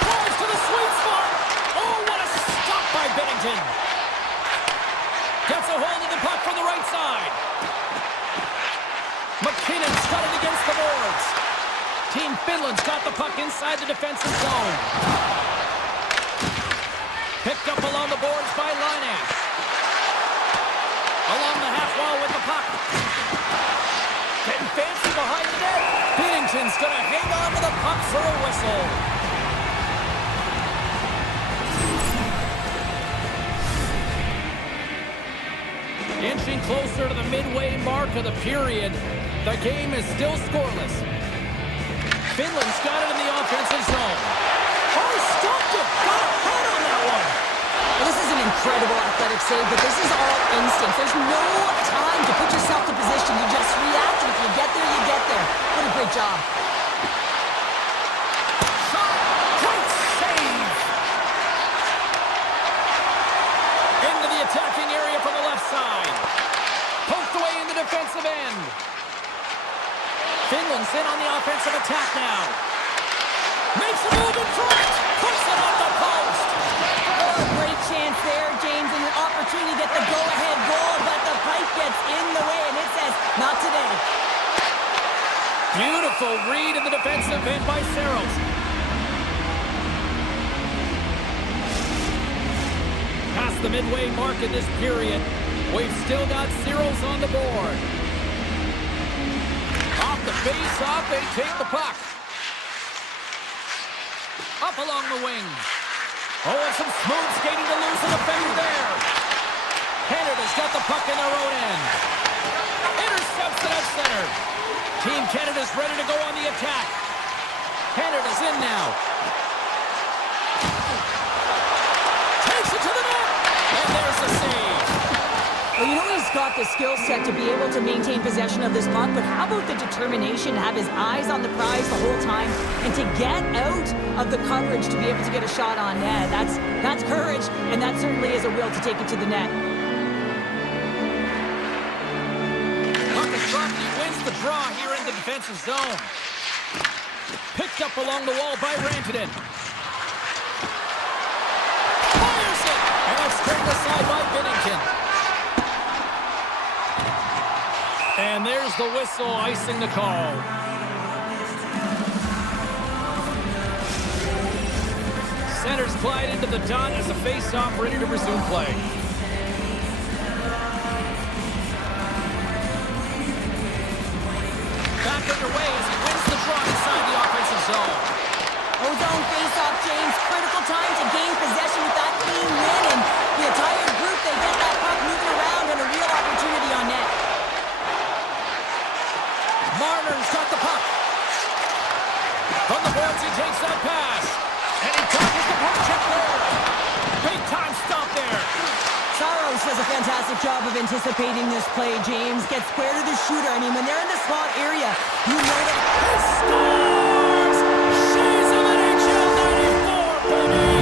Drives to the sweet spot. Oh, what a stop by Bennington. Gets a hold of the puck from the right side. McKinnon's got it against the boards. Team Finland's got the puck inside the defensive zone. Picked up along the boards by Laine. Along the half wall with the puck. Getting fancy behind the net. Bennington's going to hang on to the puck for a whistle. Inching closer to the midway mark of the period, the game is still scoreless. Finland's got it in the offensive zone. Oh, stopped it! Got a head on that one! Well, this is an incredible athletic save, but this is all instinct. There's no time to put yourself to position. You just react, and if you get there, you get there. What a great job. Shot! Great save! Into the attacking area from the left side. Poked away in the defensive end. Finland's in on the offensive attack now. Makes a move in front. Puts it on the post. Oh, great chance there, James, and an opportunity to get the go-ahead goal, but the pipe gets in the way, and it says, not today. Beautiful read in the defensive end by Saros. Past the midway mark in this period, we've still got zeros on the board. Off the face-off, they take the puck. Up along the wing. Oh, and some smooth skating to lose an defender there. Canada's got the puck in their own end. Intercepts it at center. Team Canada's ready to go on the attack. Canada's in now. Takes it to the net. And there's the save. Well, you know he's got the skill set to be able to maintain possession of this puck, but how about the determination to have his eyes on the prize the whole time and to get out of the coverage to be able to get a shot on net? That's courage, and that certainly is a will to take it to the net. Puck is dropped, he wins the draw here in the defensive zone. Picked up along the wall by Rantanen. Fires it! And it's turned aside by Bennington. And there's the whistle icing the call. Centers glide into the dot as a face-off ready to resume play. Back underway as he wins the draw inside the offensive zone. Ozone face-off, James. Critical time to gain possession with that clean win, and the entire group, they get that puck moving around and a real opportunity on net. Marner's got the puck. From the boards, he takes that pass. And he touches the puck check there. Big time stop there. Saros does a fantastic job of anticipating this play, James. Gets square to the shooter. I mean, when they're in the slot area, you know that... He scores! She's an NHL 94, baby!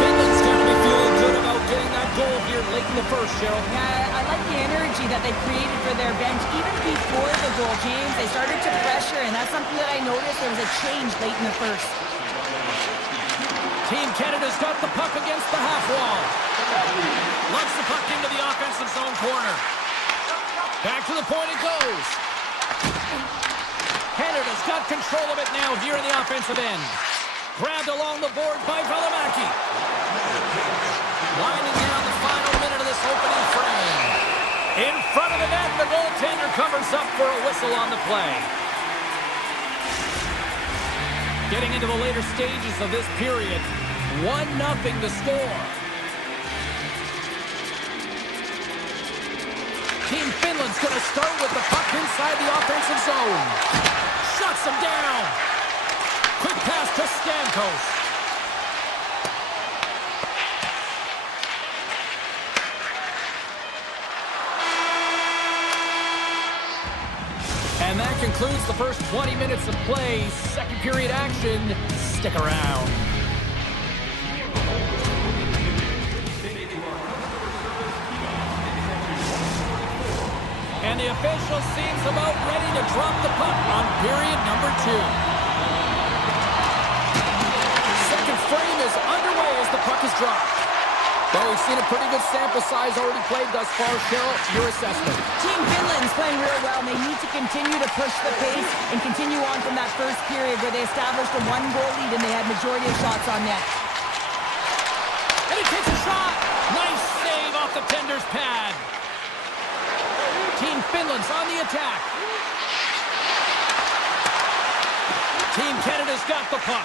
Finland's got to be feeling good about getting that goal here late in the first, Cheryl. Yeah, I like the energy that they created for their bench. Even before the goal, James, they started to pressure, and that's something that I noticed. There was a change late in the first. Team Canada's got the puck against the half wall. Lumps the puck into the offensive zone corner. Back to the point it goes. Canada's got control of it now here in the offensive end. Grabbed along the board by Valimaki. Winding down the final minute of this opening frame. In front of the net, the goaltender covers up for a whistle on the play. Getting into the later stages of this period, 1-0 the score. Team Finland's going to start with the puck inside the offensive zone. Shuts him down. Quick pass to Stamkos. And that concludes the first 20 minutes of play. Second period action. Stick around. And the official seems about ready to drop the puck on period number 2. Second frame is underway as the puck is dropped. Well, we've seen a pretty good sample size already played thus far. Cheryl, your assessment. Team Finland's playing real well, and they need to continue to push the pace and continue on from that first period where they established a 1-goal lead and they had majority of shots on net. And he takes a shot. Nice save off the tender's pad. Team Finland's on the attack. Team Canada's got the puck.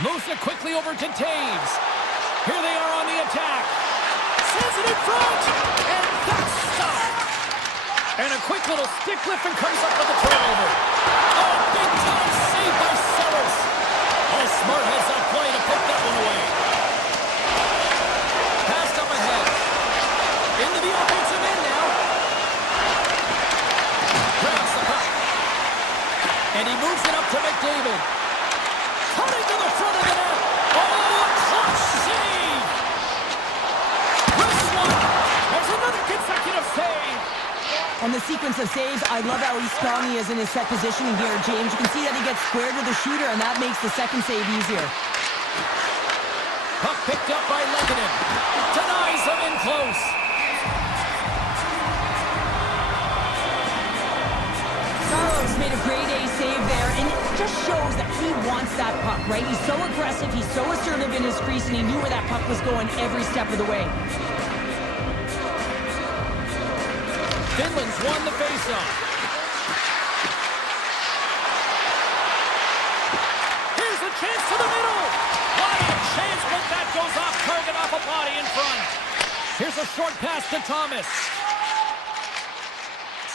Moves it quickly over to Taves. Here they are on the attack. Sends it in front. And that's stopped. And a quick little stick lift and comes up with the turnover. Oh, big time save by Saros. Oh, smart heads-up play to put that one away. Passed up ahead. Into the offensive end now. Grabs the puck. And he moves it up to McDavid. Cutting to the front of the net. Oh, a clutch save. This one. There's another consecutive save. On the sequence of saves, I love how strong he is in his set positioning here, James. You can see that he gets square to the shooter, and that makes the second save easier. Puck picked up by Lehkonen. Denies him in close. Saros made a grade A save there, and it just shows that he wants that puck, right? He's so aggressive, he's so assertive in his crease, and he knew where that puck was going every step of the way. Finland's won the faceoff. Here's a chance to the middle. What a chance, but that goes off target off a body in front. Here's a short pass to Thomas.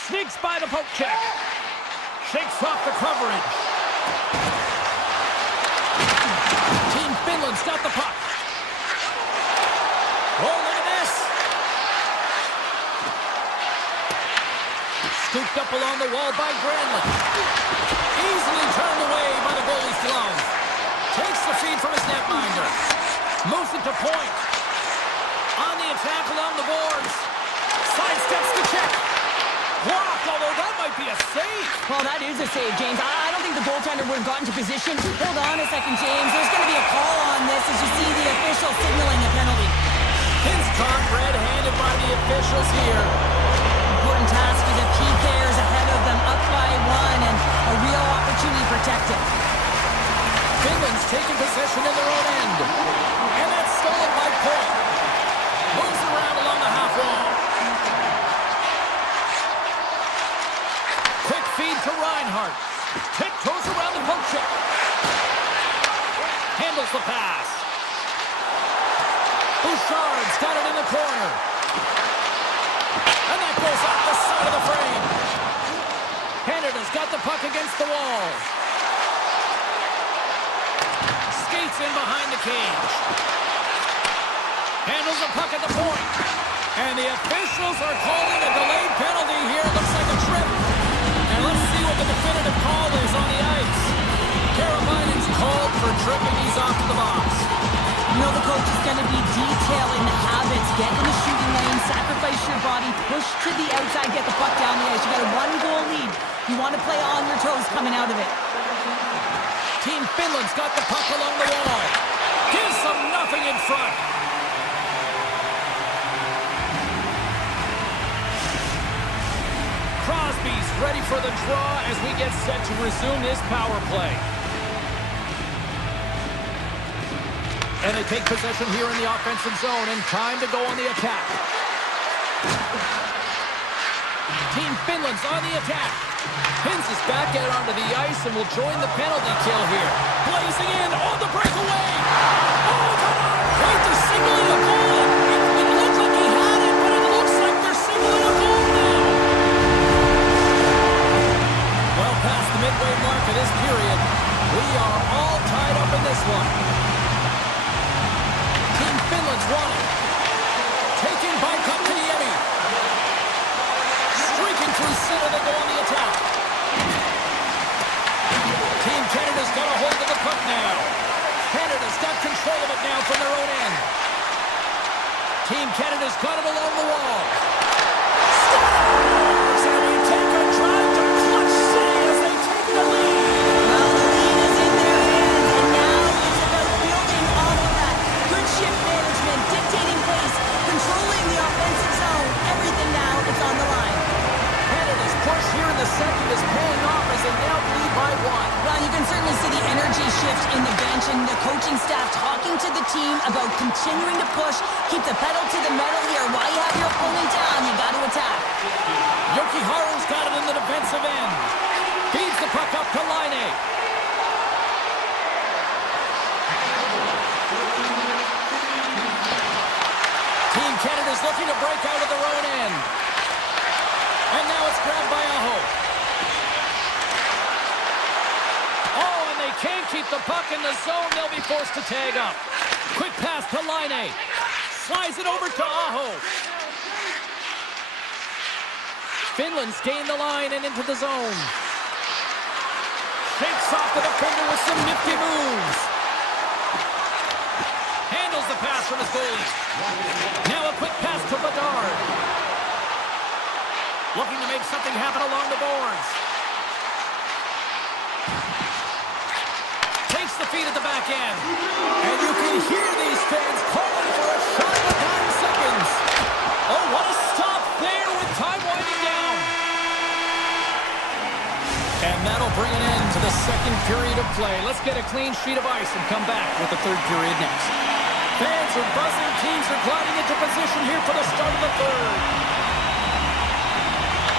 Sneaks by the poke check. Shakes off the coverage. Team Finland's got the puck. Oh, look at this. Scooped up along the wall by Granlund. Easily turned away by the goalie's glove. Takes the feed from his netminder. Moves it to point. On the attack along the boards. Sidesteps the check. Blocked, although that might be a save. Well, that is a save, James. I don't think the goaltender would have gotten to position. Hold on a second, James. There's going to be a call on this as you see the official signaling a penalty. Pins caught red-handed by the officials here. Important task for the key players ahead of them, up by 1, and a real opportunity protected. Finland's taking possession in their own end. And that's stolen by Point. Moves around along the half wall. Quick feed to Reinhart. Tiptoes around the poke check. Handles the pass. Bouchard's got it in the corner. And that goes off the side of the frame. Canada's got the puck against the wall. Skates in behind the cage. Handles the puck at the point. And the officials are calling a delayed penalty here. Looks like a trip. And let's see what the definitive call is on the ice. Karabainen's called for tripping. He's off to the box. You know the coach is going to be detailing the habits. Get in the shooting lane, sacrifice your body, push to the outside, get the puck down the ice. You got a 1-goal lead. You want to play on your toes coming out of it. Team Finland's got the puck along the wall. Gives them nothing in front. Crosby's ready for the draw as we get set to resume this power play. And they take possession here in the offensive zone, and time to go on the attack. Team Finland's on the attack. Pins is back out onto the ice and will join the penalty kill here. Blazing in on the breakaway. Oh, come on! Wait, they're singling a goal. It looked like he had it, but it looks like they're singling a goal now. Well past the midway mark of this period, we are all tied up in this one. Team Finland's won it. Taken by Kotkaniemi. Streaking through center, they go on the attack. Team Canada's got a hold of the puck now. Canada's got control of it now from their own end. Team Canada's got it along the wall. Scores! And we take a drive to Clutch City as they take the lead. Well, the lead is in their hands, and now it's about building off of that. Good shift management, dictating pace, controlling the offensive zone. Everything now is on the line. Canada's push here in the second is paying off as they now lead by one. Well, you can certainly see the energy shift in the bench and the coaching staff talking to the team about continuing to push, keep the pedal to the metal here. While you have your opponent down, you got to attack. Jokiharu's got it in the defensive end. Feeds the puck up to Laine. Team Canada's looking to break out of their own end. And now it's grabbed by Aho. Oh, and they can't keep the puck in the zone. They'll be forced to tag up. Quick pass to Laine. Slides it over to Aho. Finland's gained the line and into the zone. Shakes off the defender with some nifty moves. Handles the pass from his goalie. Now a quick pass to Bedard. Looking to make something happen along the boards. Takes the feed at the back end. And you can hear these fans calling for a shot with 9 seconds. Oh, what a stop there with time winding down. And that'll bring an end to the second period of play. Let's get a clean sheet of ice and come back with the third period next. Fans are buzzing. Teams are gliding into position here for the start of the third.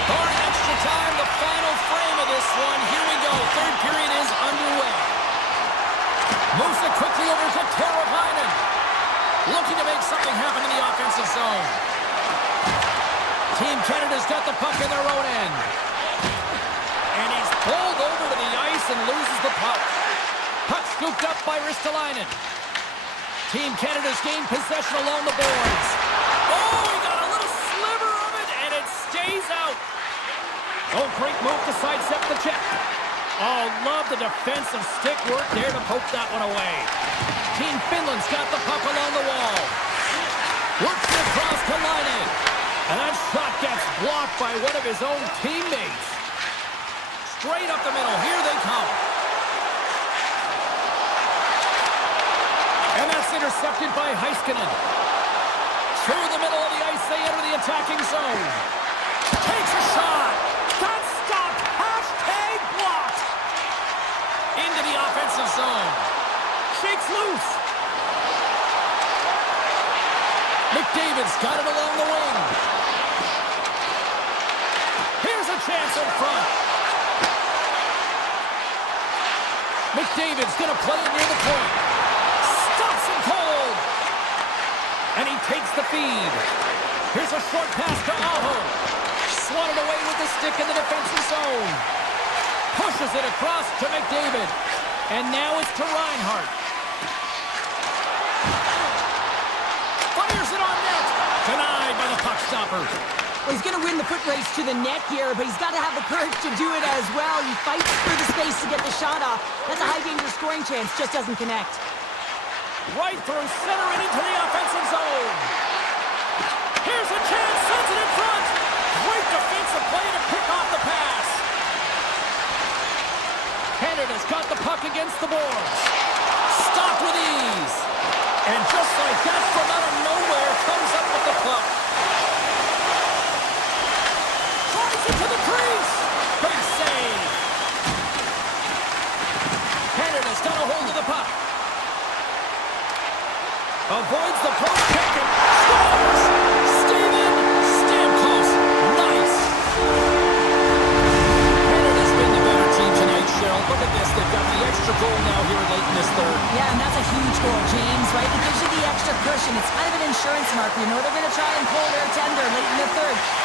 Barring extra time, the final frame of this one. Here we go. Third period is underway. Moves it quickly over to Teravainen. Looking to make something happen in the offensive zone. Team Canada's got the puck in their own end. And he's pulled over to the ice and loses the puck. Puck scooped up by Ristolainen. Team Canada's gained possession along the boards. Oh, he got a little sliver of it, and it stays out. Oh, great move to sidestep the check. Oh, love the defensive stick work there to poke that one away. Team Finland's got the puck along the wall. Works it across to Laine. And that shot gets blocked by one of his own teammates. Straight up the middle. Here they come. And that's intercepted by Heiskanen. Through the middle of the ice, they enter the attacking zone. Takes a shot. Got stopped. Hashtag blocked. Into the offensive zone. Shakes loose. McDavid's got it along the wing. Here's a chance in front. McDavid's going to play it near the point. Stops him cold. And he takes the feed. Here's a short pass to Aho. Swatted away with the stick in the defensive zone. Pushes it across to McDavid. And now it's to Reinhart. Fires it on net. Denied by the puck stopper. Well, he's going to win the foot race to the net here, but he's got to have the courage to do it as well. He fights for the space to get the shot off. That's a high-danger scoring chance, just doesn't connect. Right through center and into the offensive zone. Here's a chance, sends it in front. Great defensive play to pick off the pass. Canada's got the puck against the boards. Stopped with ease.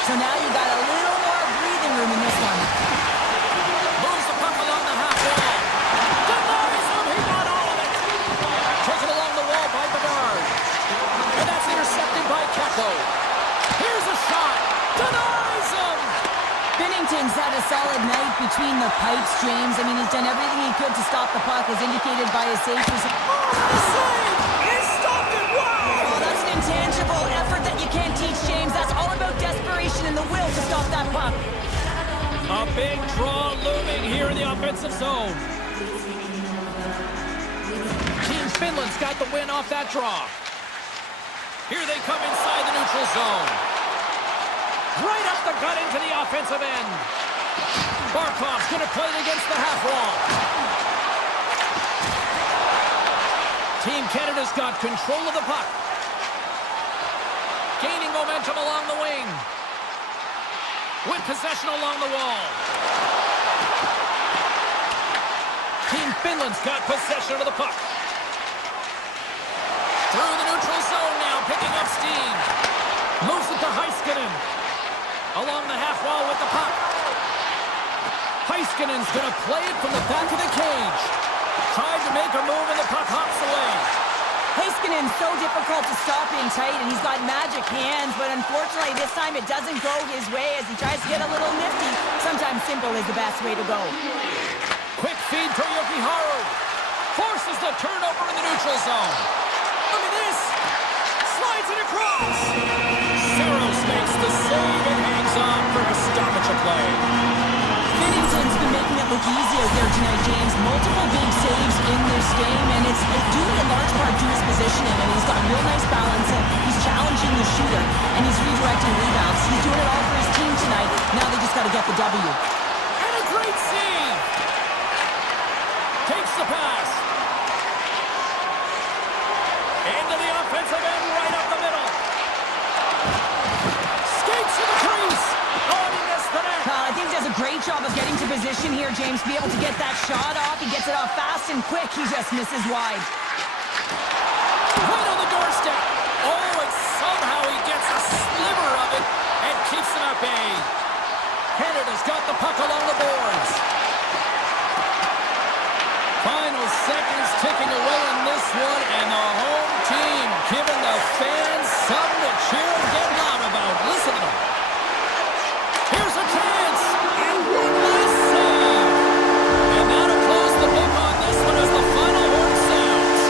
So now you got a little more breathing room in this one. Moves the puck along the half wall. Denies him. He got all of it. Taken along the wall by Bedard. And that's intercepted by Keko. Here's a shot. Denies him. Binnington's had a solid night between the pipes, James. I mean, he's done everything he could to stop the puck, as indicated by his save. The save. He stopped it. Wow. Oh, that's an intangible effort that you can't teach, James. That's all about desperation and the will to stop that puck. A big draw looming here in the offensive zone. Team Finland's got the win off that draw. Here they come inside the neutral zone. Right up the gut into the offensive end. Barkov's going to play it against the half wall. Team Canada's got control of the puck. Gaining momentum along the wing. With possession along the wall. Team Finland's got possession of the puck. Through the neutral zone now, picking up steam. Moves it to Heiskanen. Along the half wall with the puck. Heiskanen's going to play it from the back of the cage. Tried to make a move and the puck hops away. Heiskanen's so difficult to stop in tight, and he's got magic hands, but unfortunately this time it doesn't go his way as he tries to get a little nifty. Sometimes simple is the best way to go. Quick feed to Yokiharu. Forces the turnover in the neutral zone. Look at this. Slides it across. Saros makes the save and hangs on for a stoppage of play. Binnington's been making it look easy out there tonight, James. Multiple big saves in this game, and it's due in large part to his positioning. And he's got real nice balance, and he's challenging the shooter, and he's redirecting rebounds. He's doing it all for his team tonight. Now they just got to get the W. And a great save. Takes the pass. Into the offensive end, right up the middle. Skates to the crease. Oh, he missed the net. I think he does a great job of getting to position here, James. Be able to get that shot off. He gets it off fast and quick. He just misses wide. Right on the doorstep. Oh, and somehow he gets a sliver of it and keeps them at bay. Canada's got the puck along the boards. Final seconds ticking away in this one, and the home team giving the fans something to cheer and get loud about. Listen to them. Here's a chance. And one last save. And that'll close the book on this one as the final horn sounds.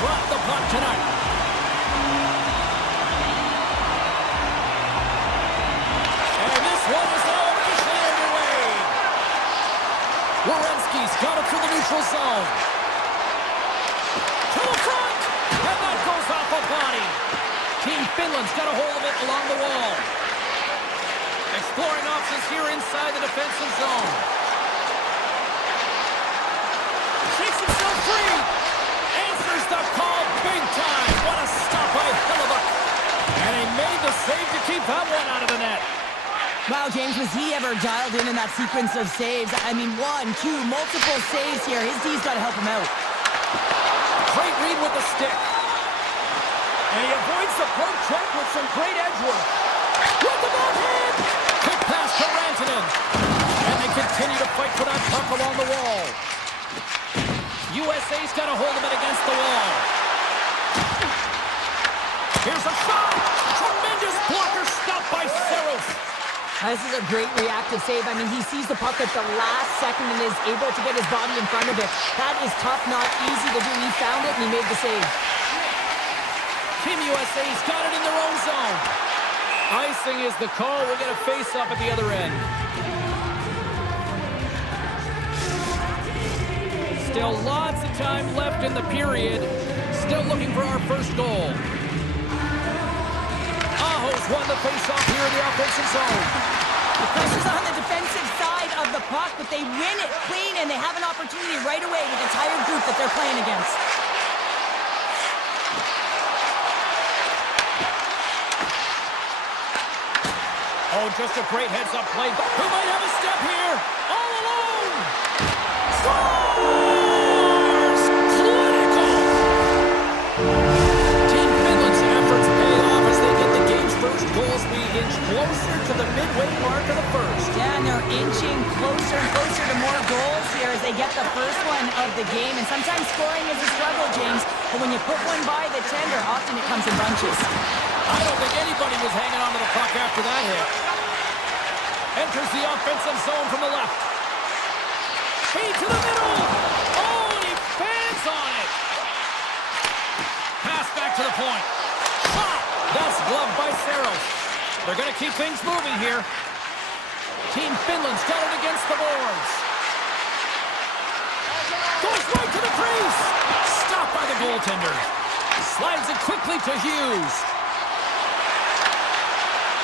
drop the puck tonight. And this one is now officially underway. Werenski's got it through the neutral zone. To the front! And that goes off a body. Team Finland's got a hold of it along the wall. Exploring options here inside the defensive zone. Shakes himself free. Answers the call big time. What a stop by Hellebuyck. And he made the save to keep that one out of the net. Wow, James, was he ever dialed in that sequence of saves? I mean, 1, 2, multiple saves here. His D's got to help him out. Great read with the stick. And he avoids the poke check with some great edge work. With the backhand! Quick pass to Rantanen. And they continue to fight for that puck along the wall. USA's got a hold of it against the wall. Here's a shot! Tremendous blocker stop by Saros. This is a great reactive save. I mean, he sees the puck at the last second and is able to get his body in front of it. That is tough, not easy to do. He found it and he made the save. Team USA's got it in their own zone. Icing is the call. We'll get a face-up at the other end. Still lots of time left in the period. Still looking for our first goal. Aho's won the face-off here in the offensive zone. The pressure's on the defensive side of the puck, but they win it clean and they have an opportunity right away with the entire group that they're playing against. Oh, just a great heads-up play. Who might have a step here? All alone! Scores! Clinical! Team Finland's efforts pay off as they get the game's first goals. We inch closer to the midway mark of the first. Yeah, and they're inching closer and closer to more goals here as they get the first one of the game. And sometimes scoring is a struggle, James. But when you put one by the tender, often it comes in bunches. I don't think anybody was hanging on to the puck after that hit. Enters the offensive zone from the left. Feed to the middle. Oh, and he fans on it. Pass back to the point. Shot. That's gloved by Saros. They're going to keep things moving here. Team Finland's got it against the boards. Goes right to the crease. Stopped by the goaltender. Slides it quickly to Hughes.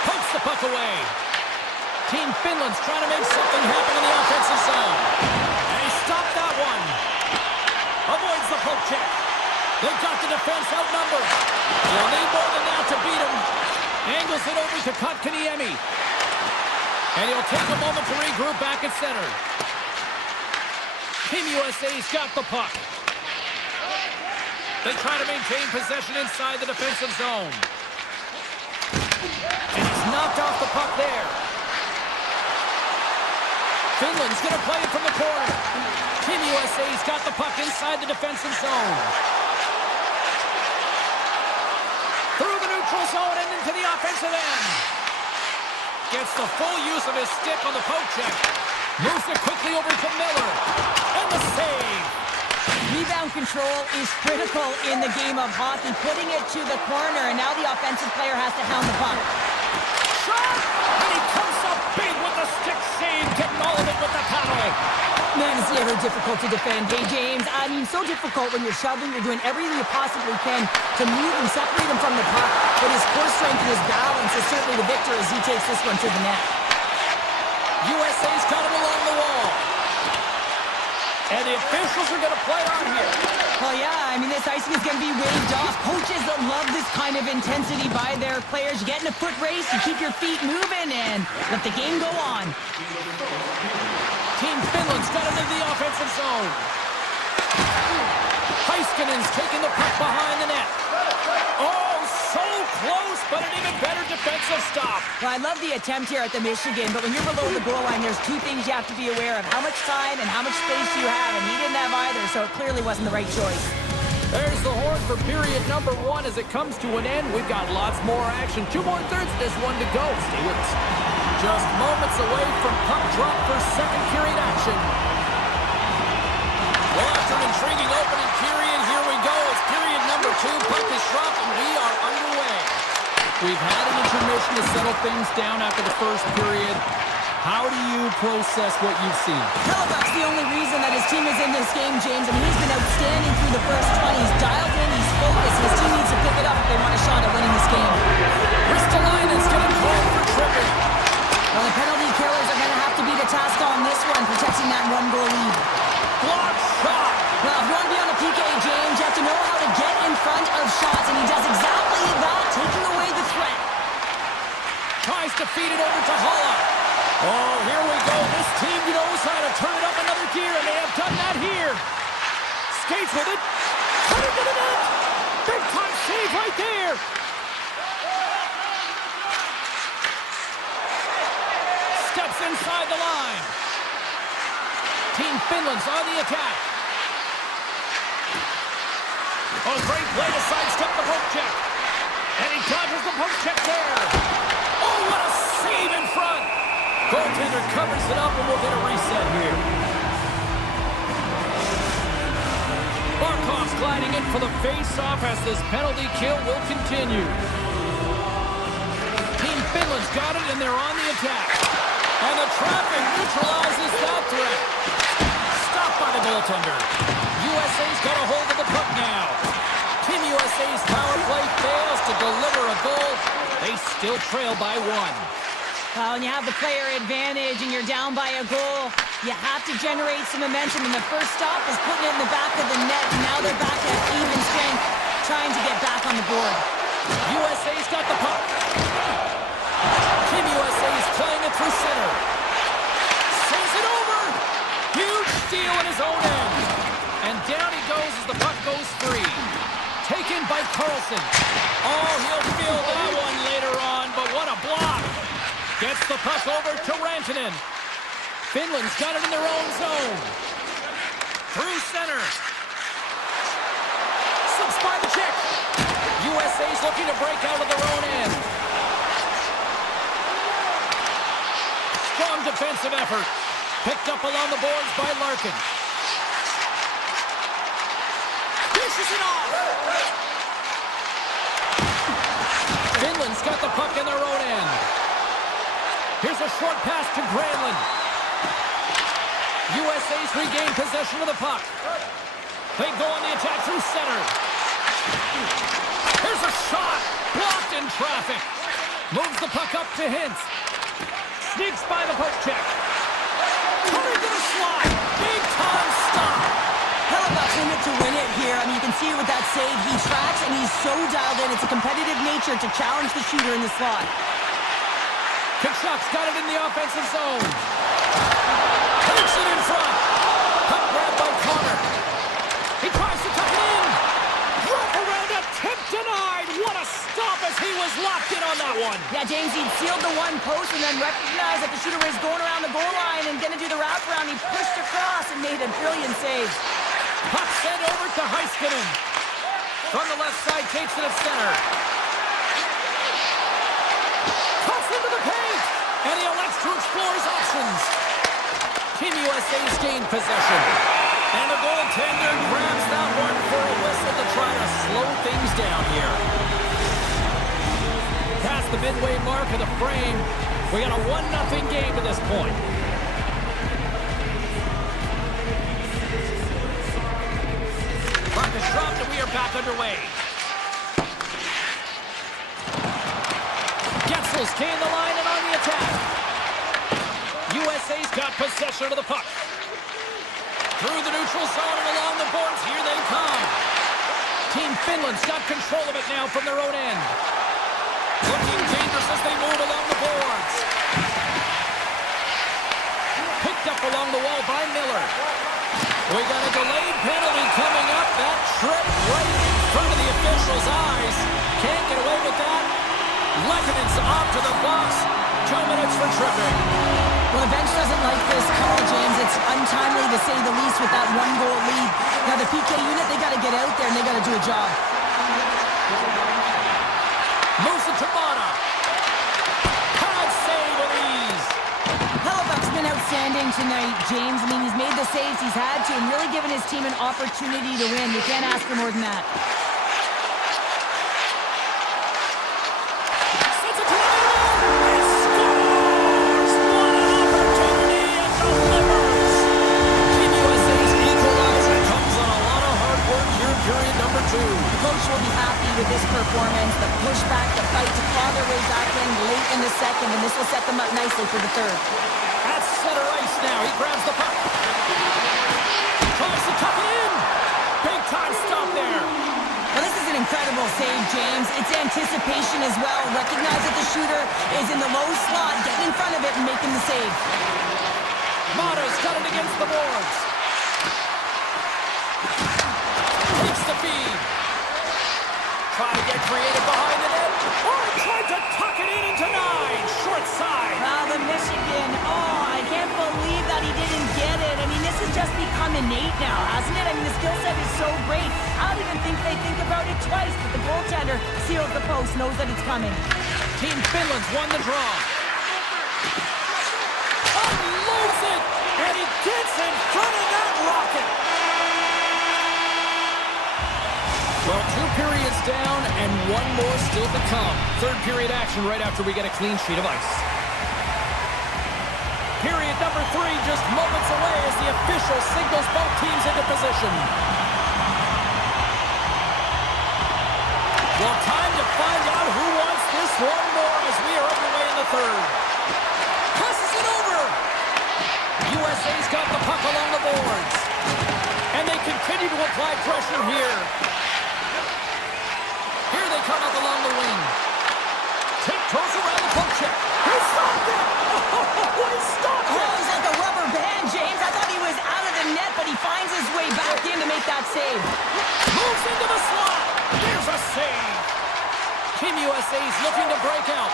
Pokes the puck away. Team Finland's trying to make something happen in the offensive zone. And he stopped that one. Avoids the poke check. They've got the defense outnumbered. They'll need more than that to beat him. Angles it over to Kotkaniemi. And he'll take a moment to regroup back at center. Team USA's got the puck. They try to maintain possession inside the defensive zone. And he's knocked off the puck there. Finland's going to play it from the corner. Team USA's got the puck inside the defensive zone. Through the neutral zone and into the offensive end. Gets the full use of his stick on the poke check. Moves it quickly over to Miller. And the save. Rebound control is critical in the game of hockey. Putting it to the corner, and now the offensive player has to hound the puck. Shot! And he comes up big with the stick save, getting all of it with the paddle. Man, it's never difficult to defend. Hey, James, I mean, so difficult when you're shoving. You're doing everything you possibly can to move and separate him from the puck. But his core strength and his balance is certainly the victor as he takes this one to the net. USA's got it along the wall. And the officials are going to play on here. Well, yeah, I mean, this icing is going to be waved off. Coaches that love this kind of intensity by their players. You get in a foot race, you keep your feet moving, and let the game go on. Team Finland's got it in the offensive zone. Heiskanen's taking the puck behind the net. Oh, so close, but an even better defensive stop. Well, I love the attempt here at the Michigan, but when you're below the goal line, there's two things you have to be aware of. How much time and how much space you have, and he didn't have either, so it clearly wasn't the right choice. There's the horn for period number 1 as it comes to an end. We've got lots more action. 2 more thirds, there's one to go. Stay with us. Just moments away from puck drop for second period action. Well, after an intriguing opening period, here we go. It's period number 2. Puck is dropped, and we are underway. We've had an intermission to settle things down after the first period. How do you process what you've seen? Hellebuyck's the only reason that his team is in this game, James. I mean, he's been outstanding through the first 20. He's dialed in, he's focused. His team needs to pick it up if they want a shot at winning this game. Ristolainen's getting called for tripping. Well, the penalty killers are going to have to be the task on this one, protecting that one-goal lead. Block shot. Well, if you want to be on the PK, James, you have to know how to get in front of shots, and he does exactly that, taking away the threat. Tries to feed it over to Holla. Oh, here we go. This team knows how to turn it up another gear, and they have done that here. Skates with it. Cut it to the net. Big time save right there. Steps inside the line. Team Finland's on the attack. Oh, great play to sidestep the poke check. And he dodges the poke check there. Oh, what a save in front. Goaltender covers it up, and we'll get a reset here. Barkov's gliding in for the face-off as this penalty kill will continue. Team Finland's got it, and they're on the attack. And the traffic neutralizes that threat. Stopped by the goaltender. USA's got a hold of the puck now. Team USA's power play fails to deliver a goal. They still trail by 1. Well, when you have the player advantage and you're down by a goal, you have to generate some momentum. And the first stop is putting it in the back of the net. And now they're back at even strength, trying to get back on the board. USA's got the puck. Team USA is playing it through center. Saves it over. Huge steal in his own end. And down he goes as the puck goes free. Taken by Carlson. Oh, he'll feel that one later on, but what a block. Gets the puck over to Rantanen. Finland's got it in their own zone. Through center. Slips by the check. USA's looking to break out of their own end. Strong defensive effort. Picked up along the boards by Larkin. Dishes it off. Finland's got the puck in their own end. Here's a short pass to Granlund. USA's regained possession of the puck. They go on the attack through center. Here's a shot. Blocked in traffic. Moves the puck up to Hintz. Sneaks by the poke check. Coming to the slide. Big time stop. Hellebuyck's in it to win it here. I mean, you can see it with that save. He tracks and he's so dialed in. It's a competitive nature to challenge the shooter in the slot. Kachuk's got it in the offensive zone. Takes it in front. Puck grabbed by Connor. He tries to tuck it in. Wrap around a tip denied. What a stop as he was locked in on that one. Yeah, James, he sealed the one post and then recognized that the shooter was going around the goal line and going to do the wraparound. He pushed across and made a brilliant save. Puck sent over to Heiskanen. From the left side, takes it at center. Cuts into the paint, and he elects to explore his options. Team USA's gained possession. And the goaltender grabs that one for a whistle to try to slow things down here. Past the midway mark of the frame, we got a 1-0 game to this point. Puck is dropped and we are back underway. Getzel's gained the line and on the attack. USA's got possession of the puck. Through the neutral zone and along the boards, here they come. Team Finland's got control of it now from their own end. Looking dangerous as they move along the boards. Picked up along the wall by Miller. We got a delayed penalty coming up. That trip right in front of the official's eyes. Can't get away with that. Lekkonen's off to the box. 2 minutes for tripping. Well, the bench doesn't like this call, James. It's untimely to say the least with that 1-goal lead. Now, the PK unit, they got to get out there and they got to do a job. Moves it to Mata. Can't save with ease. Hellebuyck's been outstanding tonight, James. I mean, he's made the saves he's had to and really given his team an opportunity to win. You can't ask for more than that. fight to claw their way back in late in the second, and this will set them up nicely for the third. At center ice now, he grabs the puck. Tries to tuck it in. Big time stop there. Well, this is an incredible save, James. It's anticipation as well. Recognize that the shooter is in the low slot, getting in front of it and making the save. Mata's got it against the boards. Takes the feed. Trying to get creative behind the net. Oh, tried to tuck it in into 9. Short side. The Michigan. Oh, I can't believe that he didn't get it. I mean, this has just become innate now, hasn't it? I mean, the skill set is so great. I don't even think they think about it twice, but the goaltender seals the post, knows that it's coming. Team Finland's won the draw. Unloads it, and he gets in front of that rocket. Well, 2 periods down and 1 more still to come. Third period action right after we get a clean sheet of ice. Period number 3 just moments away as the official signals both teams into position. Well, time to find out who wants this one more as we are underway in the third. Passes it over. USA's got the puck along the boards. And they continue to apply pressure here. Here they come up along the wing. Tiptoes around the poke check. He stopped it! Oh, he stopped it! Oh, he's like a rubber band, James. I thought he was out of the net, but he finds his way back in to make that save. Moves into the slot. There's a save. Team USA's looking to break out.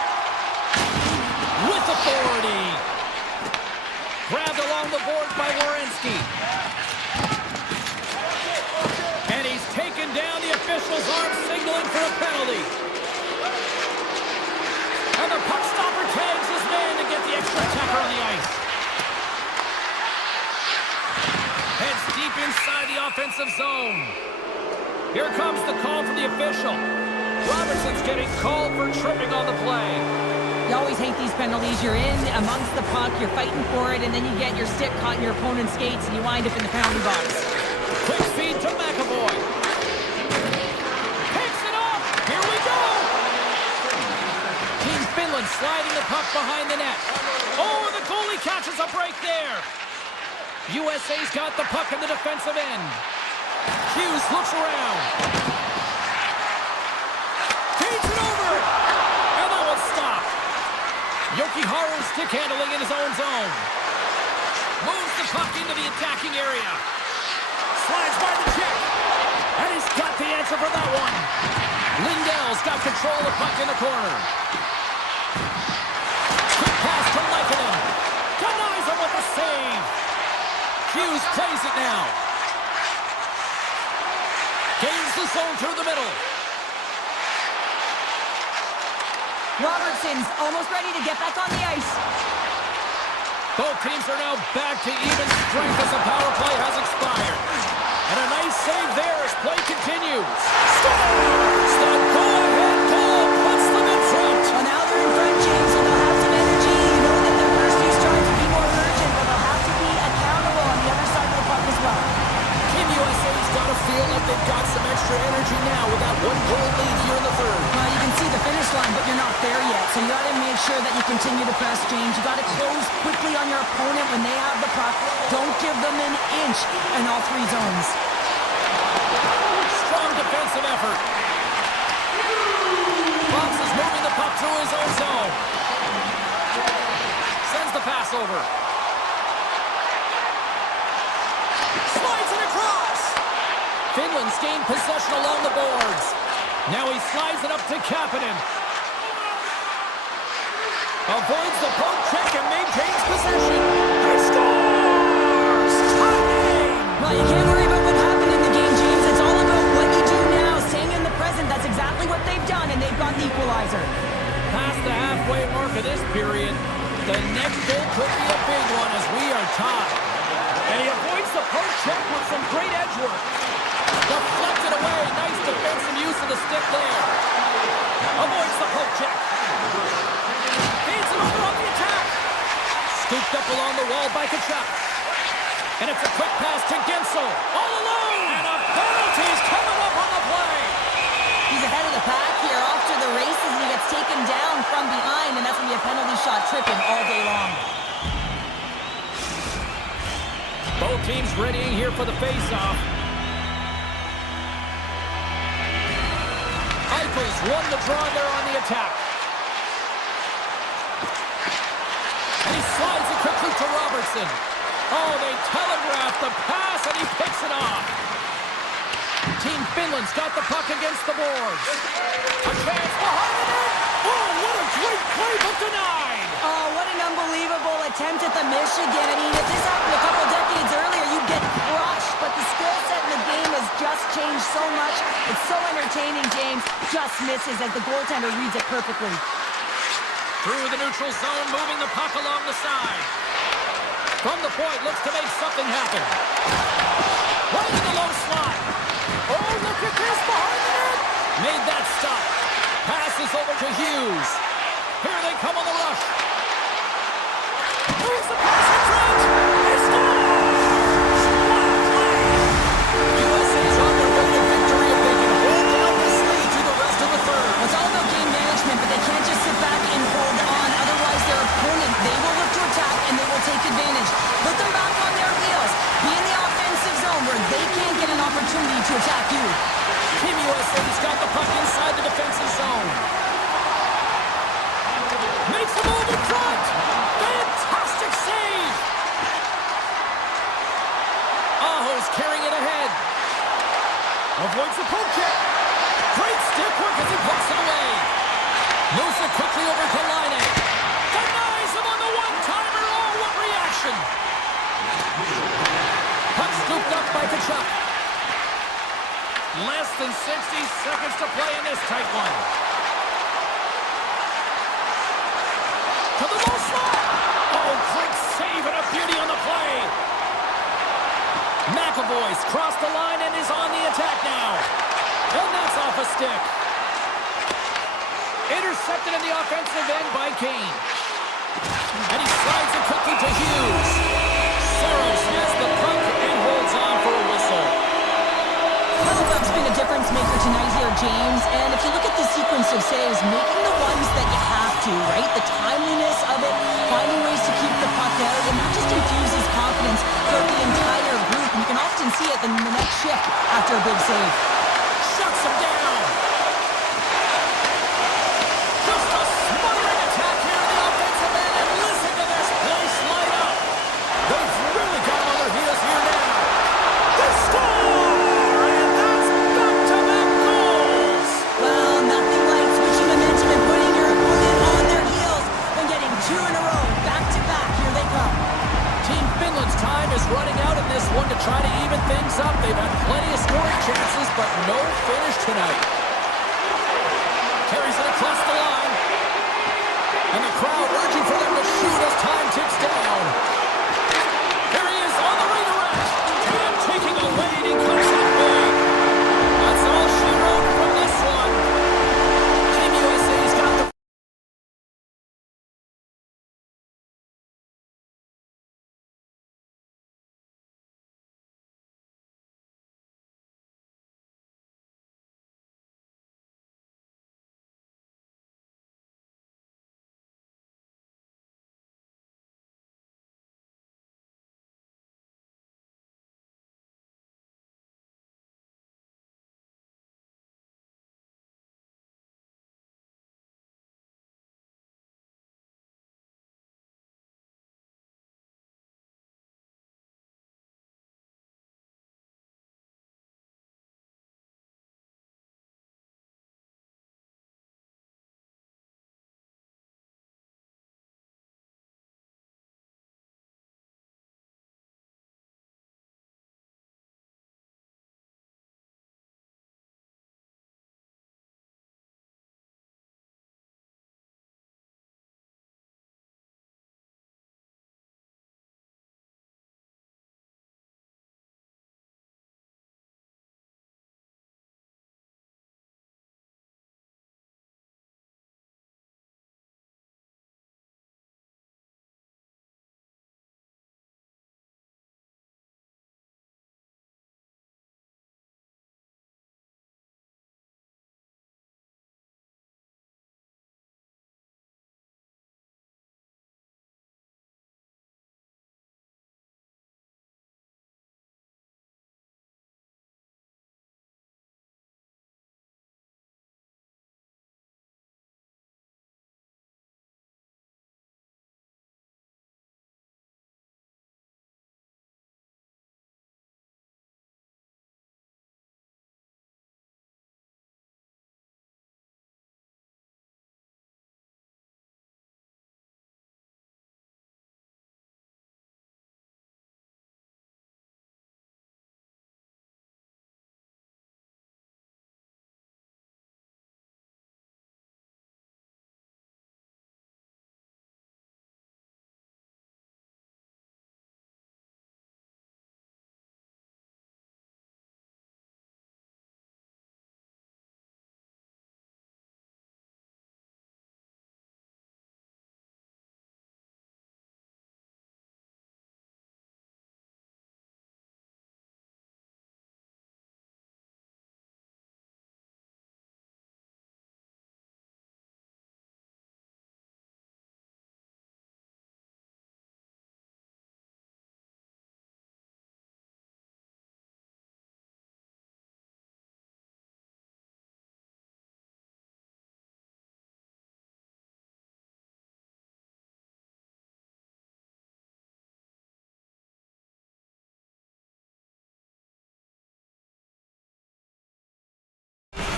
With authority. Grabbed along the board by Werenski. And he's taken down. The officials aren't signaling for a penalty. And the puck stopper tags his man to get the extra attacker on the ice. Heads deep inside the offensive zone. Here comes the call from the official. Robertson's getting called for tripping on the play. You always hate these penalties. You're in amongst the puck, you're fighting for it, and then you get your stick caught in your opponent's skates, and you wind up in the penalty box. Quick feed to McAvoy. Picks it up. Here we go. Team Finland sliding the puck behind the net. Oh, the goalie catches a break there. USA's got the puck in the defensive end. Hughes looks around. Feeds it over. And that one's stopped. Yokiharu stick handling in his own zone. Moves the puck into the attacking area. Slides by the check. And he's got the answer for that one. Lindell's got control of the puck in the corner. Quick pass to Leikonen. Denies him with the save. Hughes plays it now. Gains the zone through the middle. Robertson's almost ready to get back on the ice. Both teams are now back to even strength as the power play has expired. And a nice save there as play continues. Scores! The go-ahead goal puts them in front. Well, now they're in front, James, so they'll have some energy. You know that their first few starts will be more urgent, but they'll have to be accountable on the other side of the puck as well. Team USA's got to feel like they've got some extra energy now with that 1-goal lead here in the third. Well, you can see the finish line, but you're not there yet. So you got to make sure that you continue to press, James. You got to close quickly on your opponent when they have the puck. Don't give them an inch in all 3 zones. Strong defensive effort. Fox is moving the puck through his own zone. Sends the pass over. Slides it across. Finland's gained possession along the boards. Now he slides it up to Kapanen. Avoids the poke check and maintains possession. He scores! Tie game! Well, you can't worry about what happened in the game, James. It's all about what you do now, staying in the present. That's exactly what they've done, and they've got the equalizer. Past the halfway mark of this period, the next goal could be a big one as we are tied. And he avoids the poke check with some great edge work. Deflected away. Nice defensive use of the stick there. Avoids the poke check. Feeds it over on the attack. Scooped up along the wall by Kachuk. And it's a quick pass to Gensel. All alone. And a penalty's coming up on the play. He's ahead of the pack here, off to the races, and he gets shot tripping all day long. Both teams readying here for the face-off. Eichel's won the draw there on the attack. And he slides it quickly to Robertson. Oh, they telegraph the pass, and he picks it off. Team Finland's got the puck against the boards. A chance behind the net. Oh, what a great play, but denied. Oh, what an unbelievable attempt at the Michigan. I mean, if this happened a couple decades earlier, you'd get crushed. But the skill set in the game has just changed so much. It's so entertaining, James. Just misses as the goaltender reads it perfectly. Through the neutral zone, moving the puck along the side. From the point, looks to make something happen. Right in the low slot. Oh, look at this behind the net. Made that stop. Passes over to Hughes. Here they come on the rush. Moves the pass in front. They score! USA's on their way to victory if they can hold down this lead to the rest of the third. It's all about game management, but they can't just sit back and hold on. Otherwise, their opponent, they will look to attack and they will take advantage. Put them back on their heels. Be in the offensive zone where they can't get an opportunity to attack you. Team USA's got the puck inside the defensive zone. Makes a move in front. Fantastic save. Aho's carrying it ahead. Avoids the poke check. Great stick work as he puts it away. Moves it quickly over to Line. Denies him on the one-timer. Oh, what reaction. Puck scooped up by Kachuk. Less than 60 seconds to play in this tight one. To the low slot. Oh, great save and a beauty on the play. McAvoy's crossed the line and is on the attack now. And that's off a stick. Intercepted in the offensive end by Kane. And he slides it quickly to Hughes. Saros has the puck and holds on for a whistle. Hellebuyck's been a difference maker tonight here, James. And if you look at the sequence of saves, making the ones that you have to, right? The timeliness of it, finding ways to keep the puck out, and that just infuses confidence for the entire group. And you can often see it in the next shift after a big save. Shuts him down. Just a smothering attack here in the offensive end, and listen to this place light up. They've really got on their heels here now. They score! And that's back-to-back goals. Well, nothing like switching momentum and putting your opponent on their heels than getting two in a row, back-to-back. Here they come. Team Finland's time is running out in this one to try to even things up. They've had plenty of scoring chances, but no finish tonight.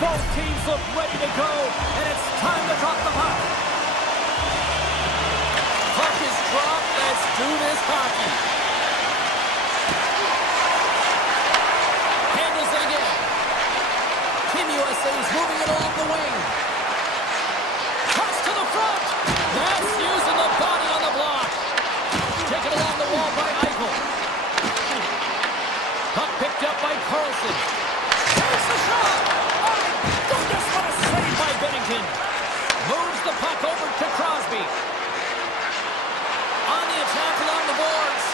Both teams look ready to go, and it's time to drop the puck. Puck is dropped. Let's do this hockey. Handles it again. Team USA is moving it along the wing. Toss to the front. That's using the body on the block. Taken along the wall by Eichel. Puck picked up by Carlson. There's the shot. Oh, goodness, what a save by Bennington. Moves the puck over to Crosby. On the attack along the boards.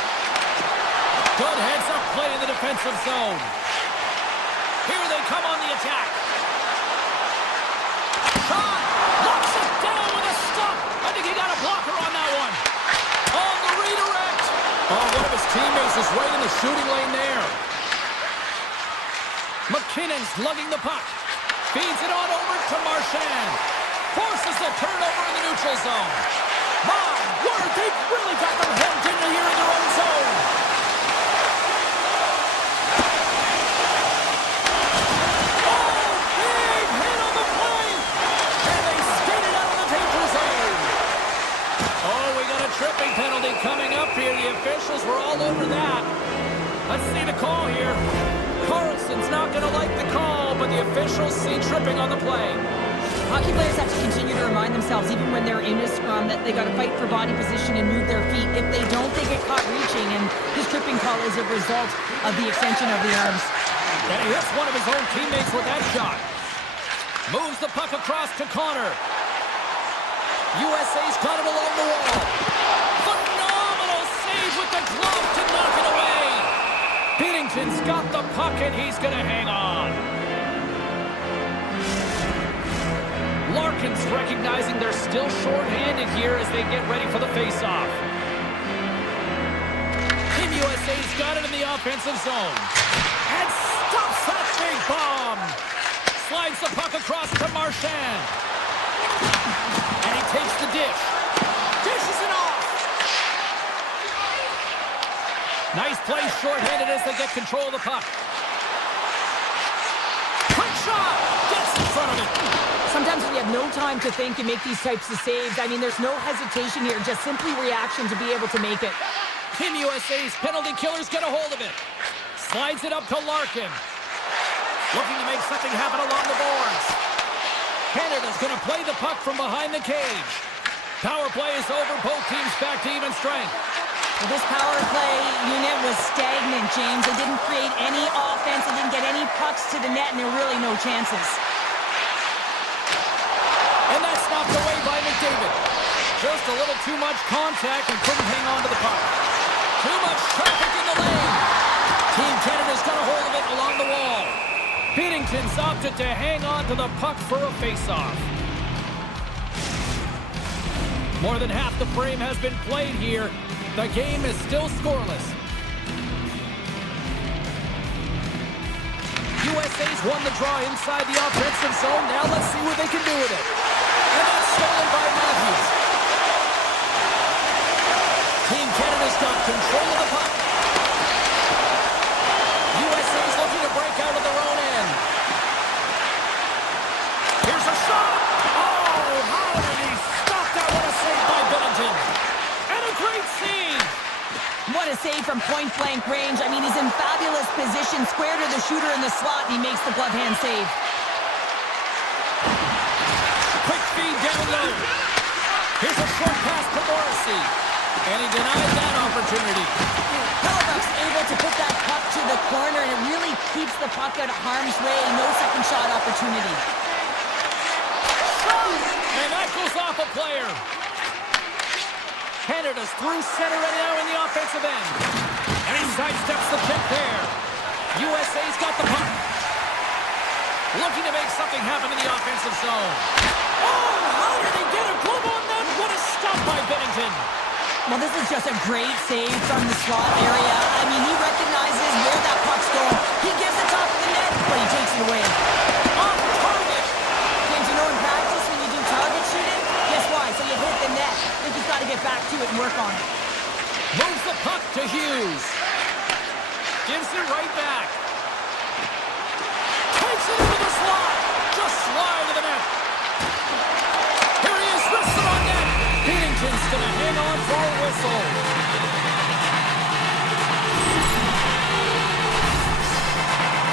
Good heads-up play in the defensive zone. Here they come on the attack. Shot. Knocks it down with a stop. I think he got a blocker on that one. On the redirect. Oh, one of his teammates is right in the shooting lane there. McKinnon's lugging the puck. Feeds it on over to Marchand. Forces the turnover in the neutral zone. My word, they've really got them hemmed in here in their own zone. Oh, big hit on the play. And they skated out of the danger zone. Oh, we got a tripping penalty coming up here. The officials were all over that. Let's see the call here. Carlson's not going to like the call, but the officials see tripping on the play. Hockey players have to continue to remind themselves, even when they're in a scrum, that they got to fight for body position and move their feet. If they don't, they get caught reaching, and his tripping call is a result of the extension of the arms. And he hits one of his own teammates with that shot. Moves the puck across to Connor. USA's got it along the wall. Phenomenal save with the glove to knock it away. Binnington's got the puck, and he's going to hang on. Larkin's recognizing they're still short-handed here as they get ready for the face-off. Team USA's got it in the offensive zone. And stops that big bomb. Slides the puck across to Marchand. And he takes the dish. Dishes it off. Nice play short-handed as they get control of the puck. Quick shot. Gets in front of it. Sometimes we have no time to think and make these types of saves. I mean, there's no hesitation here, just simply reaction to be able to make it. Team USA's penalty killers get a hold of it. Slides it up to Larkin. Looking to make something happen along the boards. Canada's going to play the puck from behind the cage. Power play is over. Both teams back to even strength. Well, this power play unit was stagnant, James. They didn't create any offense. They didn't get any pucks to the net, and there were really no chances. And that's knocked away by McDavid. Just a little too much contact and couldn't hang on to the puck. Too much traffic in the lane. Team Canada's got a hold of it along the wall. Binnington's opted to hang on to the puck for a face-off. More than half the frame has been played here. The game is still scoreless. USA's won the draw inside the offensive zone. Now let's see what they can do with it. And that's stolen by Matthews. Team Canada's got control of the puck. USA's looking to break out of their own end. Here's a shot. Oh, how did he stop that? What a save by Binnington. And a great save. What a save from point-blank range. I mean, he's in fabulous position, square to the shooter in the slot, and he makes the glove hand save. Quick feed down low. Here's a short pass to Morrissey. And he denied that opportunity. Hellebuyck's able to put that puck to the corner, and it really keeps the puck out of harm's way. No second shot opportunity. And that goes off a player. Canada's through center right now in the offensive end. And he sidesteps the check there. USA's got the puck. Looking to make something happen in the offensive zone. Oh, how did he get a glove on that? What a stop by Binnington. Well, this is just a great save from the slot area. I mean, he recognizes where that puck's going. He gives the top of the net, but he takes it away. Off target. James, you know in practice when you do target shooting, guess why? So you hit the net. I think you've got to get back to it and work on it. Moves the puck to Hughes. Gives it right back. Takes it into the slot. hang on for a whistle.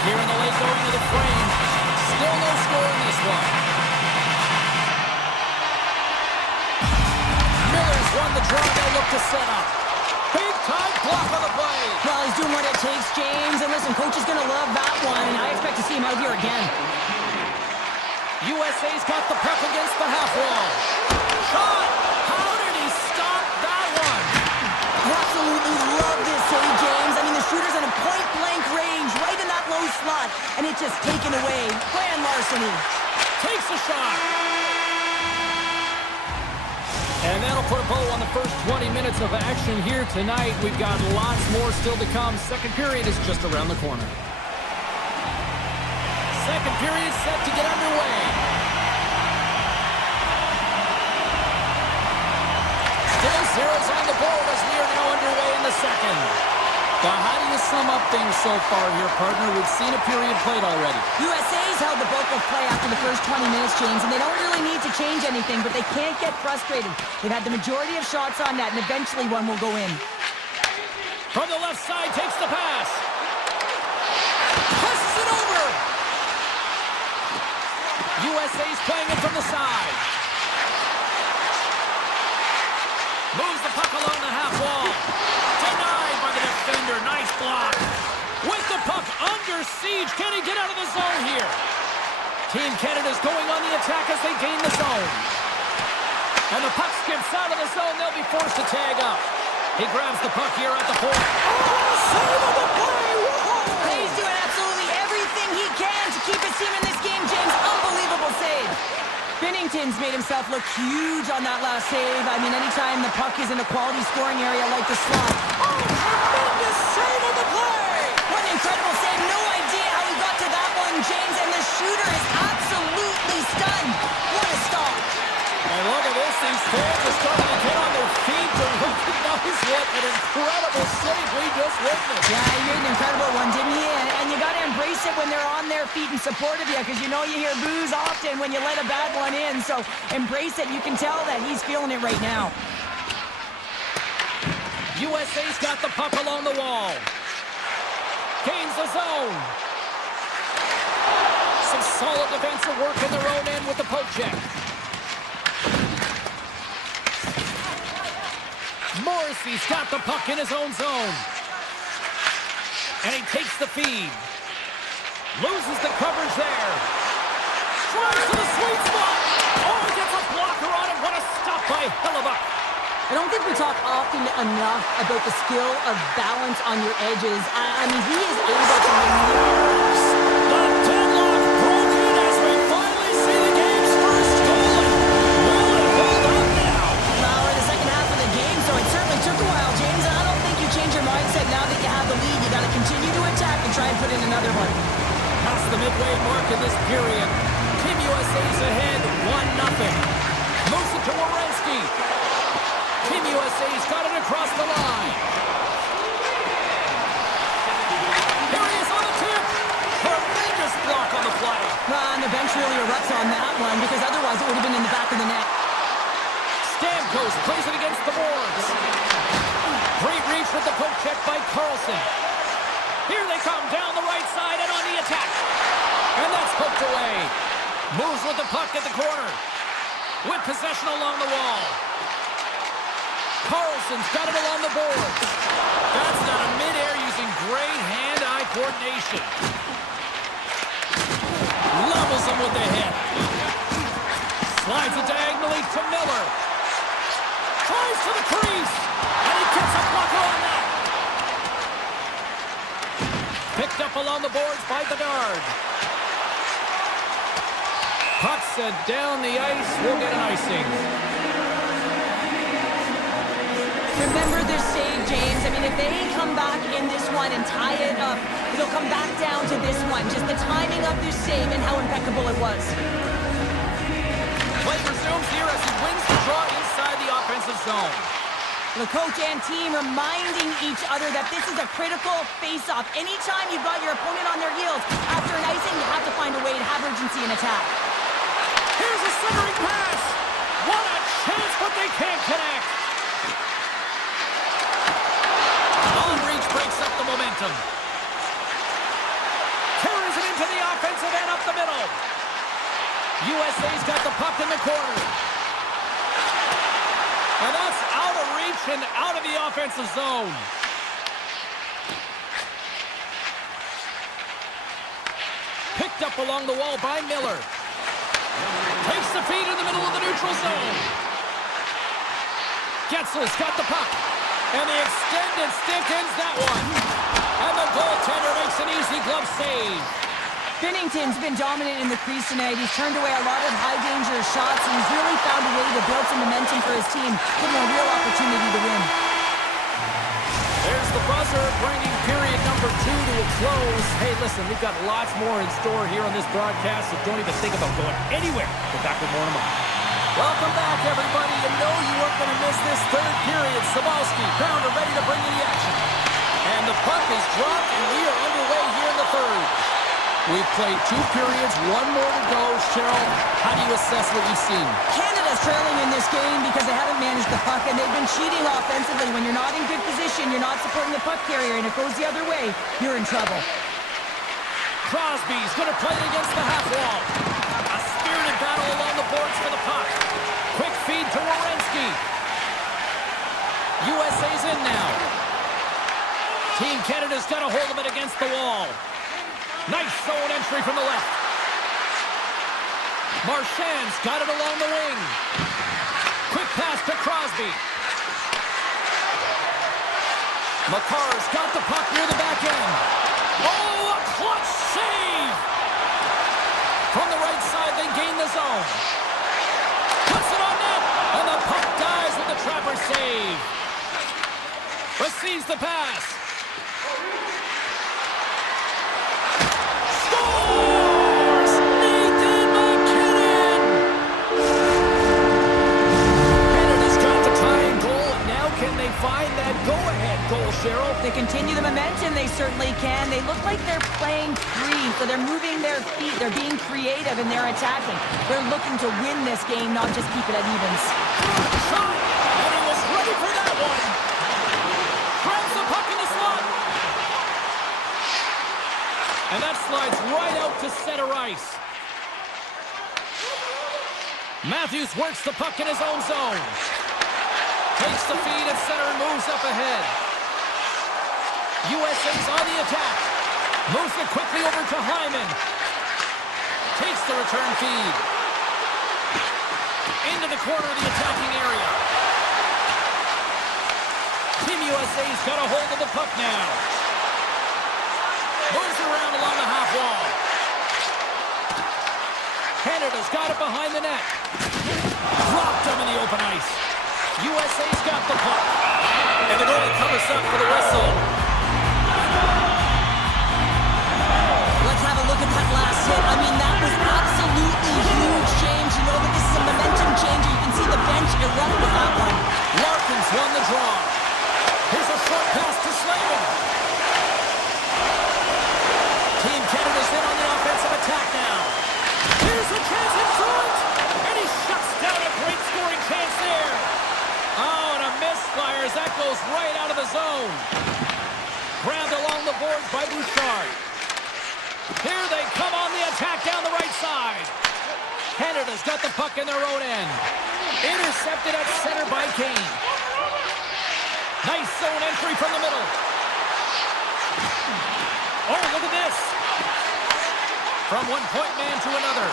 Here in the late going to the frame. Still no score in this one. Miller's won the draw. They'll look to set up. Big time block on the play. Well, he's doing what it takes, James. And listen, coach is going to love that one, and I expect to see him out here again. USA's got the puck against the half wall. Shot! How did he stop that one? I absolutely love this save, James. I mean, the shooter's in a point-blank range, right in that low slot, and it's just taken away. Grand larceny. Takes a shot. And that'll put a bow on the first 20 minutes of action here tonight. We've got lots more still to come. Second period is just around the corner. Second period set to get underway. Still zeros on the board as we are now underway in the second. Now, how do you sum up things so far here, partner? We've seen a period played already. USA's held the bulk of play after the first 20 minutes, James, and they don't really need to change anything, but they can't get frustrated. They've had the majority of shots on net, and eventually one will go in. From the left side, takes the pass. Passes it over. USA's playing it from the side. Moves the puck along the half wall. Denied by the defender. Nice block. With the puck under siege. Can he get out of the zone here? Team Canada's going on the attack as they gain the zone. And the puck skips out of the zone. They'll be forced to tag up. He grabs the puck here at the point. Oh, save of the play! Whoa! He's doing absolutely everything he can to keep his team in this game, James. Unbelievable save. Binnington's made himself look huge on that last save. I mean, anytime the puck is in a quality scoring area like the slot. Oh, tremendous save of the play! What an incredible save. No idea how he got to that one, James. And the shooter is absolutely stunned. What a stop. And look at this. These fans are starting to get on their feet to recognize what an incredible save we just witnessed. Yeah, he made an incredible one, didn't he? And you got to embrace it when they're on their feet in support of you, because you know you hear boos often when you let a bad one in. So embrace it. You can tell that he's feeling it right now. USA's got the puck along the wall. Gains the zone. Some solid defensive work in their own end with the poke check. Morrissey's got the puck in his own zone. And he takes the feed. Loses the coverage there. Tries to the sweet spot. Oh, he gets a blocker on it. What a stop by Hellebuck. I don't think we talk often enough about the skill of balance on your edges. I mean, he is able to maneuver. The deadlock broken as we finally see the game's first goal. Will it hold up now? Well, we're in the second half of the game, so it certainly took a while, James. And I don't think you change your mindset now that you have the lead. You got to continue to attack and try and put in another one. Past the midway mark in this period. Team USA's ahead 1-0. Moves it to Werenski. Team USA's got it across the line. Here he is on the tip. Tremendous block on the play. And the bench really erupts on that one, because otherwise it would have been in the back of the net. Stamkos plays it against the boards. Great reach with the poke check by Carlson. Here they come down the right side and on the attack. And that's poked away. Moves with the puck at the corner. With possession along the wall. Carlson's got it along the boards. That's done in midair using great hand-eye coordination. Levels him with the hit. Slides it diagonally to Miller. Tries to the crease. And he gets a blocker on that. Picked up along the boards by Bedard. Puck sent down the ice. We'll get an icing. Remember their save, James. I mean, if they come back in this one and tie it up, it'll come back down to this one. Just the timing of their save and how impeccable it was. Play resumes here as he wins the draw inside the offensive zone. The coach and team reminding each other that this is a critical face-off. Anytime you've got your opponent on their heels, after an icing, you have to find a way to have urgency in attack. Here's a centering pass. What a chance, but they can't connect. momentum. Carries it into the offensive end up the middle. USA's got the puck in the corner. And that's out of reach and out of the offensive zone. Picked up along the wall by Miller. Takes the feed in the middle of the neutral zone. Getzel's got the puck. And the extended stick ends that one. And the goaltender makes an easy glove save. Binnington's been dominant in the crease tonight. He's turned away a lot of high-danger shots, and he's really found a way to build some momentum for his team, giving a real opportunity to win. There's the buzzer, bringing period number 2 to a close. Hey, listen, we've got lots more in store here on this broadcast, so don't even think about going anywhere. We're back with more in a moment. Welcome back, everybody. You know you weren't going to miss this third period. Sabalski, Pounder ready to bring in the action. And the puck is dropped, and we are underway here in the third. We've played 2 periods, 1 more to go. Cheryl, how do you assess what you've seen? Canada's trailing in this game because they haven't managed the puck, and they've been cheating offensively. When you're not in good position, you're not supporting the puck carrier, and it goes the other way, you're in trouble. Crosby's going to play it against the half wall. A spirited battle along the boards for the puck. Quick feed to Werenski. USA's in now. Team Canada's got a hold of it against the wall. Nice zone entry from the left. Marchand's got it along the wing. Quick pass to Crosby. Makar's got the puck near the back end. Oh, a clutch save! From the right side, they gain the zone. Puts it on net, and the puck dies with the trapper save. Receives the pass. Scores! Nathan McKinnon! Canada's got the tying goal, and now can they find that go-ahead goal, Cheryl? They continue the momentum, they certainly can. They look like they're playing free, so they're moving their feet, they're being creative, and they're attacking. They're looking to win this game, not just keep it at evens. Shot! And he was ready for that one! Grabs the puck in the slot! And that slides right out to center ice. Matthews works the puck in his own zone. Takes the feed at center and moves up ahead. USA's on the attack. Moves it quickly over to Hyman. Takes the return feed. Into the corner of the attacking area. Team USA's got a hold of the puck now. Moves around along the half wall. Canada's got it behind the net. Dropped him in the open ice. USA's got the puck. And the goalie covers up for the whistle. Let's have a look at that last hit. I mean, that was absolutely huge change. You know that this is a momentum changer. You can see the bench erupt with that one. Larkins won the draw. Here's a short pass to Slavin. Team Canada's in on the offensive attack now. Here's a chance in front. And he shuts down a great scoring chance there. Oh, and a misfire as that goes right out of the zone. Grabbed along the boards by Bouchard. Here they come on the attack down the right side. Canada's got the puck in their own end. Intercepted at center by Kane. Nice zone entry from the middle. Oh, look at this. From one point man to another.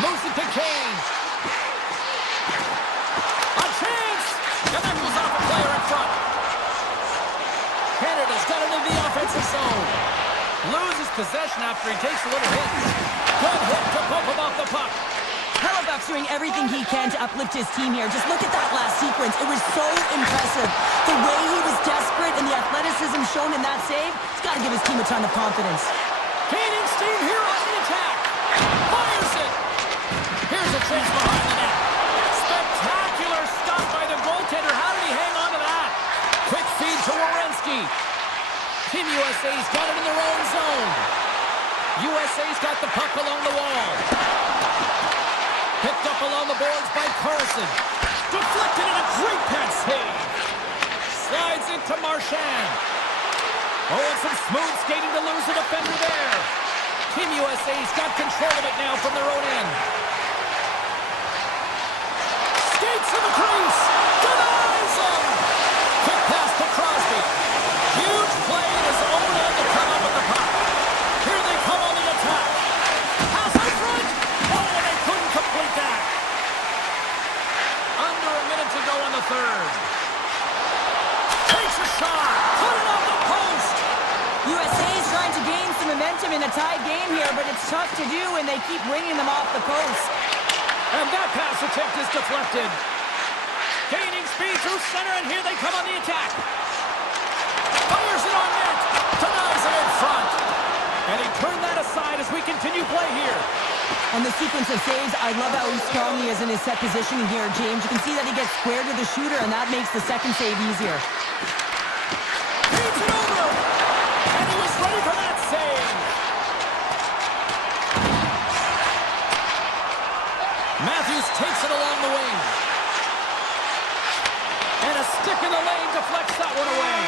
Moves it to Kane. A chance! And that goes off a player in front. Canada's got it in the offensive zone. Loses possession after he takes a little hit. Good hit to bump him off the puck. Hellebuck's doing everything he can to uplift his team here. Just look at that last sequence. It was so impressive. The way he was desperate and the athleticism shown in that save, it's got to give his team a ton of confidence. Gaining steam here on the attack. Fires it. Here's a chance behind the net. Spectacular stop by the goaltender. How did he hang on to that? Quick feed to Werenski. Team USA's got it in their own zone. USA's got the puck along the wall. Picked up along the boards by Carson. Deflected in a great pad save. Slides into Marchand. Oh, and some smooth skating to lose the defender there. Team USA's got control of it now from their own end. Skates in the crease. Denies him. Quick pass to Crosby. Huge play as Owen to come up with the puck. Here they come on the attack. Pass out front. Oh, and they couldn't complete that. Under a minute to go in the third. Takes a shot. Put it off the post. USA is trying to gain some momentum in a tied game here, but it's tough to do when they keep bringing them off the post. And that pass attempt is deflected. Gaining speed through center, and here they come on the attack. Fires it on net. Denies it in front. And he turned that aside as we continue play here. On the sequence of saves, I love how strong he is in his set positioning here, James. You can see that he gets square to the shooter, and that makes the second save easier. Feeds it over. And he was ready for that save. Matthews takes it along the wing. And a stick in the lane deflects that one away.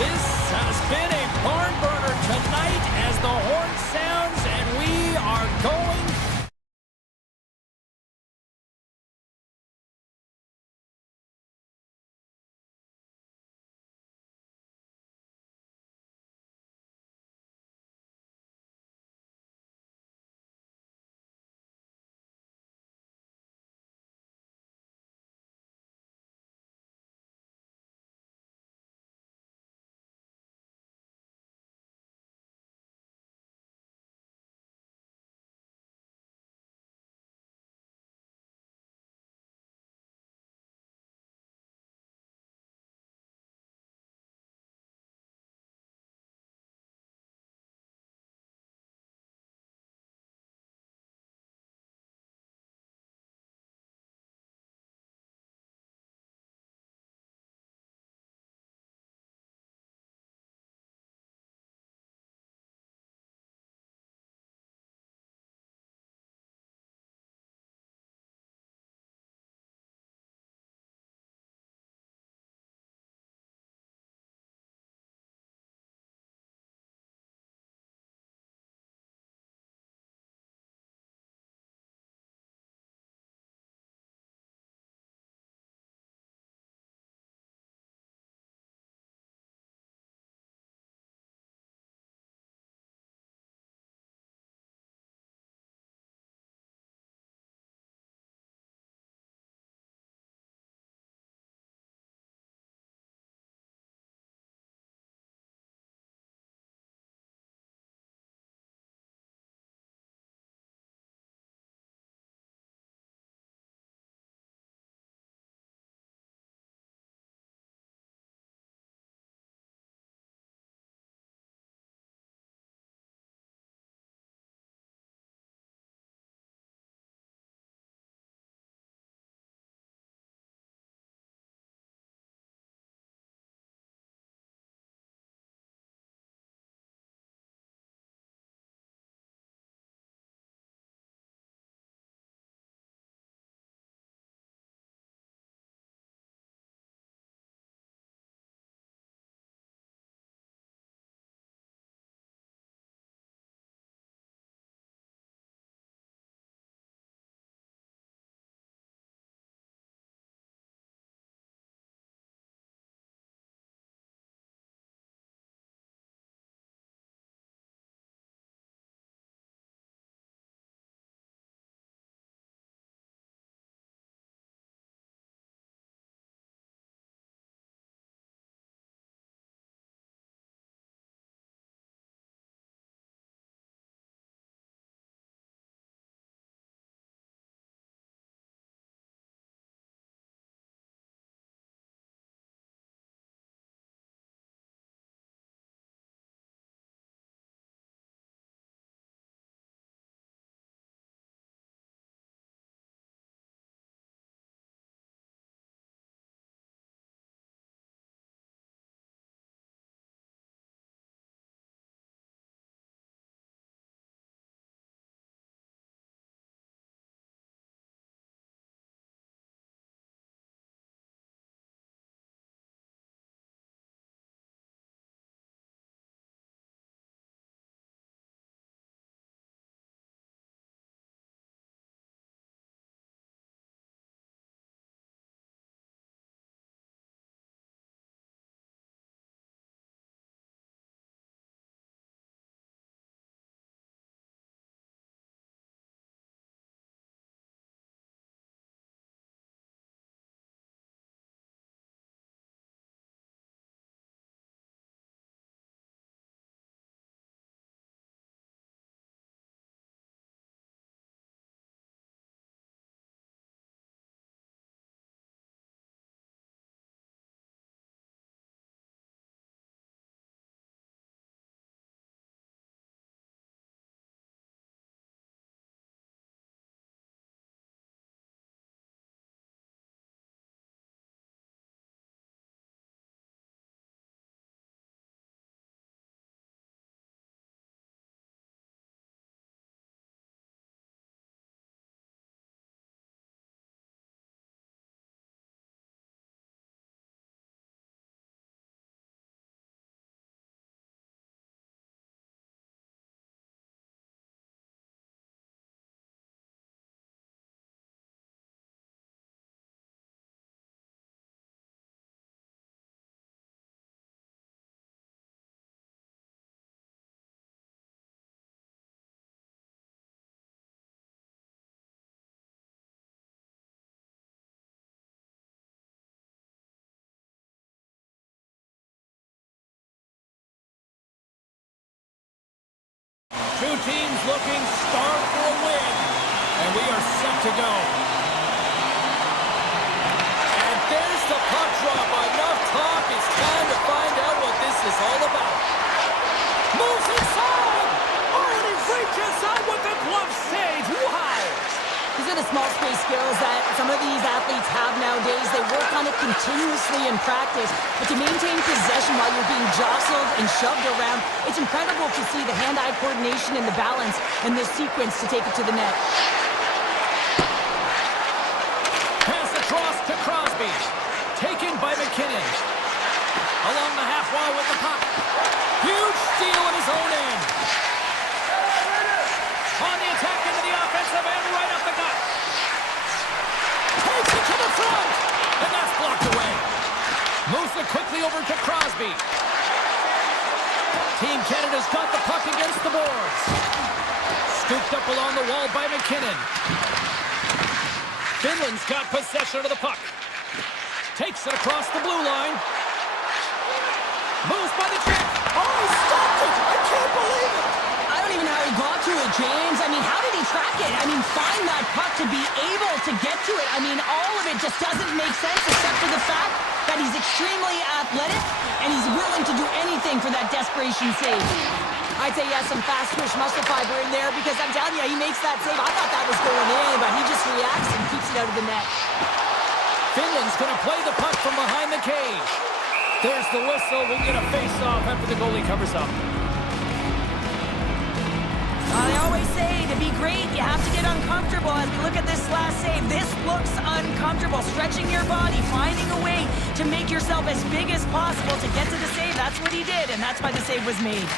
This has been a barn burner tonight as the horn sounds and we are going Two teams looking starved for a win. And we are set to go. And there's the puck drop. Enough talk. It's time to find out what this is all about. Moves inside. Oh, and he reaches out with the glove save. Wow. These are the small space skills that some of these athletes have nowadays. They work on it continuously in practice. But to maintain possession while you're being jostled and shoved around, it's incredible to see the hand-eye coordination and the balance in this sequence to take it to the net. Pass across to Crosby. Taken by McKinnon. Along the half wall with the puck. Huge steal in his own end. On the attack into the offensive end, right up the gut. Takes it to the front. And that's blocked away. Moves it quickly over to Crosby. Team Canada's got the puck against the boards. Scooped up along the wall by McKinnon. Finland's got possession of the puck. Takes it across the blue line. Moves by the check. Oh, he stopped it! I can't believe it! I don't even know how he got to it, James. I mean, how did he track it? I mean, find that puck to be able to get to it. I mean, all of it just doesn't make sense except for the fact that he's extremely athletic and he's willing to do anything for that desperation save. I'd say he has some fast twitch muscle fiber in there because I'm telling you, he makes that save. I thought that was going in, but he just reacts and keeps it out of the net. Finland's going to play the puck from behind the cage. There's the whistle. We'll get a face-off after the goalie covers up. They always say to be great, you have to get uncomfortable. As we look at this last save, this looks uncomfortable. Stretching your body, finding a way to make yourself as big as possible to get to the save. That's what he did, and that's why the save was made.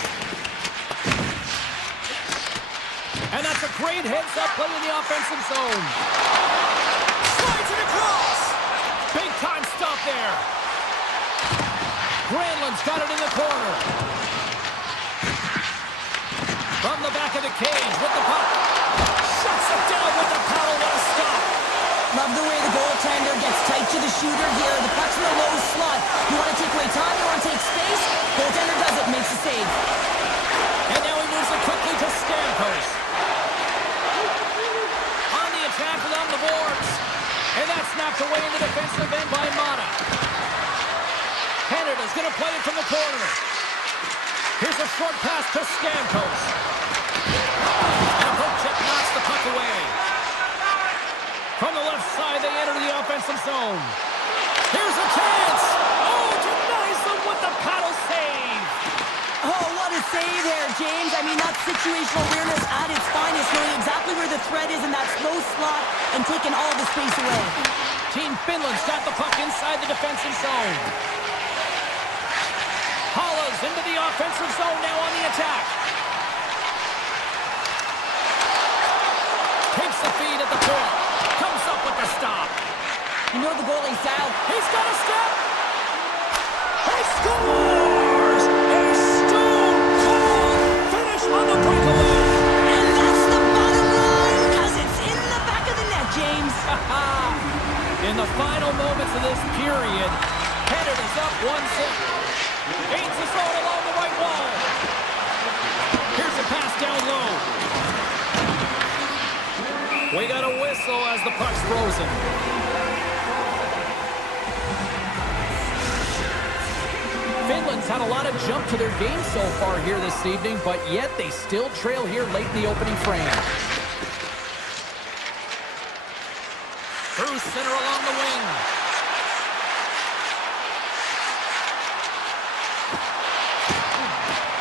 And that's a great heads-up play in the offensive zone. Slides it across. Big-time stop there. Granlund's got it in the corner. From the back of the cage with the puck. Shuts it down with the paddle. What a stop. Love the way the goaltender gets tight to the shooter here. The puck's in the low slot. You want to take away time, you want to take space. Goaltender does it, makes the save. And now he moves it quickly to Stamkos. On the attack along the boards. And that's knocked away in the defensive end by Mata. Canada's going to play it from the corner. Here's a short pass to Stamkos. And Hochek knocks the puck away. From the left side, they enter the offensive zone. Here's a chance. Oh, denies them with the paddle save. Oh, what a save there, James. I mean, that's situational awareness at its finest, knowing exactly where the threat is in that slow slot and taking all the space away. Team Finland's got the puck inside the defensive zone. Halla's into the offensive zone now on the attack. Takes the feed at the point. Comes up with the stop. You know the goalie's out. He's got a step. He scores! A stone cold finish on the breakaway. And that's the bottom line, because it's in the back of the net, James. In the final moments of this period, Canada's up 1-0. Gains the zone along the right wall. Here's a pass down low. We got a whistle as the puck's frozen. Finland's had a lot of jump to their game so far here this evening, but yet they still trail here late in the opening frame. Through center along the wing.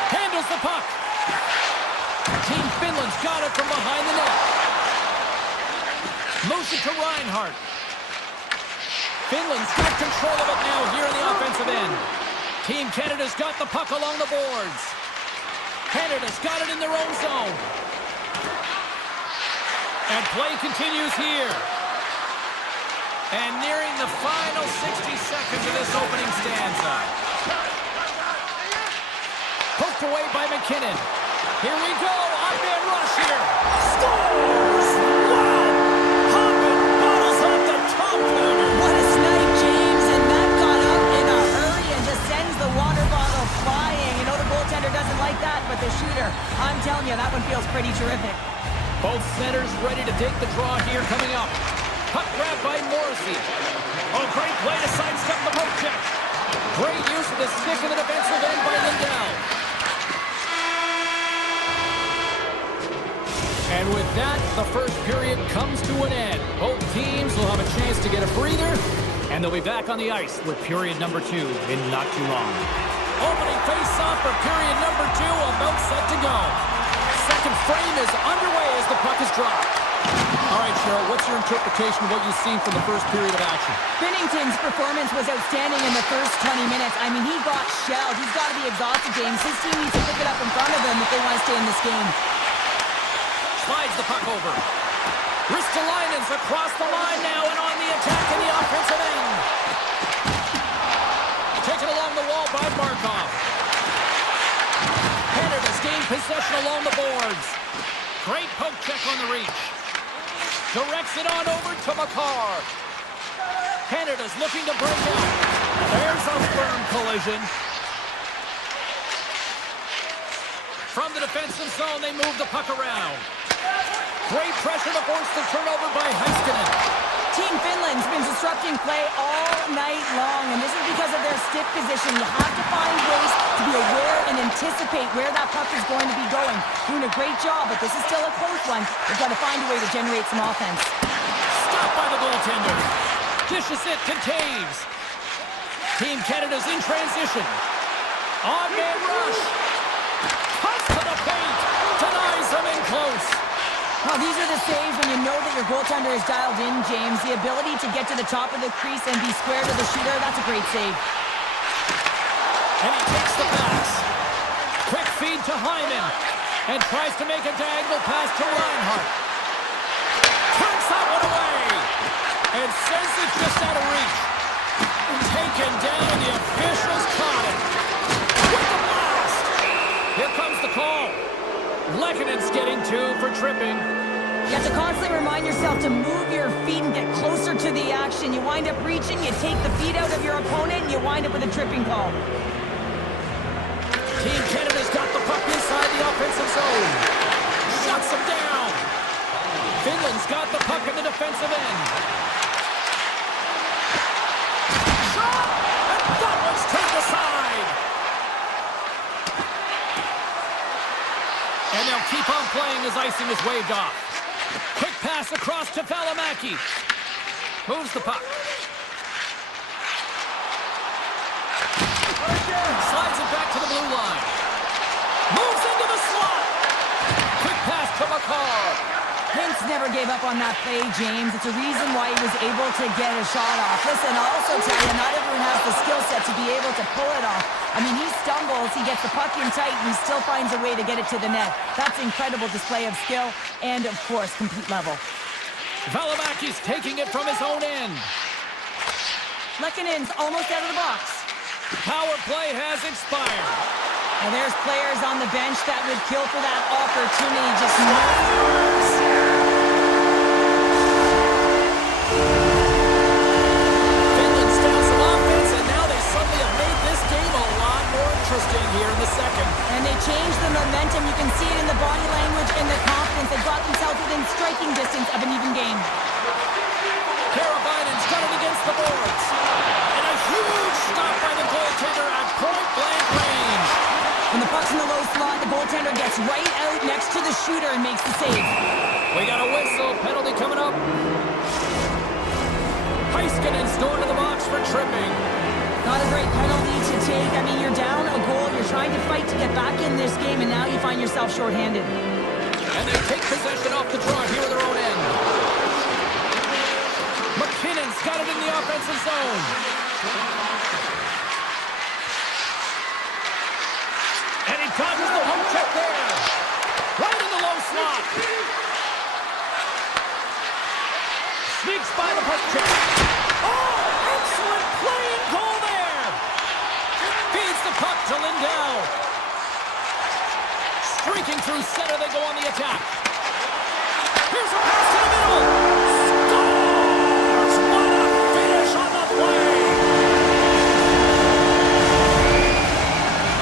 Handles the puck. Team Finland's got it from behind the net. Moves it to Reinhardt. Finland's got control of it now here in the offensive end. Team Canada's got the puck along the boards. Canada's got it in their own zone. And play continues here. And nearing the final 60 seconds of this opening stanza. Poked away by McKinnon. Here we go. On-man rush here. Scores! Wow! Hopping bottles off the top corner. What a snipe, James. And that got up in a hurry and just sends the water bottle flying. You know the goaltender doesn't like that, but the shooter, I'm telling you, that one feels the draw here coming up. Puck grab by Morrissey. Oh, great play to sidestep the poke check. Great use of the stick in the defensive end by Lindell. And with that, the first period comes to an end. Both teams will have a chance to get a breather, and they'll be back on the ice with period number 2 in not too long. Opening face-off for period number 2, about set to go. Second frame is underway as the puck is dropped. All right, Cheryl, what's your interpretation of what you've seen from the first period of action? Binnington's performance was outstanding in the first 20 minutes. I mean, he got shelled. He's got to be exhausted, James. His team needs to pick it up in front of him if they want to stay in this game. Slides the puck over. Ristolainen's across the line now and on the attack in the offensive end. Taken along the wall by Markov. Canada's gained possession along the boards. Great poke check on the reach. Directs it on over to Makar. Canada's looking to break out. There's a firm collision. From the defensive zone, they move the puck around. Great pressure to force the turnover by Heiskanen. Team Finland's been disrupting play all night long, and this is because of their stick position. You have to find ways to be aware and anticipate where that puck is going to be going. Doing a great job, but this is still a close one. They've got to find a way to generate some offense. Stopped by the goaltender. Dishes it to Taves. Team Canada's in transition. On-man rush. Cuts to the paint. Denies them in close. Now, these are the saves when you know that your goaltender is dialed in, James. The ability to get to the top of the crease and be square to the shooter, that's a great save. And he takes the pass. Quick feed to Hyman. And tries to make a diagonal pass to Reinhart. Turns that one away. And sends it just out of reach. Taken down, the officials caught it. With the blast. Here comes the call. Lekkonen's getting 2 for tripping. You have to constantly remind yourself to move your feet and get closer to the action. You wind up reaching, you take the feet out of your opponent, and you wind up with a tripping call. Team Canada's got the puck inside the offensive zone. Shuts them down. Finland's got the puck in the defensive end. Shot! And that one's turned aside. And they'll keep on playing as icing is waved off. Quick pass across to Valimaki. Moves the puck. Slides it back to the blue line. Moves into the slot. Quick pass to Makar. Hintz never gave up on that play, James. It's a reason why he was able to get a shot off. Listen, I'll also tell you, not everyone has the skill set to be able to pull it off. I mean, he stumbles, he gets the puck in tight, and he still finds a way to get it to the net. That's incredible display of skill and, of course, complete level. Valimaki's taking it from his own end. Lekkonen's almost out of the box. Power play has expired. And there's players on the bench that would kill for that opportunity. Just moves. Finland's down some offense, and now they suddenly have made this game a lot more interesting here in the second. And they changed the momentum. You can see it in the body language and the confidence. They got themselves within striking distance of an even game. Karabainen's got it against the boards. And a huge stop by the goaltender at point-blank range. When the puck's in the low slot, the goaltender gets right out next to the shooter and makes the save. We got a whistle. Penalty coming up. Heiskanen's going to the box for tripping. Not a great penalty to take. I mean, you're down a goal. You're trying to fight to get back in this game, and now you find yourself shorthanded. And they take possession off the draw here at their own end. McKinnon's got it in the offensive zone. And he dodges the home check there. Right in the low slot. Sneaks by the puck check. Oh, excellent play and goal there. Feeds the puck to Lindell. Streaking through center, they go on the attack. Here's a pass to the middle. Scores! What a finish on the play.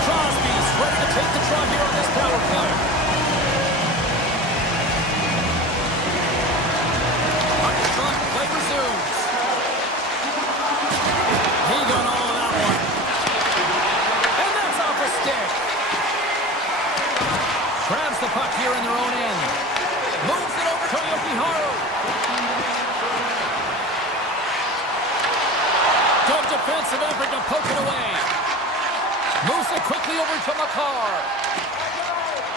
Crosby's ready to take the draw here on this power play. defensive effort to poke it away. Moves it quickly over to Makar.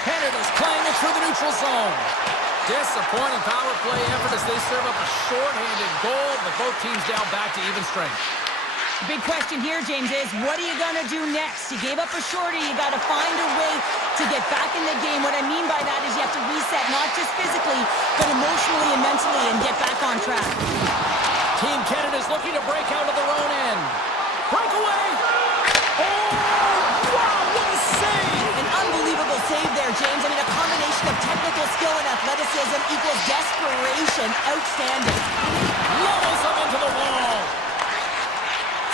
Canada's playing it through the neutral zone. Disappointing power play effort as they serve up a short-handed goal, but both teams down back to even strength. Big question here, James, is what are you going to do next? You gave up a shorty. You got to find a way to get back in the game. What I mean by that is you have to reset, not just physically, but emotionally and mentally, and get back on track. Team Canada's looking to break out of their own end. Breakaway! Oh, wow, what a save! An unbelievable save there, James. I mean, a combination of technical skill and athleticism equals desperation. Outstanding. Levels him into the wall.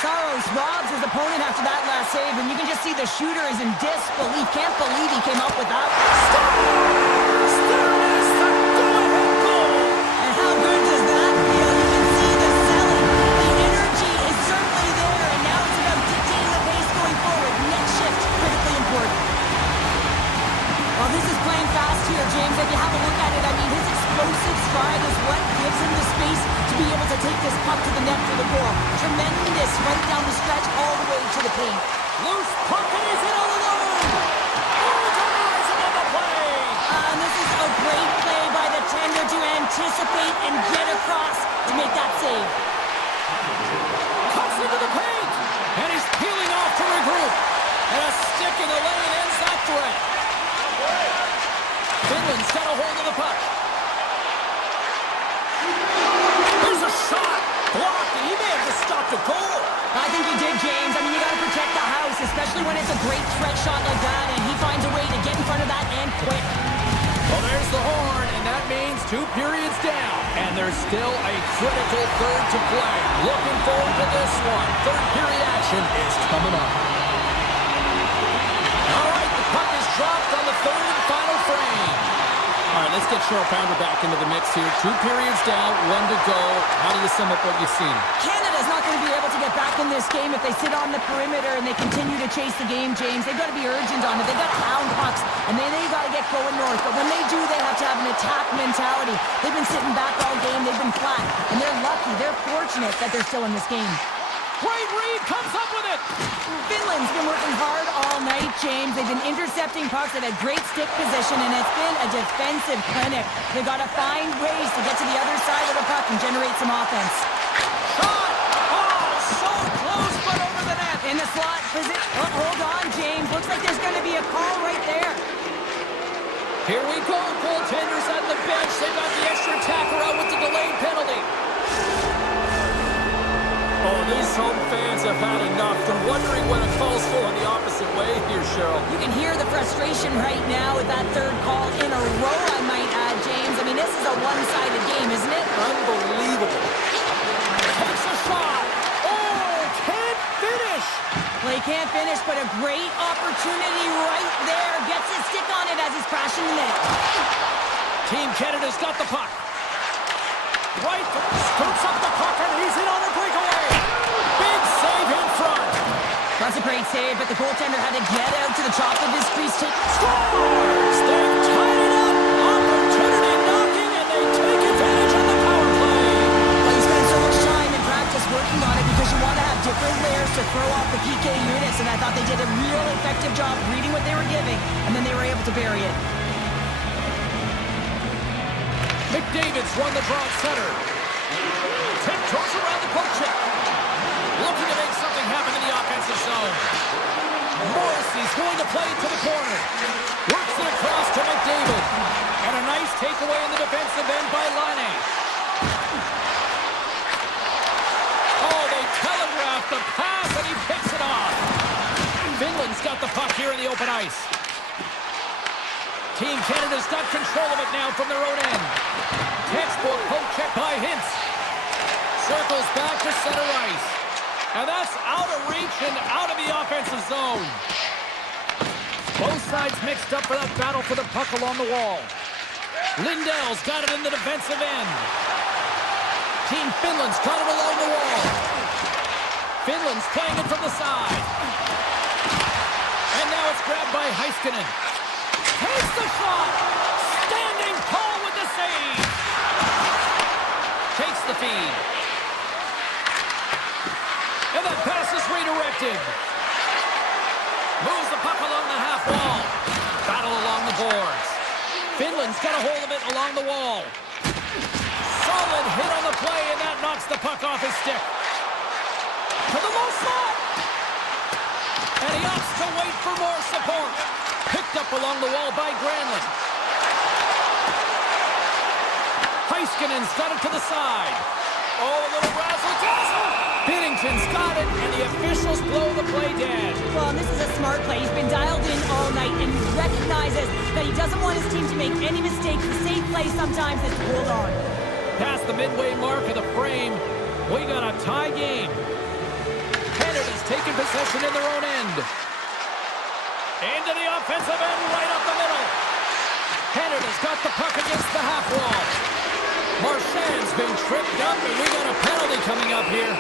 Saros robs his opponent after that last save, and you can just see the shooter is in disbelief. Can't believe he came up with that. Scores! There it is, the go-ahead goal! And how good does that feel? You can see the selling. The energy is certainly there, and now it's about dictating the pace going forward. Next shift, critically important. Well, this is playing fast here, James. If you have a look at it, I mean, his explosive stride is what gives him the space to be able to take this puck to the net for the goal. Tremendous right down the stretch all the way to the paint. Loose puck and he's in all alone! Overrising on the play! And this is a great play by the tender to anticipate and get across to make that save. Cuts into the paint! And he's peeling off to regroup. And a stick in the lane ends that threat. Finland's got a hold of the puck. There's a shot! Blocked, and he may have just stopped a goal. I think he did, James. I mean, you got to protect the house, especially when it's a great threat shot like that, and he finds a way to get in front of that and quick. Well, there's the horn, and that means 2 periods down. And there's still a critical third to play. Looking forward to this one. Third period action is coming up. All right, the puck is dropped on the third and final frame. All right, let's get Cheryl Pounder back into the mix here. 2 periods down, 1 to go. How do you sum up what you've seen? Canada's not going to be able to get back in this game if they sit on the perimeter and they continue to chase the game, James. They've got to be urgent on it. They've got to hound pucks, and they got to get going north. But when they do, they have to have an attack mentality. They've been sitting back all game. They've been flat, and they're lucky. They're fortunate that they're still in this game. Great read, comes up with it. Finland's been working hard all night, James. They've been intercepting pucks. They've had great stick position, and it's been a defensive clinic. They've got to find ways to get to the other side of the puck and generate some offense. Shot! Oh, so close, but over the net. In the slot position. Oh, hold on, James. Looks like there's going to be a call right there. Here we go, goaltenders on the bench. They got the extra attacker out with the delayed penalty. Oh, these home fans have had enough. They're wondering when a call's going the opposite way here, Cheryl. You can hear the frustration right now with that third call in a row, I might add, James. I mean, this is a one-sided game, isn't it? Unbelievable. Takes a shot. Oh, can't finish. Well, he can't finish, but a great opportunity right there. Gets his stick on it as he's crashing the net. Team Canada's got the puck. Right, scoops up the puck, and he's in on a breakaway. Big save in front. That's a great save, but the goaltender had to get out to the top of his crease to Scores! They've tied it up. Opportunity knocking, and they take advantage of the power play. Well, you spend so much time in practice working on it because you want to have different layers to throw off the PK units, and I thought they did a real effective job reading what they were giving, and then they were able to bury it. McDavid's won the draw at center. Tiptoes around the poke check. Looking to make something happen in the offensive zone. Morrissey's going to play it to the corner. Works it across to McDavid. And a nice takeaway in the defensive end by Laine. Oh, they telegraphed the pass, and he picks it off. Finland's got the puck here in the open ice. Team Canada's got control of it now from their own end. Textbook poke check by Hintz. Circles back to center ice. And that's out of reach and out of the offensive zone. Both sides mixed up for that battle for the puck along the wall. Lindell's got it in the defensive end. Team Finland's got it along the wall. Finland's playing it from the side. And now it's grabbed by Heiskanen. Takes the shot! Standing tall with the save! Takes the feed. And that pass redirected. Moves the puck along the half wall. Battle along the boards. Finland's got a hold of it along the wall. Solid hit on the play, and that knocks the puck off his stick. To the low slot. And he opts to wait for more support. Picked up along the wall by Granlund. Heiskanen's got it to the side. Oh, a little razzle-dazzle. Binnington's got it, and the officials blow the play dead. Well, this is a smart play. He's been dialed in all night, and he recognizes that he doesn't want his team to make any mistakes. The safe play sometimes is to hold on. Past the midway mark of the frame, we got a tie game. Canada's taken possession in their own end. Into the offensive end, right up the middle. Canada's got the puck against the half wall. Marchand's been tripped up, and we got a penalty coming up here.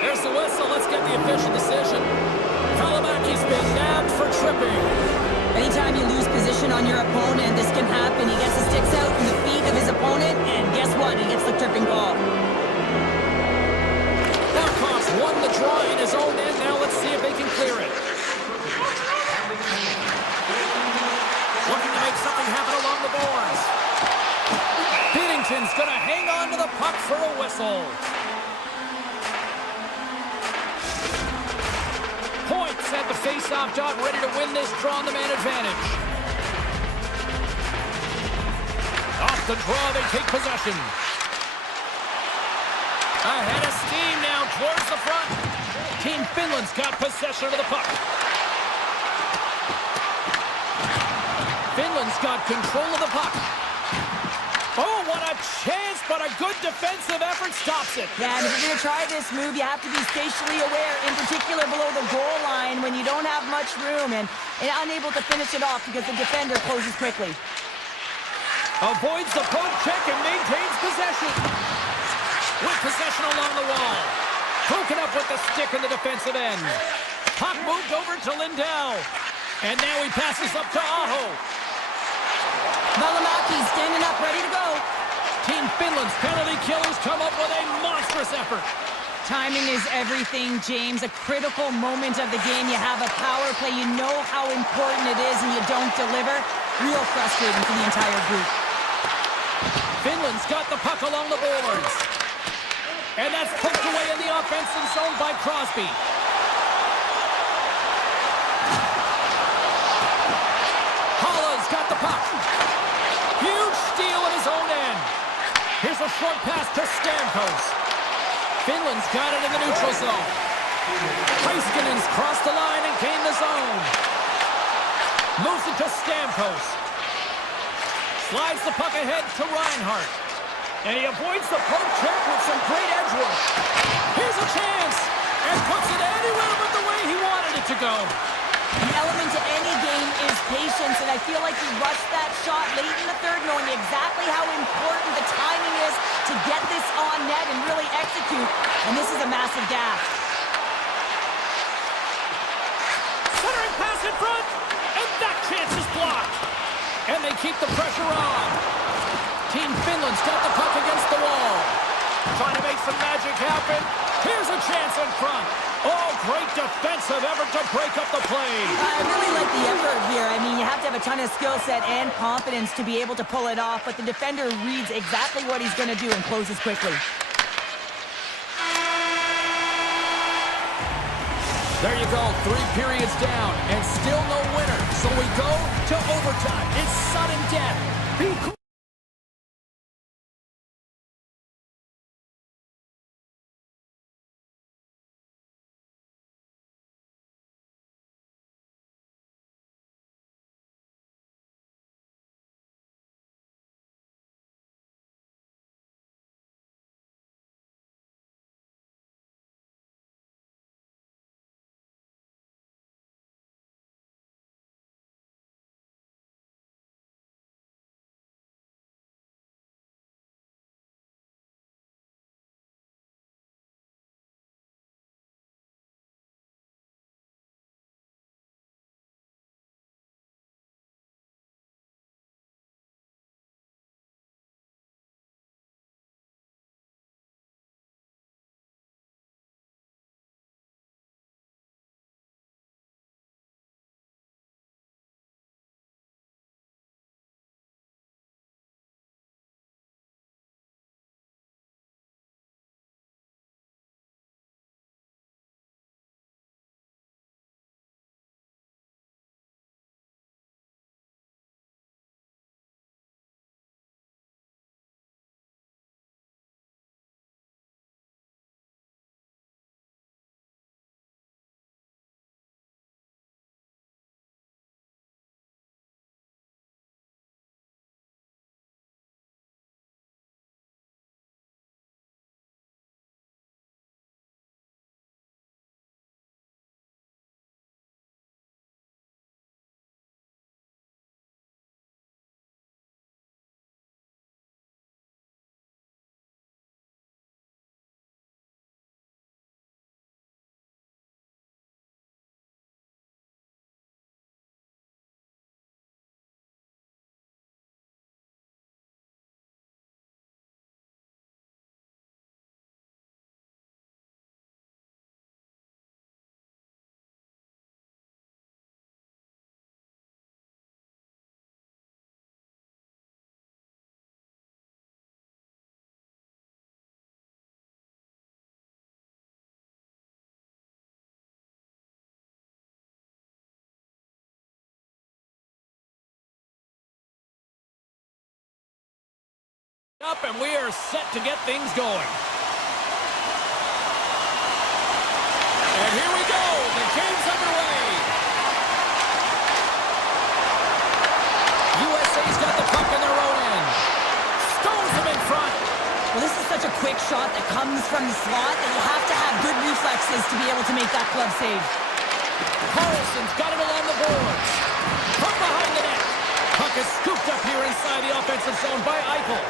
There's the whistle. Let's get the official decision. Kalamaki's been nabbed for tripping. Anytime you lose position on your opponent, this can happen. He gets his sticks out in the feet of his opponent, and guess what? He gets the tripping ball. Barkov's won the draw in his own end. Now let's see if they can clear it. Looking to make something happen along the boards. Binnington's going to hang on to the puck for a whistle. Points at the face-off dot, ready to win this draw on the man advantage. Off the draw, they take possession. Ahead of steam now towards the front. Team Finland's got possession of the puck. Finland's got control of the puck. Oh, what a chance, but a good defensive effort stops it. Yeah, and if you're going to try this move, you have to be spatially aware, in particular below the goal line when you don't have much room and unable to finish it off because the defender closes quickly. Avoids the poke check and maintains possession. With possession along the wall. Broken up with the stick in the defensive end. Puck moved over to Lindell. And now he passes up to Aho. Valimaki standing up, ready to go. Team Finland's penalty killers come up with a monstrous effort. Timing is everything, James. A critical moment of the game. You have a power play. You know how important it is, and you don't deliver. Real frustrating for the entire group. Finland's got the puck along the boards. And that's poked away in the offensive zone by Crosby. Hala's got the puck. Huge steal in his own end. Here's a short pass to Stamkos. Finland's got it in the neutral zone. Heiskanen's crossed the line and gained the zone. Moves it to Stamkos. Slides the puck ahead to Reinhart. And he avoids the poke check with some great edge work. Here's a chance. And puts it anywhere but the way he wanted it to go. The element to any game is patience, and I feel like he rushed that shot late in the third, knowing exactly how important the timing is to get this on net and really execute. And this is a massive gap. Centering pass in front. And that chance is blocked. And they keep the pressure on. Team Finland's got the puck against the wall. Trying to make some magic happen. Here's a chance in front. Oh, great defensive effort to break up the play. I really like the effort here. I mean, you have to have a ton of skill set and confidence to be able to pull it off, but the defender reads exactly what he's going to do and closes quickly. There you go, 3 periods down, and still no winner. So we go to overtime. It's sudden death. Be cool. Up, and we are set to get things going. And here we go. The game's underway. USA's got the puck in their own end. Stones them in front. Well, this is such a quick shot that comes from the slot that you have to have good reflexes to be able to make that glove save. Carlson's got it along the boards. From behind the net. Puck is scooped up here inside the offensive zone by Eichel.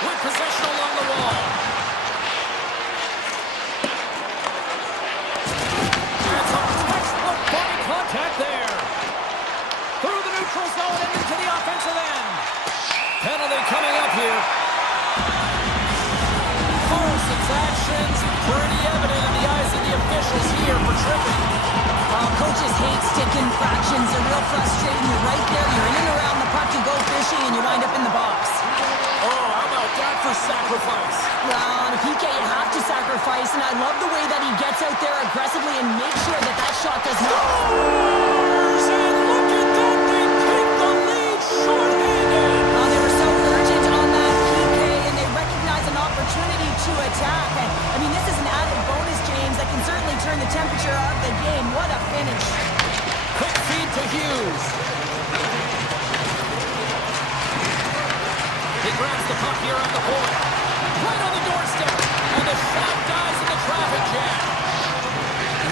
With possession along the wall. And some textbook body contact there. Through the neutral zone and into the offensive end. Penalty coming up here. Carlson's actions pretty evident in the eyes of the officials here for tripping. Coaches hate stick infractions. They're real frustrating. You're right there. You're in and around the puck. You go fishing and you wind up in the box. Oh, how about that for sacrifice? Well, on a PK, you have to sacrifice, and I love the way that he gets out there aggressively and makes sure that that shot does not... And look at that, they take the lead short-handed. They were so urgent on that PK, and they recognize an opportunity to attack. And, I mean, this is an added bonus, James, that can certainly turn the temperature of the game. What a finish. Quick feed to Hughes. He grabs the puck here on the board. Right on the doorstep. And the shot dies in the traffic jam.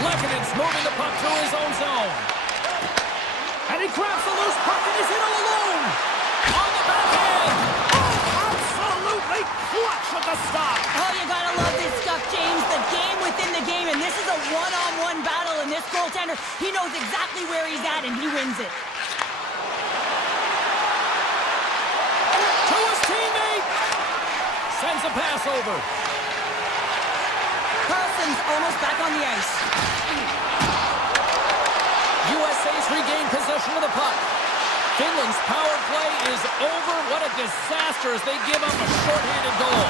Lekkinen moving the puck through his own zone. And he grabs the loose puck and he's in all alone. On the backhand. Oh, absolutely clutch at the stop. Oh, you gotta love this stuff, James. The game within the game, and this is a one-on-one battle, and this goaltender, he knows exactly where he's at, and he wins it. Sends a pass over. Carlson's almost back on the ice. USA's regained possession of the puck. Finland's power play is over. What a disaster as they give up a shorthanded goal.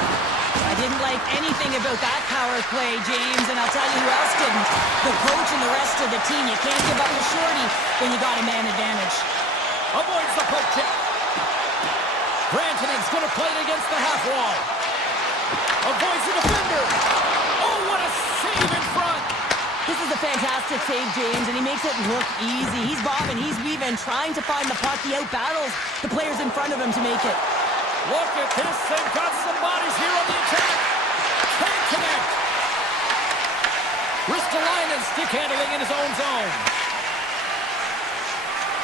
I didn't like anything about that power play, James, and I'll tell you who else didn't. The coach and the rest of the team. You can't give up a shorty when you got a man advantage. Avoids the poke check. Rantanen's going to play it against the half wall. Avoids the defender. Oh, what a save in front. This is a fantastic save, James, and he makes it look easy. He's bobbing, he's weaving, trying to find the puck. He out-battles the players in front of him to make it. Look at this. They've got some bodies here on the attack. Can't connect. Ristolainen stick handling in his own zone.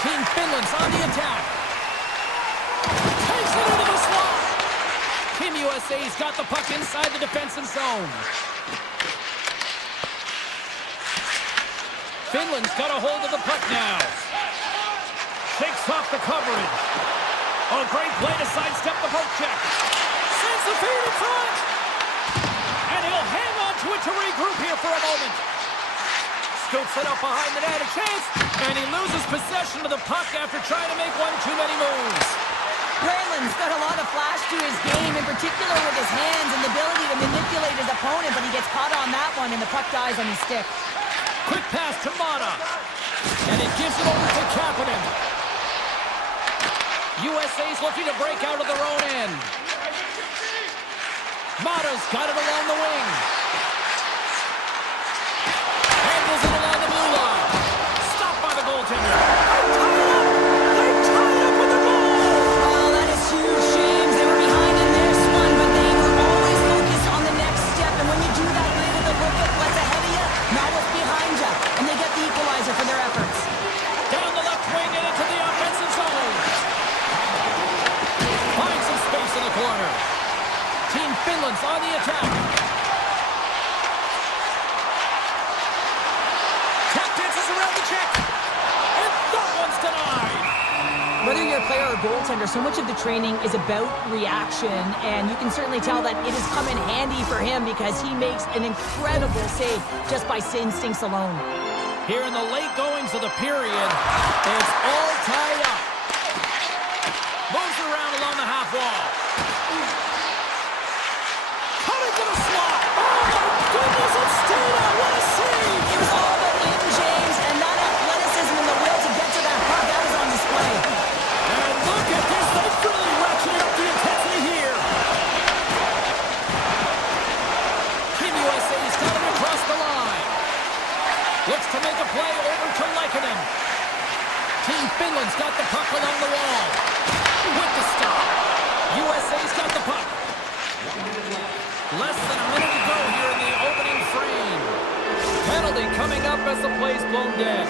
Team Finland's on the attack. Takes it into the slot. Team USA's got the puck inside the defensive zone. Finland's got a hold of the puck now. Shakes off the coverage. Oh, great play to sidestep the poke check. Sends the feed in front. And he'll hang on to it to regroup here for a moment. Scoops it up behind the net, a chance. And he loses possession of the puck after trying to make one too many moves. Braylon's got a lot of flash to his game, in particular with his hands and the ability to manipulate his opponent, but he gets caught on that one and the puck dies on his stick. Quick pass to Mata. And it gives it over to Kapanen. USA's looking to break out of their own end. Mata's got it along the wing. Handles it along the blue line. Stopped by the goaltender. They tied up with the goal. Oh, that is huge, James. They were behind in this one, but they were always focused on the next step. And when you do that, you're able to look at what's ahead of you, not what's behind you. And they get the equalizer for their efforts. Down the left wing and into the offensive zone. Finds some space in the corner. Team Finland's on the attack. Tap dances around the check. And that one's denied. Whether you're a player or goaltender, so much of the training is about reaction, and you can certainly tell that it has come in handy for him because he makes an incredible save just by instincts alone. Here in the late goings of the period, it's all tied up. Moves around along the half wall. Coming to the slot. Oh, my goodness, it's Stena. What a save. It was all but in, James, and that athleticism and the will to get to that puck, that was on display. And look at this along the wall. With the stop. USA's got the puck. Less than a minute to go here in the opening frame. Penalty coming up as the play's blown dead.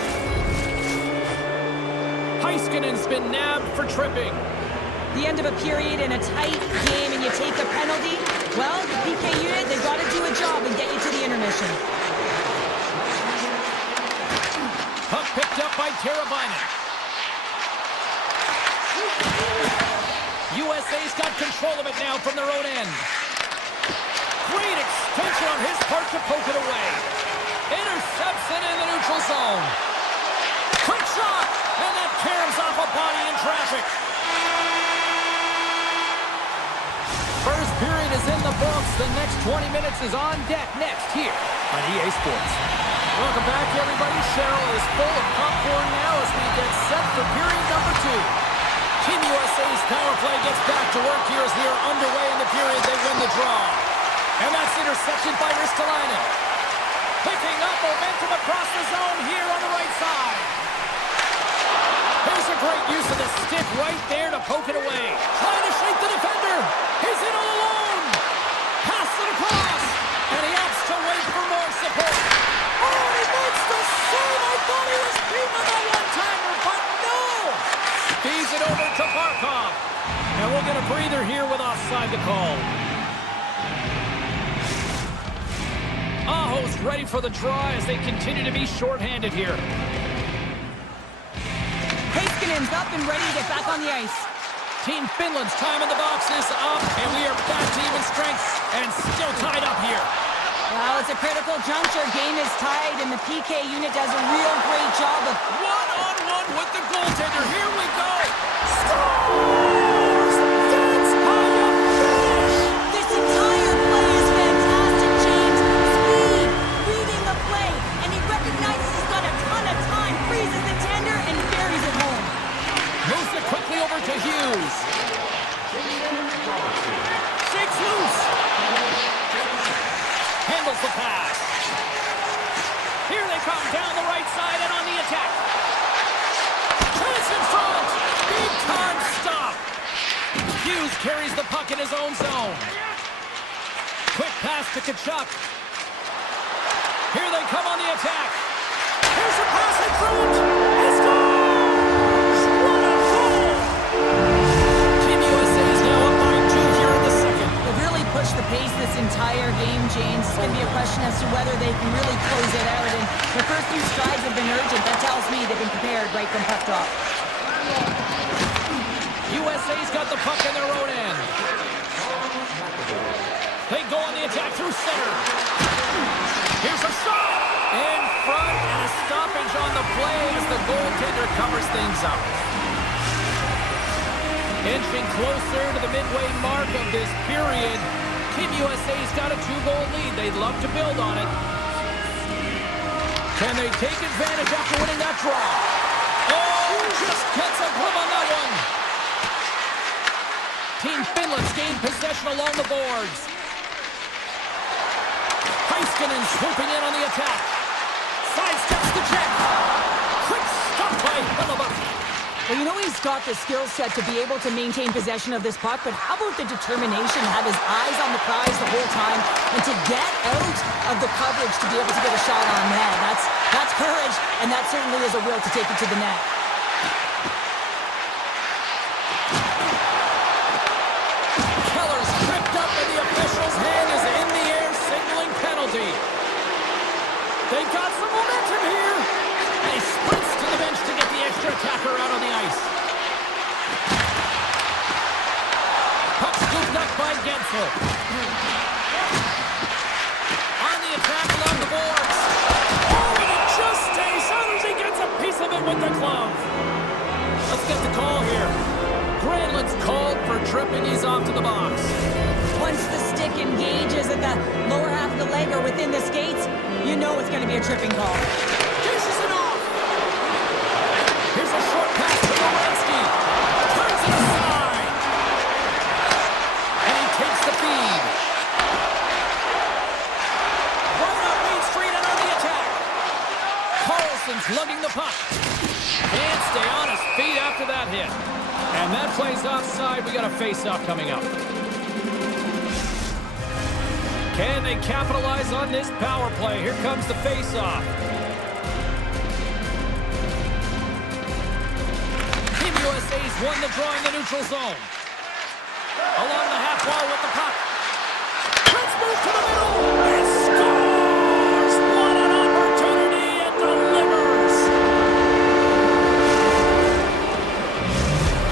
Heiskanen's been nabbed for tripping. The end of a period in a tight game and you take a penalty, well, the PK unit, they've got to do a job and get you to the intermission. Puck picked up by Teravainen. USA's got control of it now from their own end. Great extension on his part to poke it away. Intercepts it in the neutral zone. Quick shot! And that caroms off a body in traffic. First period is in the books. The next 20 minutes is on deck next here on EA Sports. Welcome back, everybody. Cheryl is full of popcorn now as we get set for period number 2. Team USA's power play gets back to work here as we are underway in the period. They win the draw. And that's intercepted by Ristolainen. Picking up momentum across the zone here on the right side. Here's a great use of the stick right there to poke it away. Trying to shake the defender. He's in all alone. Pass it across. And he opts to wait for more support. Oh, he makes the save. I thought he was beaten on that one-timer, but no. Feeds it over to Barkov. And we'll get a breather here with offside to call. Aho's ready for the draw as they continue to be shorthanded here. Heiskanen's up and ready to get back on the ice. Team Finland's time in the box is up, and we are back to even strength and still tied up here. Well, it's a critical juncture. Game is tied, and the PK unit does a real great job of... One-on-one with the goaltender. Here we go. Scores! That's how you finish! This entire play is fantastic, James. Speed, reading the play, and he recognizes he's got a ton of time, freezes the tender, and buries it home. Moves it quickly over to Hughes. Shakes loose. Handles the pass. Here they come down the right side and on the attack. Chase in front. Big time stop. Hughes carries the puck in his own zone. Quick pass to Tkachuk. Here they come on the attack. Here's a pass in front. He scores! What a goal! Team USA is now up by 2 here in the second. They've really pushed the pace this entire game, James. It's going to be a question as to whether they can really close it out. And their first few strides have been urgent. That tells me they've been prepared right from puck drop. USA's got the puck in their own end. They go on the attack through center. Here's a shot! In front, and a stoppage on the play as the goaltender covers things up. Inching closer to the midway mark of this period. Team USA's got a 2-goal lead. They'd love to build on it. Can they take advantage after winning that draw? Oh, just gets a grip on that one. Team Finland's gained possession along the boards. Heiskanen swooping in on the attack. Sidesteps the check. Quick stop by Hellebuyck. Well, you know he's got the skill set to be able to maintain possession of this puck, but how about the determination to have his eyes on the prize the whole time and to get out of the coverage to be able to get a shot on net? That's courage, and that certainly is a will to take it to the net. Keller's tripped up, and the official's hand is in the air, signaling penalty. They've got some momentum here. And he sprints to the bench to get the extra attacker out on the ice. Puck scooped up by Gensel. On the attack along the boards. Oh, and it just stays out as he gets a piece of it with the glove. Let's get the call here. Granlund's called for tripping. He's off to the box. Once the stick engages at the lower half of the leg or within the skates, you know it's going to be a tripping call. Dishes it off. Here's a short pass to Werenski. Turns it aside. And he takes the feed. Right up Main Street and on the attack. Carlson's lugging the puck. Can't stay on his feet after that hit. And that play's offside. We got a face-off coming up. Can they capitalize on this power play? Here comes the face-off. Team USA's won the draw in the neutral zone. Along the half wall with the puck. Let's move to the middle. And scores! What an opportunity and delivers!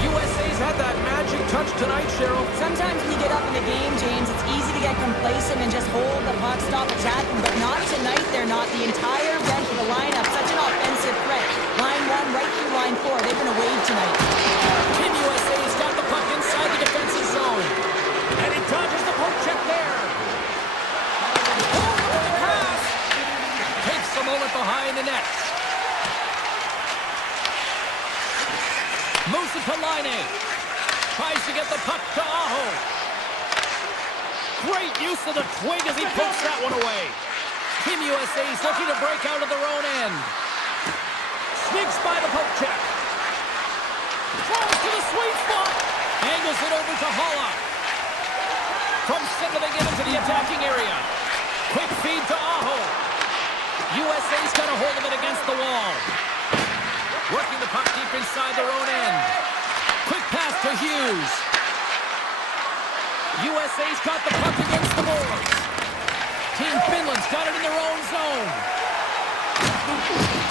USA's had that magic touch tonight, Cheryl. Sometimes when you get up in the game, James, it's easy to get complacent and just hold the puck, stop attacking, but not tonight. They're not. The entire bench of the lineup, such an offensive threat. Line 1 right through line 4. They've been a wave tonight. Team USA's got the puck inside the defensive zone. And he dodges the poke check there. Oh, look at the pass. Takes a moment behind the net. Moves it to Line. Tries to get the puck to Aho. Great use of the twig as he pokes that one away. Team USA's looking to break out of their own end. Sneaks by the poke check. Falls to the sweet spot. Angles it over to Holla. From center they get into the attacking area. Quick feed to Aho. USA's got a hold of it against the wall. Working the puck deep inside their own end. Quick pass to Hughes. USA's got the puck against the boards. Team Finland's got it in their own zone.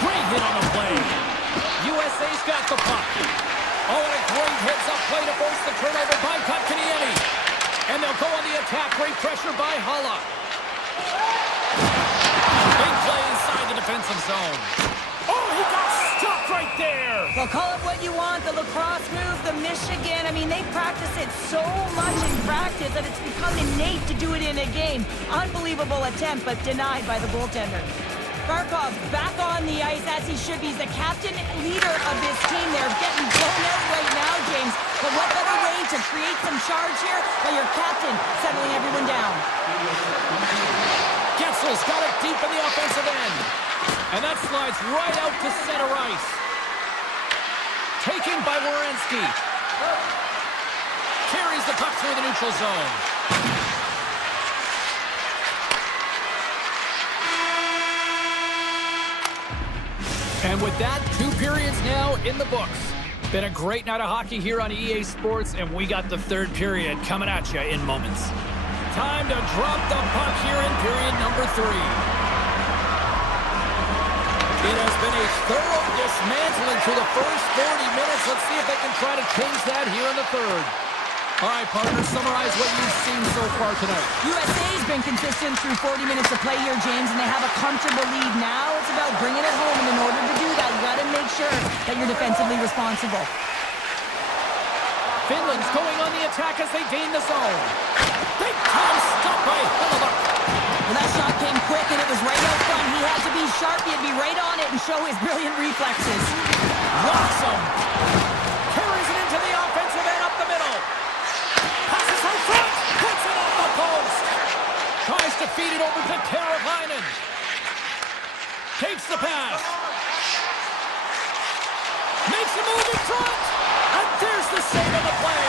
Great hit on the play. USA's got the puck. Oh, and a great heads-up play to force the turnover by Kotkaniemi. And they'll go on the attack. Great pressure by Holla. Big play inside the defensive zone. Oh, he got stuck right there. Well, call it what you want, the lacrosse move, the Michigan. I mean, they practice it so much in practice that it's become innate to do it in a game. Unbelievable attempt, but denied by the goaltender. Barkov back on the ice as he should be. He's the captain leader of this team. They're getting blown out right now, James. But what better way to create some charge here by your captain settling everyone down? Getzel's got it deep in the offensive end. And that slides right out to center ice. Taken by Werenski. Carries the puck through the neutral zone. And with that, 2 periods now in the books. Been a great night of hockey here on EA Sports, and we got the 3rd period coming at you in moments. Time to drop the puck here in period number 3. It has been a thorough dismantling through the first 30 minutes. Let's see if they can try to change that here in the 3rd. All right, partner, summarize what you've seen so far tonight. USA's been consistent through 40 minutes of play here, James, and they have a comfortable lead. Now it's about bringing it home, and in order to do that, you got to make sure that you're defensively responsible. Finland's going on the attack as they gain the zone. Big time stop by Hellebuyck. Well, that shot came quick, and it was right out front. He had to be sharp. He had to be right on it and show his brilliant reflexes. Rocks him. Carries it into the offensive end up the middle. Passes out front. Puts it off the post. Tries to feed it over to Teravainen. Takes the pass. Makes a move in front. And there's the save of the play.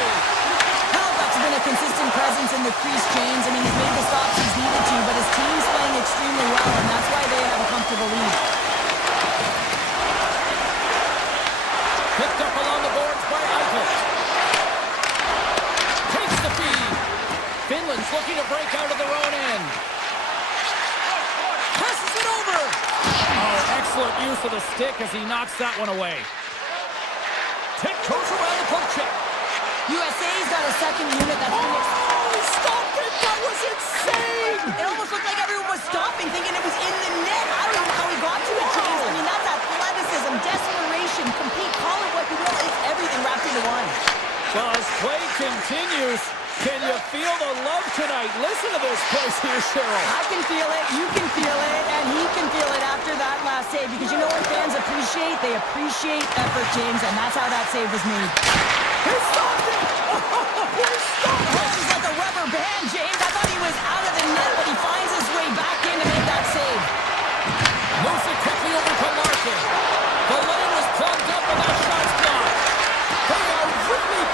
Hellebuyck's been a consistent presence in the crease, James. I mean, he's made the stops he's needed to, but his team's playing extremely well, and that's why they have a comfortable lead. Picked up along the boards by Eichel. Takes the feed. Finland's looking to break out of their own end. Passes it over. Oh, excellent use of the stick as he knocks that one away. Tiptoes around the poke check. USA's got a second unit that's been... Oh, he stopped it! That was insane! It almost looked like everyone was stopping, thinking it was in the net. I don't know how he got to it, James. I mean, that's athleticism, desperation, compete, call it what you will. It's everything wrapped into one. Well, as play continues, can you feel the love tonight? Listen to this place here, Cheryl. I can feel it, you can feel it, and he can feel it after that last save. Because you know what fans appreciate? They appreciate effort, James, and that's how that save was made. He stopped it! He stopped it! He's like a rubber band, James. I thought he was out of the net, but he finds his way back in to make that save. Moves it quickly over to Larkin. The lane was plugged up and that shot's blocked. They are really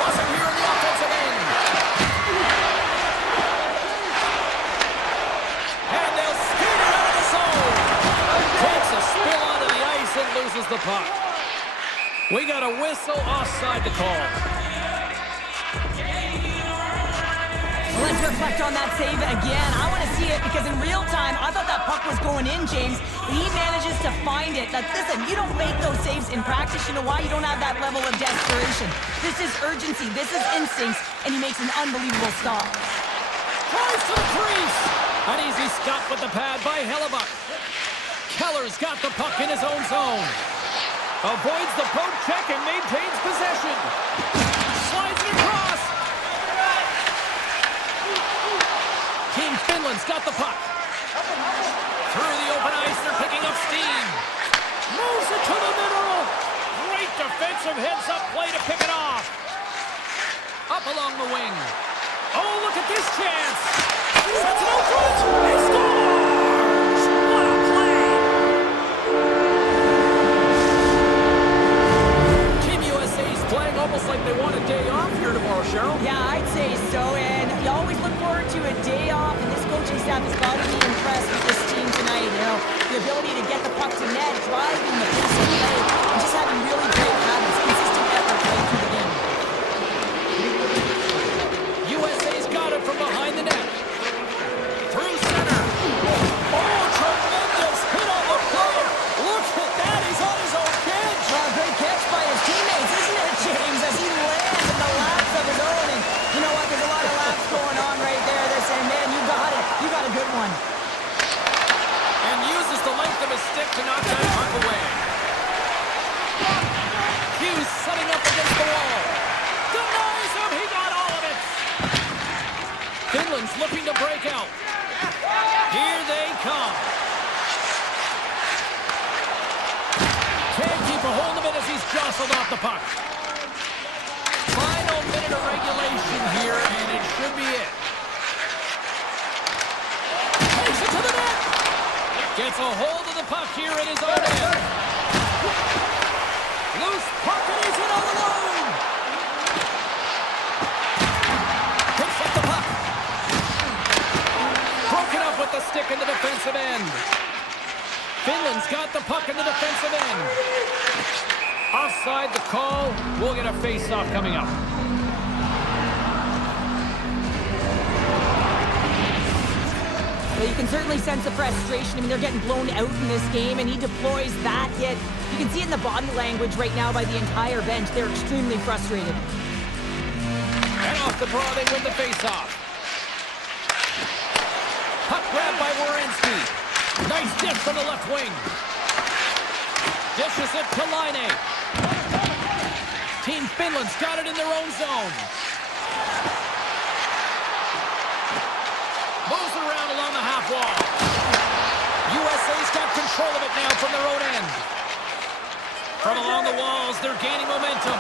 the puck. We got a whistle offside to call. Let's reflect on that save again. I want to see it because in real time, I thought that puck was going in, James. But he manages to find it. Now, listen, you don't make those saves in practice. You know why? You don't have that level of desperation. This is urgency. This is instincts. And he makes an unbelievable stop. Tries to the crease. An easy stop with the pad by Hellebuck. Keller's got the puck in his own zone. Avoids the poke check and maintains possession. Slides it across. Team Finland's got the puck. Through the open ice, they're picking up steam. Moves it to the middle. Great defensive heads-up play to pick it off. Up along the wing. Oh, look at this chance. Sets it out front. He scores! What a play! Team USA's playing almost like they want a day off here tomorrow, Cheryl. Yeah, I'd say so. And you always look forward to a day off. And this coaching staff has got to be impressed with this team tonight. You know, the ability to get the puck to net, driving the pace of play, and just having really great habits, consistent effort right through the game. USA's got it from behind the net. Through center. Oh, tremendous hit on the player. Look at that. He's on his own bench. Well, great catch by his teammates, isn't it, James? As he lands in the laps of his own. And you know what? There's a lot of laps going on right there. They're saying, man, you got it. You got a good one. And uses the length of his stick to knock that puck away. Hughes setting up against the wall. Denies him. He got all of it. Finland's looking to break out. Here they come. Can't keep a hold of it as he's jostled off the puck. Final minute of regulation here, and it should be it. Takes it to the net. Gets a hold of the puck here in his own end. Loose puck, and he's in all alone. Picks up the puck. Broken up with the stick in the defensive end. Finland's got the puck in the defensive end. Offside the call. We'll get a face-off coming up. Well, you can certainly sense the frustration. I mean, they're getting blown out in this game, and he deploys that hit. You can see it in the body language right now by the entire bench. They're extremely frustrated. And off the draw, they win the face-off. Puck grab by Werenski. Nice dish from the left wing. Dishes it to Laine. Team Finland's got it in their own zone. Moves it around along the half wall. USA's got control of it now from their own end. From along the walls, they're gaining momentum.